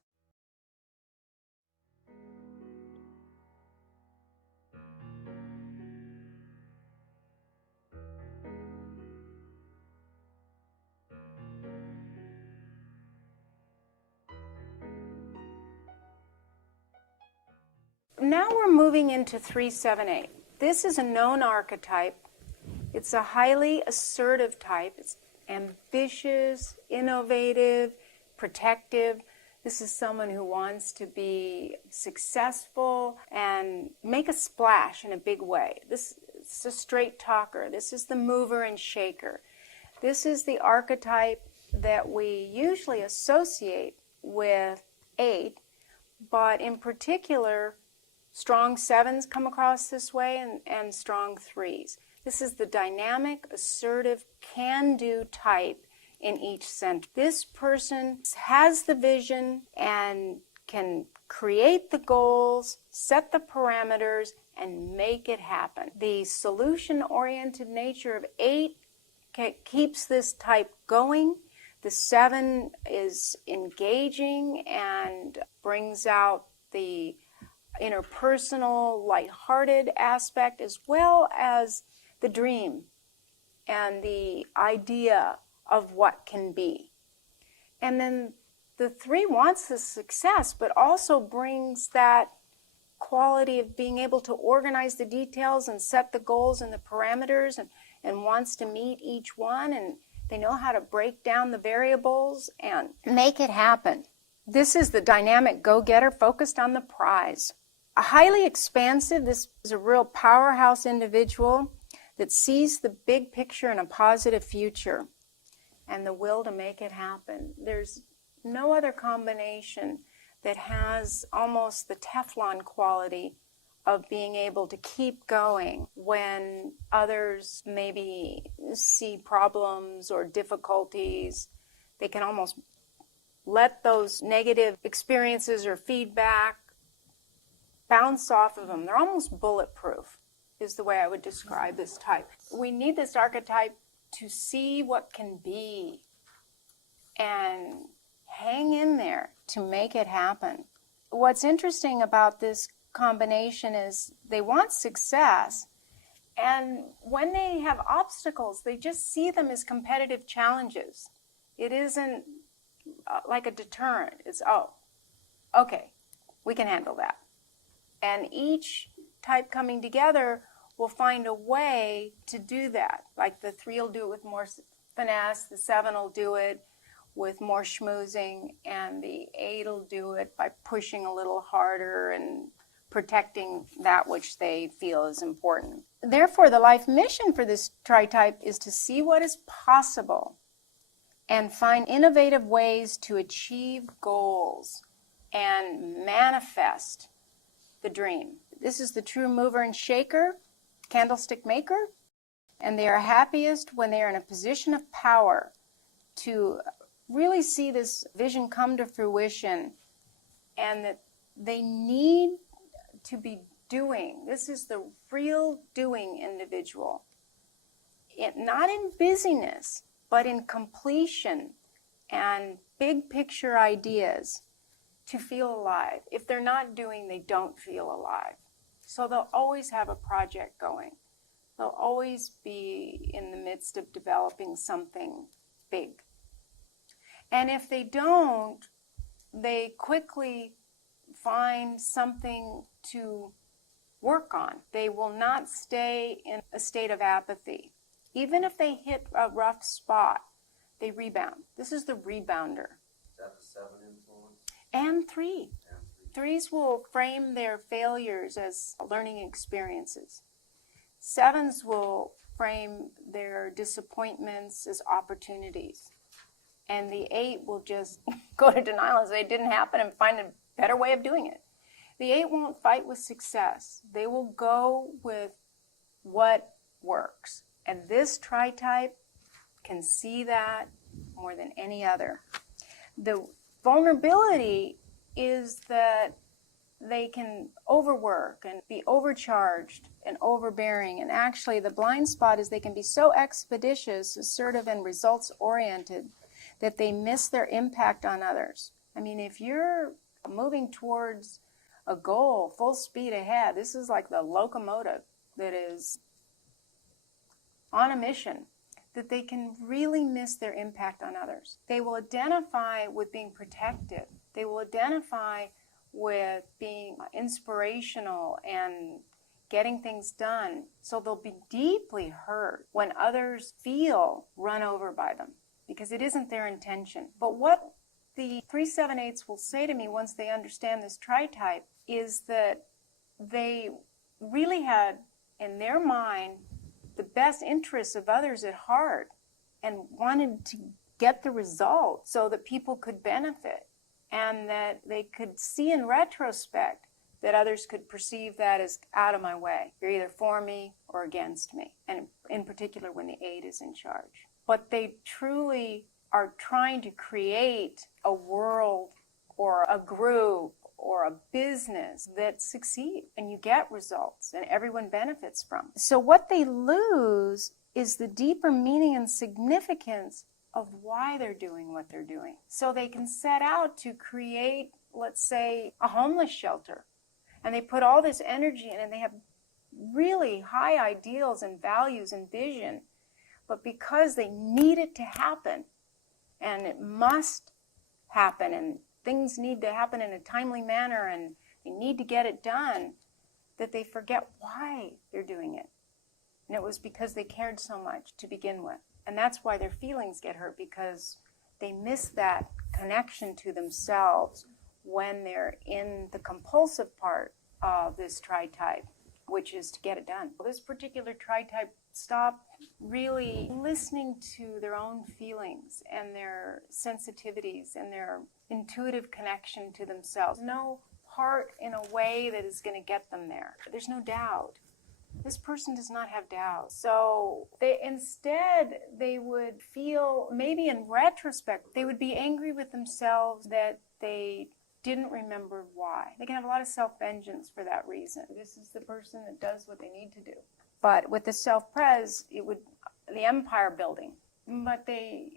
Now we're moving into 378. This is a known archetype. It's a highly assertive type. It's ambitious, innovative, protective. This is someone who wants to be successful and make a splash in a big way. This is a straight talker. This is the mover and shaker. This is the archetype that we usually associate with 8, but in particular, strong 7s come across this way and strong 3s. This is the dynamic, assertive, can-do type in each center. This person has the vision and can create the goals, set the parameters, and make it happen. The solution-oriented nature of 8 keeps this type going. The 7 is engaging and brings out the interpersonal, lighthearted aspect, as well as the dream and the idea of what can be. And then the 3 wants the success, but also brings that quality of being able to organize the details and set the goals and the parameters, and wants to meet each one, and they know how to break down the variables and make it happen. This is the dynamic go-getter focused on the prize. A highly expansive, this is a real powerhouse individual that sees the big picture and a positive future and the will to make it happen. There's no other combination that has almost the Teflon quality of being able to keep going when others maybe see problems or difficulties. They can almost let those negative experiences or feedback bounce off of them. They're almost bulletproof, is the way I would describe this type. We need this archetype to see what can be and hang in there to make it happen. What's interesting about this combination is they want success, and when they have obstacles, they just see them as competitive challenges. It isn't like a deterrent. It's, oh, okay, we can handle that. And each type coming together will find a way to do that. Like the 3 will do it with more finesse, the 7 will do it with more schmoozing, and the 8 will do it by pushing a little harder and protecting that which they feel is important. Therefore, the life mission for this tritype is to see what is possible and find innovative ways to achieve goals and manifest the dream. This is the true mover and shaker, candlestick maker, and they are happiest when they are in a position of power to really see this vision come to fruition, and that they need to be doing. This is the real doing individual. Not in busyness, but in completion and big picture ideas to feel alive. If they're not doing, they don't feel alive. So they'll always have a project going. They'll always be in the midst of developing something big. And if they don't, they quickly find something to work on. They will not stay in a state of apathy. Even if they hit a rough spot, they rebound. This is the rebounder. Is that the 7 influence? And 3. Threes will frame their failures as learning experiences. 7s will frame their disappointments as opportunities. And the 8 will just go to denial and say it didn't happen and find a better way of doing it. The 8 won't fight with success. They will go with what works. And this Tritype can see that more than any other. The vulnerability is that they can overwork and be overcharged and overbearing. And actually, the blind spot is they can be so expeditious, assertive, and results-oriented that they miss their impact on others. I mean, if you're moving towards a goal full speed ahead, this is like the locomotive that is on a mission, that they can really miss their impact on others. They will identify with being protective. They will identify with being inspirational and getting things done. So they'll be deeply hurt when others feel run over by them, because it isn't their intention. But what the 3-7-8s will say to me once they understand this Tritype is that they really had in their mind the best interests of others at heart and wanted to get the result so that people could benefit, and that they could see in retrospect that others could perceive that as out of my way. You're either for me or against me, and in particular when the 8 is in charge. But they truly are trying to create a world or a group or a business that succeeds, and you get results and everyone benefits from. So what they lose is the deeper meaning and significance of why they're doing what they're doing. So they can set out to create, let's say, a homeless shelter, and they put all this energy in, and they have really high ideals and values and vision, but because they need it to happen, and it must happen, and things need to happen in a timely manner, and they need to get it done, that they forget why they're doing it. And it was because they cared so much to begin with. And that's why their feelings get hurt, because they miss that connection to themselves when they're in the compulsive part of this Tritype, which is to get it done. This particular Tritype stop really listening to their own feelings and their sensitivities and their intuitive connection to themselves. No part in a way that is going to get them there. There's no doubt. This person does not have doubt. So instead they would feel, maybe in retrospect, they would be angry with themselves that they didn't remember why. They can have a lot of self-vengeance for that reason. This is the person that does what they need to do. But with the self-pres, it would, the empire building. But they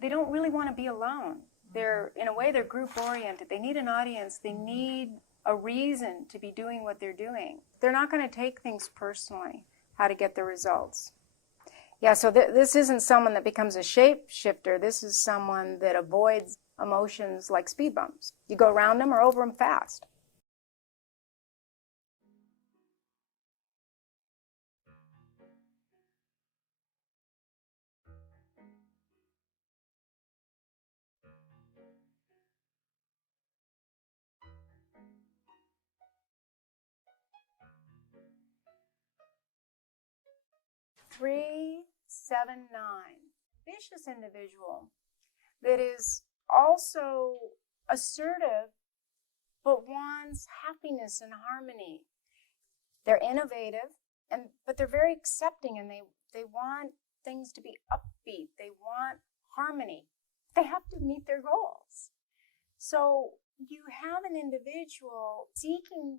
don't really want to be alone. They're, in a way, they're group-oriented. They need an audience. They need a reason to be doing what they're doing. They're not going to take things personally, how to get the results. Yeah, so this isn't someone that becomes a shapeshifter. This is someone that avoids emotions like speed bumps. You go around them or over them fast. Three, 7, 9. Ambitious individual that is also assertive but wants happiness and harmony. They're innovative, but they're very accepting, and they want things to be upbeat. They want harmony. They have to meet their goals. So you have an individual seeking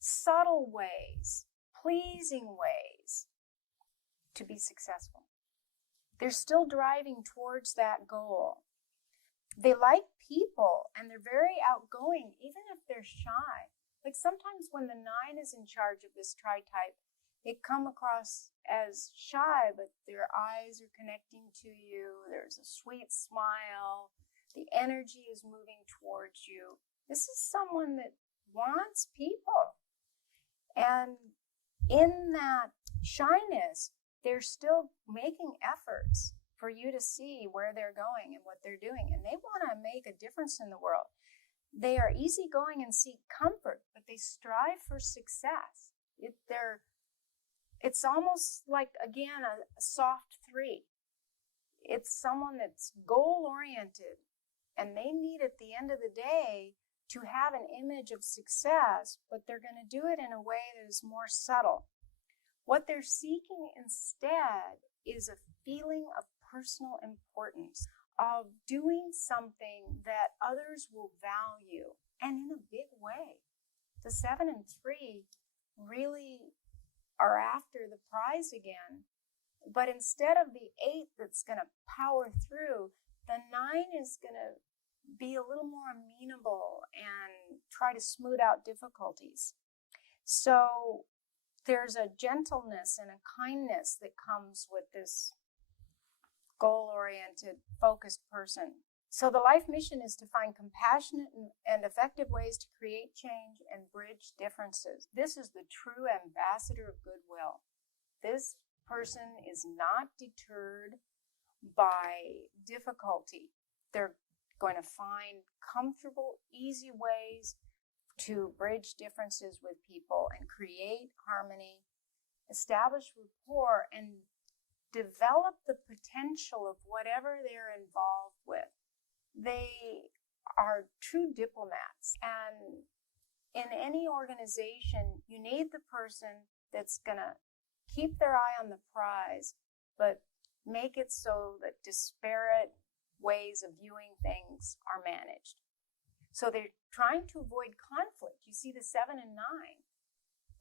subtle ways, pleasing ways to be successful. They're still driving towards that goal. They like people, and they're very outgoing, even if they're shy. Like sometimes when the 9 is in charge of this Tritype, They come across as shy, but their eyes are connecting to you. There's a sweet smile. The energy is moving towards you. This is someone that wants people. And in that shyness, they're still making efforts for you to see where they're going and what they're doing. And they want to make a difference in the world. They are easygoing and seek comfort, but they strive for success. It's almost like, again, a soft 3. It's someone that's goal-oriented, and they need at the end of the day to have an image of success, but they're going to do it in a way that is more subtle. What they're seeking instead is a feeling of personal importance, of doing something that others will value, and in a big way. The 7 and 3 really are after the prize again, but instead of the 8 that's going to power through, the 9 is going to be a little more amenable and try to smooth out difficulties. So there's a gentleness and a kindness that comes with this goal-oriented, focused person. So the life mission is to find compassionate and effective ways to create change and bridge differences. This is the true ambassador of goodwill. This person is not deterred by difficulty. They're going to find comfortable, easy ways to bridge differences with people and create harmony, establish rapport, and develop the potential of whatever they're involved with. They are true diplomats, and in any organization, you need the person that's going to keep their eye on the prize, but make it so that disparate ways of viewing things are managed. So they're trying to avoid conflict. You see the 7 and 9,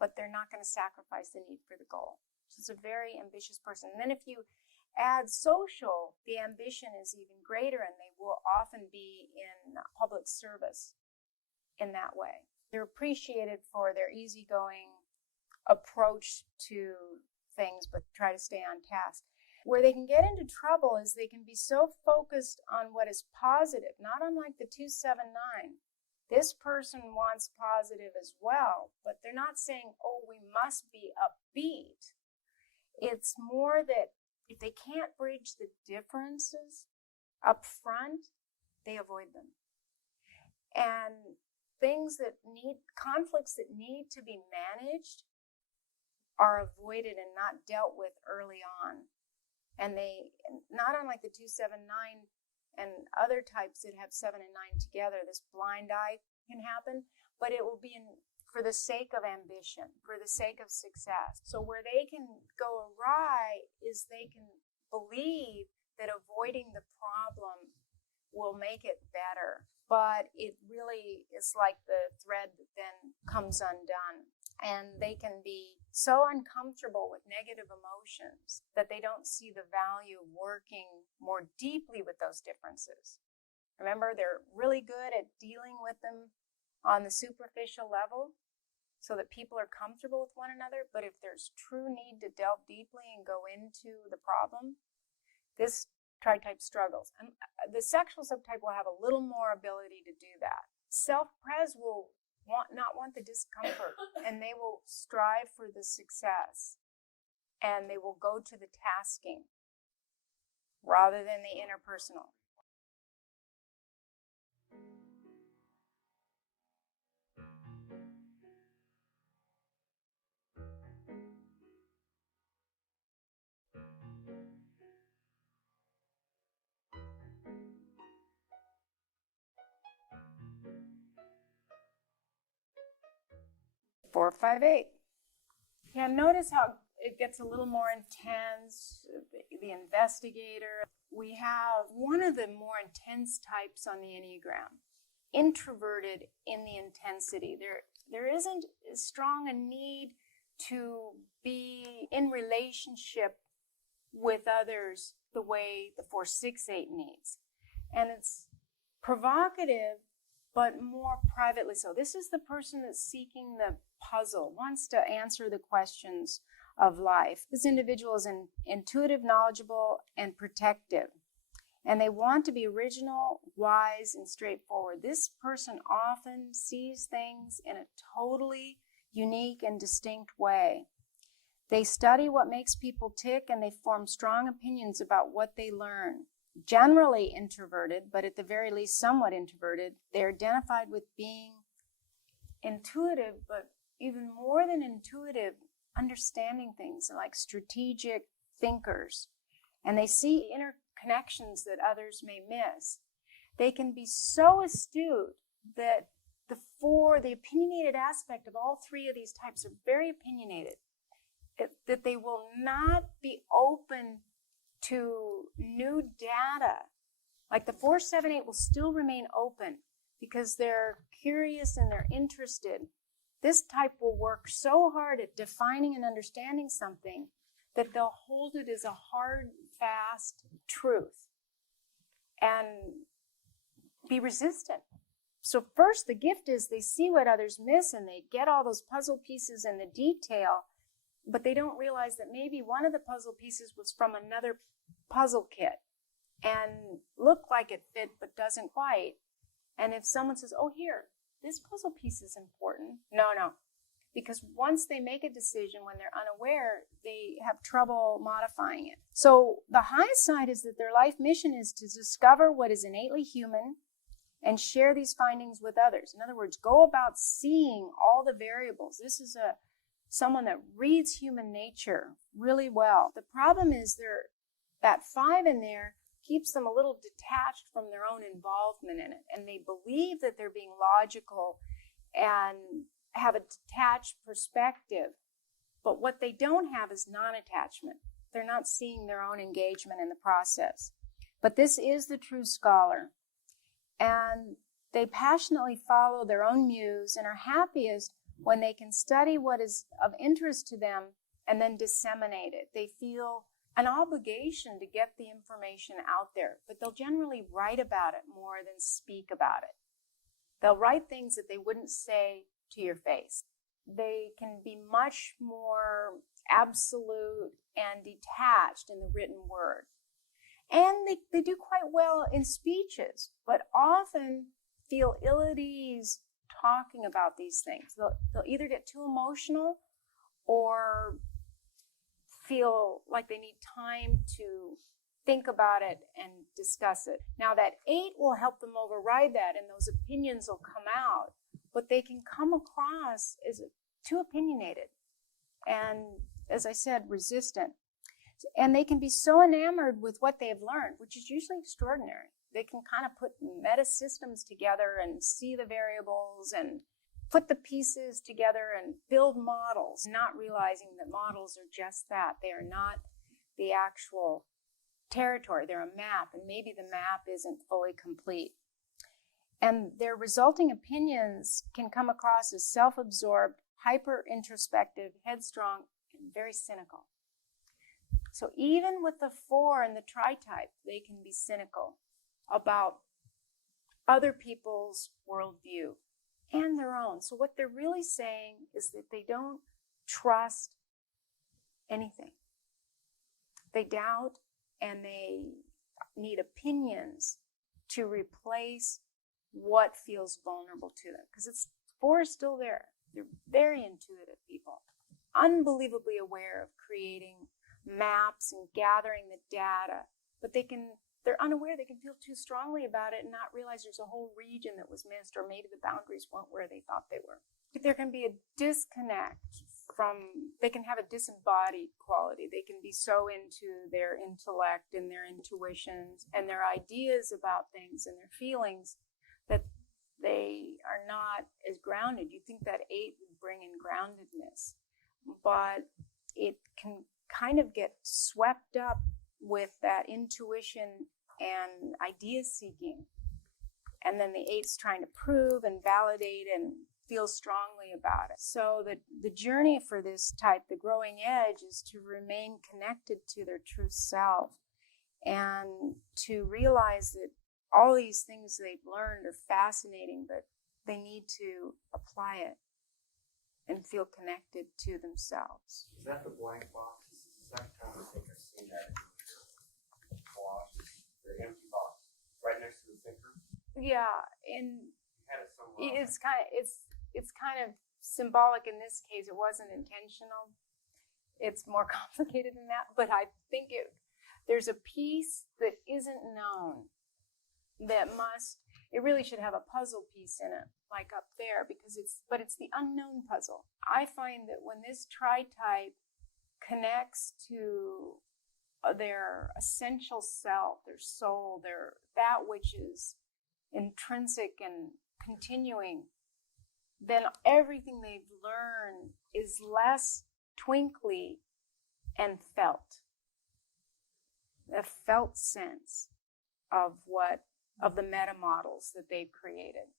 but they're not going to sacrifice the need for the goal. So it's a very ambitious person. And then if you add social, the ambition is even greater, and they will often be in public service in that way. They're appreciated for their easygoing approach to things, but try to stay on task. Where they can get into trouble is they can be so focused on what is positive, not unlike the 2-7-9. This person wants positive as well, but they're not saying, oh, we must be upbeat. It's more that if they can't bridge the differences up front, they avoid them. And conflicts that need to be managed are avoided and not dealt with early on. And they, not unlike the 2-7-9 and other types that have 7 and 9 together, this blind eye can happen, but it will be for the sake of ambition, for the sake of success. So where they can go awry is they can believe that avoiding the problem will make it better, but it really is like the thread that then comes undone. And they can be so uncomfortable with negative emotions that they don't see the value of working more deeply with those differences. Remember, they're really good at dealing with them on the superficial level so that people are comfortable with one another. But if there's true need to delve deeply and go into the problem, this tritype struggles. And the sexual subtype will have a little more ability to do that. Self-pres will not want the discomfort, and they will strive for the success, and they will go to the tasking rather than the interpersonal. Four, 5, 8. Yeah, notice how it gets a little more intense. The investigator. We have one of the more intense types on the Enneagram. Introverted in the intensity. There isn't as strong a need to be in relationship with others the way the 4, 6, 8 needs. And it's provocative, but more privately so. This is the person that's seeking the puzzle, wants to answer the questions of life. This individual is intuitive, knowledgeable, and protective. And they want to be original, wise, and straightforward. This person often sees things in a totally unique and distinct way. They study what makes people tick, and they form strong opinions about what they learn. Generally introverted, but at the very least somewhat introverted, they're identified with being intuitive, but even more than intuitive, understanding things, like strategic thinkers. And they see interconnections that others may miss. They can be so astute that the opinionated aspect of all three of these types are very opinionated, that they will not be open to new data. Like the 4-7-8 will still remain open because they're curious and they're interested. This type will work so hard at defining and understanding something that they'll hold it as a hard, fast truth and be resistant. So first, the gift is they see what others miss and they get all those puzzle pieces and the detail, but they don't realize that maybe one of the puzzle pieces was from another puzzle kit and looked like it fit but doesn't quite. And if someone says, oh, here, this puzzle piece is important. No. Because once they make a decision when they're unaware, they have trouble modifying it. So the high side is that their life mission is to discover what is innately human and share these findings with others. In other words, go about seeing all the variables. This is someone that reads human nature really well. The problem is that 5 in there keeps them a little detached from their own involvement in it. And they believe that they're being logical and have a detached perspective. But what they don't have is non-attachment. They're not seeing their own engagement in the process. But this is the true scholar. And they passionately follow their own muse and are happiest when they can study what is of interest to them and then disseminate it. They feel an obligation to get the information out there, but they'll generally write about it more than speak about it. They'll write things that they wouldn't say to your face. They can be much more absolute and detached in the written word. And they do quite well in speeches, but often feel ill at ease talking about these things. They'll either get too emotional or feel like they need time to think about it and discuss it. Now that 8 will help them override that and those opinions will come out, but they can come across as too opinionated and, as I said, resistant. And they can be so enamored with what they've learned, which is usually extraordinary. They can kind of put meta systems together and see the variables and put the pieces together and build models, not realizing that models are just that. They are not the actual territory. They're a map, and maybe the map isn't fully complete. And their resulting opinions can come across as self-absorbed, hyper-introspective, headstrong, and very cynical. So even with the 4 and the Tritype, they can be cynical about other people's worldview and their own. So what they're really saying is that they don't trust anything. They doubt and they need opinions to replace what feels vulnerable to them. Because 4 is still there. They're very intuitive people, unbelievably aware of creating maps and gathering the data, but they're unaware. They can feel too strongly about it and not realize there's a whole region that was missed, or maybe the boundaries weren't where they thought they were. But there can be a disconnect they can have a disembodied quality. They can be so into their intellect and their intuitions and their ideas about things and their feelings that they are not as grounded. You think that 8 would bring in groundedness, but it can kind of get swept up with that intuition and idea seeking. And then the 8's trying to prove and validate and feel strongly about it. So the journey for this type, the growing edge, is to remain connected to their true self and to realize that all these things they've learned are fascinating, but they need to apply it. and feel connected to themselves. Is that the blank box? This is the second time I think I've seen that in your collage. The empty box, right next to the thinker. Yeah, and You had it somewhere else. it's kind of symbolic in this case. It wasn't intentional. It's more complicated than that, but I think there's a piece that isn't known that it really should have a puzzle piece in it, like up there, because it's the unknown puzzle. I find that when this tri-type connects to their essential self, their soul, that which is intrinsic and continuing, then everything they've learned is less twinkly and felt. A felt sense of the meta models that they've created.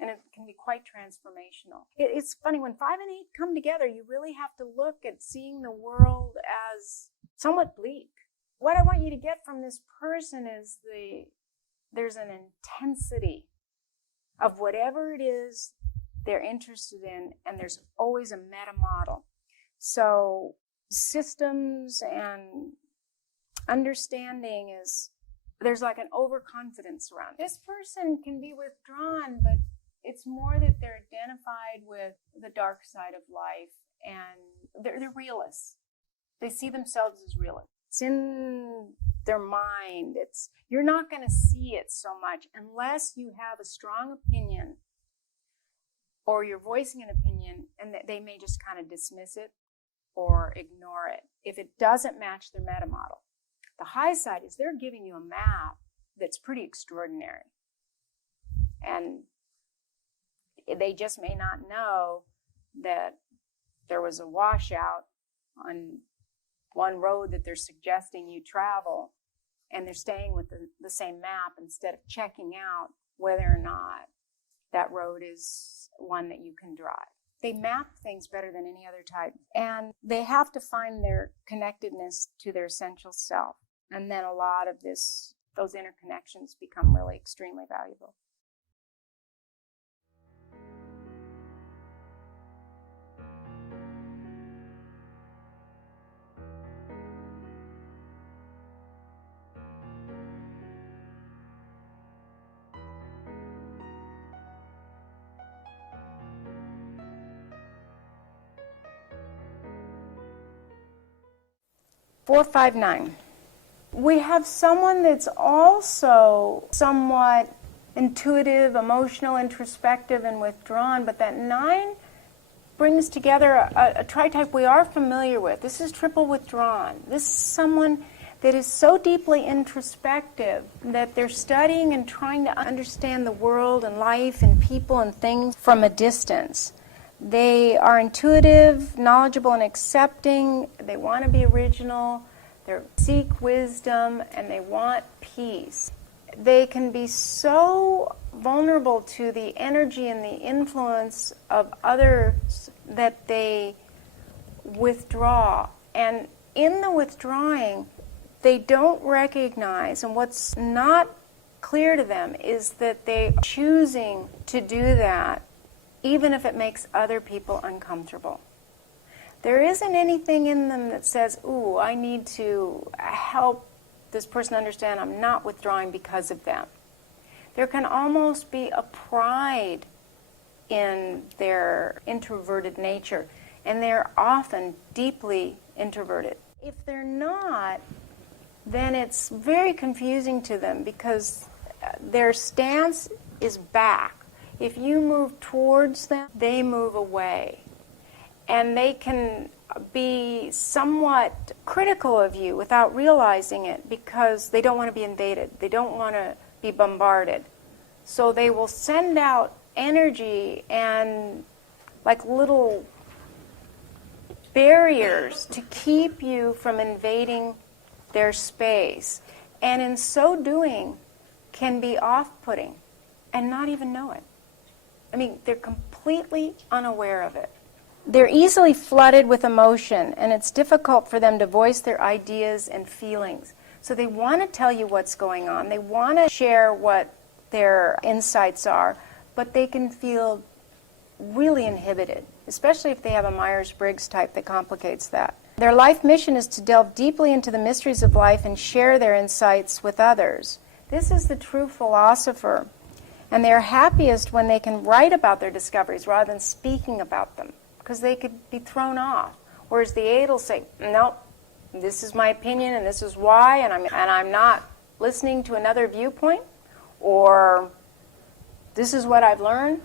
And it can be quite transformational. It's funny, when 5 and 8 come together, you really have to look at seeing the world as somewhat bleak. What I want you to get from this person is there's an intensity of whatever it is they're interested in, and there's always a meta model. So systems and understanding there's like an overconfidence around it. This person can be withdrawn, but it's more that they're identified with the dark side of life, and they're realists. They see themselves as realists. It's in their mind. You're not going to see it so much unless you have a strong opinion or you're voicing an opinion, and they may just kind of dismiss it or ignore it if it doesn't match their meta model. The high side is they're giving you a map that's pretty extraordinary. And they just may not know that there was a washout on one road that they're suggesting you travel, and they're staying with the same map instead of checking out whether or not that road is one that you can drive. They map things better than any other type, and they have to find their connectedness to their essential self. And then a lot of those interconnections become really extremely valuable. Four, 5, 9. We have someone that's also somewhat intuitive, emotional, introspective, and withdrawn, but that 9 brings together a tri-type we are familiar with. This is triple withdrawn. This is someone that is so deeply introspective that they're studying and trying to understand the world and life and people and things from a distance. They are intuitive, knowledgeable, and accepting. They want to be original. They seek wisdom, and they want peace. They can be so vulnerable to the energy and the influence of others that they withdraw. And in the withdrawing, they don't recognize, and what's not clear to them is that they're choosing to do that even if it makes other people uncomfortable. There isn't anything in them that says, ooh, I need to help this person understand I'm not withdrawing because of them. There can almost be a pride in their introverted nature, and they're often deeply introverted. If they're not, then it's very confusing to them because their stance is back. If you move towards them, they move away. And they can be somewhat critical of you without realizing it because they don't want to be invaded. They don't want to be bombarded. So they will send out energy and like little barriers to keep you from invading their space. And in so doing, can be off-putting and not even know it. I mean, they're completely unaware of it. They're easily flooded with emotion, and it's difficult for them to voice their ideas and feelings. So they want to tell you what's going on. They want to share what their insights are, but they can feel really inhibited. especially if they have a Myers-Briggs type that complicates that. Their life mission is to delve deeply into the mysteries of life and share their insights with others. This is the true philosopher. And they are happiest when they can write about their discoveries rather than speaking about them, because they could be thrown off. Whereas the 8 will say, nope, this is my opinion and this is why, and I'm not listening to another viewpoint, or this is what I've learned.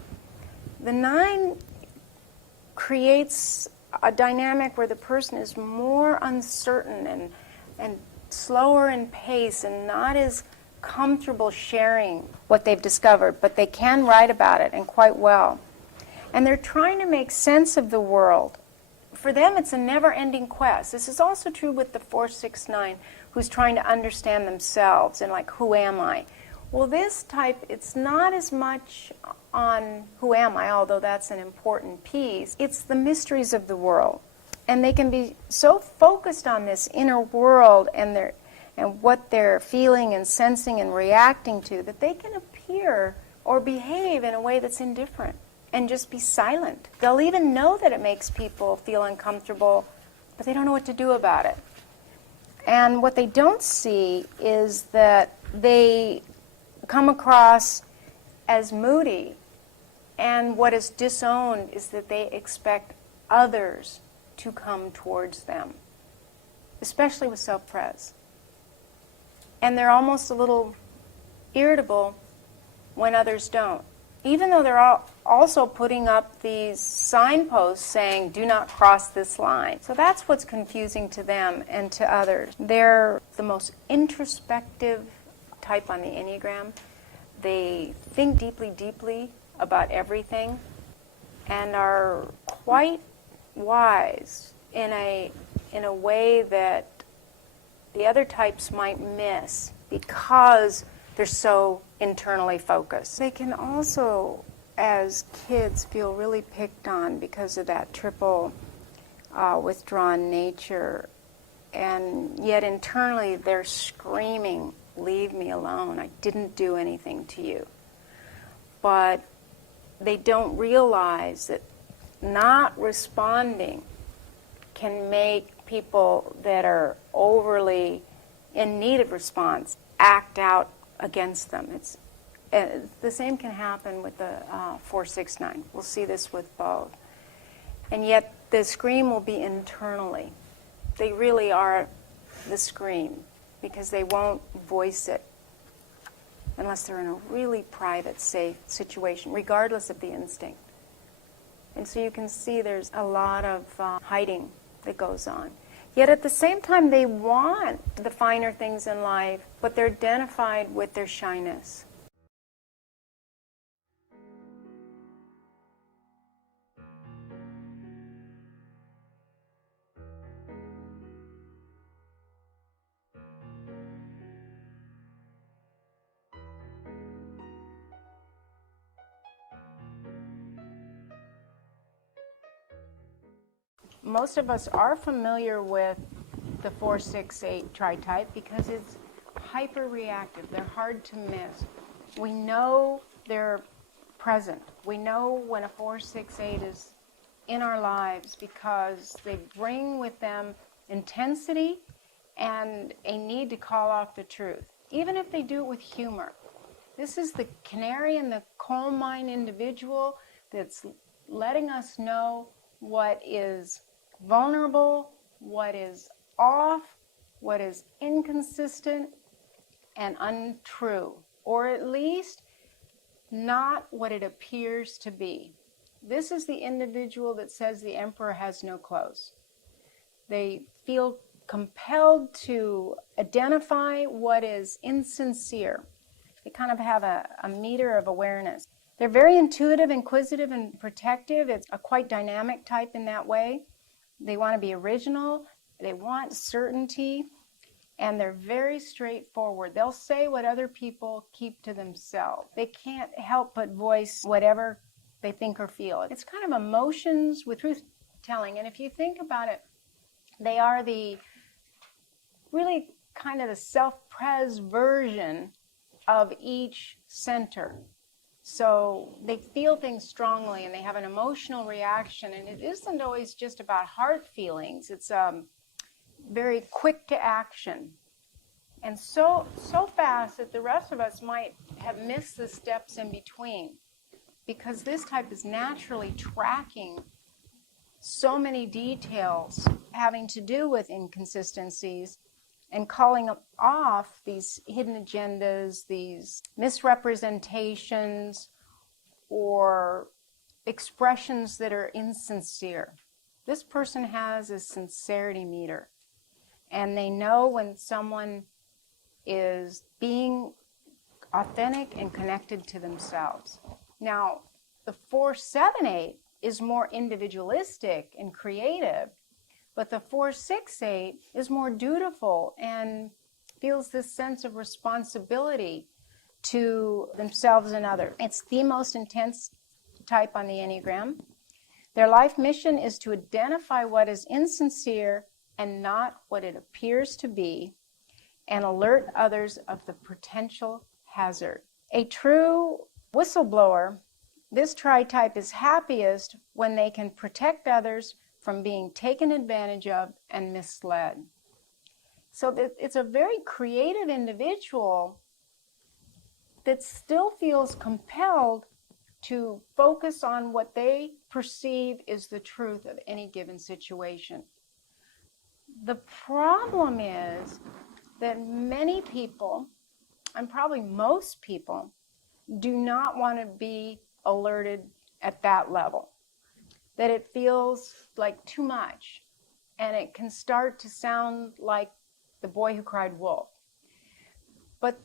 The 9 creates a dynamic where the person is more uncertain and slower in pace and not as comfortable sharing what they've discovered, but they can write about it, and quite well. And they're trying to make sense of the world. For them, it's a never-ending quest. This is also true with the 4-6-9, who's trying to understand themselves and like, who am I? Well, this type, it's not as much on who am I, although that's an important piece. It's the mysteries of the world. And they can be so focused on this inner world and what they're feeling and sensing and reacting to that they can appear or behave in a way that's indifferent and just be silent. They'll even know that it makes people feel uncomfortable, but they don't know what to do about it. And what they don't see is that they come across as moody, and what is disowned is that they expect others to come towards them, especially with self-pres. And they're almost a little irritable when others don't, even though they're also putting up these signposts saying, do not cross this line. So that's what's confusing to them and to others. They're the most introspective type on the Enneagram. They think deeply, deeply about everything and are quite wise in a way that the other types might miss because they're so internally focused. They can also, as kids, feel really picked on because of that triple withdrawn nature, and yet internally they're screaming, leave me alone, I didn't do anything to you. But they don't realize that not responding can make people that are overly in need of response act out against them. The same can happen with the 4-6-9. We'll see this with both. And yet the scream will be internally. They really are the scream because they won't voice it unless they're in a really private, safe situation, regardless of the instinct. And so you can see there's a lot of hiding that goes on. Yet at the same time, they want the finer things in life, but they're identified with their shyness. Most of us are familiar with the 4-6-8 tritype because it's hyper-reactive. They're hard to miss. We know they're present. We know when a 4-6-8 is in our lives because they bring with them intensity and a need to call off the truth, even if they do it with humor. This is the canary in the coal mine individual that's letting us know what is vulnerable, what is off, what is inconsistent and untrue, or at least not what it appears to be. This is the individual that says the emperor has no clothes. They feel compelled to identify what is insincere. They kind of have a meter of awareness. They're very intuitive, inquisitive, and protective. It's a quite dynamic type in that way. They want to be original, they want certainty, and they're very straightforward. They'll say what other people keep to themselves. They can't help but voice whatever they think or feel. It's kind of emotions with truth-telling, and if you think about it, they are the really kind of the self-pres version of each center. So they feel things strongly and they have an emotional reaction, and it isn't always just about heart feelings. It's very quick to action, and so fast that the rest of us might have missed the steps in between, because this type is naturally tracking so many details having to do with inconsistencies and calling off these hidden agendas, these misrepresentations, or expressions that are insincere. This person has a sincerity meter, and they know when someone is being authentic and connected to themselves. Now, the 4-7-8 is more individualistic and creative, but the 4-6-8 is more dutiful and feels this sense of responsibility to themselves and others. It's the most intense type on the Enneagram. Their life mission is to identify what is insincere and not what it appears to be, and alert others of the potential hazard. A true whistleblower, this tritype is happiest when they can protect others from being taken advantage of and misled. So it's a very creative individual that still feels compelled to focus on what they perceive is the truth of any given situation. The problem is that many people, and probably most people, do not want to be alerted at that level. That it feels like too much, and it can start to sound like the boy who cried wolf. But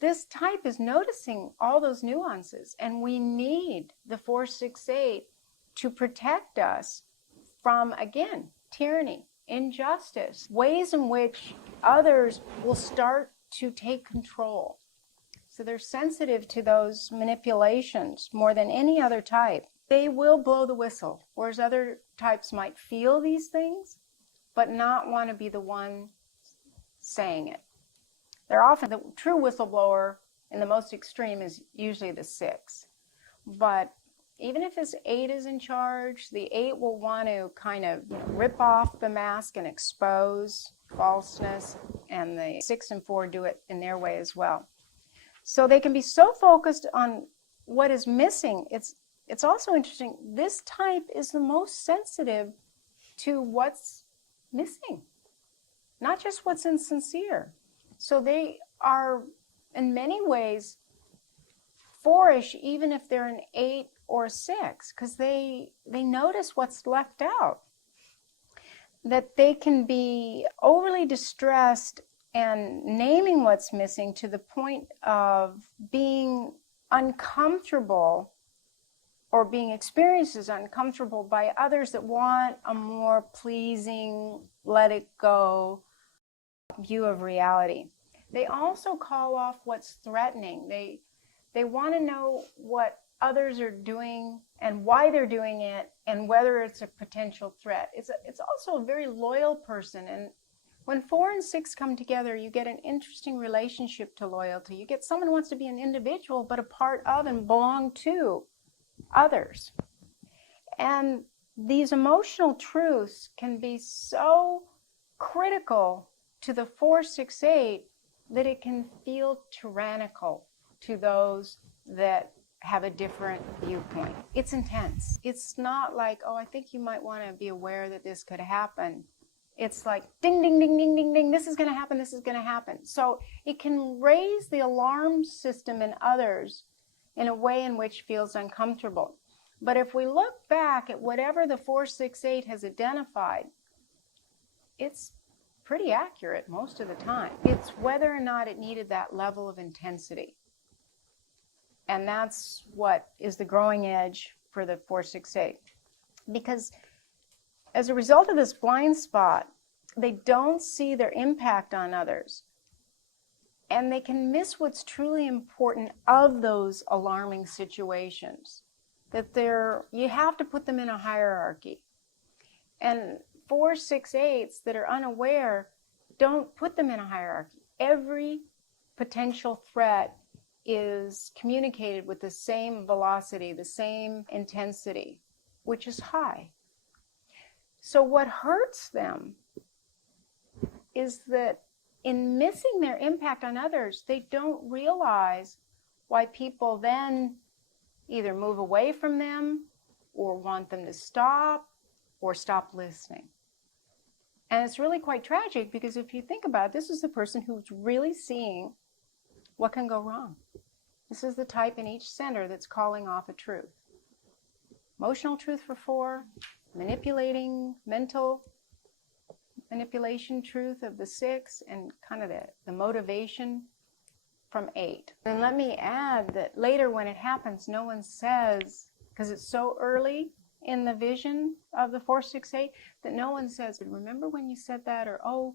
this type is noticing all those nuances, and we need the 4-6-8 to protect us from, again, tyranny, injustice, ways in which others will start to take control. So they're sensitive to those manipulations more than any other type. They will blow the whistle, whereas other types might feel these things, but not want to be the one saying it. They're often, the true whistleblower in the most extreme is usually the 6. But even if this 8 is in charge, the 8 will want to kind of rip off the mask and expose falseness, and the 6 and 4 do it in their way as well. So they can be so focused on what is missing. It's also interesting, this type is the most sensitive to what's missing, not just what's insincere. So they are, in many ways, 4-ish, even if they're an 8 or a 6, because they notice what's left out. That they can be overly distressed and naming what's missing to the point of being uncomfortable or being experienced as uncomfortable by others that want a more pleasing, let it go view of reality. They also call off what's threatening. They want to know what others are doing and why they're doing it and whether it's a potential threat. It's also a very loyal person, and when 4 and 6 come together, you get an interesting relationship to loyalty. You get someone who wants to be an individual but a part of and belong to others. And these emotional truths can be so critical to the 4-6-8 that it can feel tyrannical to those that have a different viewpoint. It's intense. It's not like, oh, I think you might want to be aware that this could happen. It's like, ding, ding, ding, ding, ding, ding, this is going to happen, this is going to happen. So it can raise the alarm system in others in a way in which feels uncomfortable. But if we look back at whatever the 4-6-8 has identified, it's pretty accurate most of the time. It's whether or not it needed that level of intensity. And that's what is the growing edge for the 4-6-8. Because as a result of this blind spot, they don't see their impact on others. And they can miss what's truly important of those alarming situations. That you have to put them in a hierarchy. And 4-6-8s that are unaware don't put them in a hierarchy. Every potential threat is communicated with the same velocity, the same intensity, which is high. So what hurts them is that in missing their impact on others, they don't realize why people then either move away from them or want them to stop or stop listening. And it's really quite tragic because if you think about it, this is the person who's really seeing what can go wrong. This is the type in each center that's calling off a truth. Emotional truth for 4, manipulating, mental manipulation truth of the 6, and kind of the motivation from 8. And let me add that later when it happens, no one says, because it's so early in the vision of the 4-6-8, that no one says, remember when you said that, or, oh,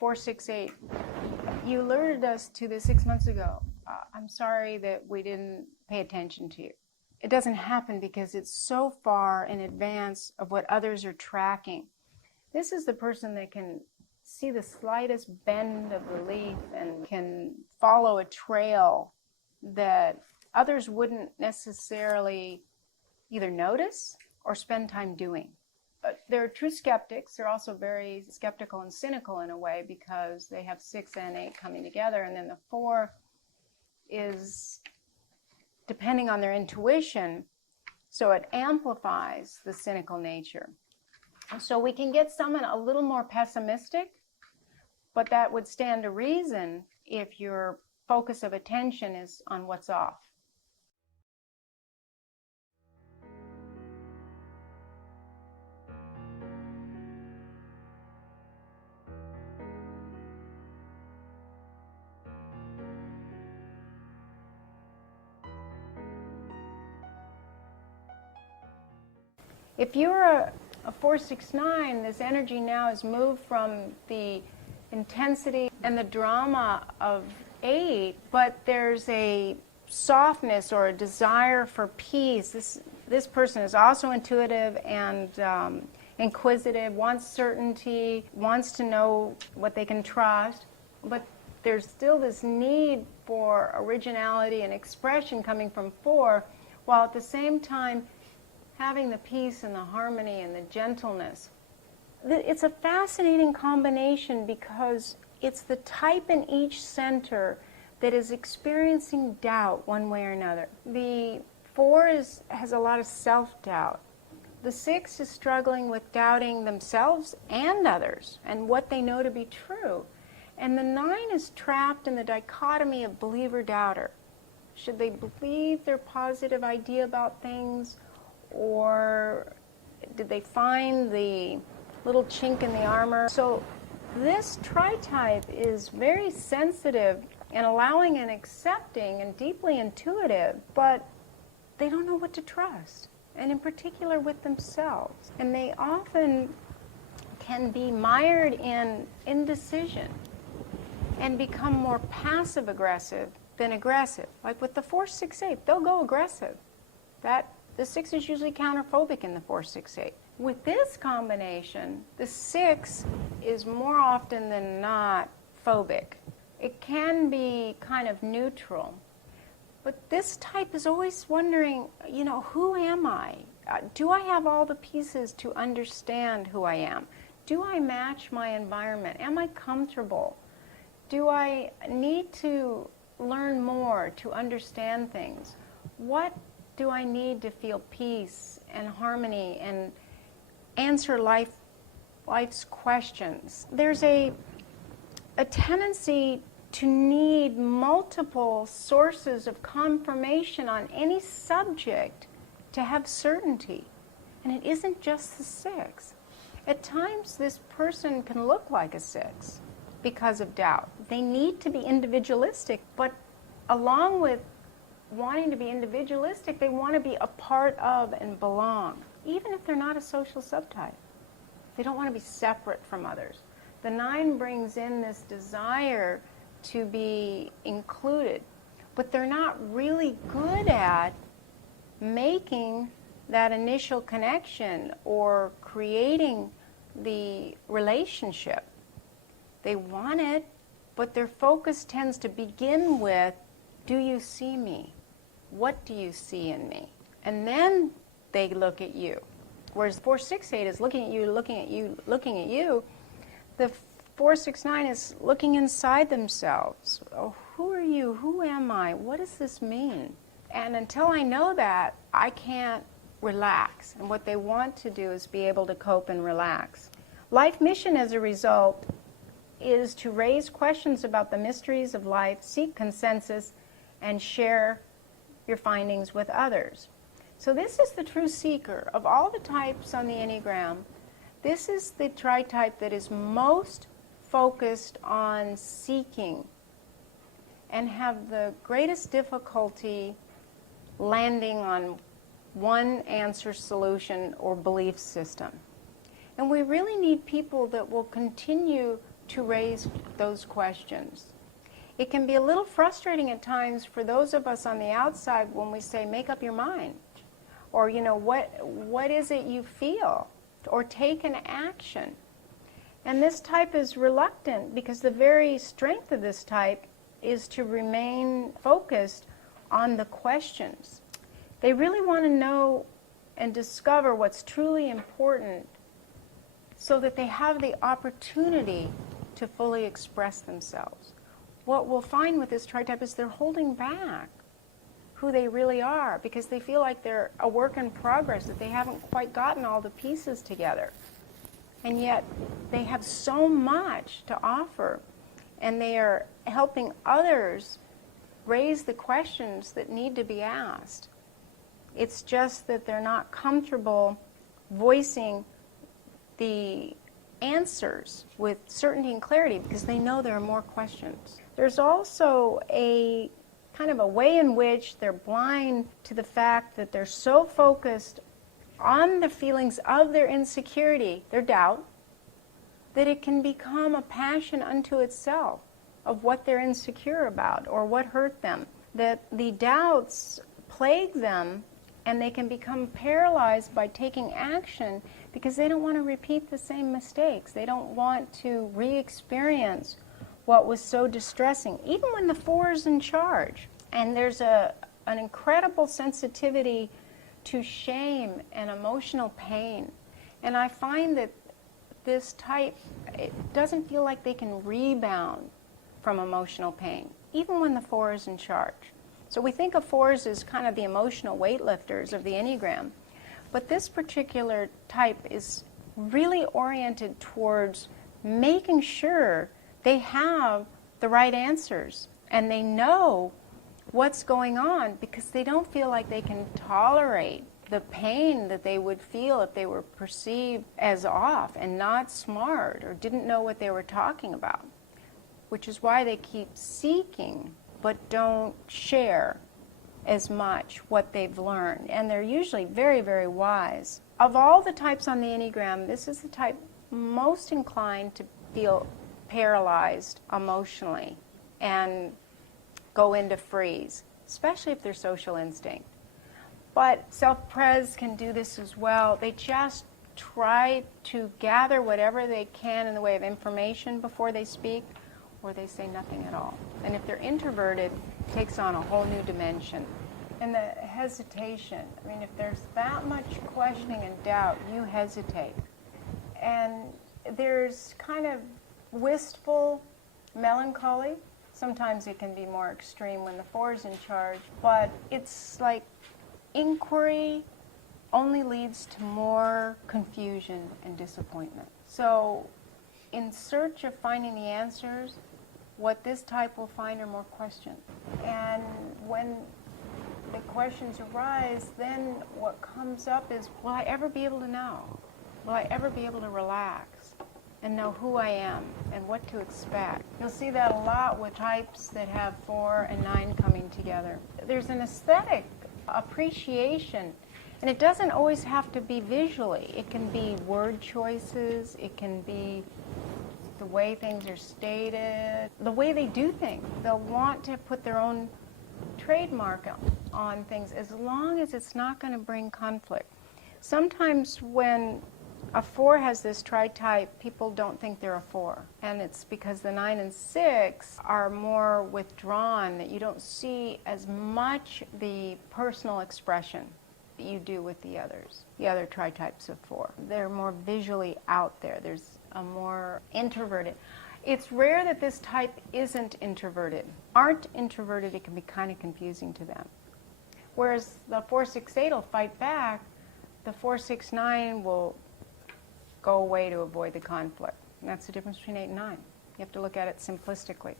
4-6-8, you alerted us to this 6 months ago. I'm sorry that we didn't pay attention to you. It doesn't happen because it's so far in advance of what others are tracking. This is the person that can see the slightest bend of the leaf and can follow a trail that others wouldn't necessarily either notice or spend time doing. But they're true skeptics. They're also very skeptical and cynical in a way because they have 6 and 8 coming together, and then the 4 is depending on their intuition, so it amplifies the cynical nature. So we can get someone a little more pessimistic, but that would stand to reason if your focus of attention is on what's off. If you're a 4-6-9, this energy now has moved from the intensity and the drama of 8, but there's a softness or a desire for peace. This person is also intuitive and inquisitive, wants certainty, wants to know what they can trust, but there's still this need for originality and expression coming from 4, while at the same time having the peace and the harmony and the gentleness. It's a fascinating combination because it's the type in each center that is experiencing doubt one way or another. The 4 has a lot of self-doubt. The 6 is struggling with doubting themselves and others and what they know to be true. And the 9 is trapped in the dichotomy of believer-doubter. Should they believe their positive idea about things, or did they find the little chink in the armor? So this tritype is very sensitive and allowing and accepting and deeply intuitive, but they don't know what to trust, and in particular with themselves. And they often can be mired in indecision and become more passive-aggressive than aggressive. Like with the 4-6-8, they'll go aggressive. The 6 is usually counterphobic in the 4-6-8. With this combination, the 6 is more often than not phobic. It can be kind of neutral. But this type is always wondering, who am I? Do I have all the pieces to understand who I am? Do I match my environment? Am I comfortable? Do I need to learn more to understand things? What do I need to feel peace and harmony and answer life's questions? There's a tendency to need multiple sources of confirmation on any subject to have certainty. And it isn't just the 6. At times, this person can look like a 6 because of doubt. They need to be individualistic, but along with wanting to be individualistic, they want to be a part of and belong, even if they're not a social subtype. They don't want to be separate from others. The 9 brings in this desire to be included, but they're not really good at making that initial connection or creating the relationship. They want it, but their focus tends to begin with Do you see me? What do you see in me? And then they look at you. Whereas 468 is looking at you, looking at you, looking at you. The 469 is looking inside themselves. Oh, who are you? Who am I? What does this mean? And until I know that, I can't relax. And what they want to do is be able to cope and relax. Life mission, as a result, is to raise questions about the mysteries of life, seek consensus, and share your findings with others. So this is the true seeker. Of all the types on the Enneagram, this is the tritype that is most focused on seeking and have the greatest difficulty landing on one answer, solution, or belief system. And we really need people that will continue to raise those questions. It can be a little frustrating at times for those of us on the outside when we say, make up your mind. Or, you know, what is it you feel? Or take an action. And this type is reluctant because the very strength of this type is to remain focused on the questions. They really want to know and discover what's truly important so that they have the opportunity to fully express themselves. What we'll find with this tritype is they're holding back who they really are because they feel like they're a work in progress, that they haven't quite gotten all the pieces together. And yet they have so much to offer, and they are helping others raise the questions that need to be asked. It's just that they're not comfortable voicing the answers with certainty and clarity because they know there are more questions. There's also a kind of a way in which they're blind to the fact that they're so focused on the feelings of their insecurity, their doubt, that it can become a passion unto itself of what they're insecure about or what hurt them. That the doubts plague them and they can become paralyzed by taking action because they don't want to repeat the same mistakes. They don't want to re-experience what was so distressing, even when the 4 is in charge. And there's an incredible sensitivity to shame and emotional pain. And I find that this type, it doesn't feel like they can rebound from emotional pain, even when the 4 is in charge. So we think of 4s as kind of the emotional weightlifters of the Enneagram. But this particular type is really oriented towards making sure they have the right answers and they know what's going on because they don't feel like they can tolerate the pain that they would feel if they were perceived as off and not smart or didn't know what they were talking about, which is why they keep seeking but don't share as much what they've learned. And they're usually very, very wise. Of all the types on the Enneagram, this is the type most inclined to feel paralyzed emotionally and go into freeze, especially if they're social instinct. But self-pres can do this as well. They just try to gather whatever they can in the way of information before they speak, or they say nothing at all. And if they're introverted, it takes on a whole new dimension. And the hesitation, I mean, if there's that much questioning and doubt, you hesitate. And there's kind of wistful melancholy. Sometimes it can be more extreme when the 4 is in charge, but it's like inquiry only leads to more confusion and disappointment. So in search of finding the answers, what this type will find are more questions. And when the questions arise, then what comes up is, will I ever be able to know? Will I ever be able to relax and know who I am and what to expect? You'll see that a lot with types that have 4 and 9 coming together. There's an aesthetic appreciation, and it doesn't always have to be visually. It can be word choices, it can be the way things are stated, the way they do things. They'll want to put their own trademark on things as long as it's not going to bring conflict. Sometimes when A 4 has this tritype, people don't think they're a 4. And it's because the 9 and 6 are more withdrawn, that you don't see as much the personal expression that you do with the others, the other tritypes of 4. They're more visually out there. There's a more introverted. It's rare that this type isn't introverted. Aren't introverted, it can be kind of confusing to them. Whereas the 4-6-8 will fight back, the 4-6-9 will go away to avoid the conflict. And that's the difference between 8 and 9. You have to look at it simplistically.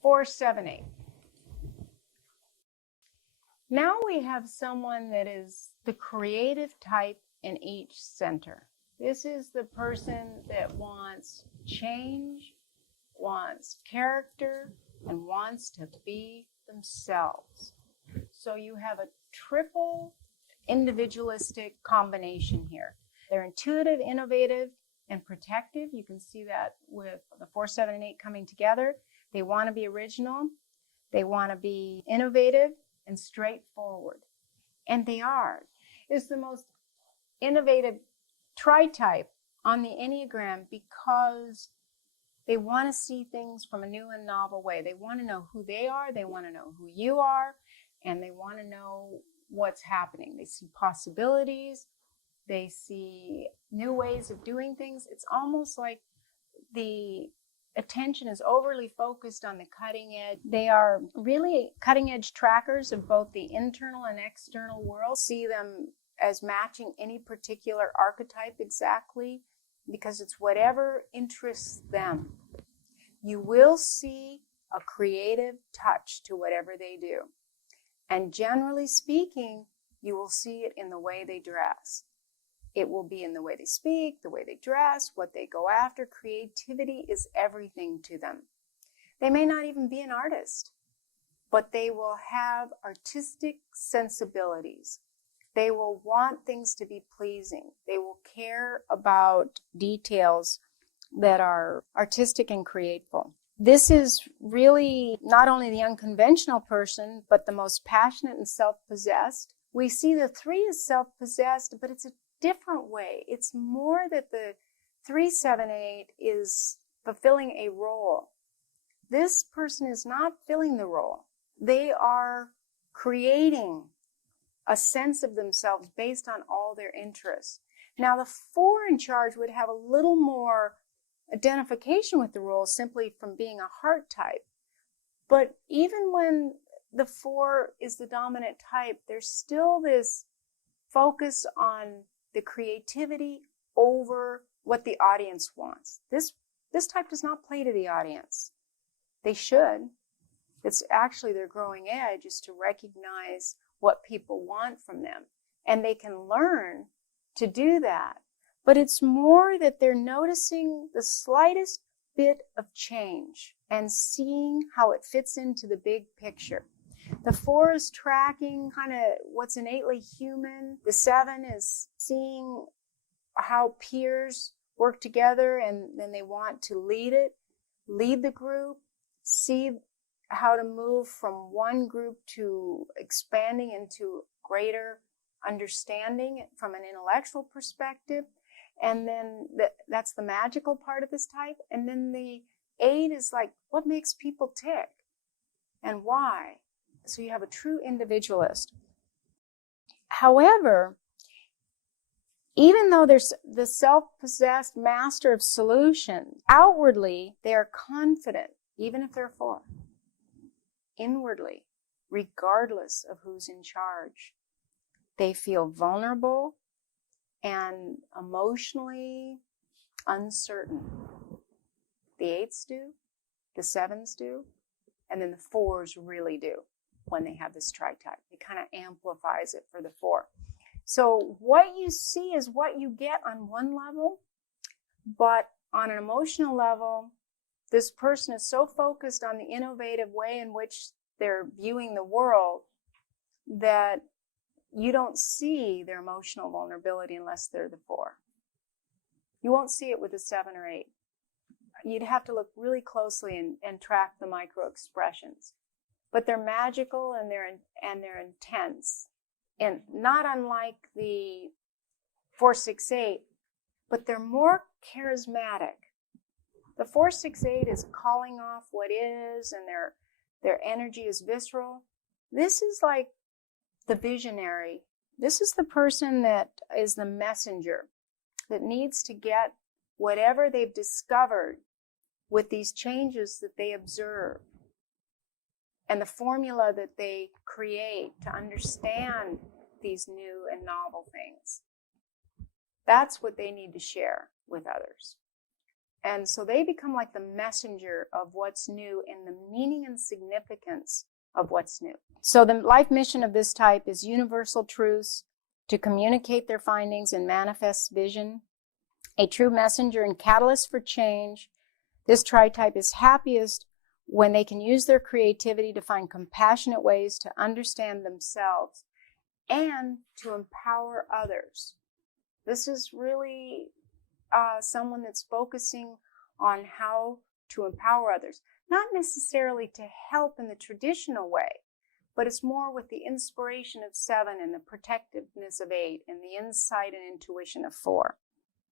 Four, 7, 8. Now we have someone that is the creative type in each center. This is the person that wants change, wants character, and wants to be themselves. So you have a triple individualistic combination here. They're intuitive, innovative, and protective. You can see that with the 4, 7, and 8 coming together. They want to be original. They want to be innovative and straightforward. And they are. It's the most innovative tritype on the Enneagram because they want to see things from a new and novel way. They want to know who they are, they want to know who you are, and they want to know what's happening. They see possibilities, they see new ways of doing things. It's almost like the attention is overly focused on the cutting edge. They are really cutting edge trackers of both the internal and external world. See them as matching any particular archetype exactly because it's whatever interests them. You will see a creative touch to whatever they do. And generally speaking, you will see it in the way they dress. It will be in the way they speak, the way they dress, what they go after. Creativity is everything to them. They may not even be an artist, but they will have artistic sensibilities. They will want things to be pleasing. They will care about details that are artistic and creative. This is really not only the unconventional person, but the most passionate and self-possessed. We see the 3 as self-possessed, but it's a different way. It's more that the 3, 7, 8 is fulfilling a role. This person is not filling the role. They are creating a sense of themselves based on all their interests. Now, the 4 in charge would have a little more identification with the role simply from being a heart type. But even when the 4 is the dominant type, there's still this focus on the creativity over what the audience wants. This type does not play to the audience. They should. It's actually their growing edge is to recognize what people want from them. And they can learn to do that. But it's more that they're noticing the slightest bit of change and seeing how it fits into the big picture. The 4 is tracking kind of what's innately human. The 7 is seeing how peers work together and then they want to lead the group, see how to move from one group to expanding into greater understanding from an intellectual perspective. And then that's the magical part of this type. And then the 8 is like, what makes people tick and why? So you have a true individualist. However, even though there's the self-possessed master of solution, outwardly they are confident, even if they're 4. Inwardly, regardless of who's in charge, they feel vulnerable and emotionally uncertain. The 8s do, the 7s do, and then the 4s really do when they have this tritype. It kind of amplifies it for the 4. So what you see is what you get on one level, but on an emotional level, this person is so focused on the innovative way in which they're viewing the world that you don't see their emotional vulnerability unless they're the 4. You won't see it with a 7 or 8. You'd have to look really closely and track the micro expressions. But they're magical and they're intense. And not unlike the 4-6-8, but they're more charismatic. The 4-6-8 is calling off what is, and their energy is visceral. This is like the visionary. This is the person that is the messenger that needs to get whatever they've discovered with these changes that they observe and the formula that they create to understand these new and novel things. That's what they need to share with others. And so they become like the messenger of what's new and the meaning and significance of what's new. So the life mission of this type is universal truths, to communicate their findings and manifest vision, a true messenger and catalyst for change. This tritype is happiest when they can use their creativity to find compassionate ways to understand themselves and to empower others. This is really someone that's focusing on how to empower others, not necessarily to help in the traditional way, but it's more with the inspiration of 7 and the protectiveness of 8 and the insight and intuition of 4.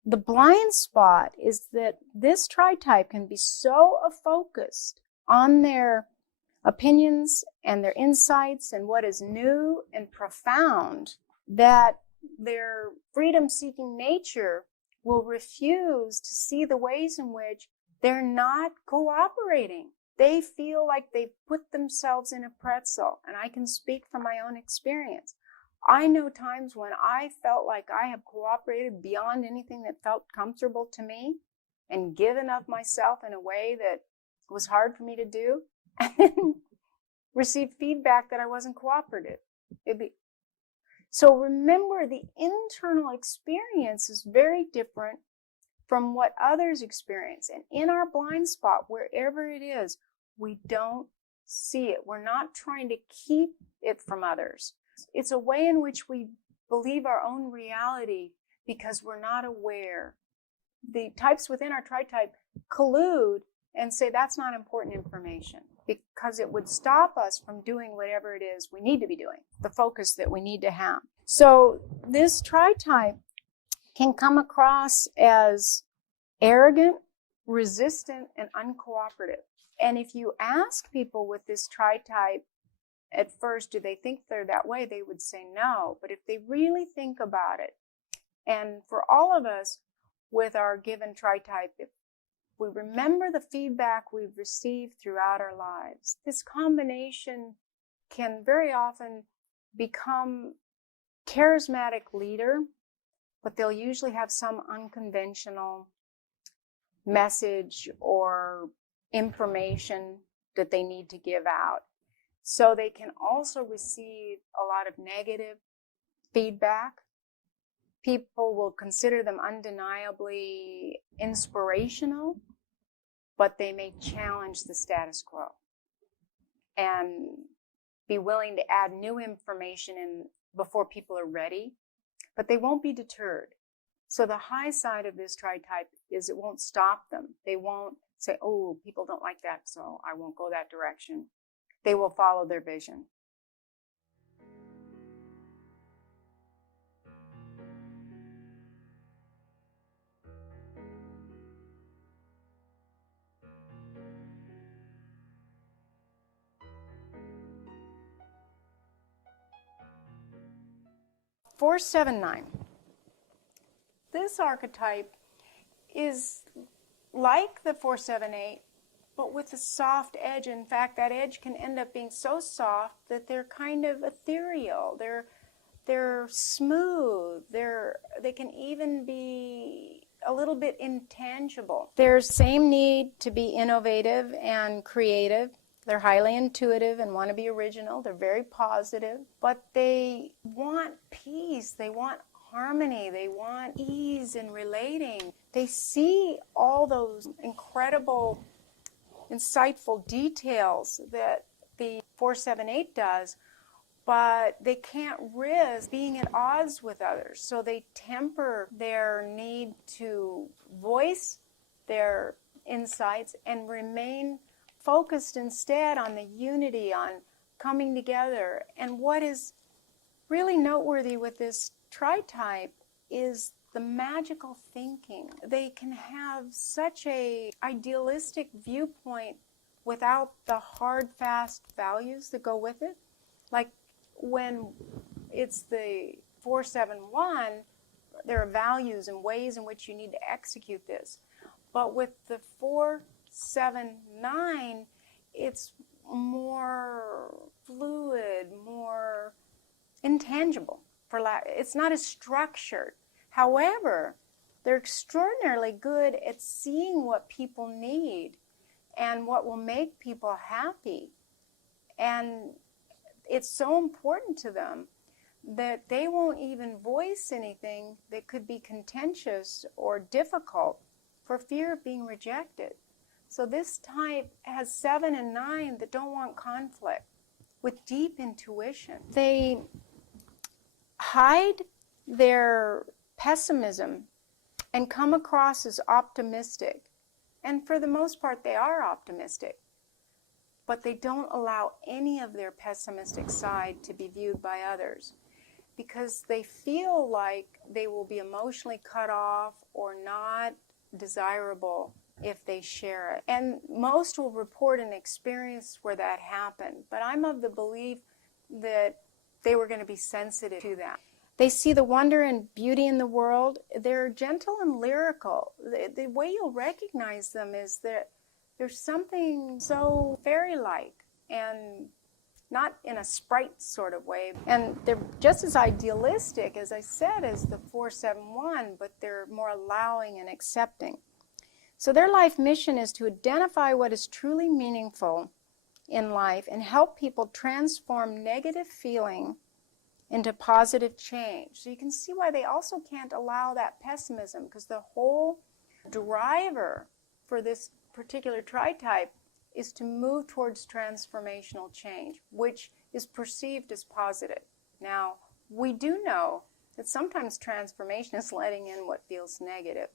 The blind spot is that this tritype can be so focused on their opinions and their insights and what is new and profound that their freedom-seeking nature will refuse to see the ways in which they're not cooperating. They feel like they've put themselves in a pretzel, and I can speak from my own experience. I know times when I felt like I have cooperated beyond anything that felt comfortable to me and given of myself in a way that was hard for me to do, and then received feedback that I wasn't cooperative. So remember, the internal experience is very different from what others experience. And in our blind spot, wherever it is, we don't see it. We're not trying to keep it from others. It's a way in which we believe our own reality because we're not aware. The types within our tritype collude and say that's not important information because it would stop us from doing whatever it is we need to be doing, the focus that we need to have. So this tritype can come across as arrogant, resistant, and uncooperative. And if you ask people with this tritype at first, do they think they're that way, they would say no. But if they really think about it, and for all of us with our given tritype, if we remember the feedback we've received throughout our lives, this combination can very often become charismatic leader, but they'll usually have some unconventional message or information that they need to give out. So they can also receive a lot of negative feedback. People will consider them undeniably inspirational, but they may challenge the status quo and be willing to add new information in before people are ready, but they won't be deterred. So the high side of this tritype is it won't stop them. They won't say, oh, people don't like that, so I won't go that direction. They will follow their vision. Four, 7, 9. This archetype is like the 4, 7, 8, but with a soft edge. In fact, that edge can end up being so soft that they're kind of ethereal. They're smooth. They can even be a little bit intangible. There's same need to be innovative and creative. They're highly intuitive and want to be original. They're very positive, but they want peace. They want harmony. They want ease in relating. They see all those incredible, insightful details that the 4, 7, 8 does, but they can't risk being at odds with others. So they temper their need to voice their insights and remain focused instead on the unity, on coming together. And what is really noteworthy with this tritype is the magical thinking. They can have such a idealistic viewpoint without the hard, fast values that go with it. Like when it's the 471, there are values and ways in which you need to execute this. But with the 479, it's more fluid, more intangible. It's not as structured. However, they're extraordinarily good at seeing what people need and what will make people happy. And it's so important to them that they won't even voice anything that could be contentious or difficult for fear of being rejected. So this type has 7 and 9 that don't want conflict, with deep intuition. They hide their pessimism and come across as optimistic. And for the most part, they are optimistic. But they don't allow any of their pessimistic side to be viewed by others, because they feel like they will be emotionally cut off or not desirable if they share it. And most will report an experience where that happened. But I'm of the belief that they were going to be sensitive to that. They see the wonder and beauty in the world. They're gentle and lyrical. The way you'll recognize them is that there's something so fairy-like, and not in a sprite sort of way. And they're just as idealistic, as I said, as the 471, but they're more allowing and accepting. So their life mission is to identify what is truly meaningful in life and help people transform negative feeling into positive change. So you can see why they also can't allow that pessimism, because the whole driver for this particular tritype is to move towards transformational change, which is perceived as positive. Now, we do know that sometimes transformation is letting in what feels negative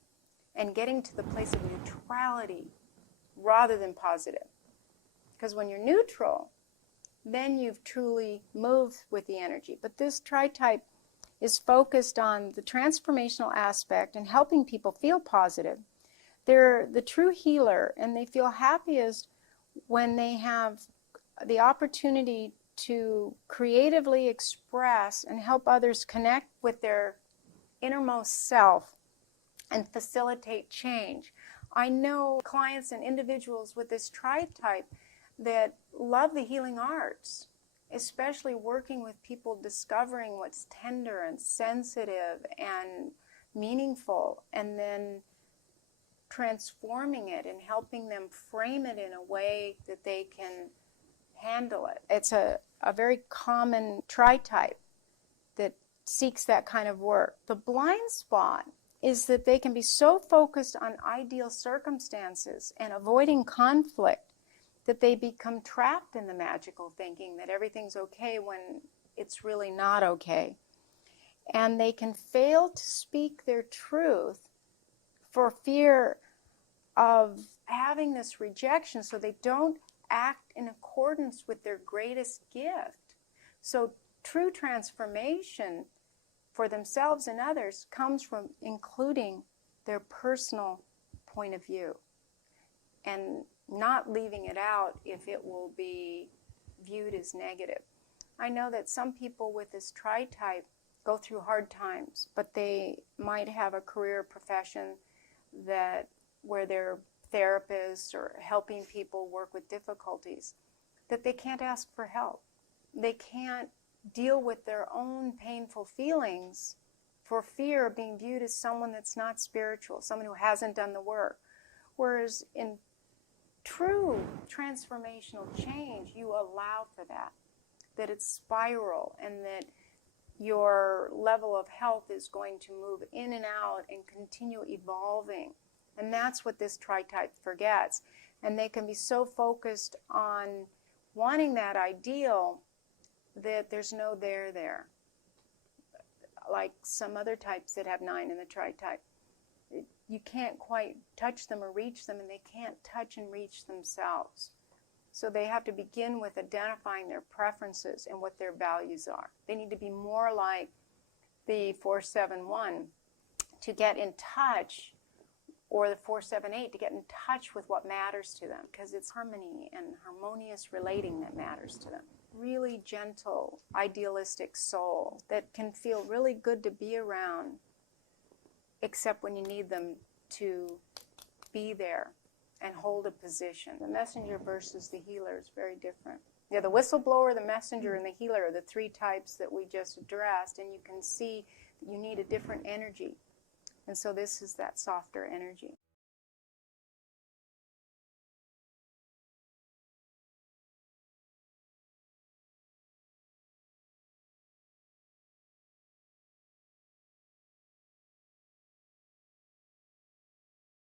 and getting to the place of neutrality rather than positive. Because when you're neutral, then you've truly moved with the energy. But this tritype is focused on the transformational aspect and helping people feel positive. They're the true healer, and they feel happiest when they have the opportunity to creatively express and help others connect with their innermost self and facilitate change. I know clients and individuals with this tritype that love the healing arts, especially working with people discovering what's tender and sensitive and meaningful, and then transforming it and helping them frame it in a way that they can handle it. It's a very common tritype that seeks that kind of work. The blind spot is that they can be so focused on ideal circumstances and avoiding conflict that they become trapped in the magical thinking that everything's okay when it's really not okay. And they can fail to speak their truth for fear of having this rejection, so they don't act in accordance with their greatest gift. So true transformation for themselves and others comes from including their personal point of view and not leaving it out if it will be viewed as negative. I know that some people with this tritype go through hard times, but they might have a career profession where they're therapists or helping people work with difficulties, that they can't ask for help. They can't deal with their own painful feelings for fear of being viewed as someone that's not spiritual, someone who hasn't done the work. Whereas in true transformational change, you allow for that it's spiral, and that your level of health is going to move in and out and continue evolving. And that's what this tritype forgets. And they can be so focused on wanting that ideal that there's no there. Like some other types that have 9 in the tri-type. You can't quite touch them or reach them, and they can't touch and reach themselves. So they have to begin with identifying their preferences and what their values are. They need to be more like the 4-7-1 to get in touch, or the 4-7-8 to get in touch with what matters to them, because it's harmony and harmonious relating that matters to them. Really gentle, idealistic soul that can feel really good to be around, except when you need them to be there and hold a position. The messenger versus the healer is very different. Yeah, the whistleblower, the messenger, and the healer are the 3 types that we just addressed, and you can see that you need a different energy. And so this is that softer energy.